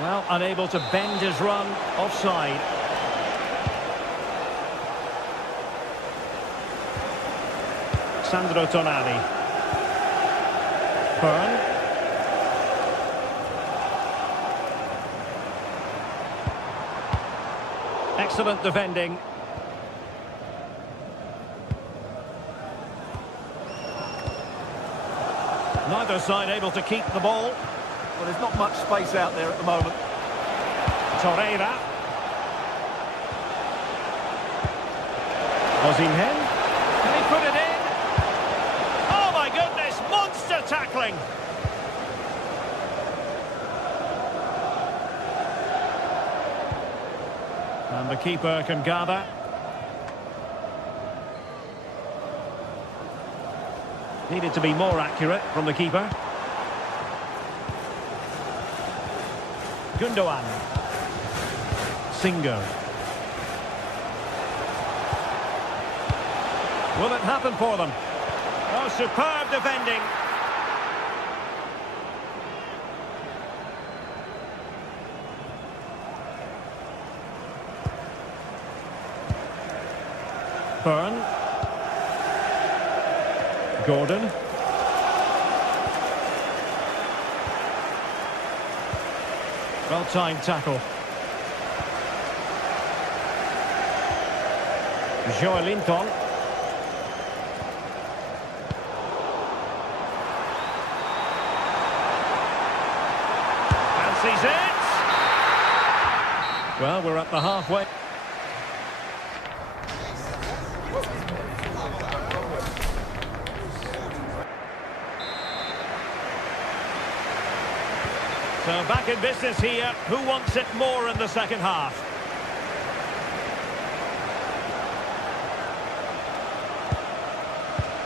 Well, unable to bend his run, offside. Sandro Tonali. Byrne. Excellent defending. Neither side able to keep the ball. Well, there's not much space out there at the moment. Torreira. Osimhen. Can he put it in? Oh my goodness, monster tackling. And the keeper can gather. Needed to be more accurate from the keeper. Gundogan. Singer. Will it happen for them? Oh, superb defending. Byrne. Gordon. Well-timed tackle. Joelinton. Fancies it. Well, we're at the halfway. So back in business here. Who wants it more in the second half?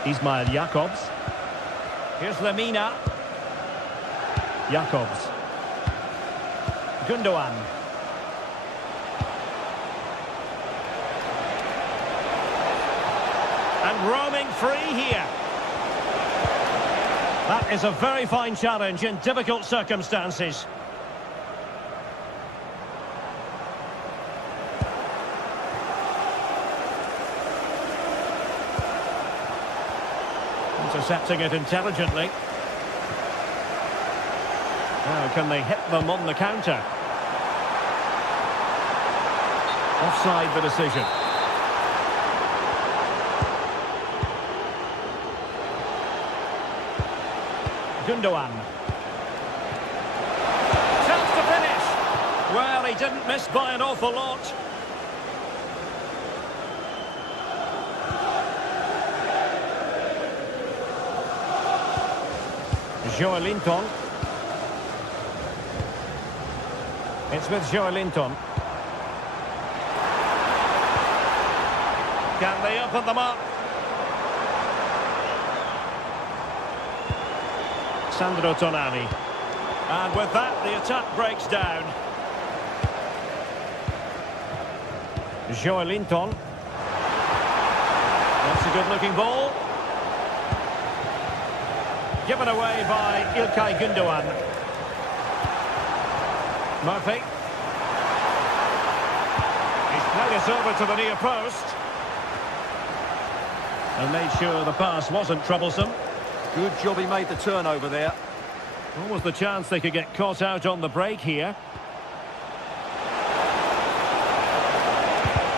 Ismail Jakobs. Here's Lemina. Jakobs. Gundogan. And roaming free here. That is a very fine challenge in difficult circumstances. Intercepting it intelligently. Now, can they hit them on the counter? Offside the decision. Gundogan. Chance to finish. Well, he didn't miss by an awful lot. Joelinton. It's with Joelinton. Can they open them up? Sandro Tonali. And with that, the attack breaks down. Joelinton. That's a good-looking ball. Given away by İlkay Gündoğan. Murphy. He's played it over to the near post. And made sure the pass wasn't troublesome. Good job he made the turnover there. What was the chance they could get caught out on the break here?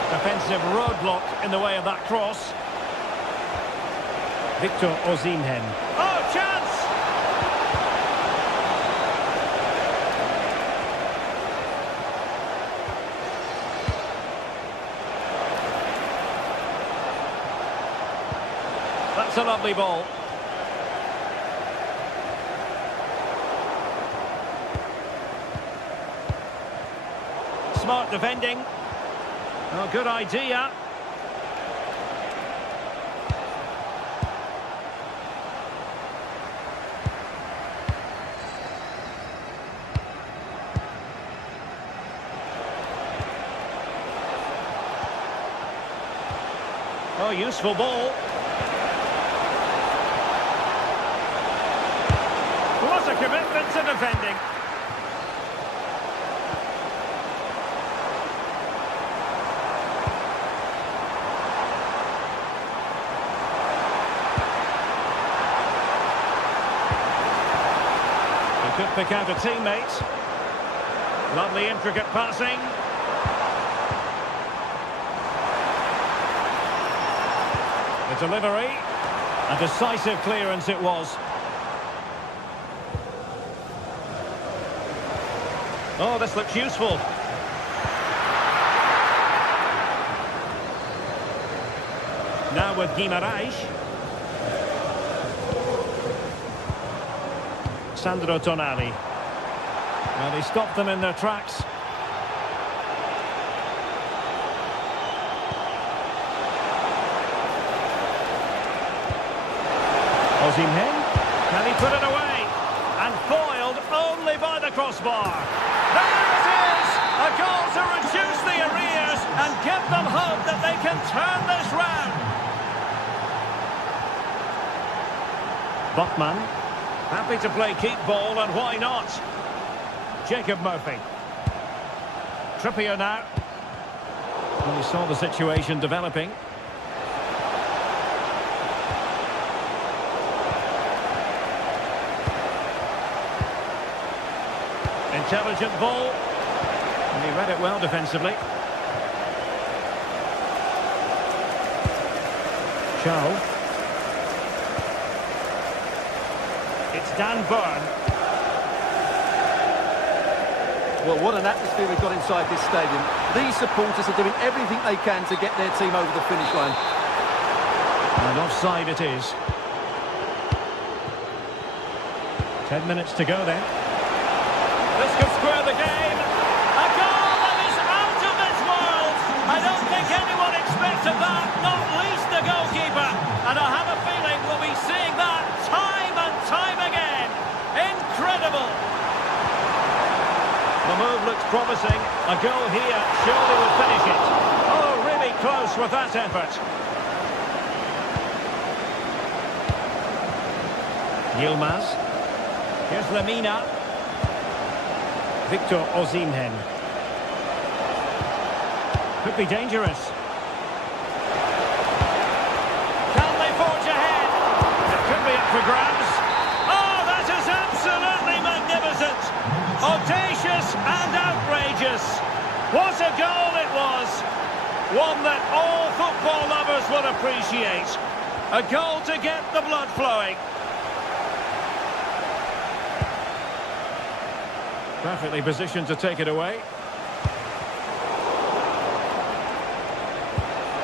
Defensive roadblock in the way of that cross. Victor Osimhen. Oh, chance! That's a lovely ball. Smart defending. Oh, good idea. Oh, useful ball. commitment to defending. He could pick out a teammate. Lovely intricate passing. The delivery. A decisive clearance it was. Oh, this looks useful. Now with Guimaraes. Sandro Tonali. Well, he stopped them in their tracks. Osimhen. Can he put it away? And foiled only by the crossbar. There it is! A goal to reduce the arrears and give them hope that they can turn this round. Botman. Happy to play keep ball, and why not? Jacob Murphy. Trippier now. Well, he saw the situation developing. Intelligent ball. And he read it well defensively. Chow. It's Dan Burn. Well, what an atmosphere we've got inside this stadium. These supporters are doing everything they can to get their team over the finish line. And offside it is. 10 minutes to go then. This could square the game. A goal that is out of this world. I don't think anyone expected that, not least the goalkeeper. And I have a feeling we'll be seeing that time and time again. Incredible. The move looks promising. A goal here surely will finish it. Oh, really close with that effort. Yilmaz. Here's Lamina. Victor Osimhen. Could be dangerous. Can they forge ahead? It could be up for grabs. Oh, that is absolutely magnificent. Audacious and outrageous. What a goal it was. One that all football lovers will appreciate. A goal to get the blood flowing. Perfectly positioned to take it away.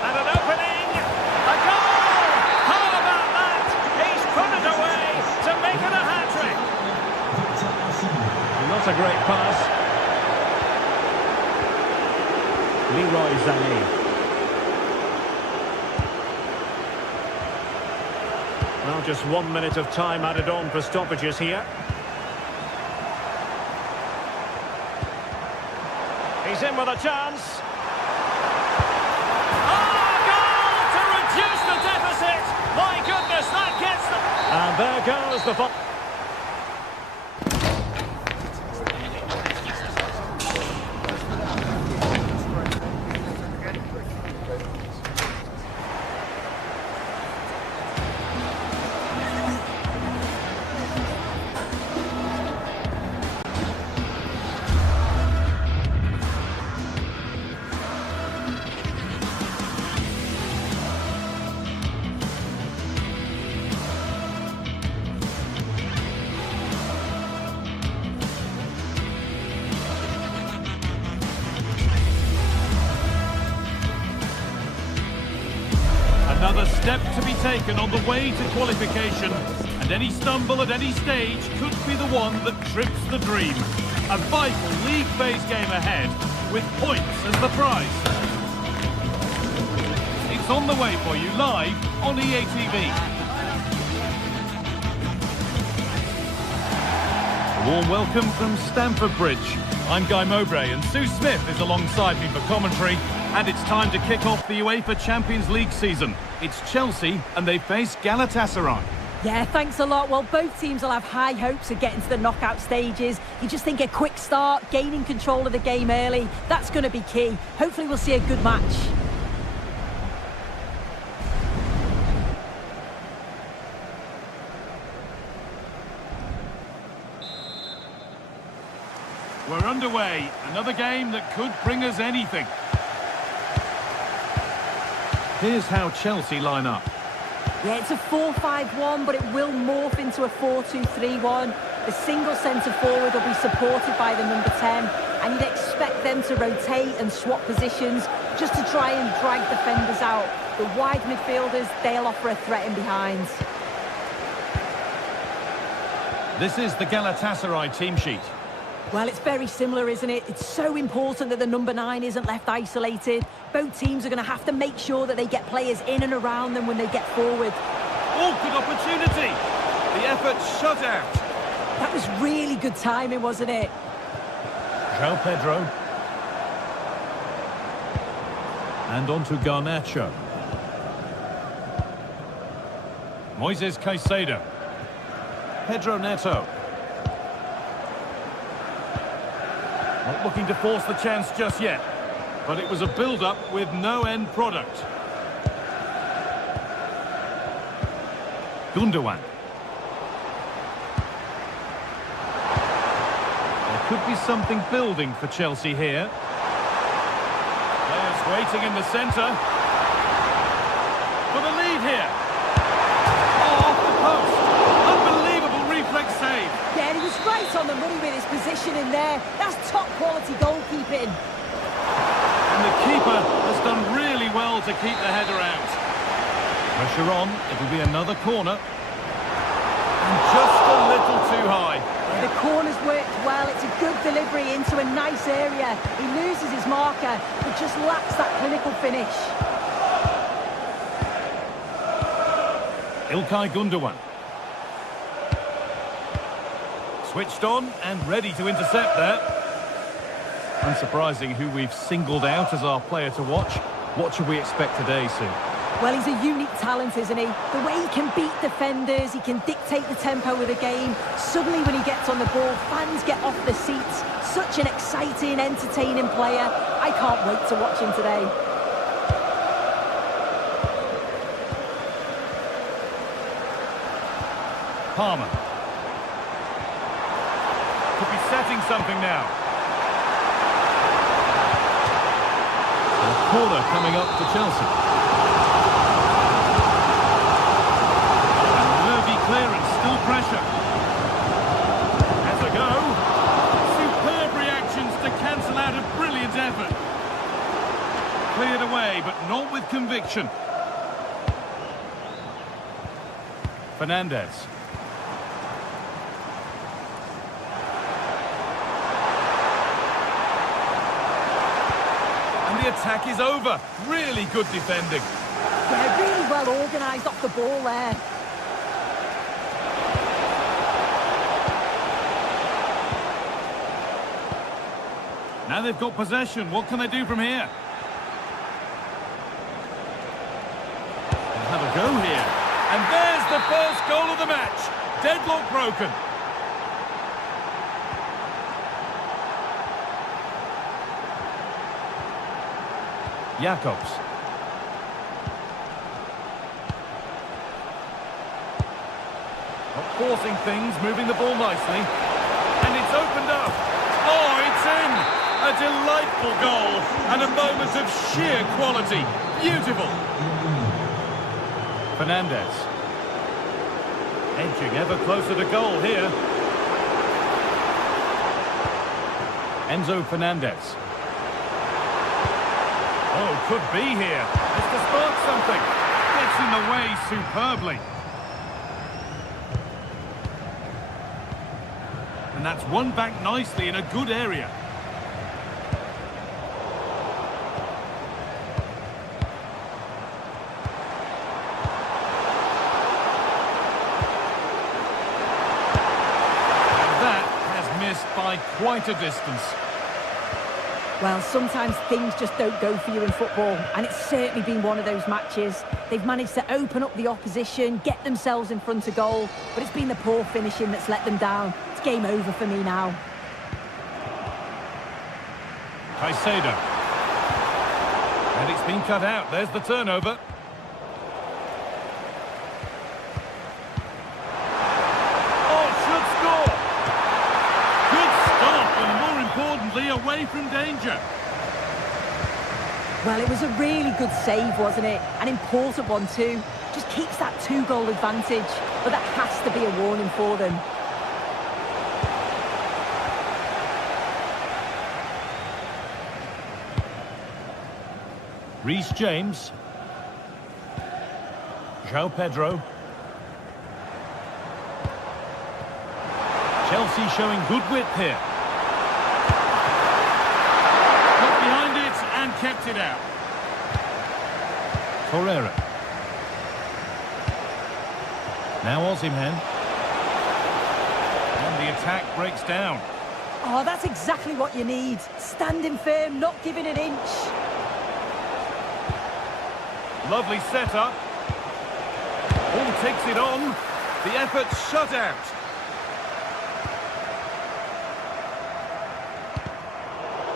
And an opening! A goal! How about that? He's put it away to make it a hat-trick. Not a great pass. Leroy Sané. Well, just 1 minute of time added on for stoppages here. He's in with a chance. Oh, goal to reduce the deficit. My goodness, that gets them. And there goes the ball. Another step to be taken on the way to qualification, and any stumble at any stage could be the one that trips the dream. A vital league phase game ahead, with points as the prize. It's on the way for you live on EA TV. A warm welcome from Stamford Bridge. I'm Guy Mowbray and Sue Smith is alongside me for commentary. And it's time to kick off the UEFA Champions League season. It's Chelsea and they face Galatasaray. Yeah, thanks a lot. Well, both teams will have high hopes of getting to the knockout stages. You just think a quick start, gaining control of the game early, that's going to be key. Hopefully we'll see a good match. We're underway. Another game that could bring us anything. Here's how Chelsea line up. Yeah, it's a 4-5-1, but it will morph into a 4-2-3-1. The single centre-forward will be supported by the number 10, and you'd expect them to rotate and swap positions just to try and drag defenders out. The wide midfielders, they'll offer a threat in behind. This is the Galatasaray team sheet. Well, it's very similar, isn't it? It's so important that the number 9 isn't left isolated. Both teams are going to have to make sure that they get players in and around them when they get forward. Oh, good opportunity! The effort shut out. That was really good timing, wasn't it? João Pedro. And on to Garnacho. Moises Caicedo. Pedro Neto. Not looking to force the chance just yet, but it was a build-up with no end product. Gundogan. There could be something building for Chelsea here. Players waiting in the centre. For the lead here. Oh, off the post. Unbelievable reflex save. Yeah, and he was right on the money with his position in there. That's top-quality goalkeeping. And the keeper has done really well to keep the header out. Pressure on, it'll be another corner. And just a little too high. The corner's worked well, it's a good delivery into a nice area. He loses his marker, but just lacks that clinical finish. Ilkay Gundogan. Switched on and ready to intercept there. Unsurprising who we've singled out as our player to watch. What should we expect today, Sue? Well, he's a unique talent, isn't he? The way he can beat defenders, he can dictate the tempo of the game. Suddenly when he gets on the ball, fans get off their seats. Such an exciting, entertaining player. I can't wait to watch him today. Palmer. Could be setting something now. A corner coming up for Chelsea. Clearance, still pressure. Has a go. Superb reactions to cancel out a brilliant effort. Cleared away, but not with conviction. Fernandes. And the attack is over. Really good defending. Yeah, really well organised off the ball there. Now they've got possession. What can they do from here? They'll have a go here. And there's the first goal of the match. Deadlock broken. Jakobs. Not forcing things, moving the ball nicely. And it's opened up. Oh, it's in! A delightful goal and a moment of sheer quality. Beautiful. Fernandes. Edging ever closer to goal here. Enzo Fernandez. Oh, could be here. Just to spark something. Gets in the way superbly. And that's won back nicely in a good area. And that has missed by quite a distance. Well, sometimes things just don't go for you in football, and it's certainly been one of those matches. They've managed to open up the opposition, get themselves in front of goal, but it's been the poor finishing that's let them down. It's game over for me now. Caicedo. And it's been cut out. There's the turnover. Oh, should score! Good stop, and more importantly, away from danger. Well, it was a really good save, wasn't it? An important one too. Just keeps that 2-goal advantage, but that has to be a warning for them. Reece James. João Pedro. Chelsea showing good width here. Got behind it and kept it out. Torreira. Now Osimhen. And the attack breaks down. Oh, that's exactly what you need. Standing firm, not giving an inch. Lovely setup. All takes it on. The effort shut out.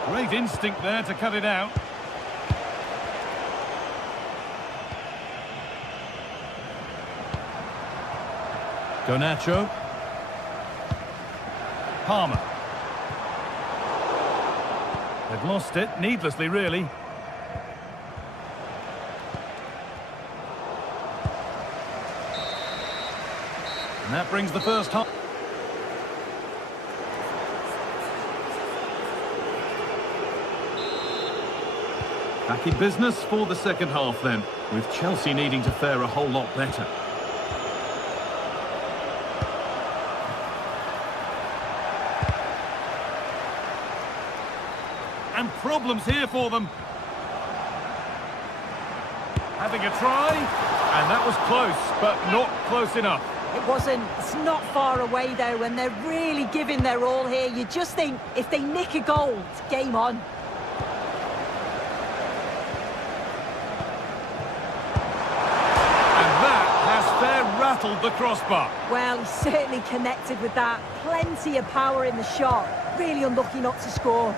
Great instinct there to cut it out. Garnacho. Palmer. They've lost it, needlessly really. And that brings the first half. Back in business for the second half then, with Chelsea needing to fare a whole lot better. And problems here for them. Having a try, and that was close, but not close enough. It wasn't. It's not far away though, and they're really giving their all here. You just think if they nick a goal, it's game on. And that has fair rattled the crossbar. Well, he certainly connected with that. Plenty of power in the shot. Really unlucky not to score.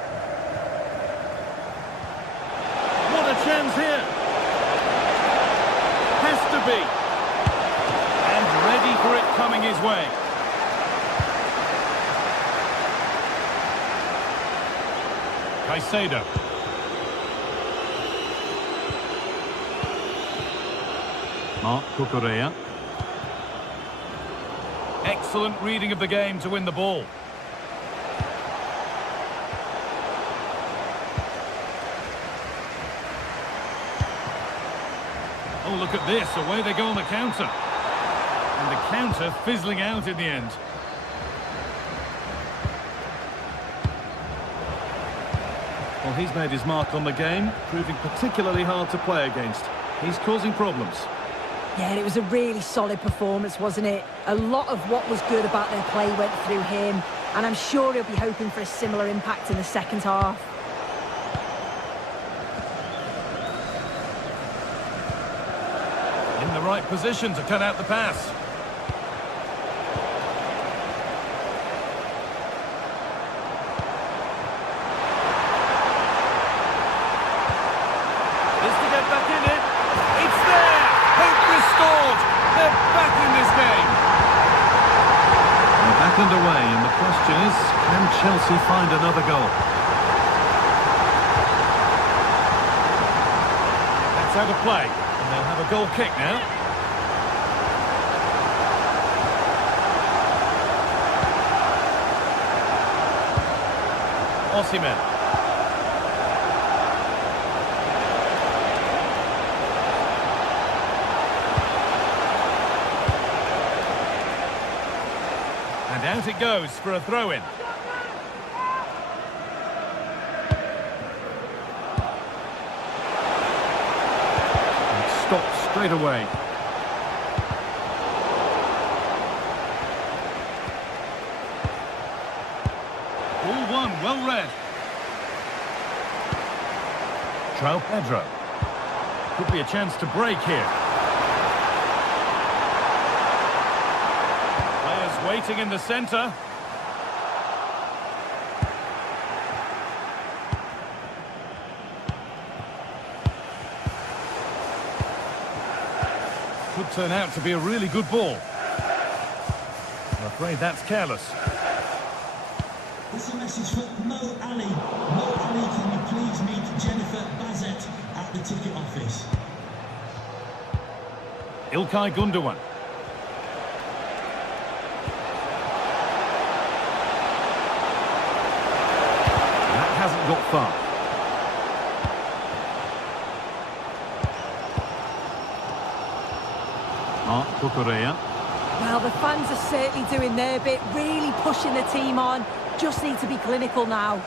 What a chance here. Has to be. And ready for it coming his way. Caicedo. Marc Cucurella. Excellent reading of the game to win the ball. Oh, look at this. Away they go on the counter. And the counter fizzling out in the end. Well, he's made his mark on the game, proving particularly hard to play against. He's causing problems. Yeah, it was a really solid performance, wasn't it? A lot of what was good about their play went through him, and I'm sure he'll be hoping for a similar impact in the second half. In the right position to cut out the pass. Is to get back in it. It's there! Hope restored! They're back in this game! They're back underway, and the question is, can Chelsea find another goal? That's out of play. They'll have a goal kick now. Osimhen. And out it goes for a throw-in. Stopped straight away. Ball one, well read. João Pedro. Could be a chance to break here. Players waiting in the centre. Could turn out to be a really good ball. I'm afraid that's careless. This is a message for Mo Ali. Mo Ali, can you please meet Jennifer Bazet at the ticket office? İlkay Gündoğan. That hasn't got far. Kukureya. Well, the fans are certainly doing their bit, really pushing the team on. Just need to be clinical now.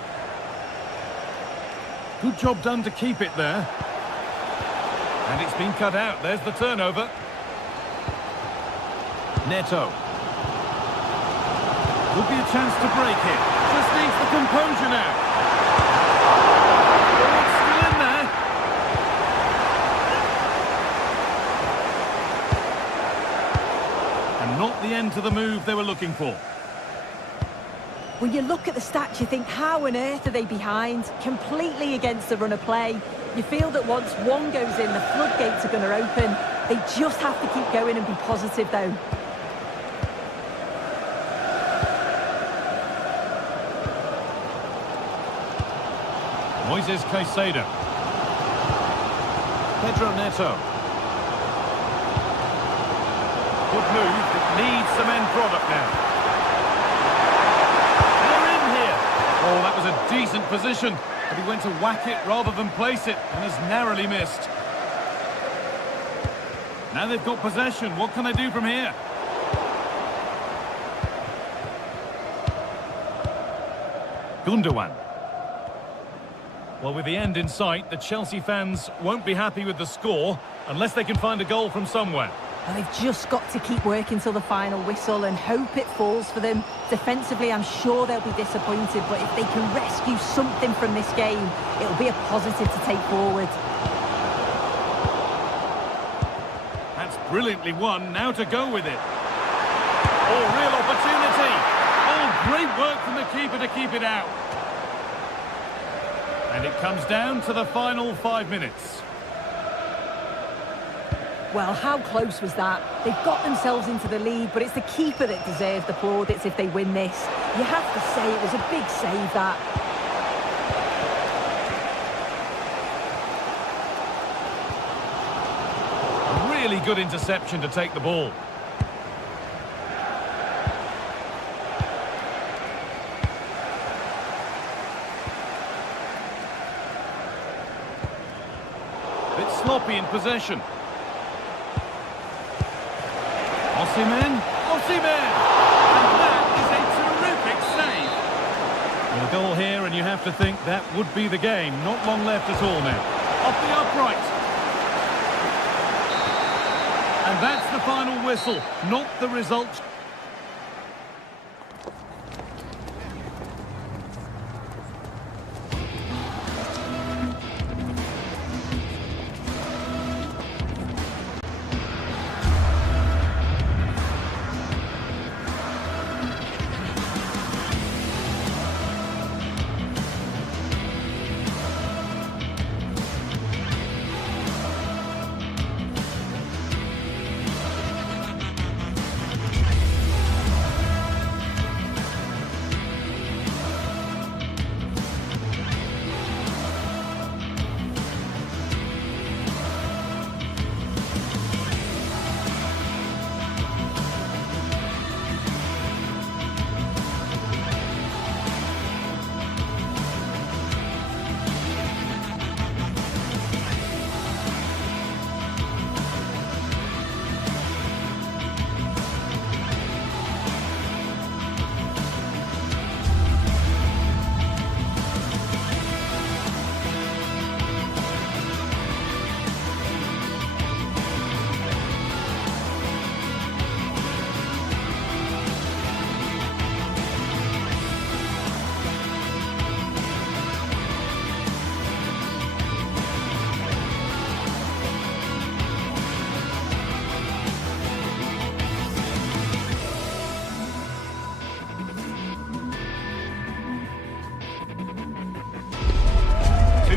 Good job done to keep it there. And it's been cut out. There's the turnover. Neto. Would be a chance to break it. Just needs the composure now. Oh, it's still in there. And not the end to the move they were looking for. When you look at the stats, you think, how on earth are they behind? Completely against the run of play. You feel that once one goes in, the floodgates are going to open. They just have to keep going and be positive, though. Moises Caicedo. Pedro Neto. Good move. It needs some end product now. Oh, that was a decent position, but he went to whack it rather than place it, and has narrowly missed. Now they've got possession. What can they do from here? Gündoğan. Well, with the end in sight, the Chelsea fans won't be happy with the score unless they can find a goal from somewhere. Well, they've just got to keep working till the final whistle and hope it falls for them. Defensively, I'm sure they'll be disappointed, but if they can rescue something from this game, it'll be a positive to take forward. That's brilliantly won. Now to go with it. Oh, real opportunity. Oh, great work from the keeper to keep it out. And it comes down to the final 5 minutes. Well, how close was that? They've got themselves into the lead, but it's the keeper that deserves the plaudits if they win this. You have to say it was a big save, that. A really good interception to take the ball. Bit sloppy in possession. Osimhen, and that is a terrific save. Well, a goal here, and you have to think that would be the game. Not long left at all now. Off the upright. And that's the final whistle, not the result.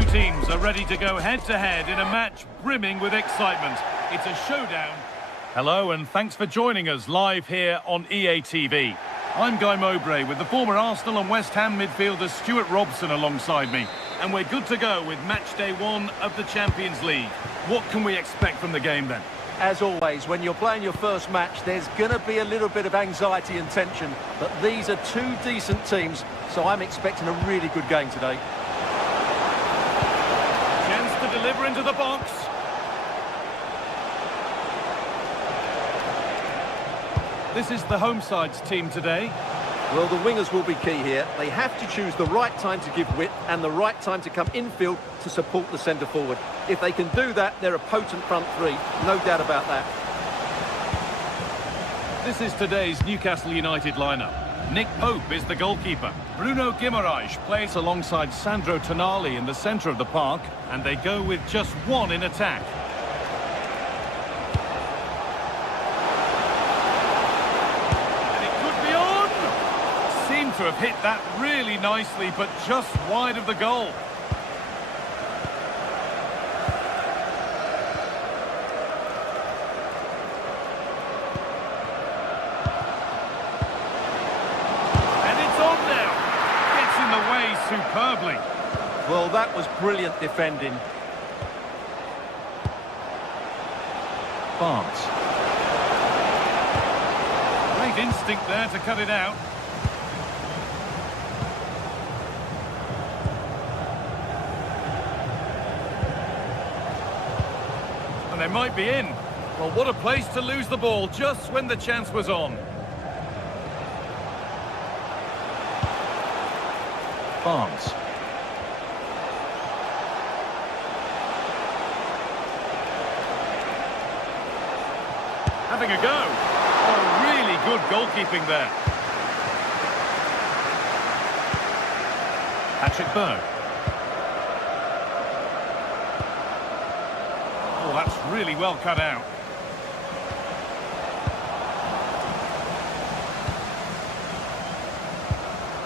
teams are ready to go head-to-head in a match brimming with excitement. It's a showdown. Hello and thanks for joining us live here on EA TV. I'm Guy Mowbray with the former Arsenal and West Ham midfielder Stuart Robson alongside me. And we're good to go with match day 1 of the Champions League. What can we expect from the game then? As always, when you're playing your first match, there's going to be a little bit of anxiety and tension. But these are two decent teams, so I'm expecting a really good game today. Chance to deliver into the box. This is the home side's team today. Well, the wingers will be key here. They have to choose the right time to give width and the right time to come infield to support the centre forward. If they can do that, they're a potent front three. No doubt about that. This is today's Newcastle United lineup. Nick Pope is the goalkeeper. Bruno Guimaraes plays alongside Sandro Tonali in the centre of the park, and they go with just one in attack. To have hit that really nicely, but just wide of the goal. And it's on now. Gets in the way superbly. Well, that was brilliant defending. Barnes. Great instinct there to cut it out. They might be in. Well, what a place to lose the ball just when the chance was on. Barnes. Having a go. Oh, really good goalkeeping there. Patrick Berg. Oh, that's really well cut out.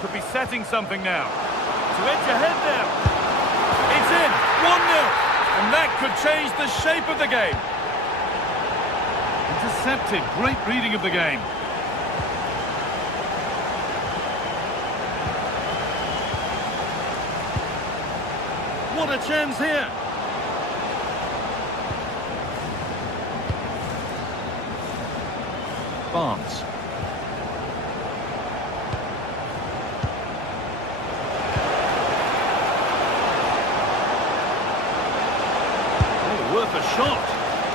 Could be setting something now. To edge ahead now. It's in. 1-0. And that could change the shape of the game. Intercepted. Great reading of the game. What a chance here. Barnes. Oh, worth a shot.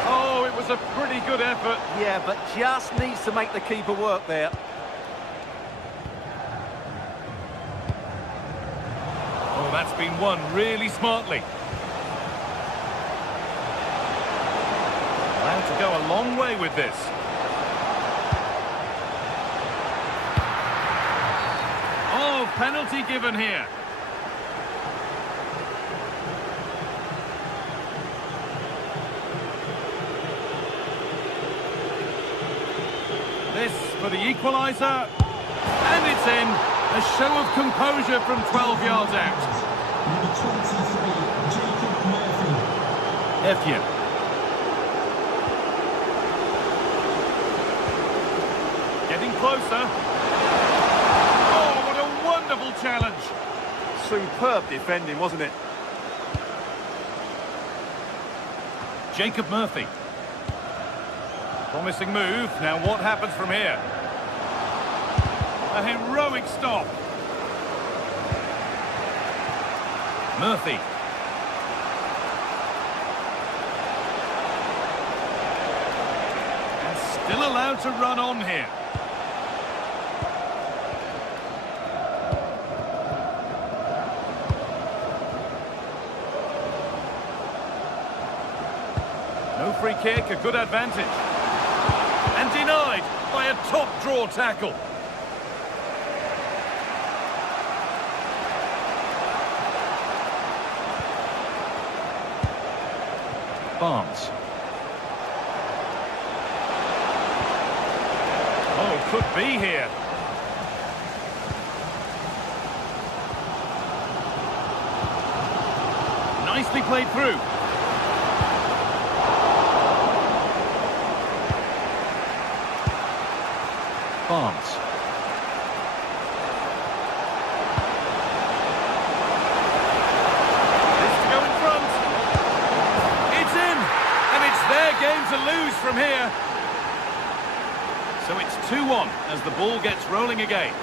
Oh, it was a pretty good effort. Yeah, but just needs to make the keeper work there. Oh, that's been won really smartly. Allowed to go a long way with this. Oh, penalty given here. This for the equalizer. And it's in. A show of composure from 12 yards out. Number 23, Jacob Murphy. Effian. Getting closer. Oh, what a wonderful challenge. Superb defending, wasn't it? Jacob Murphy. Promising move. Now what happens from here? A heroic stop. Murphy. And still allowed to run on here. No free kick, a good advantage. And denied by a top draw tackle. Barnes. Oh, could be here. Nicely played through. Barnes. This to go in front. It's in, and it's their game to lose from here. So it's 2-1 as the ball gets rolling again.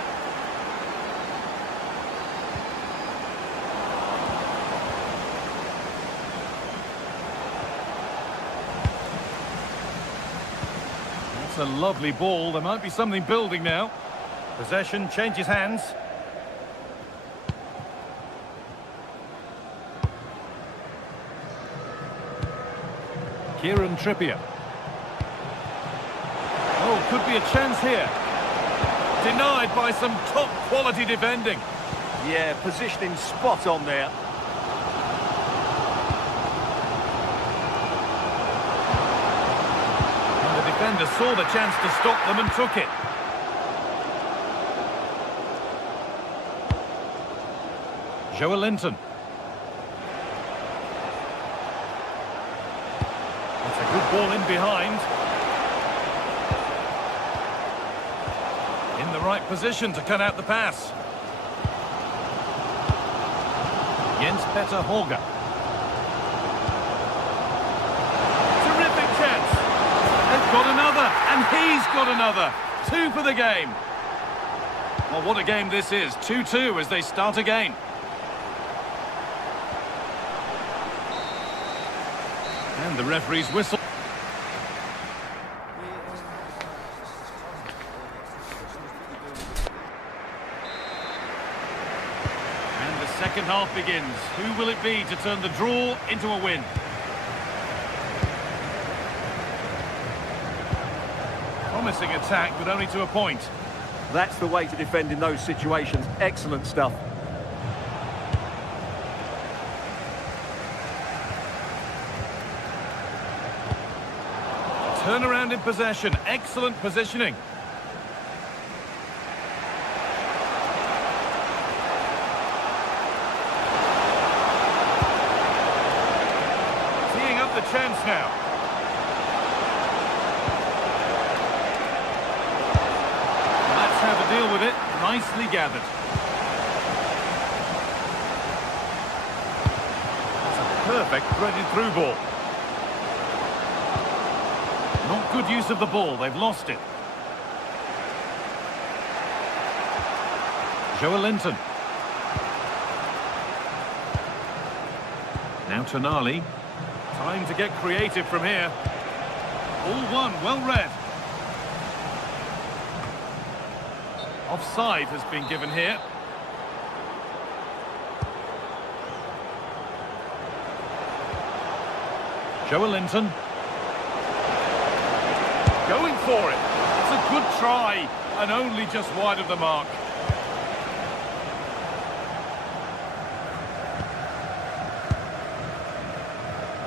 That's a lovely ball. There might be something building now. Possession changes hands. Kieran Trippier. Oh, could be a chance here. Denied by some top quality defending. Yeah, positioning spot on there. And the defender saw the chance to stop them and took it. Joelinton. That's a good ball in behind. In the right position to cut out the pass. Jens-Peter Horga. Terrific chance. They've got another, and he's got another. 2 for the game. Well, what a game this is. 2-2 as they start again. And the referee's whistle. And the second half begins. Who will it be to turn the draw into a win? Promising attack, but only to a point. That's the way to defend in those situations. Excellent stuff. Turnaround in possession. Excellent positioning. Teeing up the chance now. That's how to deal with it. Nicely gathered. That's a perfect threaded through ball. Not good use of the ball, they've lost it. Joelinton. Now Tonali. Time to get creative from here. All one, well read. Offside has been given here. Joelinton. Going for it. It's a good try, and only just wide of the mark.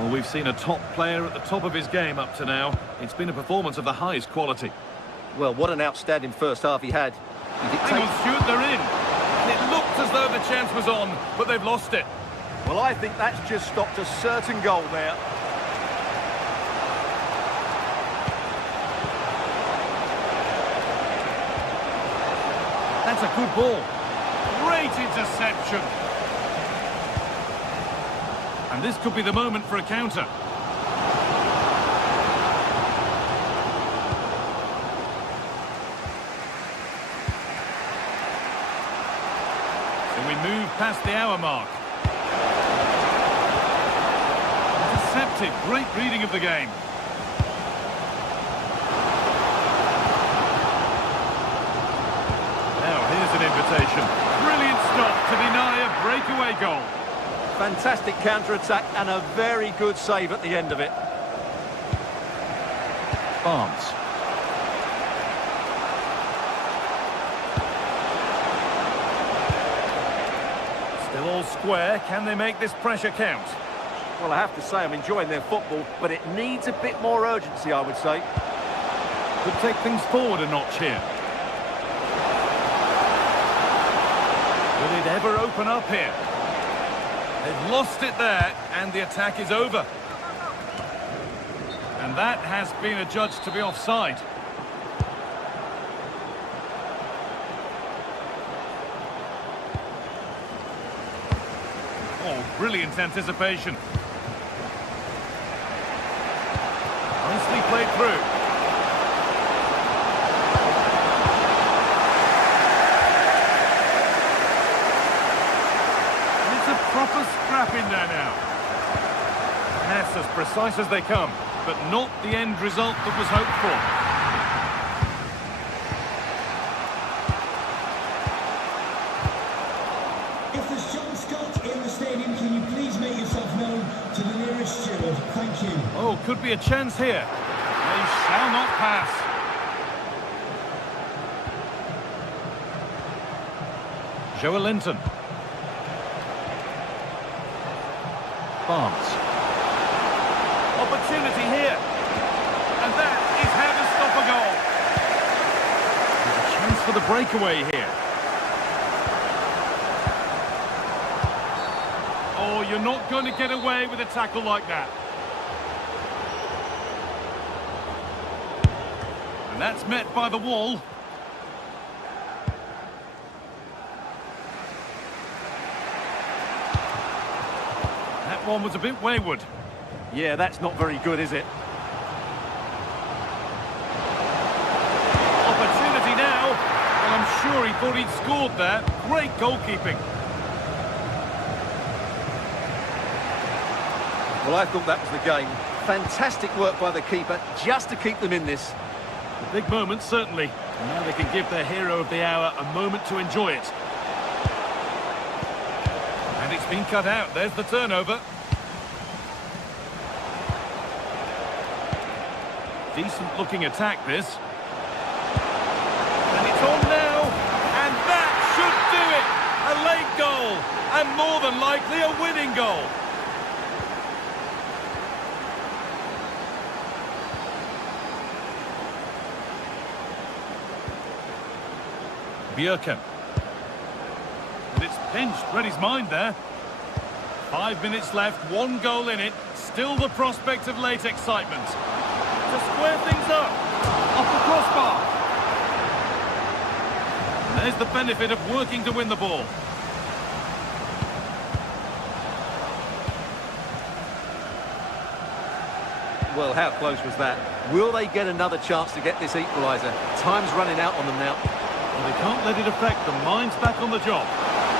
Well, we've seen a top player at the top of his game up to now. It's been a performance of the highest quality. Well, what an outstanding first half he had. Hang on, Stuart, they're in. And it looked as though the chance was on, but they've lost it. Well, I think that's just stopped a certain goal there. That's a good ball. Great interception. And this could be the moment for a counter. So we move past the hour mark. Intercepted. Great reading of the game. An invitation. Brilliant stop to deny a breakaway goal. Fantastic counter-attack and a very good save at the end of it. Barnes. Still all square. Can they make this pressure count? Well, I have to say I'm enjoying their football, but it needs a bit more urgency, I would say. Could take things forward a notch here. Will it ever open up here? They've lost it there, and the attack is over. And that has been adjudged to be offside. Oh, brilliant anticipation. Nicely played through. And it's a proper scrap in there now. Pass as precise as they come, but not the end result that was hoped for. If there's John Scott in the stadium, can you please make yourself known to the nearest steward? Thank you. Oh, could be a chance here. They shall not pass. Joelinton. Barnes. Opportunity here. And that is how to stop a goal. There's a chance for the breakaway here. Oh, you're not going to get away with a tackle like that. And that's met by the wall. That one was a bit wayward. Yeah, that's not very good, is it? Opportunity now. Well, I'm sure he thought he'd scored there. Great goalkeeping. Well, I thought that was the game. Fantastic work by the keeper, just to keep them in this. A big moment, certainly. And now they can give their hero of the hour a moment to enjoy it. And it's been cut out. There's the turnover. Decent-looking attack, this. And it's on now. And that should do it. A late goal. And more than likely a winning goal. Bjerken. And it's pinched, read his mind there. 5 minutes left, 1 goal in it. Still the prospect of late excitement. To square things up. Off the crossbar. And there's the benefit of working to win the ball. Well, how close was that? Will they get another chance to get this equalizer? Time's running out on them now. Well, they can't let it affect them. Mind's back on the job.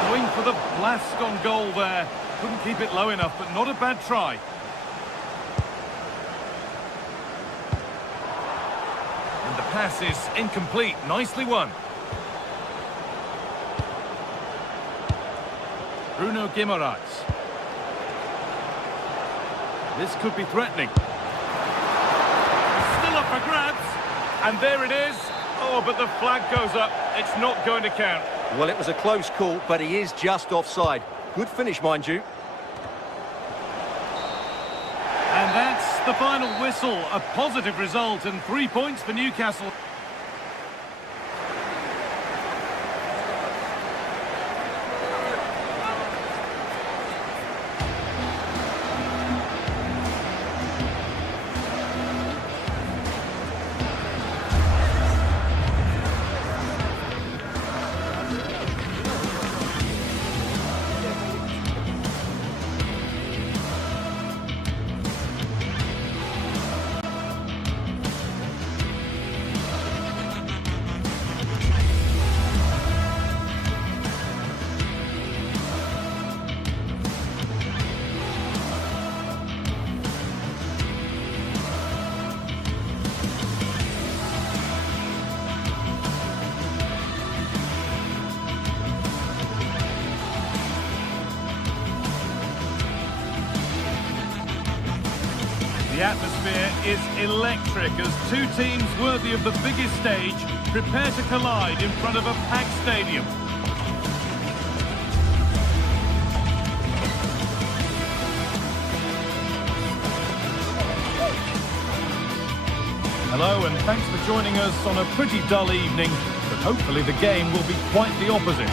Going for the blast on goal there. Couldn't keep it low enough, but not a bad try. And the pass is incomplete. Nicely won. Bruno Guimaraes. This could be threatening. Still up for grabs. And there it is. Oh, but the flag goes up. It's not going to count. Well, it was a close call, but he is just offside. Good finish, mind you. And that's the final whistle. A positive result and 3 points for Newcastle. The atmosphere is electric as two teams worthy of the biggest stage prepare to collide in front of a packed stadium. Hello and thanks for joining us on a pretty dull evening, but hopefully the game will be quite the opposite.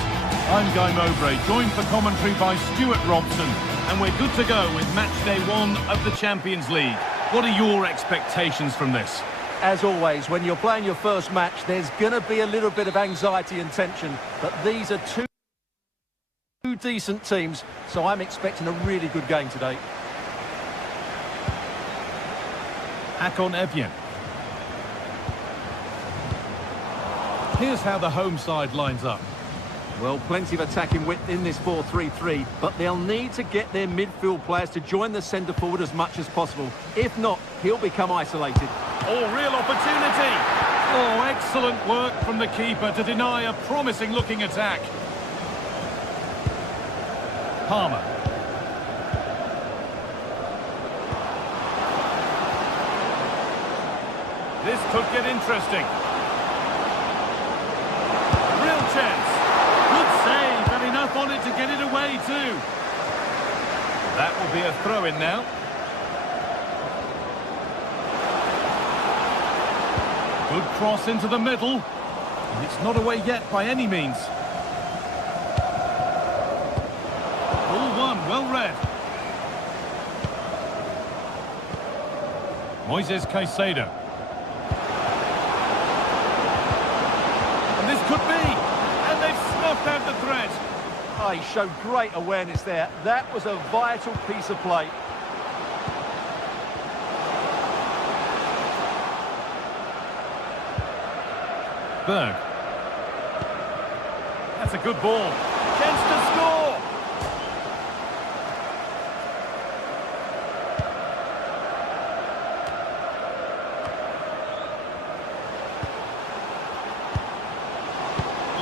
I'm Guy Mowbray, joined for commentary by Stuart Robson. And we're good to go with match day 1 of the Champions League. What are your expectations from this? As always, when you're playing your first match, there's going to be a little bit of anxiety and tension. But these are two decent teams, so I'm expecting a really good game today. Hakon Evjen. Here's how the home side lines up. Well, plenty of attacking width in this 4-3-3, but they'll need to get their midfield players to join the centre forward as much as possible. If not, he'll become isolated. Oh, real opportunity! Oh, excellent work from the keeper to deny a promising-looking attack. Palmer. This could get interesting. Real chance. Good save, and enough on it to get it away too. That will be a throw-in now. Good cross into the middle. And it's not away yet by any means. Ball one, well read. Moises Caicedo. And this could be. And they've snuffed out the threat. Oh, he showed great awareness there. That was a vital piece of play. Berg. That's a good ball. Chance to score.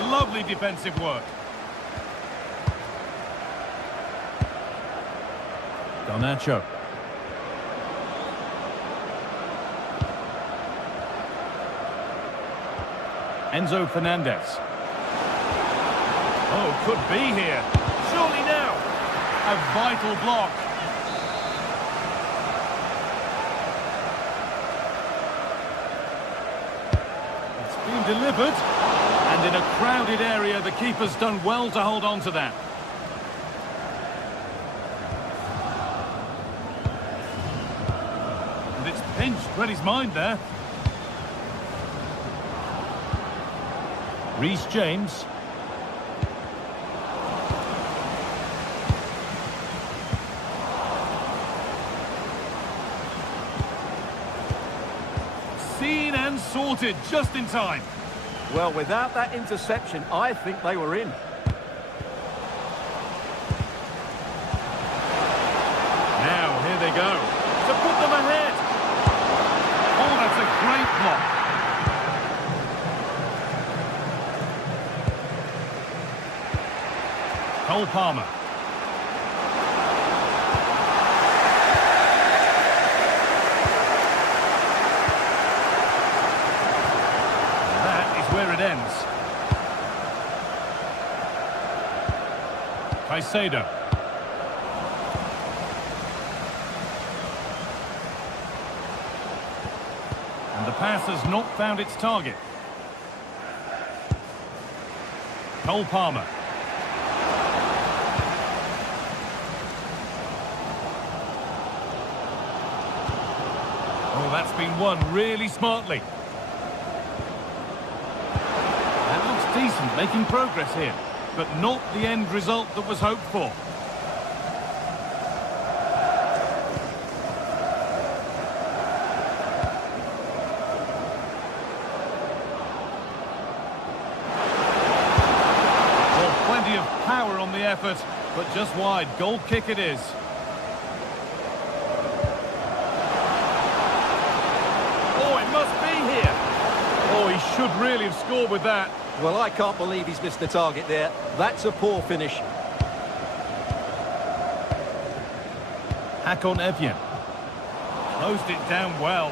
Lovely defensive work. Garnacho. Enzo Fernandez. Oh, could be here. Surely now. A vital block. It's been delivered. And in a crowded area, the keeper's done well to hold on to that. And it's pinched, read his mind there. Reece James. Seen and sorted just in time. Well, without that interception, I think they were in. Now, here they go. To put them ahead. Oh, that's a great block. Cole Palmer. That is where it ends. Caicedo. And the pass has not found its target. Cole Palmer. Oh, that's been won really smartly. That looks decent, making progress here, but not the end result that was hoped for. Well, plenty of power on the effort, but just wide. Goal kick it is. Oh, he should really have scored with that. Well, I can't believe he's missed the target there. That's a poor finish. Hakon Evjen. Closed it down well.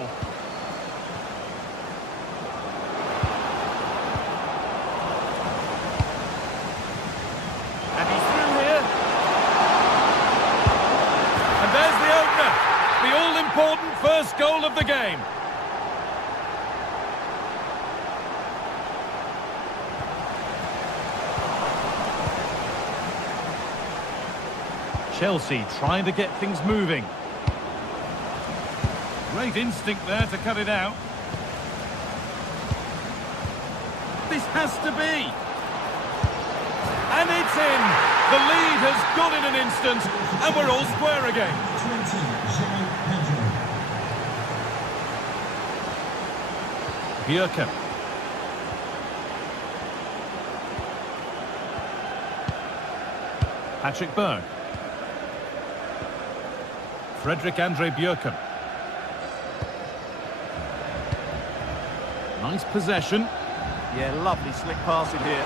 And he's through here. And there's the opener. The all-important first goal of the game. Chelsea trying to get things moving. Great instinct there to cut it out. This has to be. And it's in. The lead has gone in an instant, and we're all square again. 20, João Pedro. Bjerke. Patrick Berg. Frederick Andre Bjerke. Nice possession. Yeah, lovely slick passing here.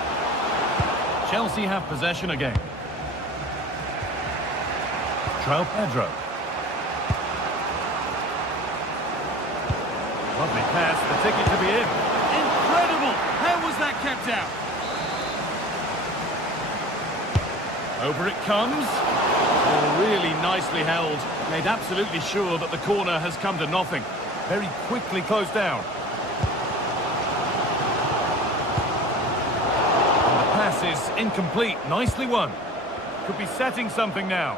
Chelsea have possession again. João Pedro. Lovely pass, the ticket to be in. Incredible! How was that kept out? Over it comes. Oh, really nicely held. Made absolutely sure that the corner has come to nothing. Very quickly closed down. Pass is incomplete. Nicely won. Could be setting something now.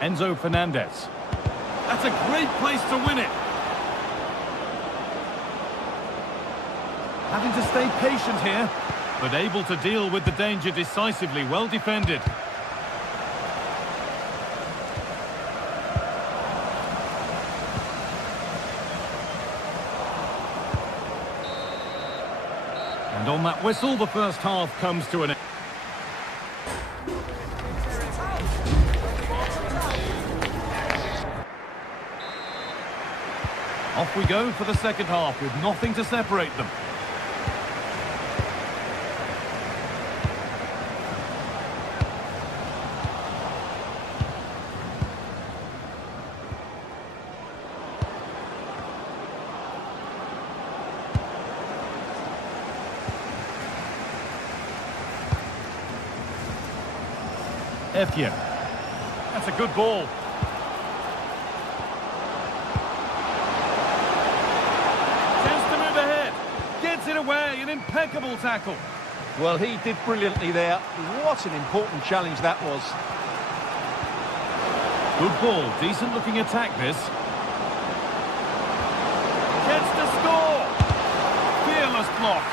Enzo Fernandez. That's a great place to win it. Having to stay patient here, but able to deal with the danger decisively. Well defended. And on that whistle, the first half comes to an end. Off we go for the second half with nothing to separate them. Effier. That's a good ball. Chance to move ahead. Gets it away. An impeccable tackle. Well, he did brilliantly there. What an important challenge that was. Good ball. Decent looking attack this. Chance to score. Fearless block.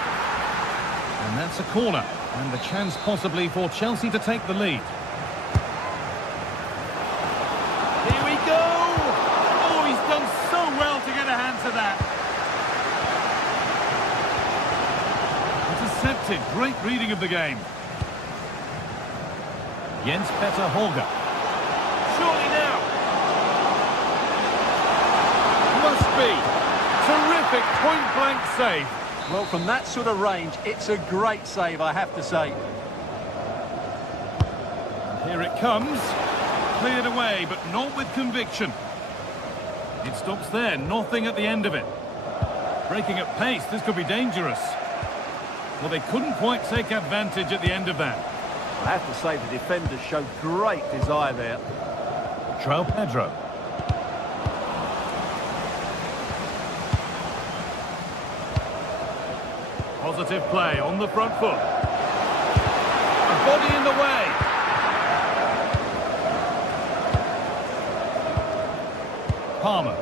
And that's a corner. And the chance possibly for Chelsea to take the lead. Intercepted. Great reading of the game. Jens Petter Holger. Surely now. Must be. Terrific point-blank save. Well, from that sort of range, it's a great save, I have to say. Here it comes. Cleared away, but not with conviction. It stops there. Nothing at the end of it. Breaking at pace. This could be dangerous. Well, they couldn't quite take advantage at the end of that. I have to say the defenders showed great desire there. João Pedro. Positive play on the front foot. A body in the way. Palmer.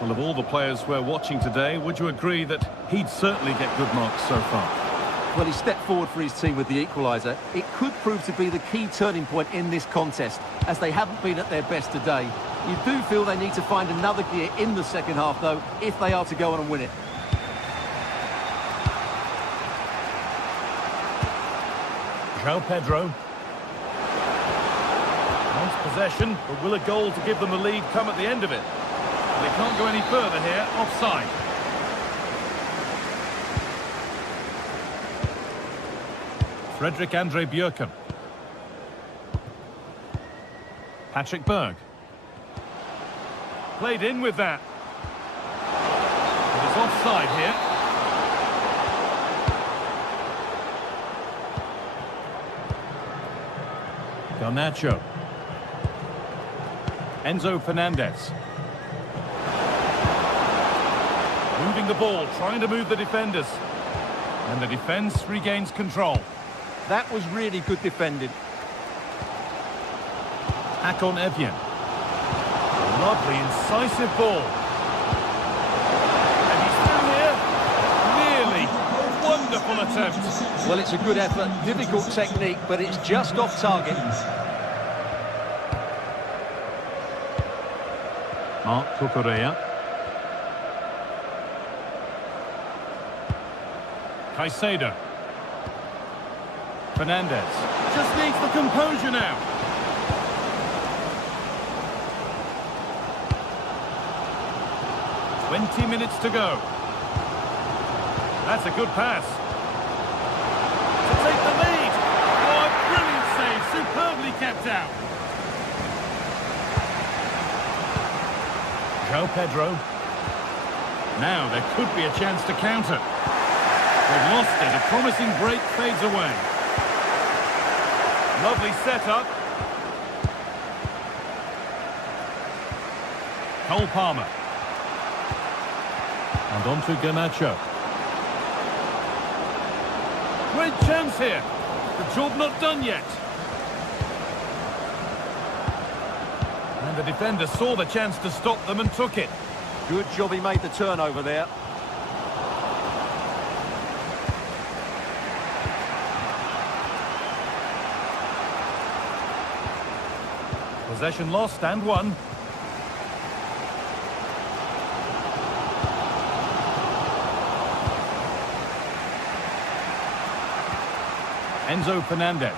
Well, of all the players we're watching today, would you agree that he'd certainly get good marks so far? Well, he stepped forward for his team with the equaliser. It could prove to be the key turning point in this contest, as they haven't been at their best today. You do feel they need to find another gear in the second half, though, if they are to go on and win it. João Pedro. Nice possession, but will a goal to give them the lead come at the end of it? They can't go any further here, offside. Frederick Andre Bjerke. Patrick Berg. Played in with that. It is offside here. Garnacho. Enzo Fernandez. Moving the ball, trying to move the defenders. And the defence regains control. That was really good defending. Akon Evien. Lovely, incisive ball. And he's through here. Nearly. A wonderful attempt. Well, it's a good effort, difficult technique, but it's just off target. Marc Cucurella. Caicedo. Fernandez. Just needs the composure now. "20 minutes to go." That's a good pass. To take the lead. Oh, a brilliant save. Superbly kept out. João Pedro. Now there could be a chance to counter. They've lost it. A promising break fades away. Lovely setup. Cole Palmer. And on to Garnacho. Great chance here. The job not done yet. And the defender saw the chance to stop them and took it. Good job he made the turnover there. Possession lost and won. Enzo Fernandez.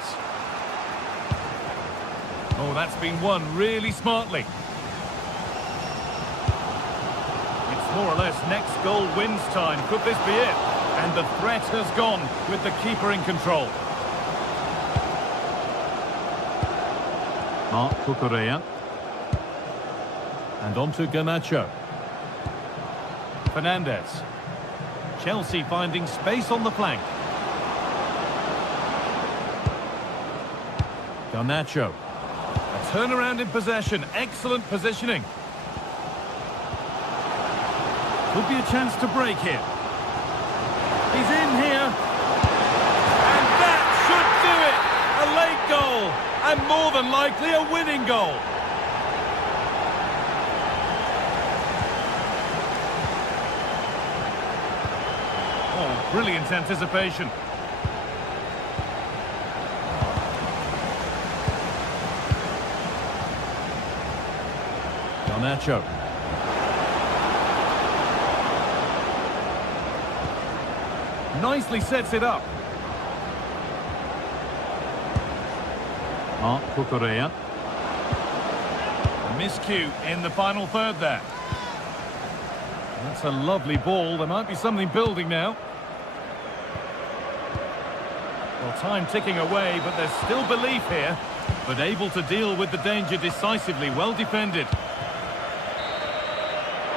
Oh, that's been won really smartly. It's more or less next goal wins time. Could this be it? And the threat has gone with the keeper in control. Marc Cucurella. And on to Garnacho. Fernandez. Chelsea finding space on the flank. Garnacho. A turnaround in possession. Excellent positioning. Could be a chance to break here. He's in here. And that should do it. A late goal. And more than likely a winning goal. Oh, brilliant anticipation. Garnacho. Nicely sets it up. Marc Cucurella. A miscue in the final third there. That's a lovely ball. There might be something building now. Well, time ticking away, but there's still belief here. But able to deal with the danger decisively. Well defended.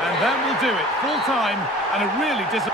And that will do it. Full time and a really disappointing.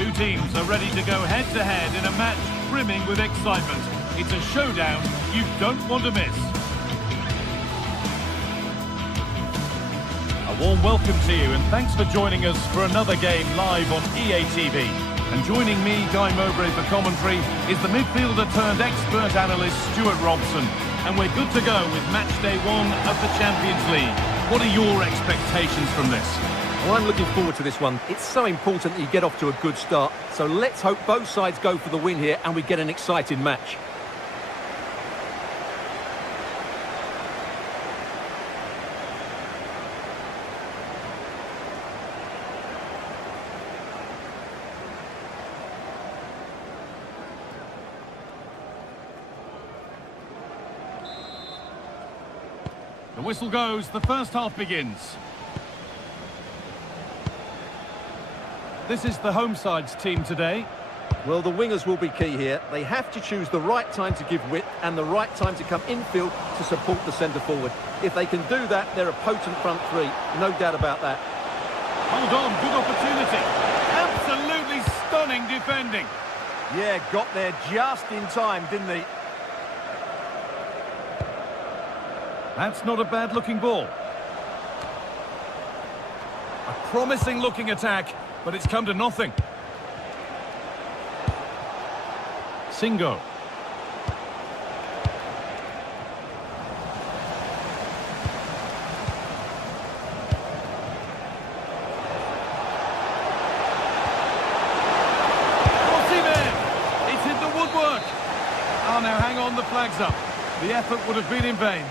Two teams are ready to go head-to-head in a match brimming with excitement. It's a showdown you don't want to miss. A warm welcome to you and thanks for joining us for another game live on EA TV. And joining me, Guy Mowbray, for commentary is the midfielder-turned-expert analyst Stuart Robson. And we're good to go with match day 1 of the Champions League. What are your expectations from this? Well, I'm looking forward to this one. It's so important that you get off to a good start. So let's hope both sides go for the win here and we get an exciting match. The whistle goes, the first half begins. This is the home side's team today. Well, the wingers will be key here. They have to choose the right time to give width and the right time to come infield to support the centre forward. If they can do that, they're a potent front three. No doubt about that. Hold on, good opportunity. Absolutely stunning defending. Yeah, got there just in time, didn't he? That's not a bad-looking ball. A promising-looking attack, but it's come to nothing. Singo. It's hit the woodwork. Oh, now hang on, the flag's up. The effort would have been in vain.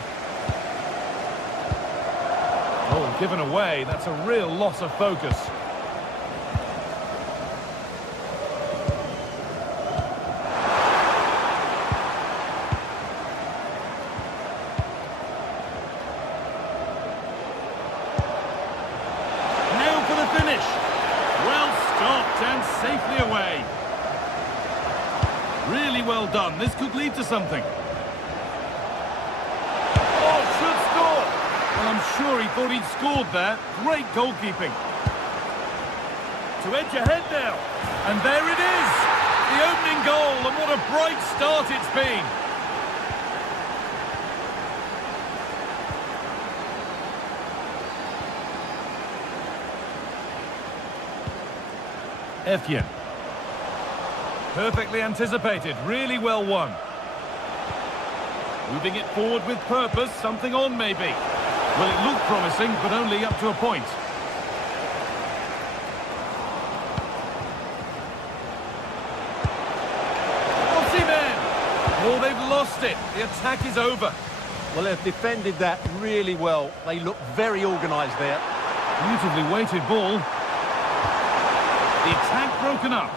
Oh, given away. That's a real loss of focus. Finish. Well stopped and safely away. Really well done. This could lead to something. Oh, should score. Well, I'm sure he thought he'd scored there. Great goalkeeping. To edge ahead now. And there it is. The opening goal, and what a bright start it's been. Effian. Perfectly anticipated, really well won. Moving it forward with purpose, something on maybe. Well, it looked promising, but only up to a point. Oh, they've lost it. The attack is over. Well, they've defended that really well. They look very organised there. Beautifully weighted ball. The attack broken up.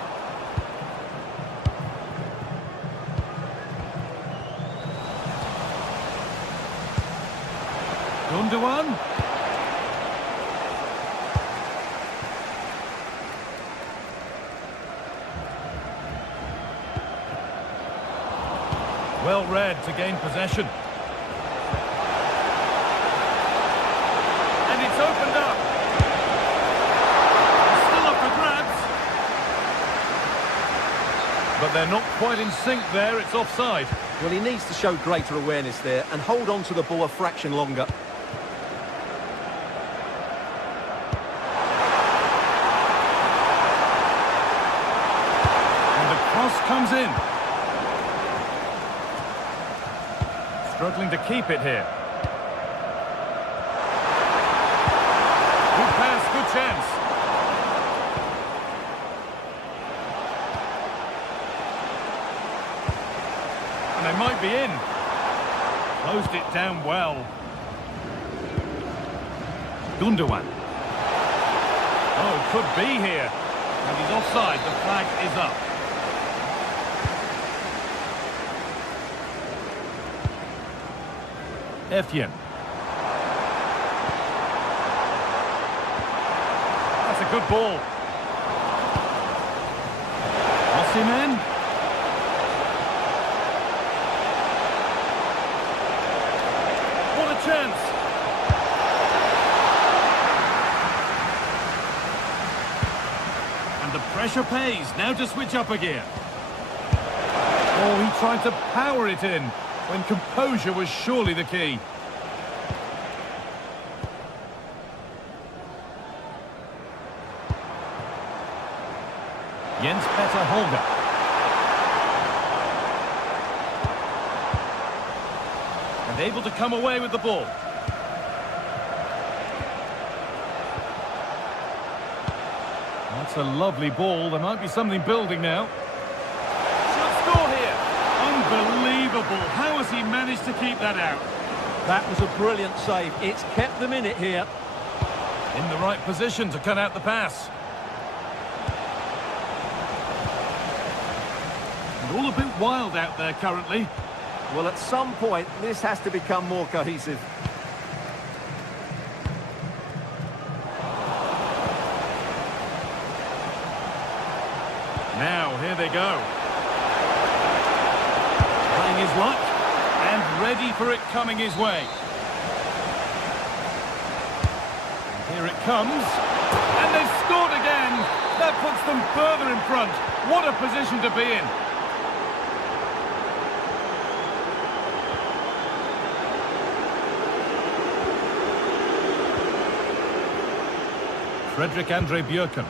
Gundogan. Well read to gain possession. And it's opened up. Still up for grabs. But they're not quite in sync there, it's offside. Well, he needs to show greater awareness there and hold on to the ball a fraction longer. And the cross comes in. Struggling to keep it here. Good pass, good chance. And they might be in. Closed it down well. Gundogan. Oh, could be here. And he's offside, the flag is up. Effian. That's a good ball. Osimhen. What a chance. And the pressure pays. Now to switch up again. Oh, he tried to power it in, when composure was surely the key. Jens Petter Holger. And able to come away with the ball. That's a lovely ball. There might be something building now. Should score here. Unbelievable. How has he managed to keep that out? That was a brilliant save. It's kept them in it here. In the right position to cut out the pass. And all a bit wild out there currently. Well, at some point, this has to become more cohesive. Here they go. Trying his luck, and ready for it coming his way. And here it comes, and they've scored again. That puts them further in front. What a position to be in. Frederick Andre Björken.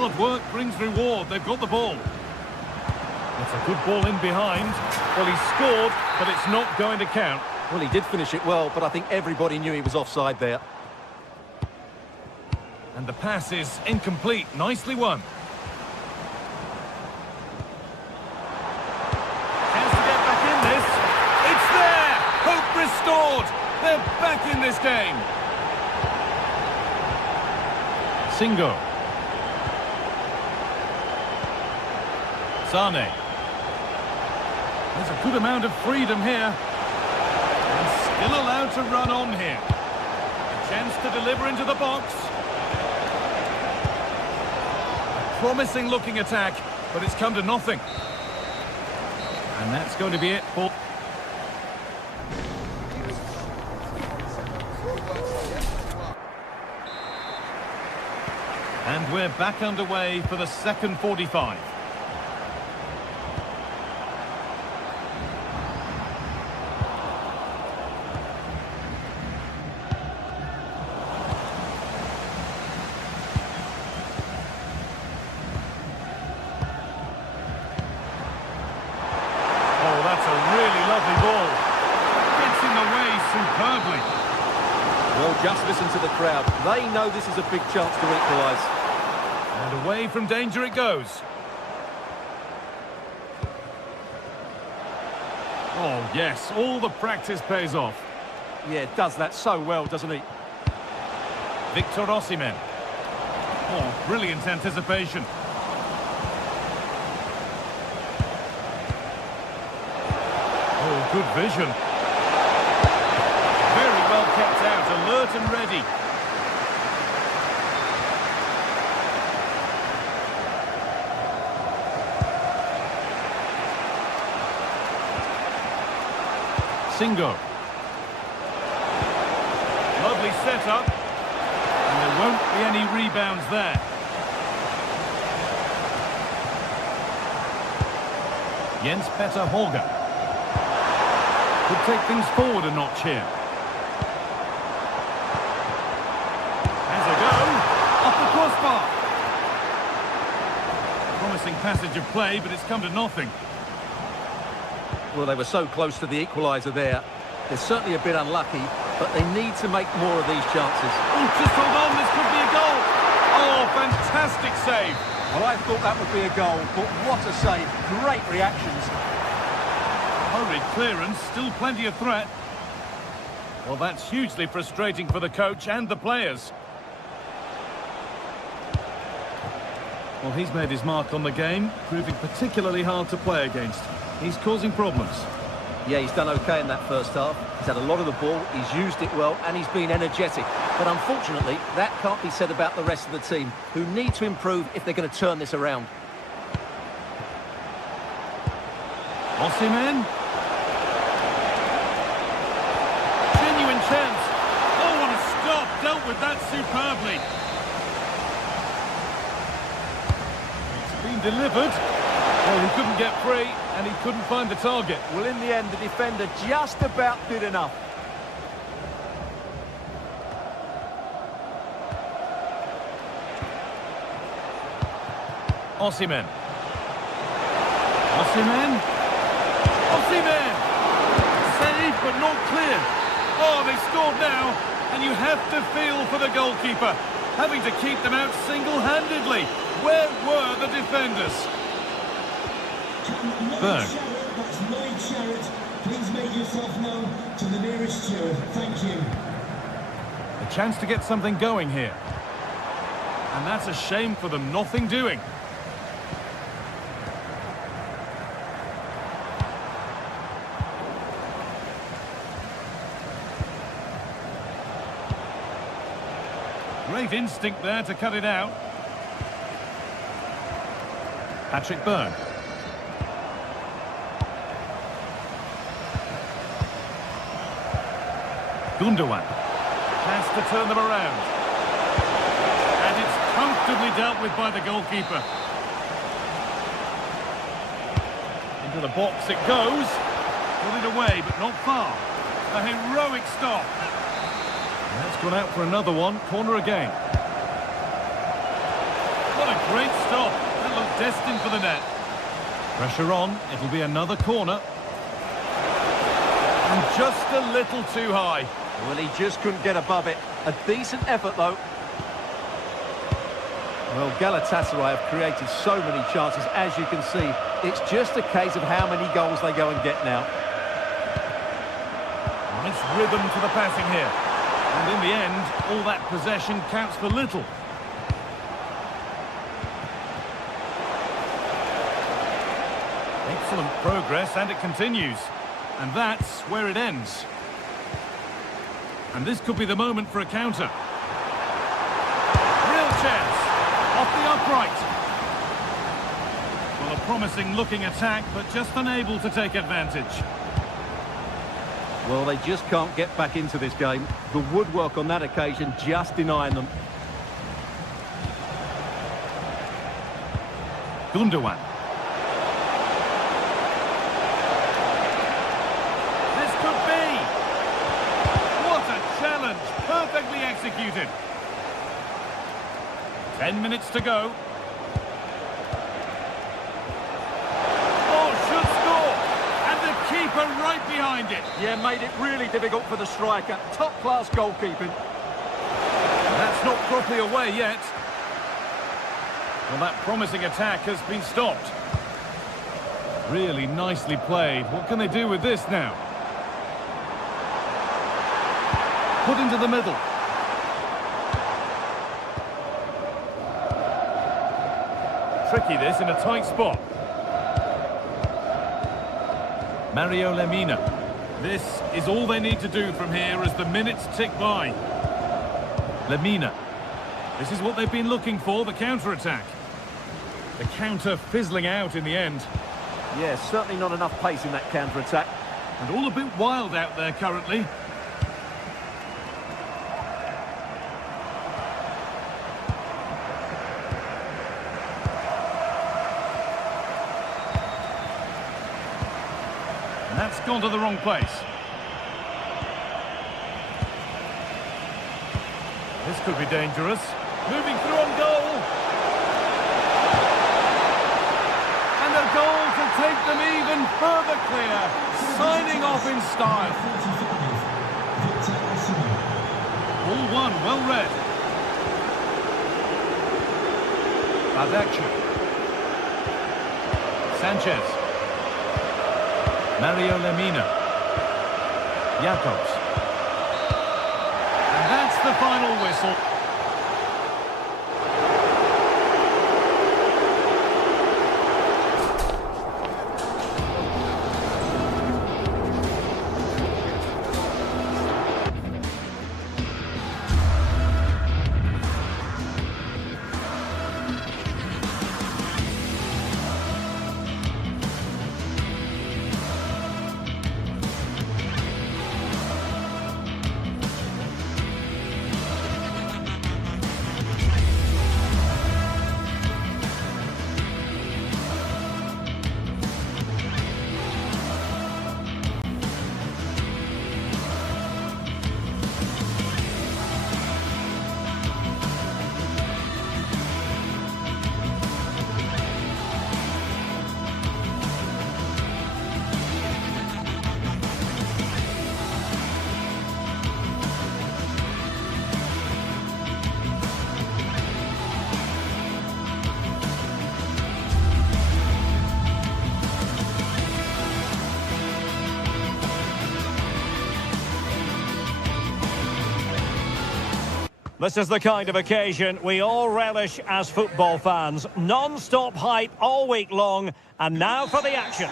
Hard work brings reward. They've got the ball. It's a good ball in behind. Well, he scored, but it's not going to count. Well, he did finish it well, but I think everybody knew he was offside there. And the pass is incomplete. Nicely won. Chance to get back in this. It's there! Hope restored. They're back in this game. Singo. Sane. There's a good amount of freedom here. And still allowed to run on here. A chance to deliver into the box. A promising looking attack, but it's come to nothing. And that's going to be it for... And we're back underway for the second 45. Superbly. Well, just listen to the crowd. They know this is a big chance to equalise. And away from danger it goes. Oh, yes, all the practice pays off. Yeah, does that so well, doesn't he? Victor Osimhen. Oh, brilliant anticipation. Oh, good vision. Kept out, alert and ready. Singo. Lovely setup. And there won't be any rebounds there. Jens Petter Holger. Could take things forward a notch here. Crossbar. Promising passage of play, but it's come to nothing. Well, they were so close to the equaliser there. They're certainly a bit unlucky, but they need to make more of these chances. Oh, just hold on, this could be a goal. Oh, fantastic save. Well, I thought that would be a goal, but what a save. Great reactions. Hurried clearance, still plenty of threat. Well, that's hugely frustrating for the coach and the players. Well, he's made his mark on the game, proving particularly hard to play against. He's causing problems. Yeah, he's done okay in that first half. He's had a lot of the ball, he's used it well, and he's been energetic. But unfortunately, that can't be said about the rest of the team, who need to improve if they're going to turn this around. Osimhen. Genuine chance. Oh, what a stop. Dealt with that superbly. Delivered. Well, he couldn't get free and he couldn't find the target. Well, in the end, the defender just about did enough. Osimhen. Osimhen. Osimhen. Saved but not clear. Oh, they've scored now, and you have to feel for the goalkeeper, having to keep them out single-handedly. Where were the defenders? Berg. That's Lloyd Sherrod. Please make yourself known to the nearest steward. Thank you. A chance to get something going here. And that's a shame for them. Nothing doing. great instinct there to cut it out. Patrick Byrne. Gundogan has to turn them around. And it's comfortably dealt with by the goalkeeper. Into the box it goes. Put it away, but not far. A heroic stop. And that's gone out for another one. Corner again. What a great stop. That looked destined for the net. Pressure on. It'll be another corner. And just a little too high. Well, he just couldn't get above it. A decent effort, though. Well, Galatasaray have created so many chances, as you can see. It's just a case of how many goals they go and get now. Nice rhythm to the passing here. And in the end, all that possession counts for little. Excellent progress, and it continues. And that's where it ends. And this could be the moment for a counter. Real chance. Off the upright. Well, a promising looking attack, but just unable to take advantage. Well, they just can't get back into this game. The woodwork on that occasion just denying them. Gundogan. This could be. What a challenge. Perfectly executed. 10 minutes to go. Keeper right behind it. Yeah, made it really difficult for the striker. Top-class goalkeeping. That's not properly away yet. Well, that promising attack has been stopped. Really nicely played. What can they do with this now? Put into the middle. Tricky this in a tight spot. Mario Lemina. This is all they need to do from here as the minutes tick by. Lemina. This is what they've been looking for, the counter-attack. The counter fizzling out in the end. Yeah, certainly not enough pace in that counter-attack. And all a bit wild out there currently. That's gone to the wrong place. This could be dangerous. Moving through on goal. And a goal to take them even further clear. Signing off in style. All one, well read. Badachi. Sanchez. Mario Lemina. Jakobs. And that's the final whistle. This is the kind of occasion we all relish as football fans. Non-stop hype all week long, and now for the action.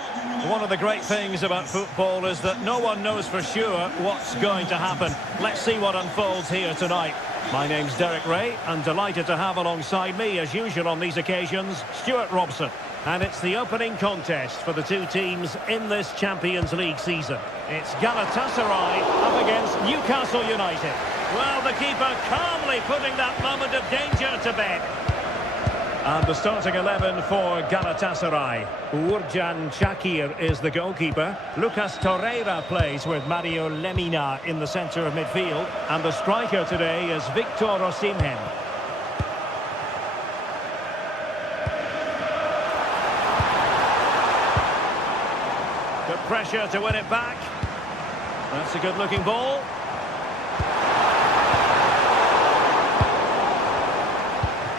One of the great things about football is that no one knows for sure what's going to happen. Let's see what unfolds here tonight. My name's Derek Ray, and delighted to have alongside me, as usual on these occasions, Stuart Robson. And it's the opening contest for the two teams in this Champions League season. It's Galatasaray up against Newcastle United. Well, the keeper calmly putting that moment of danger to bed. And the starting 11 for Galatasaray. Uğurcan Çakır is the goalkeeper. Lucas Torreira plays with Mario Lemina in the centre of midfield. And the striker today is Victor Osimhen. Good pressure to win it back. That's a good-looking ball.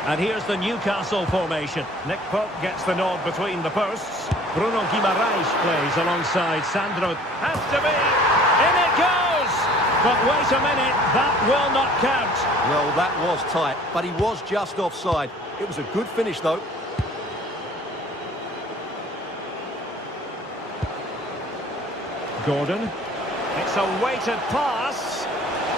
And here's the Newcastle formation. Nick Pope gets the nod between the posts. Bruno Guimaraes plays alongside Sandro. Has to be. In it goes! But wait a minute, that will not count. Well, that was tight, but he was just offside. It was a good finish, though. Gordon. It's a weighted pass.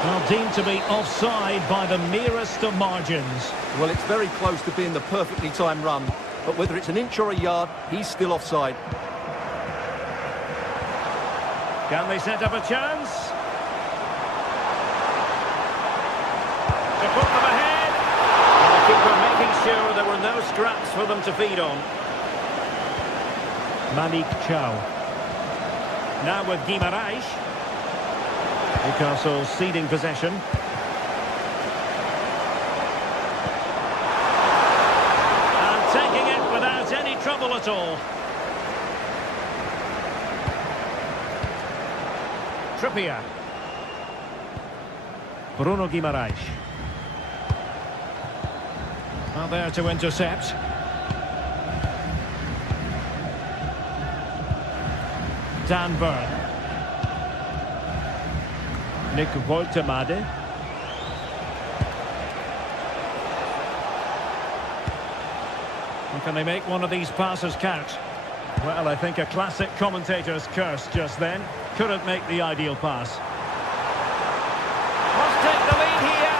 Well, deemed to be offside by the merest of margins. Well, it's very close to being the perfectly timed run, but whether it's an inch or a yard, he's still offside. Can they set up a chance? To put them ahead. And the keeper making sure there were no scraps for them to feed on. Malik Chow. Now with Guimaraes. Newcastle ceding possession. And taking it without any trouble at all. Trippier. Bruno Guimaraes. Well, there to intercept. Dan Burn. Nick Woltemade. Can they make one of these passes count? Well, I think a classic commentator's curse just then. Couldn't make the ideal pass. Must take the lead here.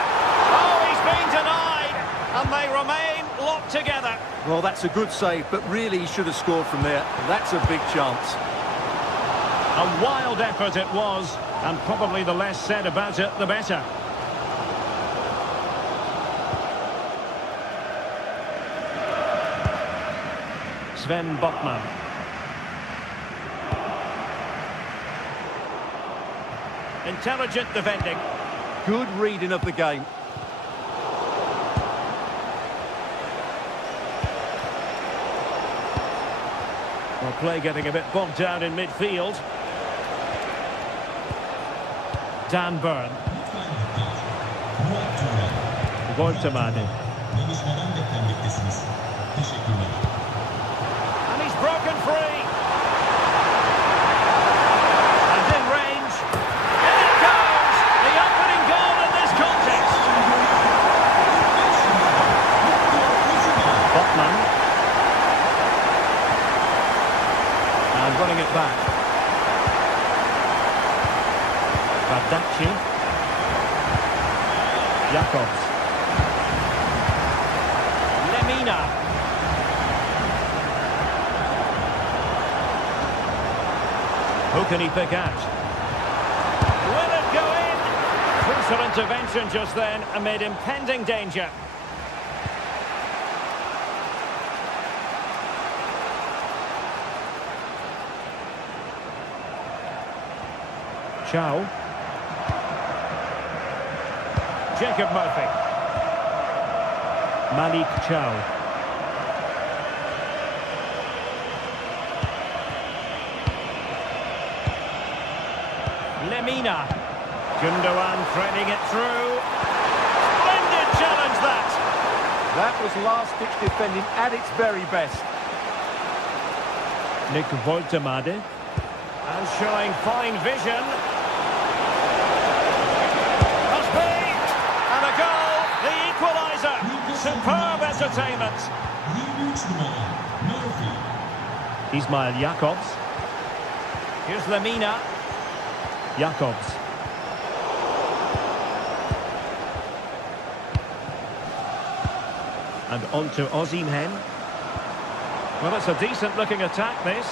Oh, he's been denied. And they remain locked together. Well, that's a good save, but really he should have scored from there. That's a big chance. A wild effort it was, and probably the less said about it, the better. Sven Botman. Intelligent defending. Good reading of the game. Well, play getting a bit bogged down in midfield. Dan Burn. Woltemade. And he's broken free. And in range. In it goes! The opening goal in this contest. Botman. And running it back. Badaci. Jacobs. Lemina. Who can he pick out? Will it go in? Crucial intervention just then amid impending danger. Chow. Jacob Murphy. Malik Chow. Lemina. Gundogan threading it through. Splendid challenge that. That was last-ditch defending at its very best. Nick Woltemade. And showing fine vision. Must be. And a goal. The equalizer. Superb entertainment. Ismail Jacobs. Here's Lemina. Jacobs. And on to Osimhen. Well, it's a decent-looking attack, this.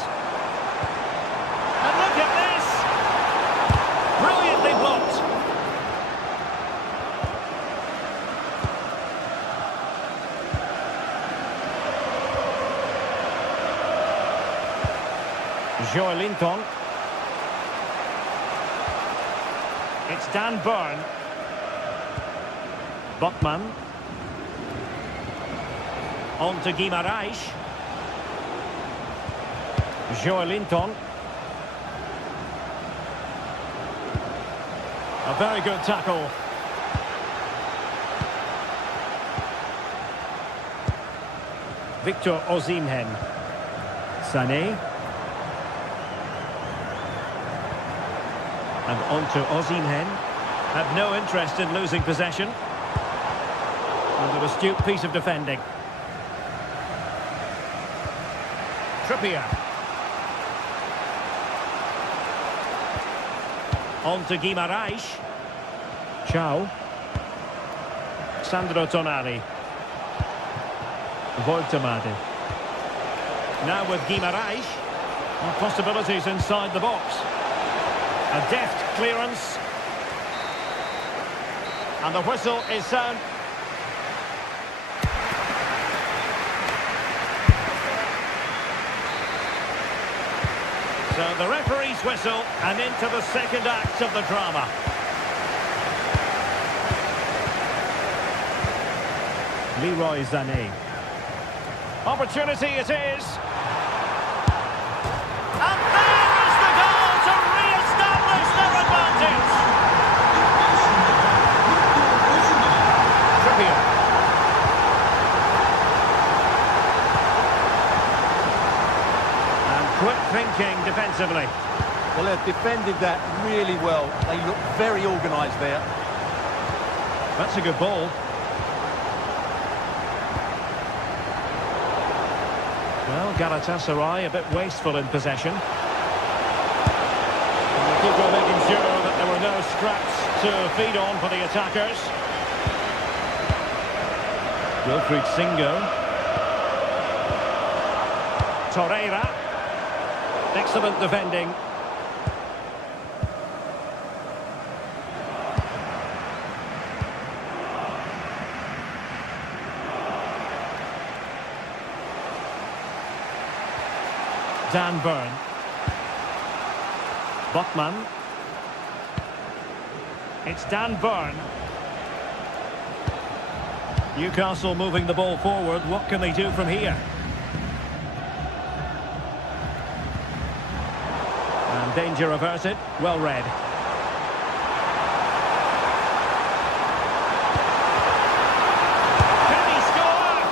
And look at this! Brilliantly blocked. Joelinton. It's Dan Burn. Botman. On to Guimaraes. Joelinton. A very good tackle. Victor Osimhen. Sané. And on to Osimhen. Had no interest in losing possession. And an astute piece of defending. Trippier. On to Guimaraes. Ciao. Sandro Tonali. Voltemade. Now with Guimaraes. And possibilities inside the box. A deft clearance. And the whistle is sound. So the referee's whistle, and into the second act of the drama. Leroy Sané. Opportunity it is. And there is the goal to re-establish their advantage. Trippier. Quick thinking defensively. Well, they've defended that really well. They look very organised there. That's a good ball. Well, Galatasaray a bit wasteful in possession. And the keeper making sure that there were no scraps to feed on for the attackers. Wilfried Singo. Torreira. Excellent defending. Dan Burn. Botman. It's Dan Burn. Newcastle moving the ball forward. What can they do from here? And danger averted. Well read. Can he score?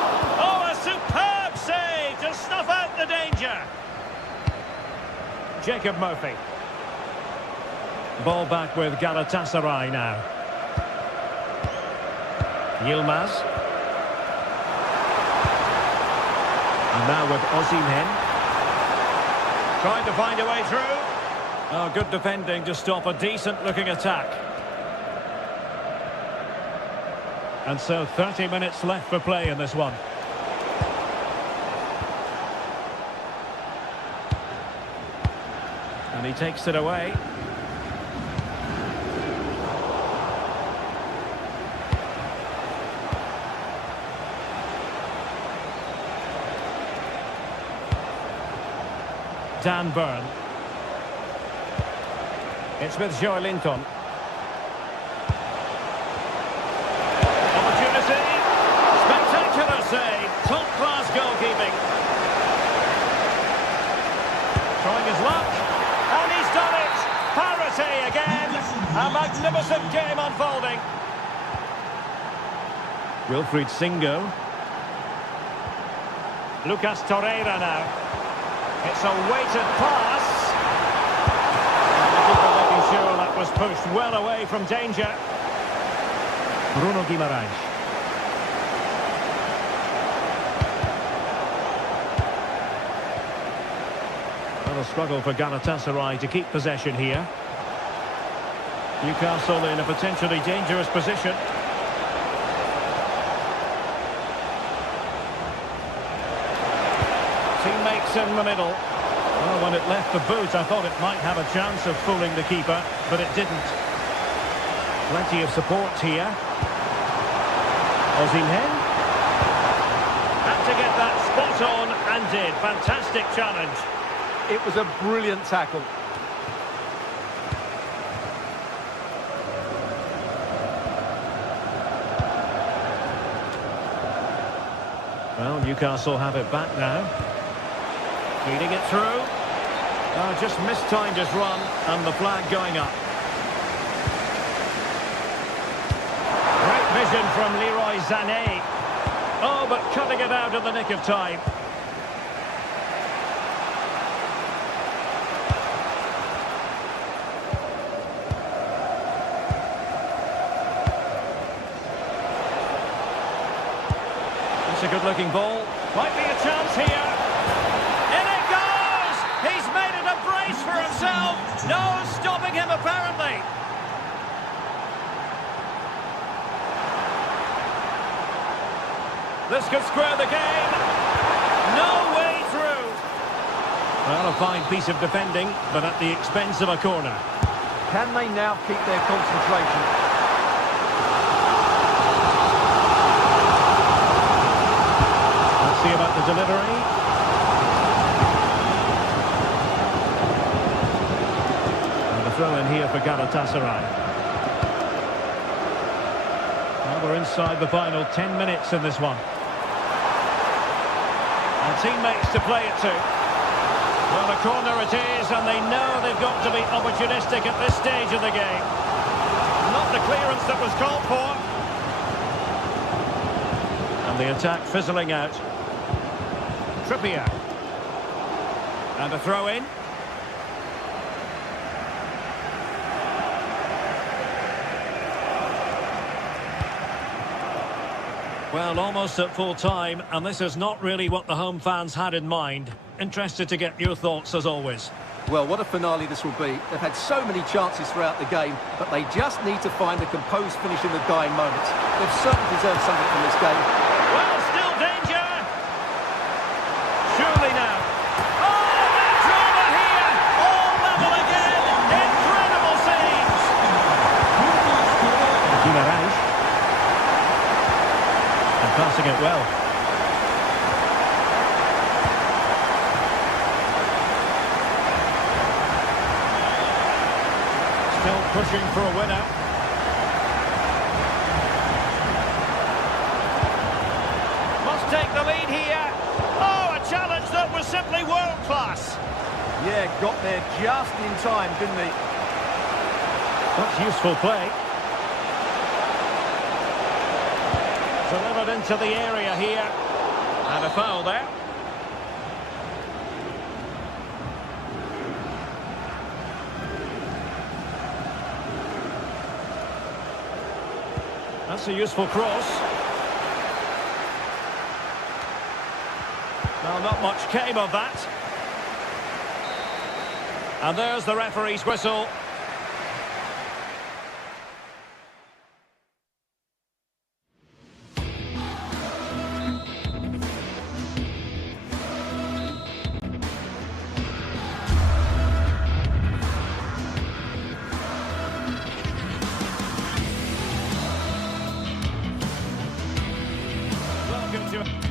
Oh, a superb save to snuff out the danger. Jacob Murphy. Ball back with Galatasaray now. Yilmaz. And now with Osimhen. Trying to find a way through. Oh, good defending to stop a decent-looking attack. And so 30 minutes left for play in this one. And he takes it away. Dan Burn. It's with Joelinton. Opportunity. Spectacular save. Top-class goalkeeping. Trying his luck. And he's done it. Parity again. A magnificent game unfolding. Wilfried Singo. Lucas Torreira now. It's a weighted pass. And the keeper making sure that was pushed well away from danger. Bruno Guimaraes. Well, a struggle for Galatasaray to keep possession here. Newcastle in a potentially dangerous position. Teammates in the middle. Well, when it left the boot, I thought it might have a chance of fooling the keeper, but it didn't. Plenty of support here. Osimhen. Had to get that spot on and did. Fantastic challenge. It was a brilliant tackle. Well, Newcastle have it back now. Feeding it through. Just mistimed his run and the flag going up. Great vision from Leroy Sané. Oh, but cutting it out in the nick of time. It's a good-looking ball. Might be a chance here. In it goes! He's made it a brace for himself. No stopping him, apparently. This could square the game. No way through. Well, a fine piece of defending, but at the expense of a corner. Can they now keep their concentration? See about the delivery. And the throw in here for Galatasaray. Well, we're inside the final 10 minutes in this one. And teammates to play it to. Well, a corner it is, and they know they've got to be opportunistic at this stage of the game. Not the clearance that was called for. And the attack fizzling out. Trippier. And a throw in. Well, almost at full time, and this is not really what the home fans had in mind. Interested to get your thoughts as always. Well, what a finale this will be. They've had so many chances throughout the game, but they just need to find the composed finish in the dying moments. They've certainly deserved something from this game. Well, still danger. Surely now. Oh, the drama here! All level again! Incredible saves! Guimaraes. And passing it well. Still pushing for a winner. Must take the lead here. Oh, a challenge that was simply world-class. Yeah, got there just in time, didn't he? That's useful play. Delivered into the area here. And a foul there. That's a useful cross. Well, not much came of that. And there's the referee's whistle. Welcome to...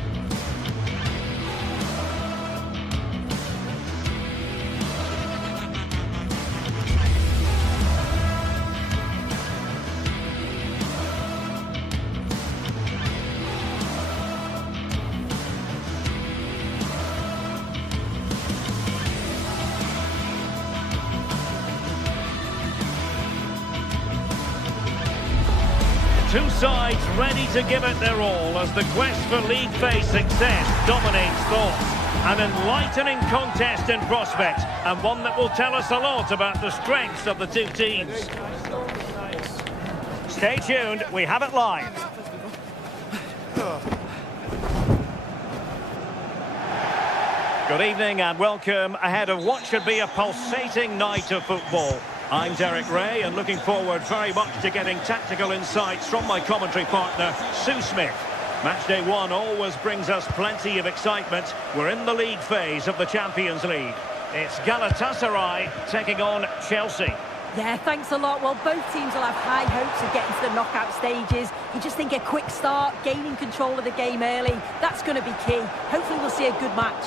Two sides ready to give it their all as the quest for league phase success dominates thoughts. An enlightening contest in prospect, and one that will tell us a lot about the strengths of the two teams. Stay tuned, we have it live. Good evening and welcome ahead of what should be a pulsating night of football. I'm Derek Ray and looking forward very much to getting tactical insights from my commentary partner, Sue Smith. Match day one always brings us plenty of excitement. We're in the league phase of the Champions League. It's Galatasaray taking on Chelsea. Yeah, thanks a lot. Well, both teams will have high hopes of getting to the knockout stages. You just think a quick start, gaining control of the game early, that's going to be key. Hopefully we'll see a good match.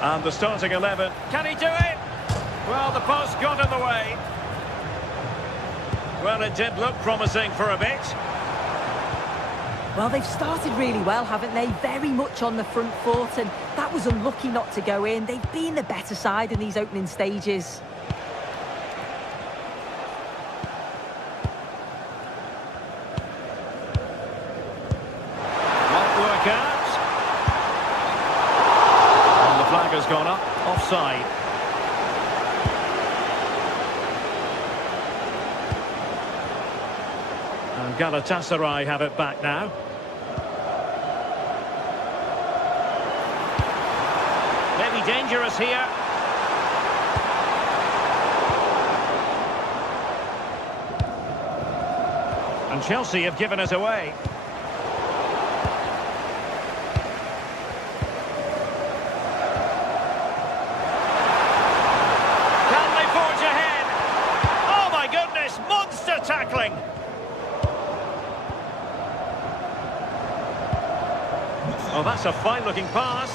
And the starting 11. Can he do it? Well, the post got in the way. Well, it did look promising for a bit. Well, they've started really well, haven't they? Very much on the front foot, and that was unlucky not to go in. They've been the better side in these opening stages. Won't work out. And the flag has gone up. Offside. And Galatasaray have it back now. Maybe dangerous here. And Chelsea have given us away. Can they forge ahead? Oh my goodness, monster tackling. Oh, that's a fine-looking pass.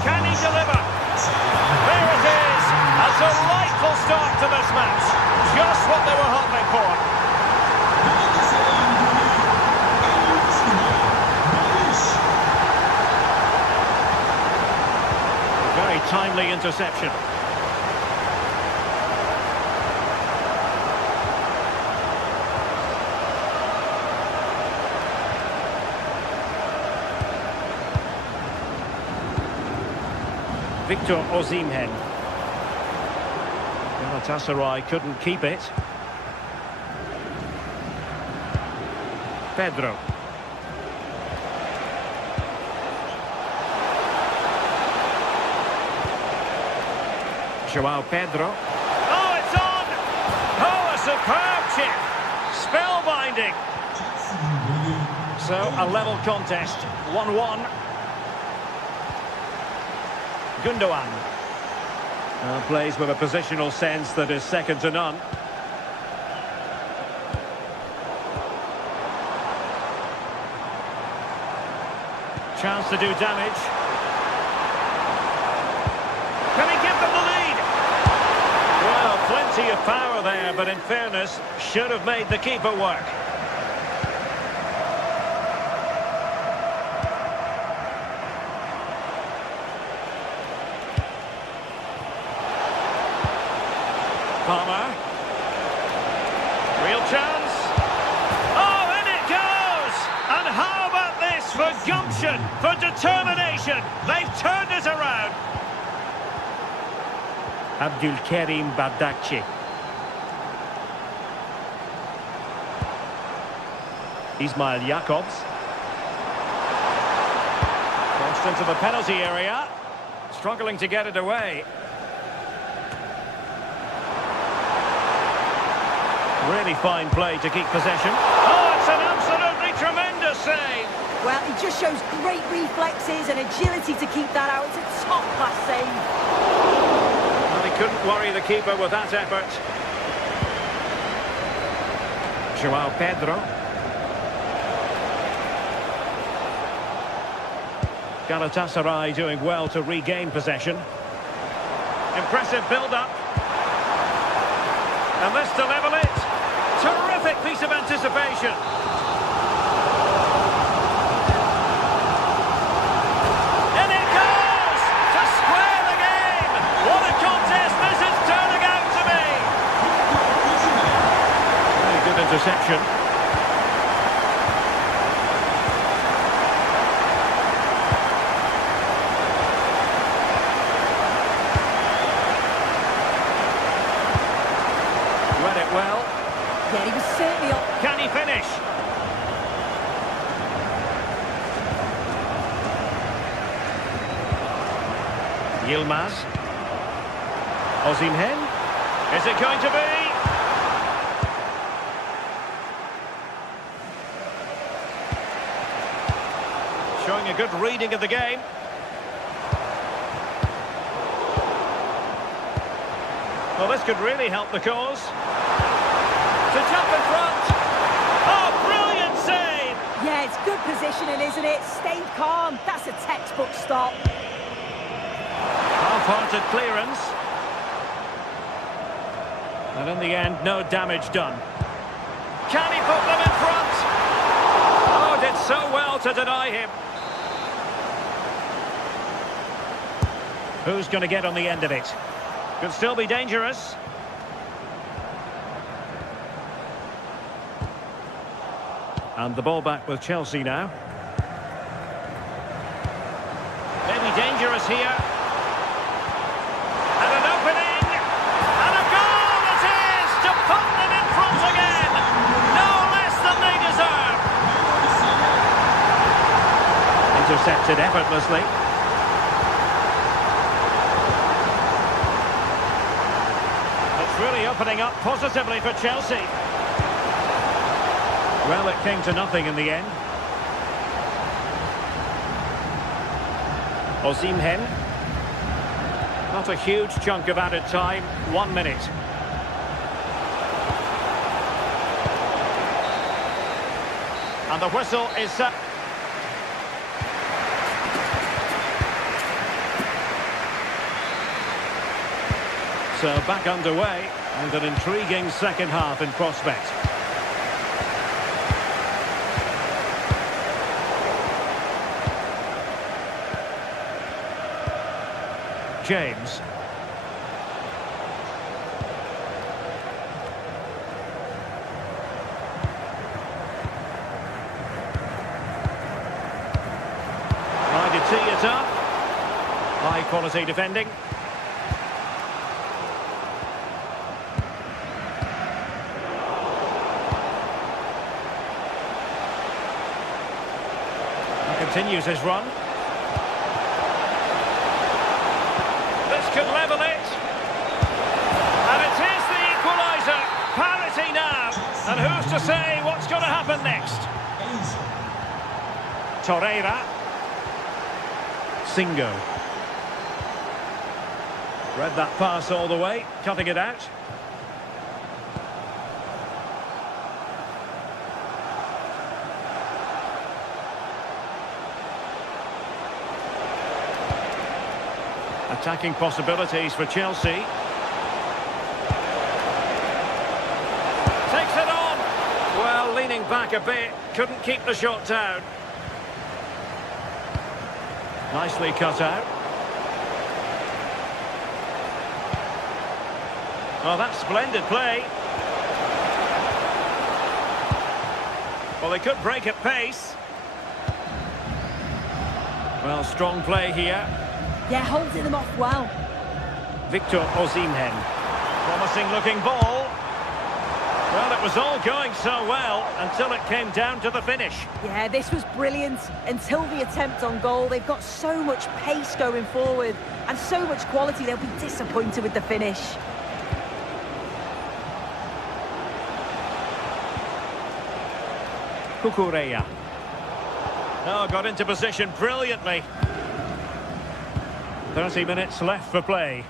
Can he deliver? There it is! A delightful start to this match. Just what they were hoping for. A very timely interception. Victor Osimhen. Galatasaray couldn't keep it. Pedro. Joao Pedro. Oh, it's on! Oh, a superb chip! Spellbinding! So, a level contest. 1-1. Gundogan. Plays with a positional sense that is second to none. Chance to do damage. Can he give them the lead? Well, plenty of power there, but in fairness, should have made the keeper work. Palmer. Real chance. Oh, in it goes! And how about this for gumption, for determination? They've turned it around. Abdulkarim Bardakci. Ismail Jakobs. Crossed into the penalty area. Struggling to get it away. Really fine play to keep possession. Oh, it's an absolutely tremendous save. Well, he just shows great reflexes and agility to keep that out. It's a top-class save. Well, he couldn't worry the keeper with that effort. Joao Pedro. Galatasaray doing well to regain possession. Impressive build-up. And this to level it. Terrific piece of anticipation. And it goes to square the game. What a contest this is turning out to be. Very good interception. Read it well. Yeah, he was certainly on. Can he finish? Yilmaz. Osimhen. Is it going to be? Showing a good reading of the game. Well, this could really help the cause. To jump in front. Oh, brilliant save! Yeah, it's good positioning, isn't it? Stayed calm. That's a textbook stop. Half-hearted clearance. And in the end, no damage done. Can he put them in front? Oh, did so well to deny him. Who's going to get on the end of it? Could still be dangerous. And the ball back with Chelsea now. Maybe dangerous here. And an opening. And a goal it is to put them in front again. No less than they deserve. Intercepted effortlessly. Really opening up positively for Chelsea. Well, it came to nothing in the end. Osimhen. Not a huge chunk of added time. 1 minute. And the whistle is set. So back underway, and an intriguing second half in prospect. James. Tried to tee it up. High quality defending. Continues his run. This could level it. And it is the equalizer. Parity now. And who's to say what's going to happen next? Torreira. Singo. Read that pass all the way. Cutting it out. Attacking possibilities for Chelsea. Takes it on. Well, leaning back a bit. Couldn't keep the shot down. Nicely cut out. Well, that's splendid play. Well, they could break at pace. Well, strong play here. Yeah, holding them off well. Victor Osimhen. Promising looking ball. Well, it was all going so well until it came down to the finish. Yeah, this was brilliant. Until the attempt on goal, they've got so much pace going forward and so much quality, they'll be disappointed with the finish. Cucurella. Oh, got into position brilliantly. 30 minutes left for play.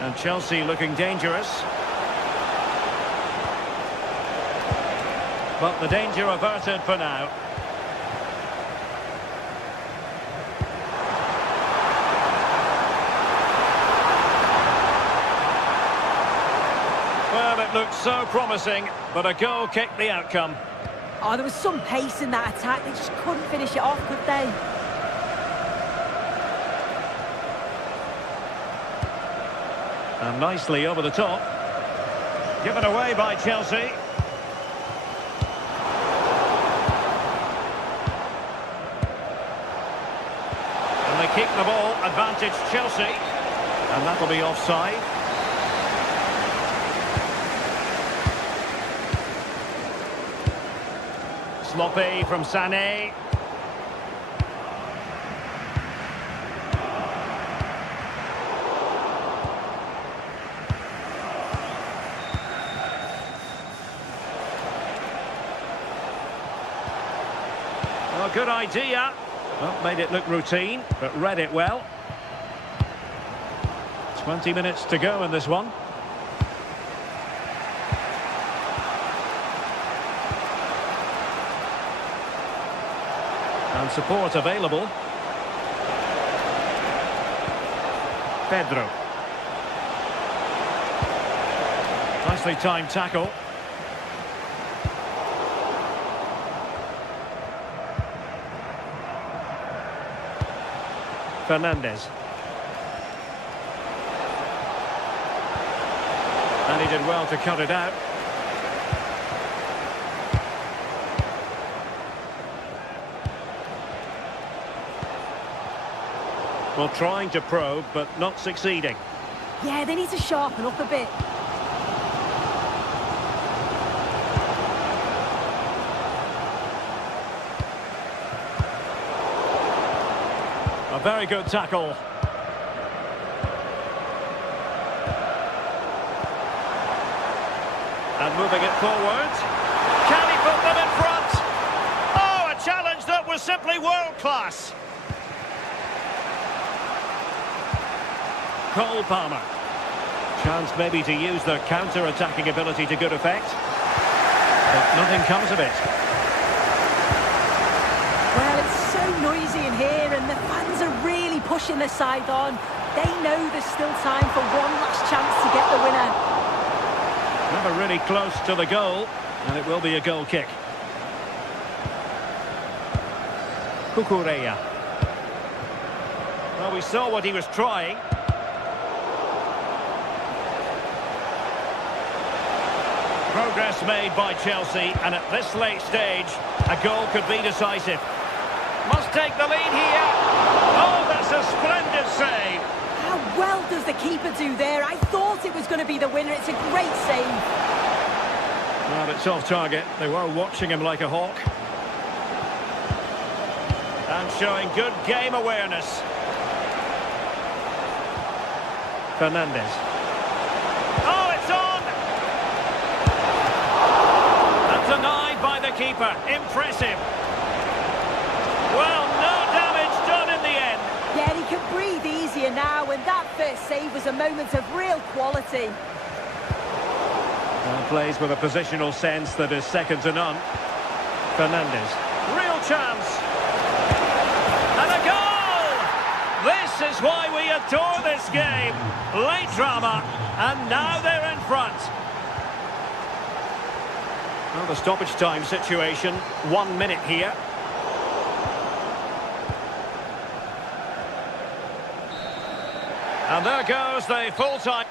And Chelsea looking dangerous. But the danger averted for now. Well, it looked so promising, but a goal kicked the outcome. Oh, there was some pace in that attack. They just couldn't finish it off, could they? And nicely over the top. Given away by Chelsea. And they keep the ball, advantage Chelsea. And that'll be offside. Sloppy from Sané. Well, good idea. Well, made it look routine, but read it well. 20 minutes to go in this one. And support available. Pedro. Nicely timed tackle. Fernandez. And he did well to cut it out. Well, trying to probe, but not succeeding. Yeah, they need to sharpen up a bit. A very good tackle. And moving it forward. Can he put them in front? Oh, a challenge that was simply world-class. Cole Palmer. Chance maybe to use their counter-attacking ability to good effect. But nothing comes of it. Well, it's so noisy in here and the fans are really pushing their side on. They know there's still time for one last chance to get the winner. Never really close to the goal, and it will be a goal kick. Cucurella. Well, we saw what he was trying. Progress made by Chelsea, and at this late stage, a goal could be decisive. Must take the lead here. Oh, that's a splendid save. How well does the keeper do there? I thought it was going to be the winner. It's a great save. Well, it's off target. They were watching him like a hawk. And showing good game awareness. Fernandez. Oh, it's on! And denied by the keeper. Impressive. Well, no damage done in the end. Yeah, he can breathe easier now, and that first save was a moment of real quality. Well, plays with a positional sense that is second to none. Fernandez. Real chance. And a goal! This is why we adore this game. Late drama, and now they're in front. Well, the stoppage time situation, 1 minute here. And there goes the full time.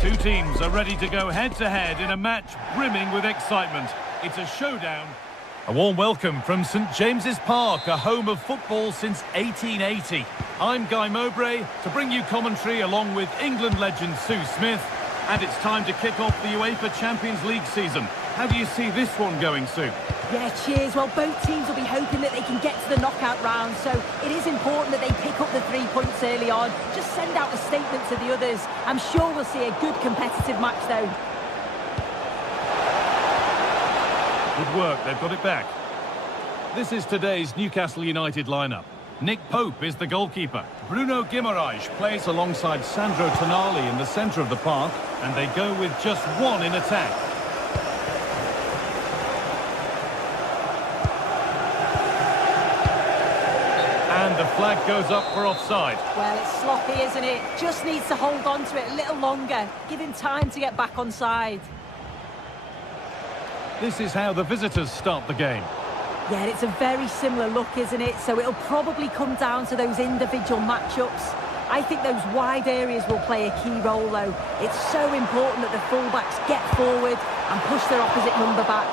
Two teams are ready to go head-to-head in a match brimming with excitement. It's a showdown. A warm welcome from St James's Park, a home of football since 1880. I'm Guy Mowbray to bring you commentary along with England legend Sue Smith And it's time to kick off the UEFA Champions League season. How do you see this one going, Sue? Yeah, cheers. Well, both teams will be hoping that they can get to the knockout round, so it is important that they pick up the 3 points early on. Just send out a statement to the others. I'm sure we'll see a good competitive match, though. Good work, they've got it back. This is today's Newcastle United lineup. Nick Pope is the goalkeeper. Bruno Guimaraes plays alongside Sandro Tonali in the centre of the park, and they go with just one in attack. And the flag goes up for offside. Well, it's sloppy, isn't it? Just needs to hold on to it a little longer. Give him time to get back on side. This is how the visitors start the game. Yeah, it's a very similar look, isn't it? So it'll probably come down to those individual matchups. I think those wide areas will play a key role, though. It's so important that the fullbacks get forward and push their opposite number back.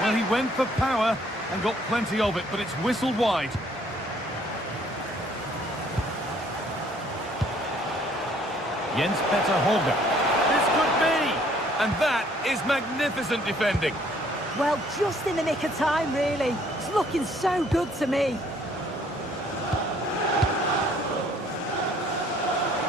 Well, he went for power and got plenty of it, but it's whistled wide. Jens-Peter Holger. This could be! And that is magnificent defending. Well, just in the nick of time, really. It's looking so good to me.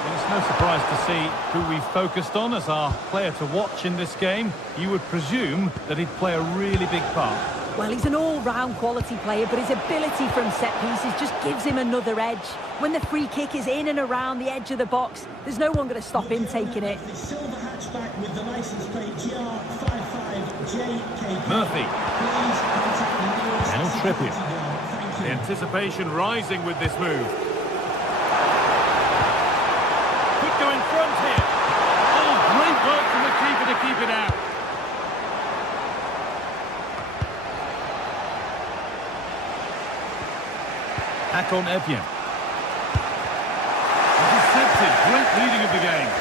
It's no surprise to see who we've focused on as our player to watch in this game. You would presume that he'd play a really big part. Well, he's an all-round quality player, but his ability from set pieces just gives him another edge. When the free kick is in and around the edge of the box, there's no one going to stop him taking it. The silver hatchback with the license plate GR55JK. Murphy. Please contact the nearest Now Trippier. security guard. Thank you. The anticipation rising with this move. Could go in front here. Oh, great work from the keeper to keep it out. Akon Evien. Intercepted. Great leading of the game.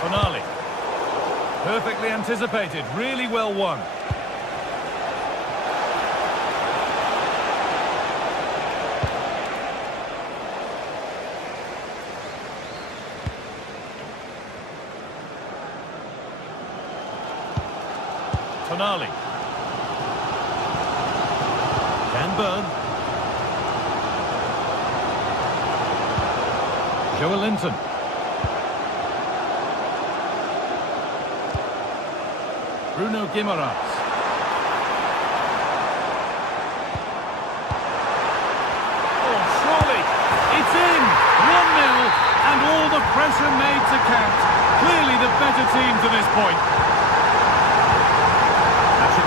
Tonali. Perfectly anticipated. Really well won. Tonali. Can burn. Joelinton. Bruno Guimaraes. Oh, surely. It's in. 1-0. And all the pressure made to count. Clearly the better team to this point.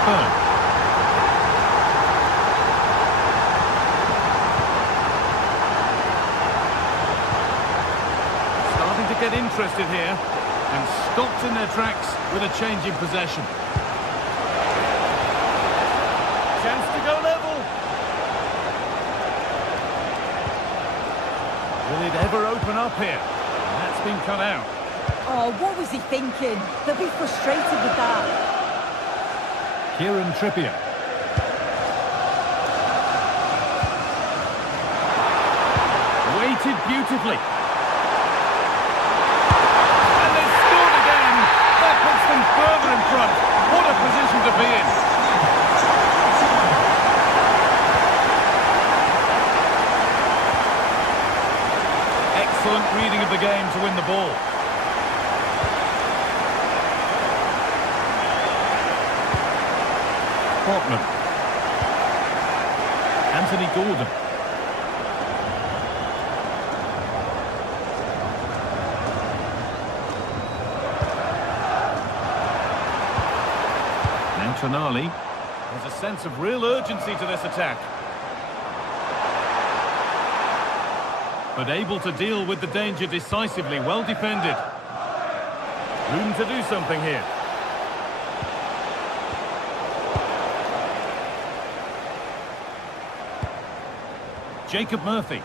Burn. Starting to get interested here and stopped in their tracks with a change in possession. Chance to go level. Will it ever open up here? And that's been cut out. Oh, what was he thinking? They'll be frustrated with that. Kieran Trippier. Waited beautifully. And they've scored again. That puts them further in front. What a position to be in. Excellent reading of the game to win the ball. Portman. Anthony Gordon. Now Tonali. There's a sense of real urgency to this attack. But able to deal with the danger decisively, well defended. Room to do something here. Jacob Murphy.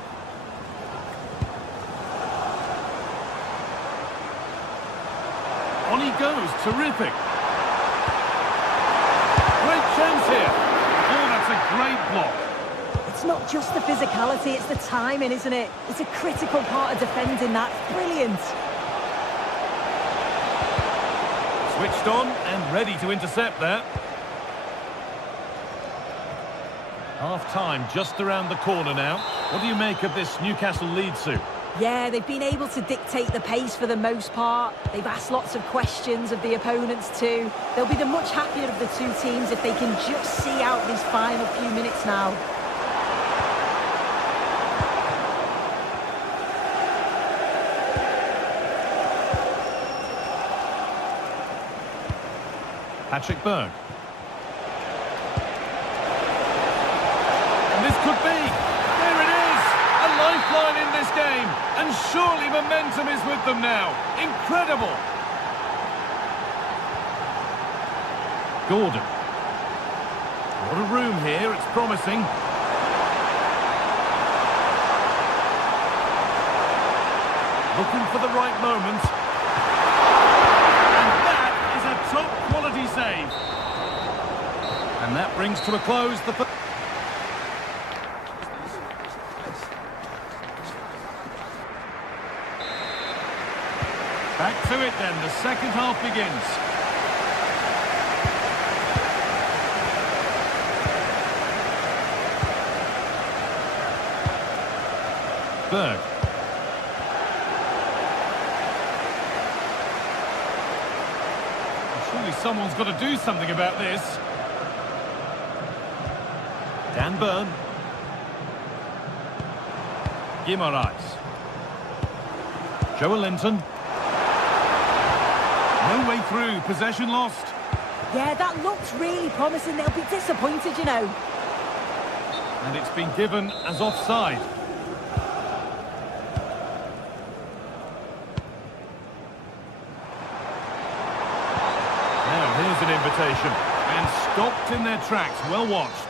On he goes, terrific. Great chance here. Oh, that's a great block. It's not just the physicality, it's the timing, isn't it? It's a critical part of defending that. Brilliant. Switched on and ready to intercept there. Half-time just around the corner now. What do you make of this Newcastle lead, Sue? Yeah, they've been able to dictate the pace for the most part. They've asked lots of questions of the opponents too. They'll be the much happier of the two teams if they can just see out these final few minutes now. Patrick Berg. And this could be. There it is. A lifeline in this game. And surely momentum is with them now. Incredible. Gordon. What a room here. It's promising. Looking for the right moment. And that is a top quality save. And that brings to a close the... Back to it then, the second half begins. Berg. Surely someone's got to do something about this. Dan Burn. Guimaraes. Joelinton. No way through, possession lost. Yeah, that looks really promising. They'll be disappointed, you know. And it's been given as offside. Now here's an invitation. And stopped in their tracks, well watched.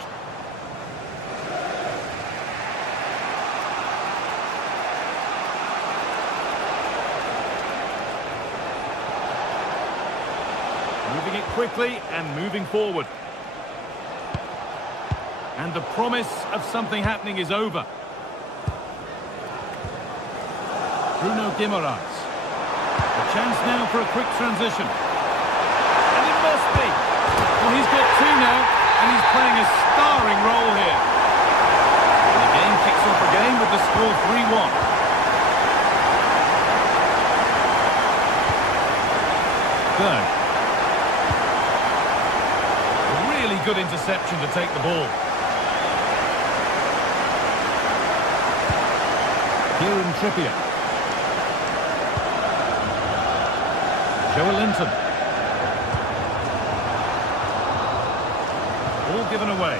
Moving it quickly and moving forward. And the promise of something happening is over. Bruno Guimaraes. A chance now for a quick transition. And it must be. Well, he's got two now, and he's playing a starring role here. And the game kicks off again with the score 3-1. Berg. Really good interception to take the ball. Kieran Trippier. Joelinton. All given away.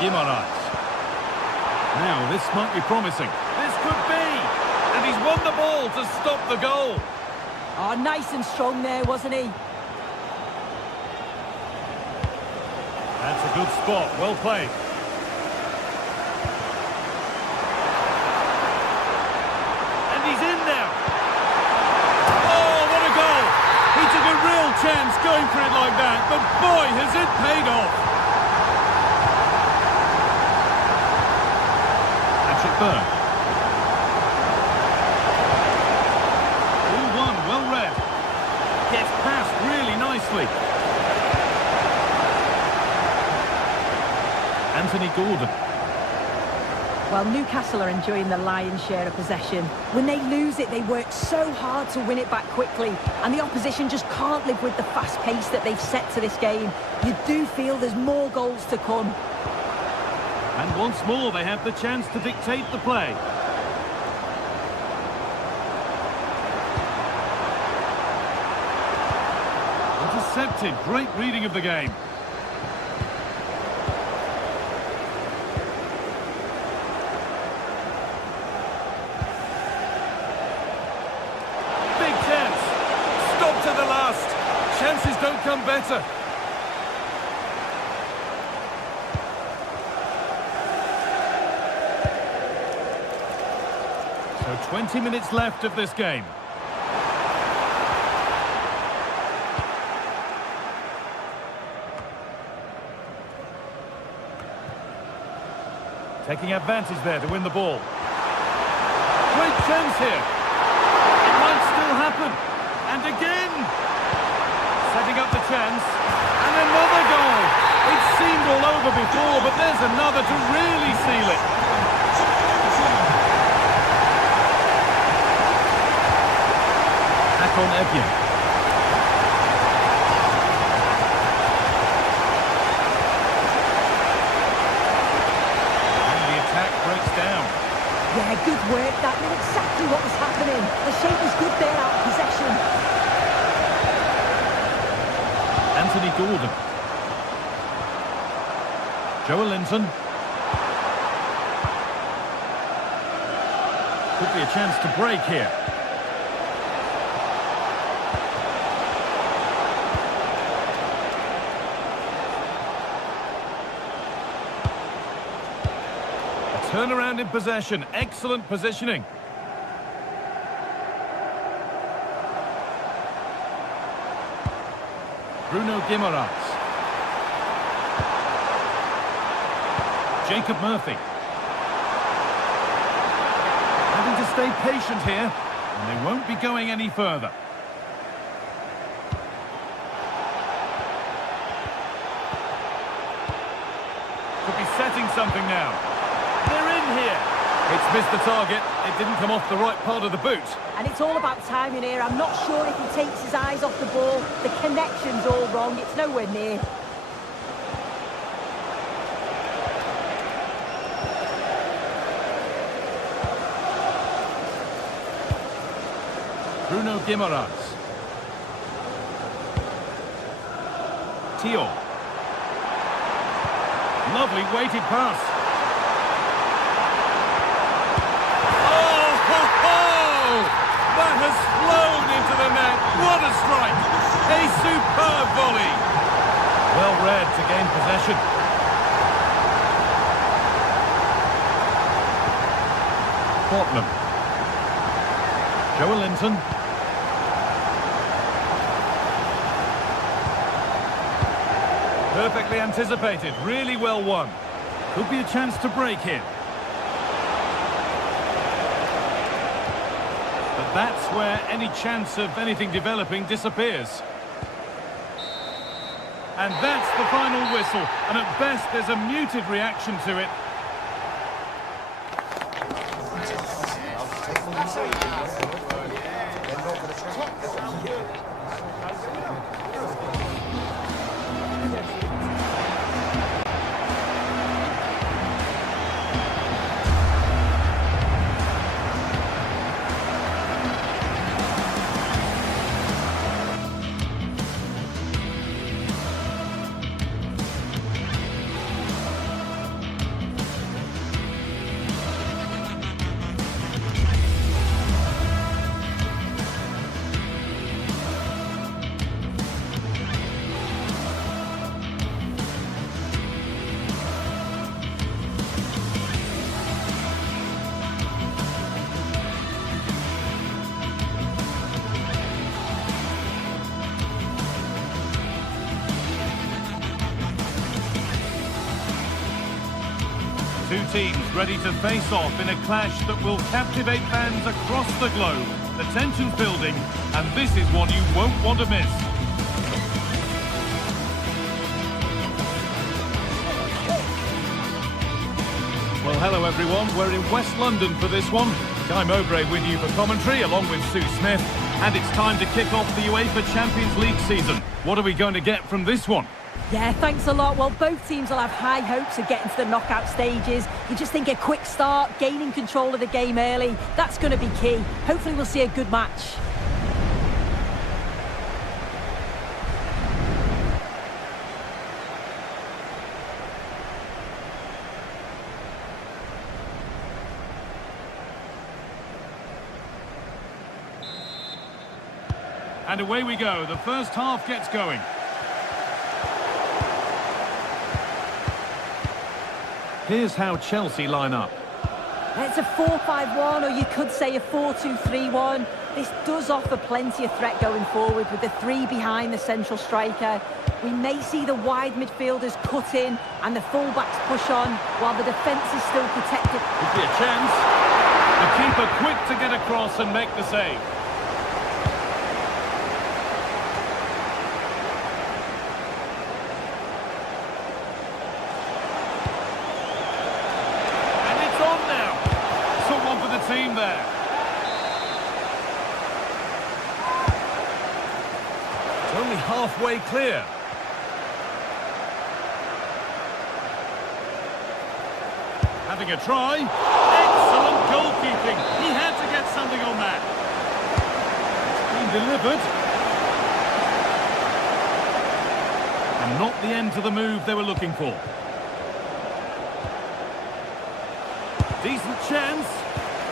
Guimaraes. Now, this might be promising. This could be! And he's won the ball to stop the goal. Oh, nice and strong there, wasn't he? That's a good spot. Well played. And he's in now. Oh, what a goal! He took a real chance going for it like that, but boy, has it paid off. Berg. All one, well read. Gets past really nicely. Anthony Gordon. Well, Newcastle are enjoying the lion's share of possession. When they lose it, they work so hard to win it back quickly, and the opposition just can't live with the fast pace that they've set to this game. You do feel there's more goals to come. And once more, they have the chance to dictate the play. Intercepted. Great reading of the game. Big chance. Stop to the last. Chances don't come better. So 20 minutes left of this game. Taking advantage there to win the ball. Great chance here. It might still happen. And again. Setting up the chance. And another goal. It seemed all over before, but there's another to really seal it. Back on Evgen. Yeah, good work. That knew exactly what was happening. The shape was good there out of possession. Anthony Gordon. Joelinton. Could be a chance to break here. Turnaround in possession. Excellent positioning. Bruno Guimaraes. Jacob Murphy. Having to stay patient here, and they won't be going any further. Could be setting something now. They're in here. It's missed the target. It didn't come off the right part of the boot. And it's all about timing here. I'm not sure if he takes his eyes off the ball. The connection's all wrong. It's nowhere near. Bruno Guimaraes. Tio. Lovely weighted pass. That has flown into the net. What a strike! A superb volley. Well read to gain possession. Fortnum. Joelinton. Perfectly anticipated. Really well won. Could be a chance to break here. That's where any chance of anything developing disappears. And that's the final whistle. And at best, there's a muted reaction to it. Two teams ready to face off in a clash that will captivate fans across the globe. The tension's building, and this is one you won't want to miss. Well, hello everyone. We're in West London for this one. Guy Mowbray with you for commentary, along with Sue Smith. And it's time to kick off the UEFA Champions League season. What are we going to get from this one? Yeah, thanks a lot. Well, both teams will have high hopes of getting to the knockout stages. You just think a quick start, gaining control of the game early, that's going to be key. Hopefully we'll see a good match. And away we go. The first half gets going. Here's how Chelsea line up. It's a 4-5-1, or you could say a 4-2-3-1. This does offer plenty of threat going forward with the three behind the central striker. We may see the wide midfielders cut in and the fullbacks push on while the defence is still protected. Could be a chance. The keeper quick to get across and make the save. And it's on now. Someone for the team there. It's only halfway clear. Having a try. Excellent goalkeeping. He had to get something on that. It's been delivered. And not the end to the move they were looking for. Decent chance.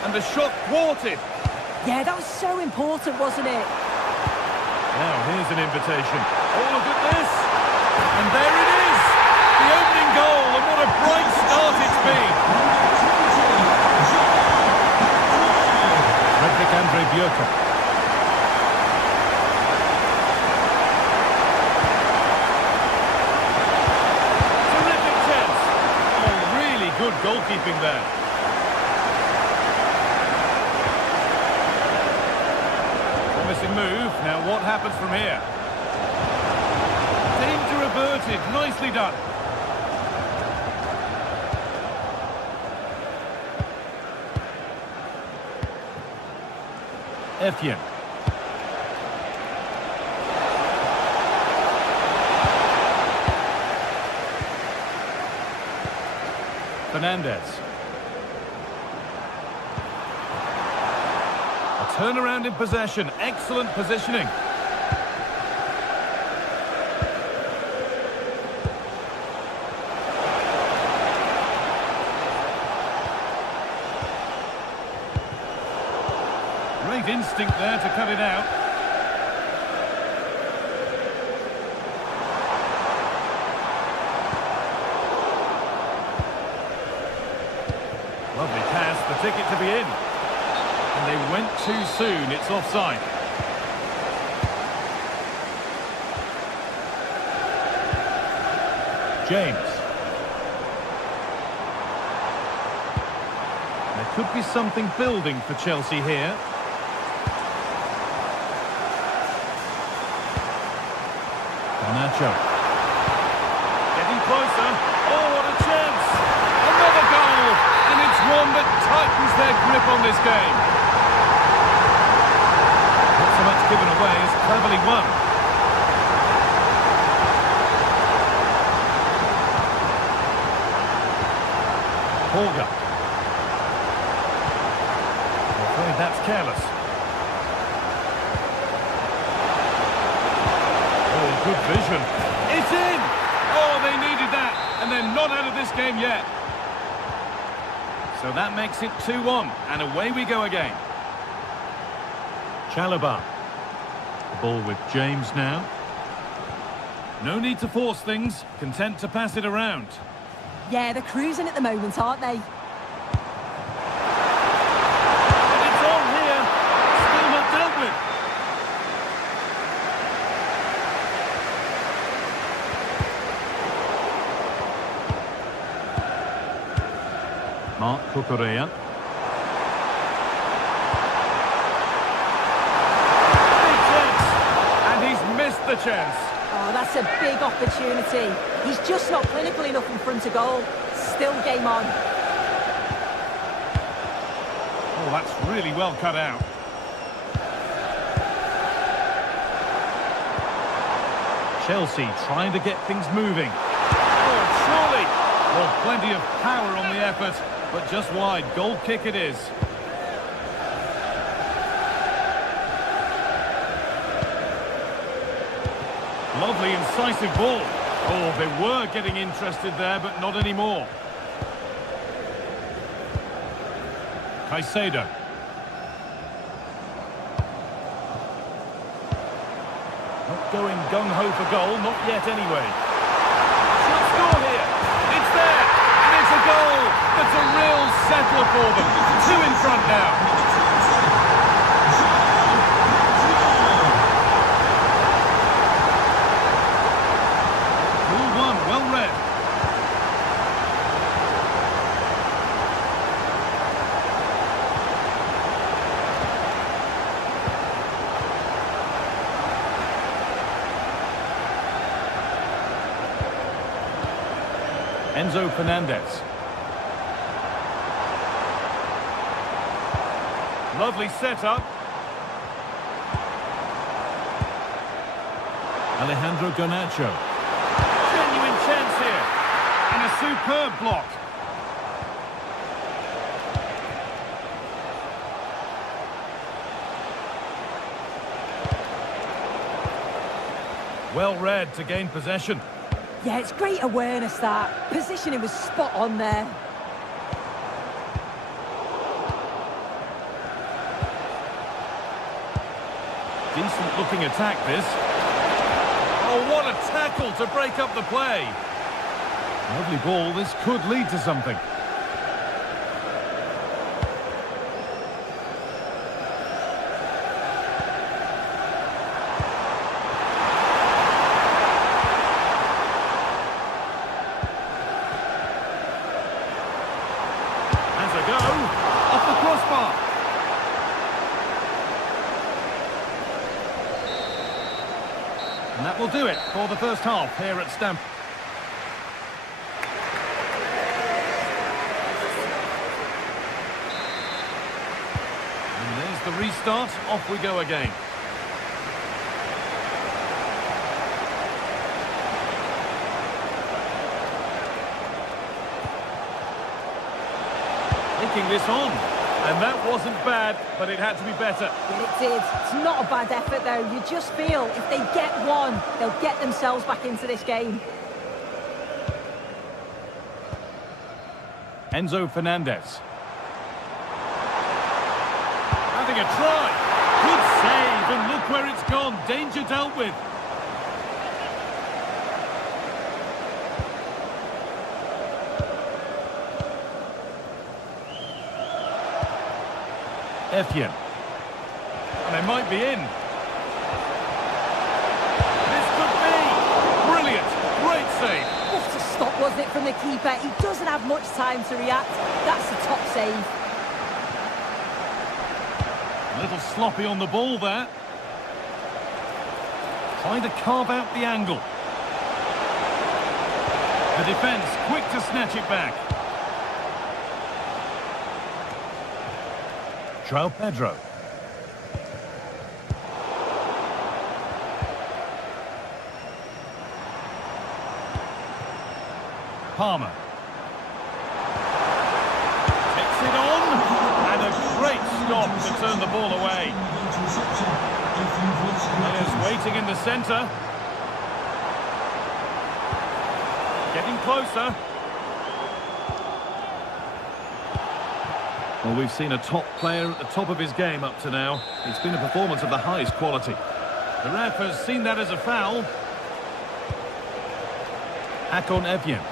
And the shot thwarted. Yeah, that was so important, wasn't it? Now here's an invitation. Oh, look at this. And there it is. The opening goal, and what a bright start it's been. Andre Björka. Terrific chance. Oh, really good goalkeeping there. Promising move. Now what happens from here? Danger averted. Nicely done. Etienne. Fernandez. A turnaround in possession. Excellent positioning. Great instinct there to cut it out. Lovely pass, the ticket to be in. And they went too soon, it's offside. James. There could be something building for Chelsea here. Nacho. Getting closer. Oh, what a chance. Another goal. And it's one that tightens their grip on this game. Not so much given away as cleverly won. Holger. I'm afraid that's careless. Good vision. It's in! Oh, they needed that, and they're not out of this game yet. So that makes it 2-1, and away we go again. Chalobah. The ball with James now. No need to force things, content to pass it around. Yeah, they're cruising at the moment, aren't they? And it's on here. Still not dealt with. Mark Cucurella. Big chance! And he's missed the chance. Oh, that's a big opportunity. He's just not clinical enough in front of goal. Still game on. Oh, that's really well cut out. Chelsea trying to get things moving. Oh, surely! Well, plenty of power on the effort, but just wide. Goal kick it is. Lovely, incisive ball. Oh, they were getting interested there, but not anymore. Caicedo. Not going gung-ho for goal, not yet anyway. Should score here. It's there, and it's a goal! That's a real settler for them. 2 in front now. Enzo Fernandez. Lovely setup. Alejandro Garnacho. Genuine chance here. And a superb block. Well read to gain possession. Yeah, it's great awareness, that. Positioning was spot on there. Decent looking attack, this. Oh, what a tackle to break up the play. Lovely ball, this could lead to something. Go off the crossbar. And that will do it for the first half here at Stamford. And there's the restart. Off we go again. Taking this on, and that wasn't bad, but it had to be better. It did. It's not a bad effort, though. You just feel if they get one, they'll get themselves back into this game. Enzo Fernandez. Having a try. Good save, and look where it's gone. Danger dealt with. Effian. And they might be in. This could be. Brilliant. Great save. What a stop, wasn't it, from the keeper? He doesn't have much time to react. That's a top save. A little sloppy on the ball there. Trying to carve out the angle. The defence quick to snatch it back. João Pedro. Palmer. Takes it on. And a great stop to turn the ball away. Players waiting in the centre. Getting closer. Well, we've seen a top player at the top of his game up to now. It's been a performance of the highest quality. The ref has seen that as a foul. Akon Effian.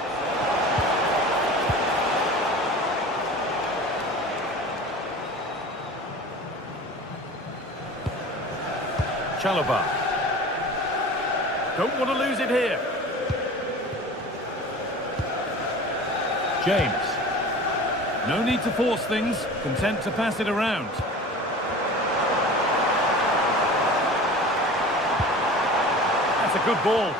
Chalobah. Don't want to lose it here. James. No need to force things, content to pass it around. That's a good ball.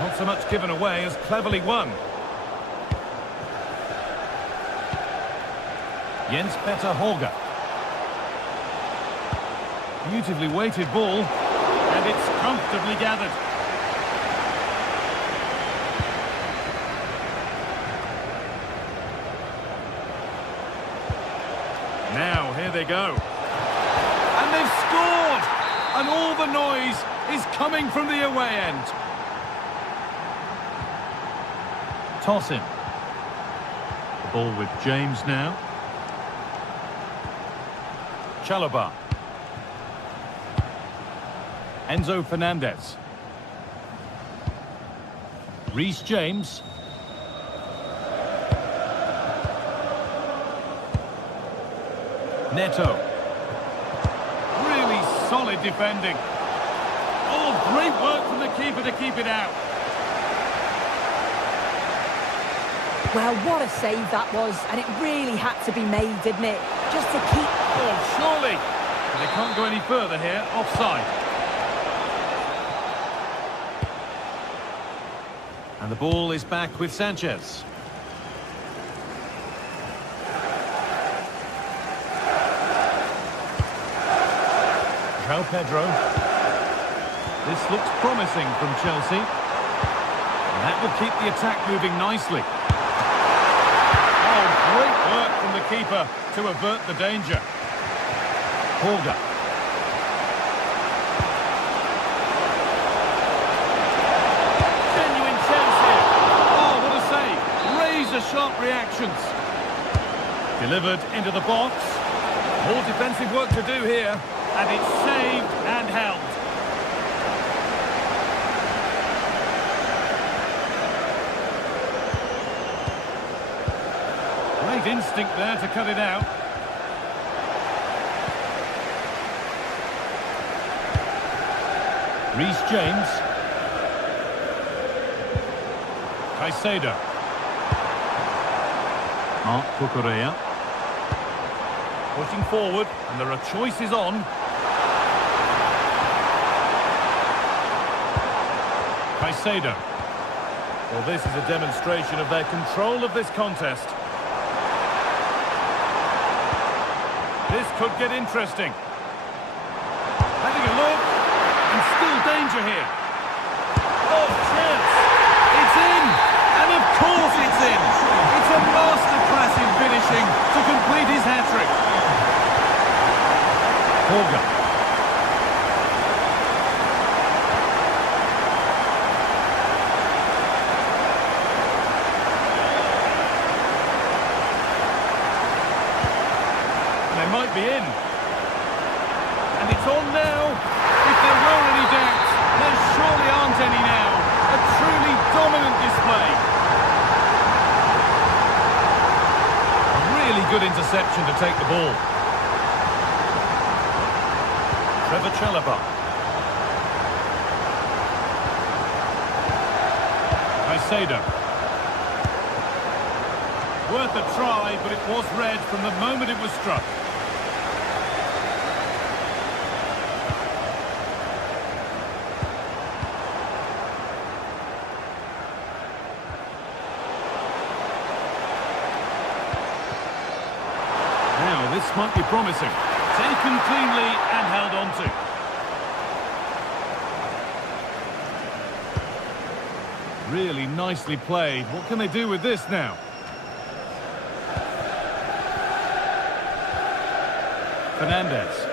Not so much given away as cleverly won. Jens Petter Holger. Beautifully weighted ball, and it's comfortably gathered. Now, here they go. And they've scored! And all the noise is coming from the away end. Toss in. The ball with James now. Chalobah. Enzo Fernandez. Reece James. Neto. Really solid defending. Oh, great work from the keeper to keep it out. Well, what a save that was, and it really had to be made, didn't it? Just to keep... Oh, surely. They can't go any further here. Offside. And the ball is back with Sanchez. João Pedro. This looks promising from Chelsea. And that will keep the attack moving nicely. Oh, great work from the keeper to avert the danger. Holger. Genuine chance here. Oh, what a save. Razor-sharp reactions. Delivered into the box. More defensive work to do here. And it's saved and held. Great instinct there to cut it out. Reece James. Caicedo. Marc Cucurella. Pushing forward, and there are choices on. Caicedo. Well, this is a demonstration of their control of this contest. This could get interesting. Having a look, and still danger here. Oh, chance! It's in! And of course it's in! It's a masterclass in finishing to complete his hat-trick. Holger. They might be in. And it's on now. If there were any doubts, there surely aren't any now. A truly dominant display. Really good interception to take the ball. Trevor Chalobah. Caicedo. Worth a try, but it was red from the moment it was struck. Now, this might be promising. Taken cleanly and held on to. Really nicely played. What can they do with this now? Fernandez.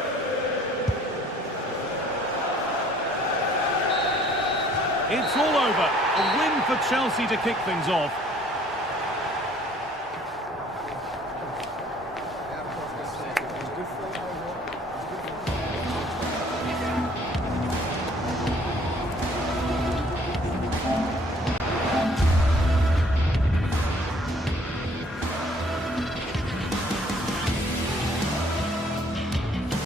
It's all over. A win for Chelsea to kick things off.